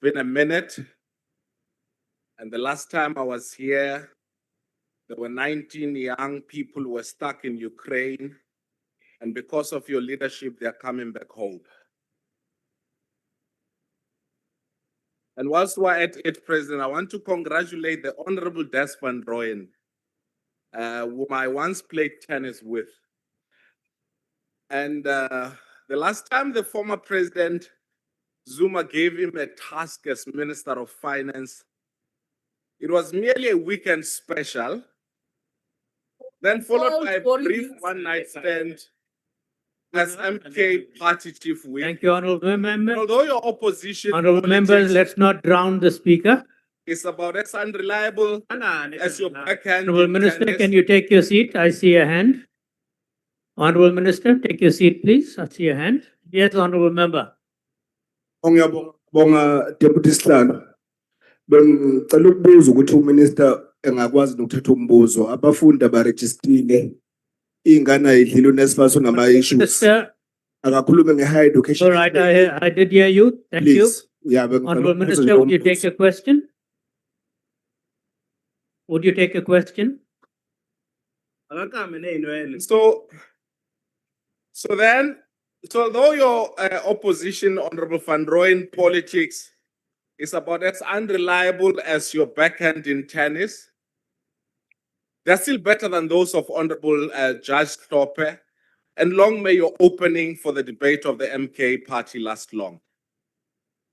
been a minute, and the last time I was here, there were 19 young people who were stuck in Ukraine, and because of your leadership, they're coming back home. And whilst we're at it, President, I want to congratulate the Honourable Desmond Royen, whom I once played tennis with. And the last time the former President Zuma gave him a task as Minister of Finance, it was merely a weekend special, then followed by a brief one-night stand as MK Party Chief Whip. Thank you, Honourable Member. Although your opposition... Honourable Members, let's not drown the Speaker. It's about as unreliable as your backhand. Honourable Minister, can you take your seat? I see a hand. Honourable Minister, take your seat, please. I see a hand. Yes, Honourable Member. Ngiyabonga Deputy Slalo. Bengicela ukubuza ukuthi uMinister engakwazi nokuthatha umbuzo. Abafundi abarejistile ingane ayidlile uNesfaso ngama issues. Akakhulume nge-higher education. All right, I did hear you. Thank Please. you. Yeah, Honourable Minister, would you take a question? Would you take a question? So though your opposition, Honourable Van Rooyen, politics is about as unreliable as your backhand in tennis, they're still better than those of Honourable Judge Tope, and long may your opening for the debate of the MK party last long.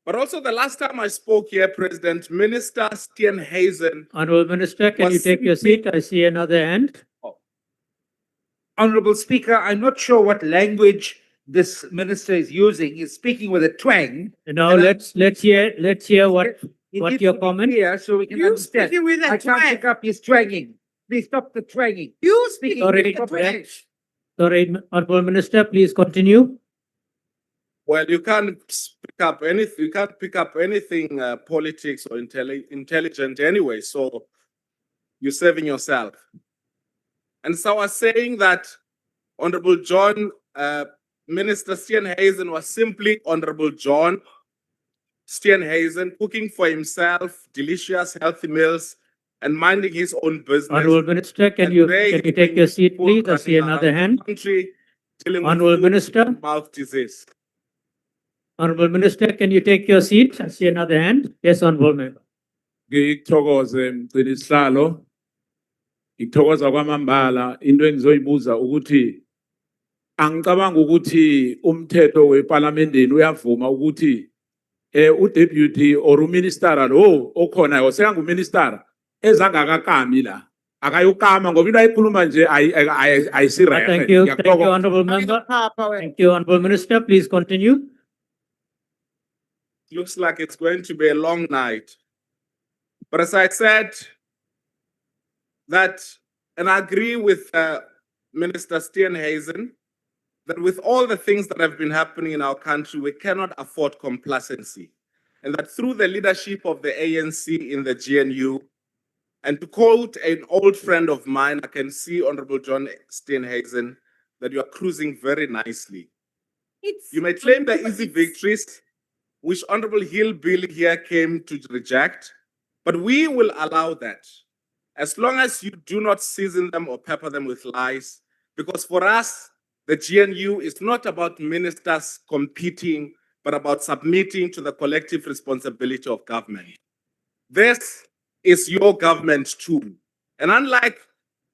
But also the last time I spoke here, President, Minister Steenhuisen... Honourable Minister, can you take your seat? I see another hand. Honourable Speaker, I'm not sure what language this minister is using. He's speaking with a twang. No, let's hear what your comment. Here, so we can understand. I can't pick up his twanging. Please stop the twanging. You speaking with a twang. Sorry, Honourable Minister, please continue. Well, you can't pick up anything. You can't pick up anything politics or intelligent anyway. So you're saving yourself. And so I was saying that Honourable John, Minister Steenhuisen was simply Honourable John Steenhuisen, cooking for himself delicious, healthy meals and minding his own business. Honourable Minister, can you take your seat, please? I see another hand. Honourable Minister. Mouth disease. Honorable Minister, can you take your seat? I see another hand. Yes, Honorable Member. Ngikuthokoze mgcini isihlalo. Ngikuthokoza kwamambala into engizoyibuza ukuthi angicabanga ukuthi umthetho weParliamenteni uyavuma ukuthi uDeputy or uMinister lo okhona osekanguMinister ezangakakami la. Akayokama ngoba into ayikhuluma nje ayisirehe. Thank you. Thank you, Honorable Member. Thank you, Honorable Minister. Please continue. Looks like it's going to be a long night. But as I said, that, and I agree with Minister Steenhuisen, that with all the things that have been happening in our country, we cannot afford complacency. And that through the leadership of the ANC in the GNU, and to quote an old friend of mine, I can see Honorable John Steenhuisen, that you are cruising very nicely. You may claim the easy victories, which Honorable Hillbilly here came to reject, but we will allow that as long as you do not season them or pepper them with lies, because for us, the GNU is not about ministers competing, but about submitting to the collective responsibility of government. This is your government too. And unlike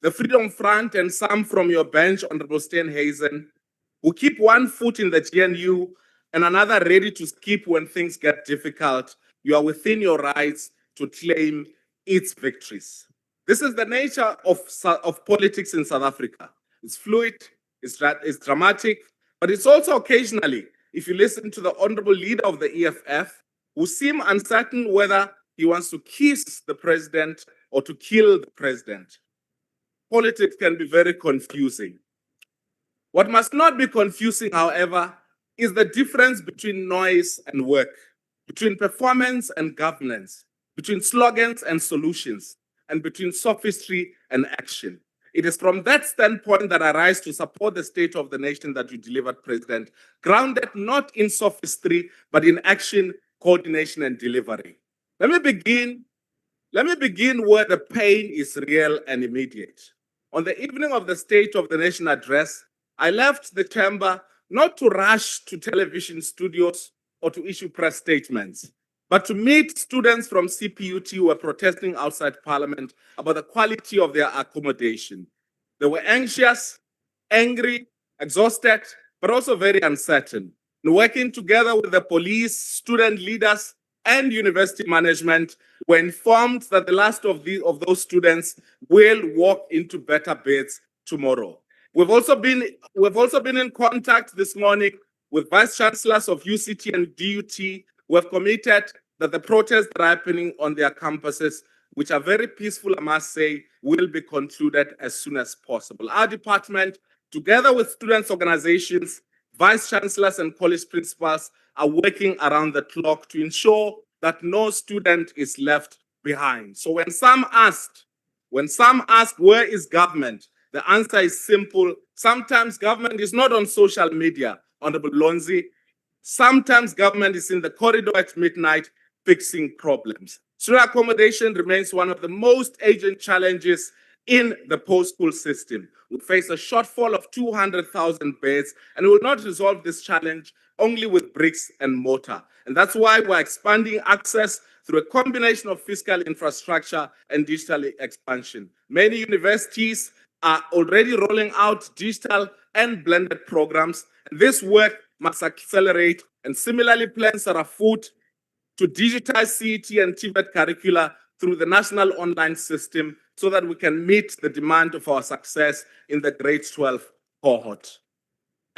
the Freedom Front and some from your bench, Honorable Steenhuisen, who keep one foot in the GNU and another ready to skip when things get difficult, you are within your rights to claim its victories. This is the nature of politics in South Africa. It's fluid, it's dramatic, but it's also occasionally, if you listen to the honorable leader of the EFF, who seem uncertain whether he wants to kiss the president or to kill the president. Politics can be very confusing. What must not be confusing, however, is the difference between noise and work, between performance and governance, between slogans and solutions, and between sophistry and action. It is from that standpoint that I rise to support the state of the nation that you delivered, President, grounded not in sophistry, but in action, coordination, and delivery. Let me begin where the pain is real and immediate. On the evening of the State of the Nation address, I left the chamber not to rush to television studios or to issue press statements, but to meet students from CPUT who were protesting outside Parliament about the quality of their accommodation. They were anxious, angry, exhausted, but also very uncertain. And working together with the police, student leaders, and university management, were informed that the last of those students will walk into better beds tomorrow. We've also been in contact this morning with vice chancellors of UCT and DUT, who have committed that the protests that are happening on their campuses, which are very peaceful, I must say, will be concluded as soon as possible. Our department, together with students' organizations, vice chancellors and college principals, are working around the clock to ensure that no student is left behind. So when some ask, where is government? The answer is simple. Sometimes government is not on social media, Honorable Lonzi. Sometimes government is in the corridor at midnight fixing problems. Student accommodation remains one of the most urgent challenges in the post-school system. We face a shortfall of 200,000 beds, and we will not resolve this challenge only with bricks and mortar. And that's why we're expanding access through a combination of fiscal infrastructure and digital expansion. Many universities are already rolling out digital and blended programs, and this work must accelerate, and similarly plans are afoot to digitize CET and TVET curricula through the national online system so that we can meet the demand of our success in the grade 12 cohort.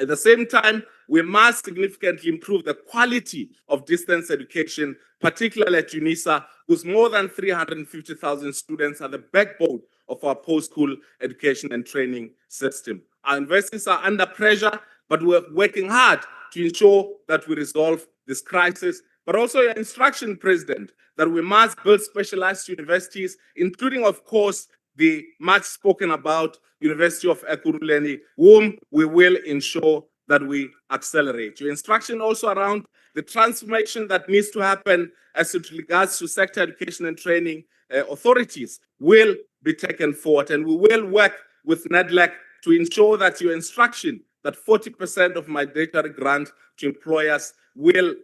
At the same time, we must significantly improve the quality of distance education, particularly at UNISA, whose more than 350,000 students are the backbone of our post-school education and training system. Our universities are under pressure, but we're working hard to ensure that we resolve this crisis. But also your instruction, President, that we must build specialized universities, including, of course, the much spoken about University of Ekurhuleni, whom we will ensure that we accelerate. Your instruction also around the transformation that needs to happen as it regards to sector education and training authorities will be taken forward, and we will work with NEDLAC to ensure that your instruction that 40% of mandatory grant to employers will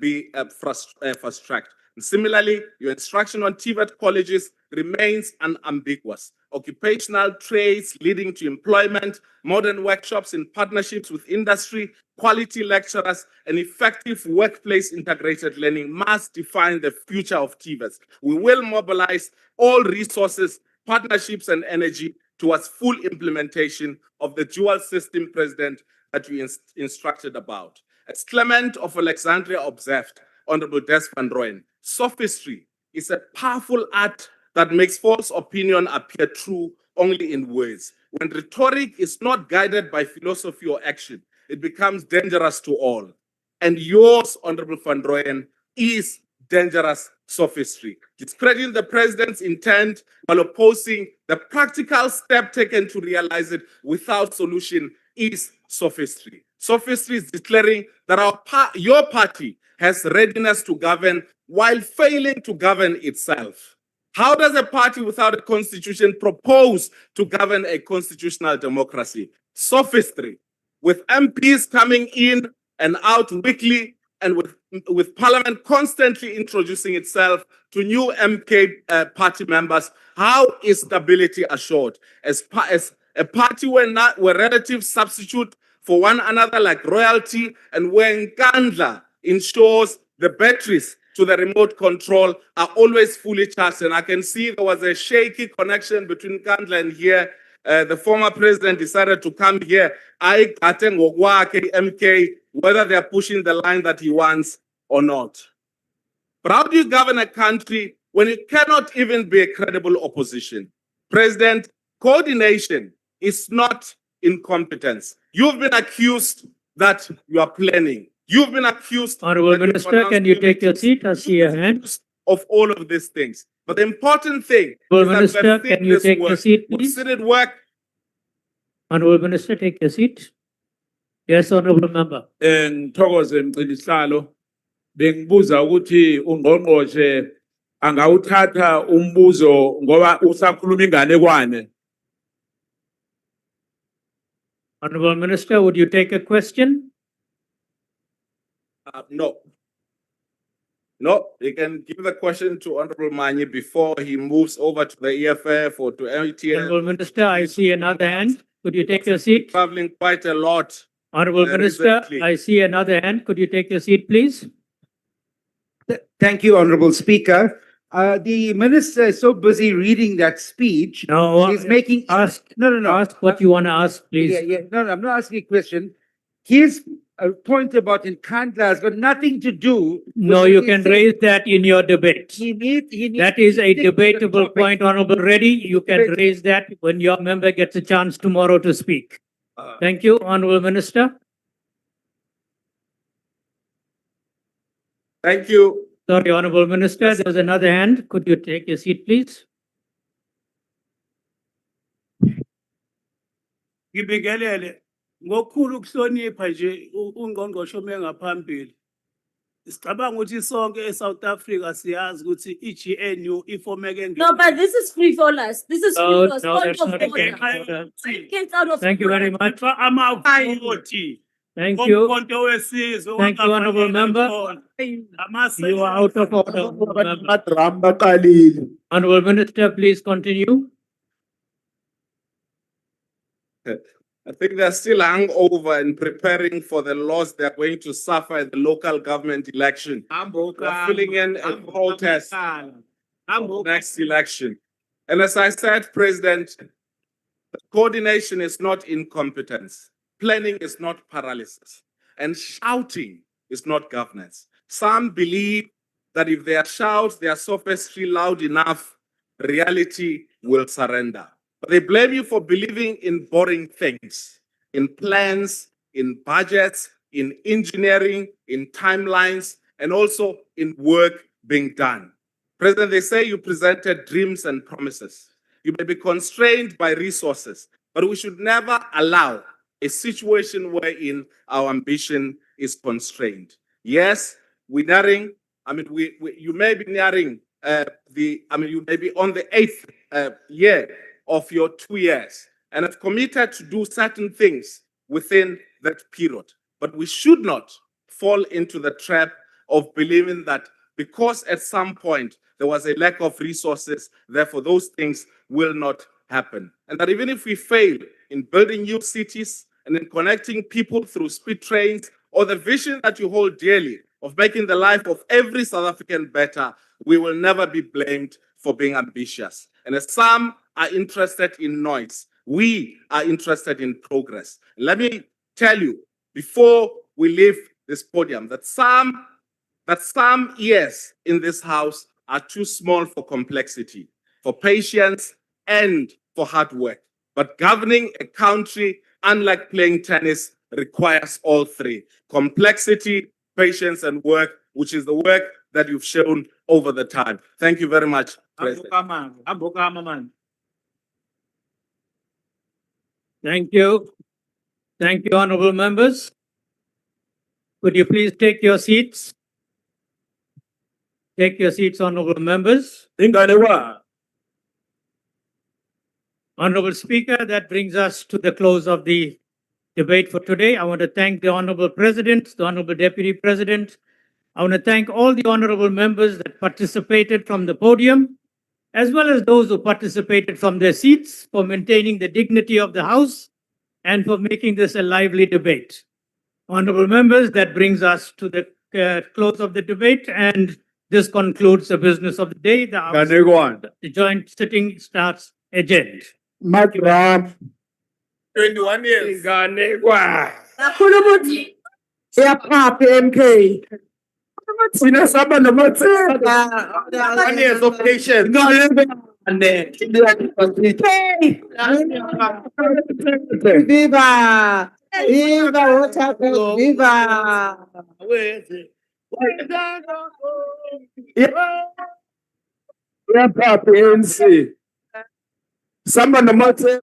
be fast-tracked. And similarly, your instruction on TVET colleges remains unambiguous. Occupational trades leading to employment, modern workshops in partnerships with industry, quality lecturers, and effective workplace integrated learning must define the future of TVETs. We will mobilize all resources, partnerships, and energy towards full implementation of the dual system, President, that we instructed about. As Clement of Alexandria observed, Honorable Des van Rooyen, sophistry is a powerful art that makes false opinion appear true only in words. When rhetoric is not guided by philosophy or action, it becomes dangerous to all. And yours, Honorable van Rooyen, is dangerous sophistry. Discrediting the president's intent while opposing the practical step taken to realize it without solution is sophistry. Sophistry is declaring that your party has readiness to govern while failing to govern itself. How does a party without a constitution propose to govern a constitutional democracy? Sophistry, with MPs coming in and out weekly and with Parliament constantly introducing itself to new MK party members. How is stability assured? As a party where relatives substitute for one another like royalty, and where Nkandla ensures the batteries to the remote control are always fully charged. And I can see there was a shaky connection between Nkandla and here. The former president decided to come here. I attend MK, whether they're pushing the line that he wants or not. But how do you govern a country when you cannot even be a credible opposition? President, coordination is not incompetence. You've been accused that you are planning. You've been accused. Honorable Minister, can you take your seat? I see your hand. Of all of these things. But the important thing Honorable is that Minister, can you take your seat, please? We've seen it work. Honorable Minister, take your seat. Yes, Honorable Member. Ngithokoze Mgcinisihlalo, bengibuza ukuthi ungqongqoshe angawuthatha umbuzo ngoba usakhuluma inganekwane. Honorable Minister, would you take a question? No. No, you can give the question to Honorable Manyi before he moves over to the EFF or to MTN. Honorable Minister, I see another hand. Could you take your seat? Traveling quite a lot. Honorable Minister, recently. I see another hand. Could you take your seat, please? Thank you, Honorable Speaker. The minister is so busy reading that speech. No, he's making no. Ask what you want to ask, please. No, I'm not asking a question. His point about Nkandla has got nothing to do. No, you can raise that in your debate. He needs That is a to stick to the debatable topic. point, Honorable Reddy. You can raise that when your member gets a chance tomorrow to speak. Thank you, Honorable Minister. Thank you. Sorry, Honorable Minister, there's another hand. Could you take your seat, please? Ngibingelele ngokukhulu ukuhlonipha nje ungqongqoshe mengaphambili. Sicabanga ukuthi sonke eSouth Africa siyazi ukuthi iGNU ifomeke No, but this is free for us. This is free No, for us. no, Point that's of not order. okay. Get out of Thank you very much. amavoti. Thank you. Umkhonto wesizwe Thank you, Honorable Member. You are out of order, Honorable Member. Honorable Minister, please continue. I think they're still hangover and preparing for the loss they're going to suffer in the local government election. They're filling in a protest for the next election. And as I said, President, coordination is not incompetence. Planning is not paralysis. And shouting is not governance. Some believe that if they shout their sophistry loud enough, reality will surrender. But they blame you for believing in boring things, in plans, in budgets, in engineering, in timelines, and also in work being done. President, they say you presented dreams and promises. You may be constrained by resources, but we should never allow a situation wherein our ambition is constrained. Yes, we're nearing, you may be nearing you may be on the 8th year of your 2 years and have committed to do certain things within that period. But we should not fall into the trap of believing that because at some point there was a lack of resources, therefore those things will not happen. And that even if we fail in building new cities and in connecting people through speed trains, or the vision that you hold dearly of making the life of every South African better, we will never be blamed for being ambitious. And as some are interested in noise, we are interested in progress. Let me tell you, before we leave this podium, that some ears in this house are too small for complexity, for patience, and for hard work. But governing a country, unlike playing tennis, requires all three: complexity, patience, and work, which is the work that you've shown over the time. Thank you very much, President. Thank you. Thank you, honorable members. Could you please take your seats? Take your seats, honorable members. Honorable Speaker, that brings us to the close of the debate for today. I want to thank the Honorable President, the Honorable Deputy President. I want to thank all the honorable members that participated from the podium, as well as those who participated from their seats, for maintaining the dignity of the House and for making this a lively debate. Honorable members, that brings us to the close of the debate, and this concludes the business of the day. The joint sitting starts adjourned. 21 years. MK. Sina saba na mateka. 1 years of patience. Viva! Viva! What happened? Viva! Yeah, Papa, ANC. Samba na mateka.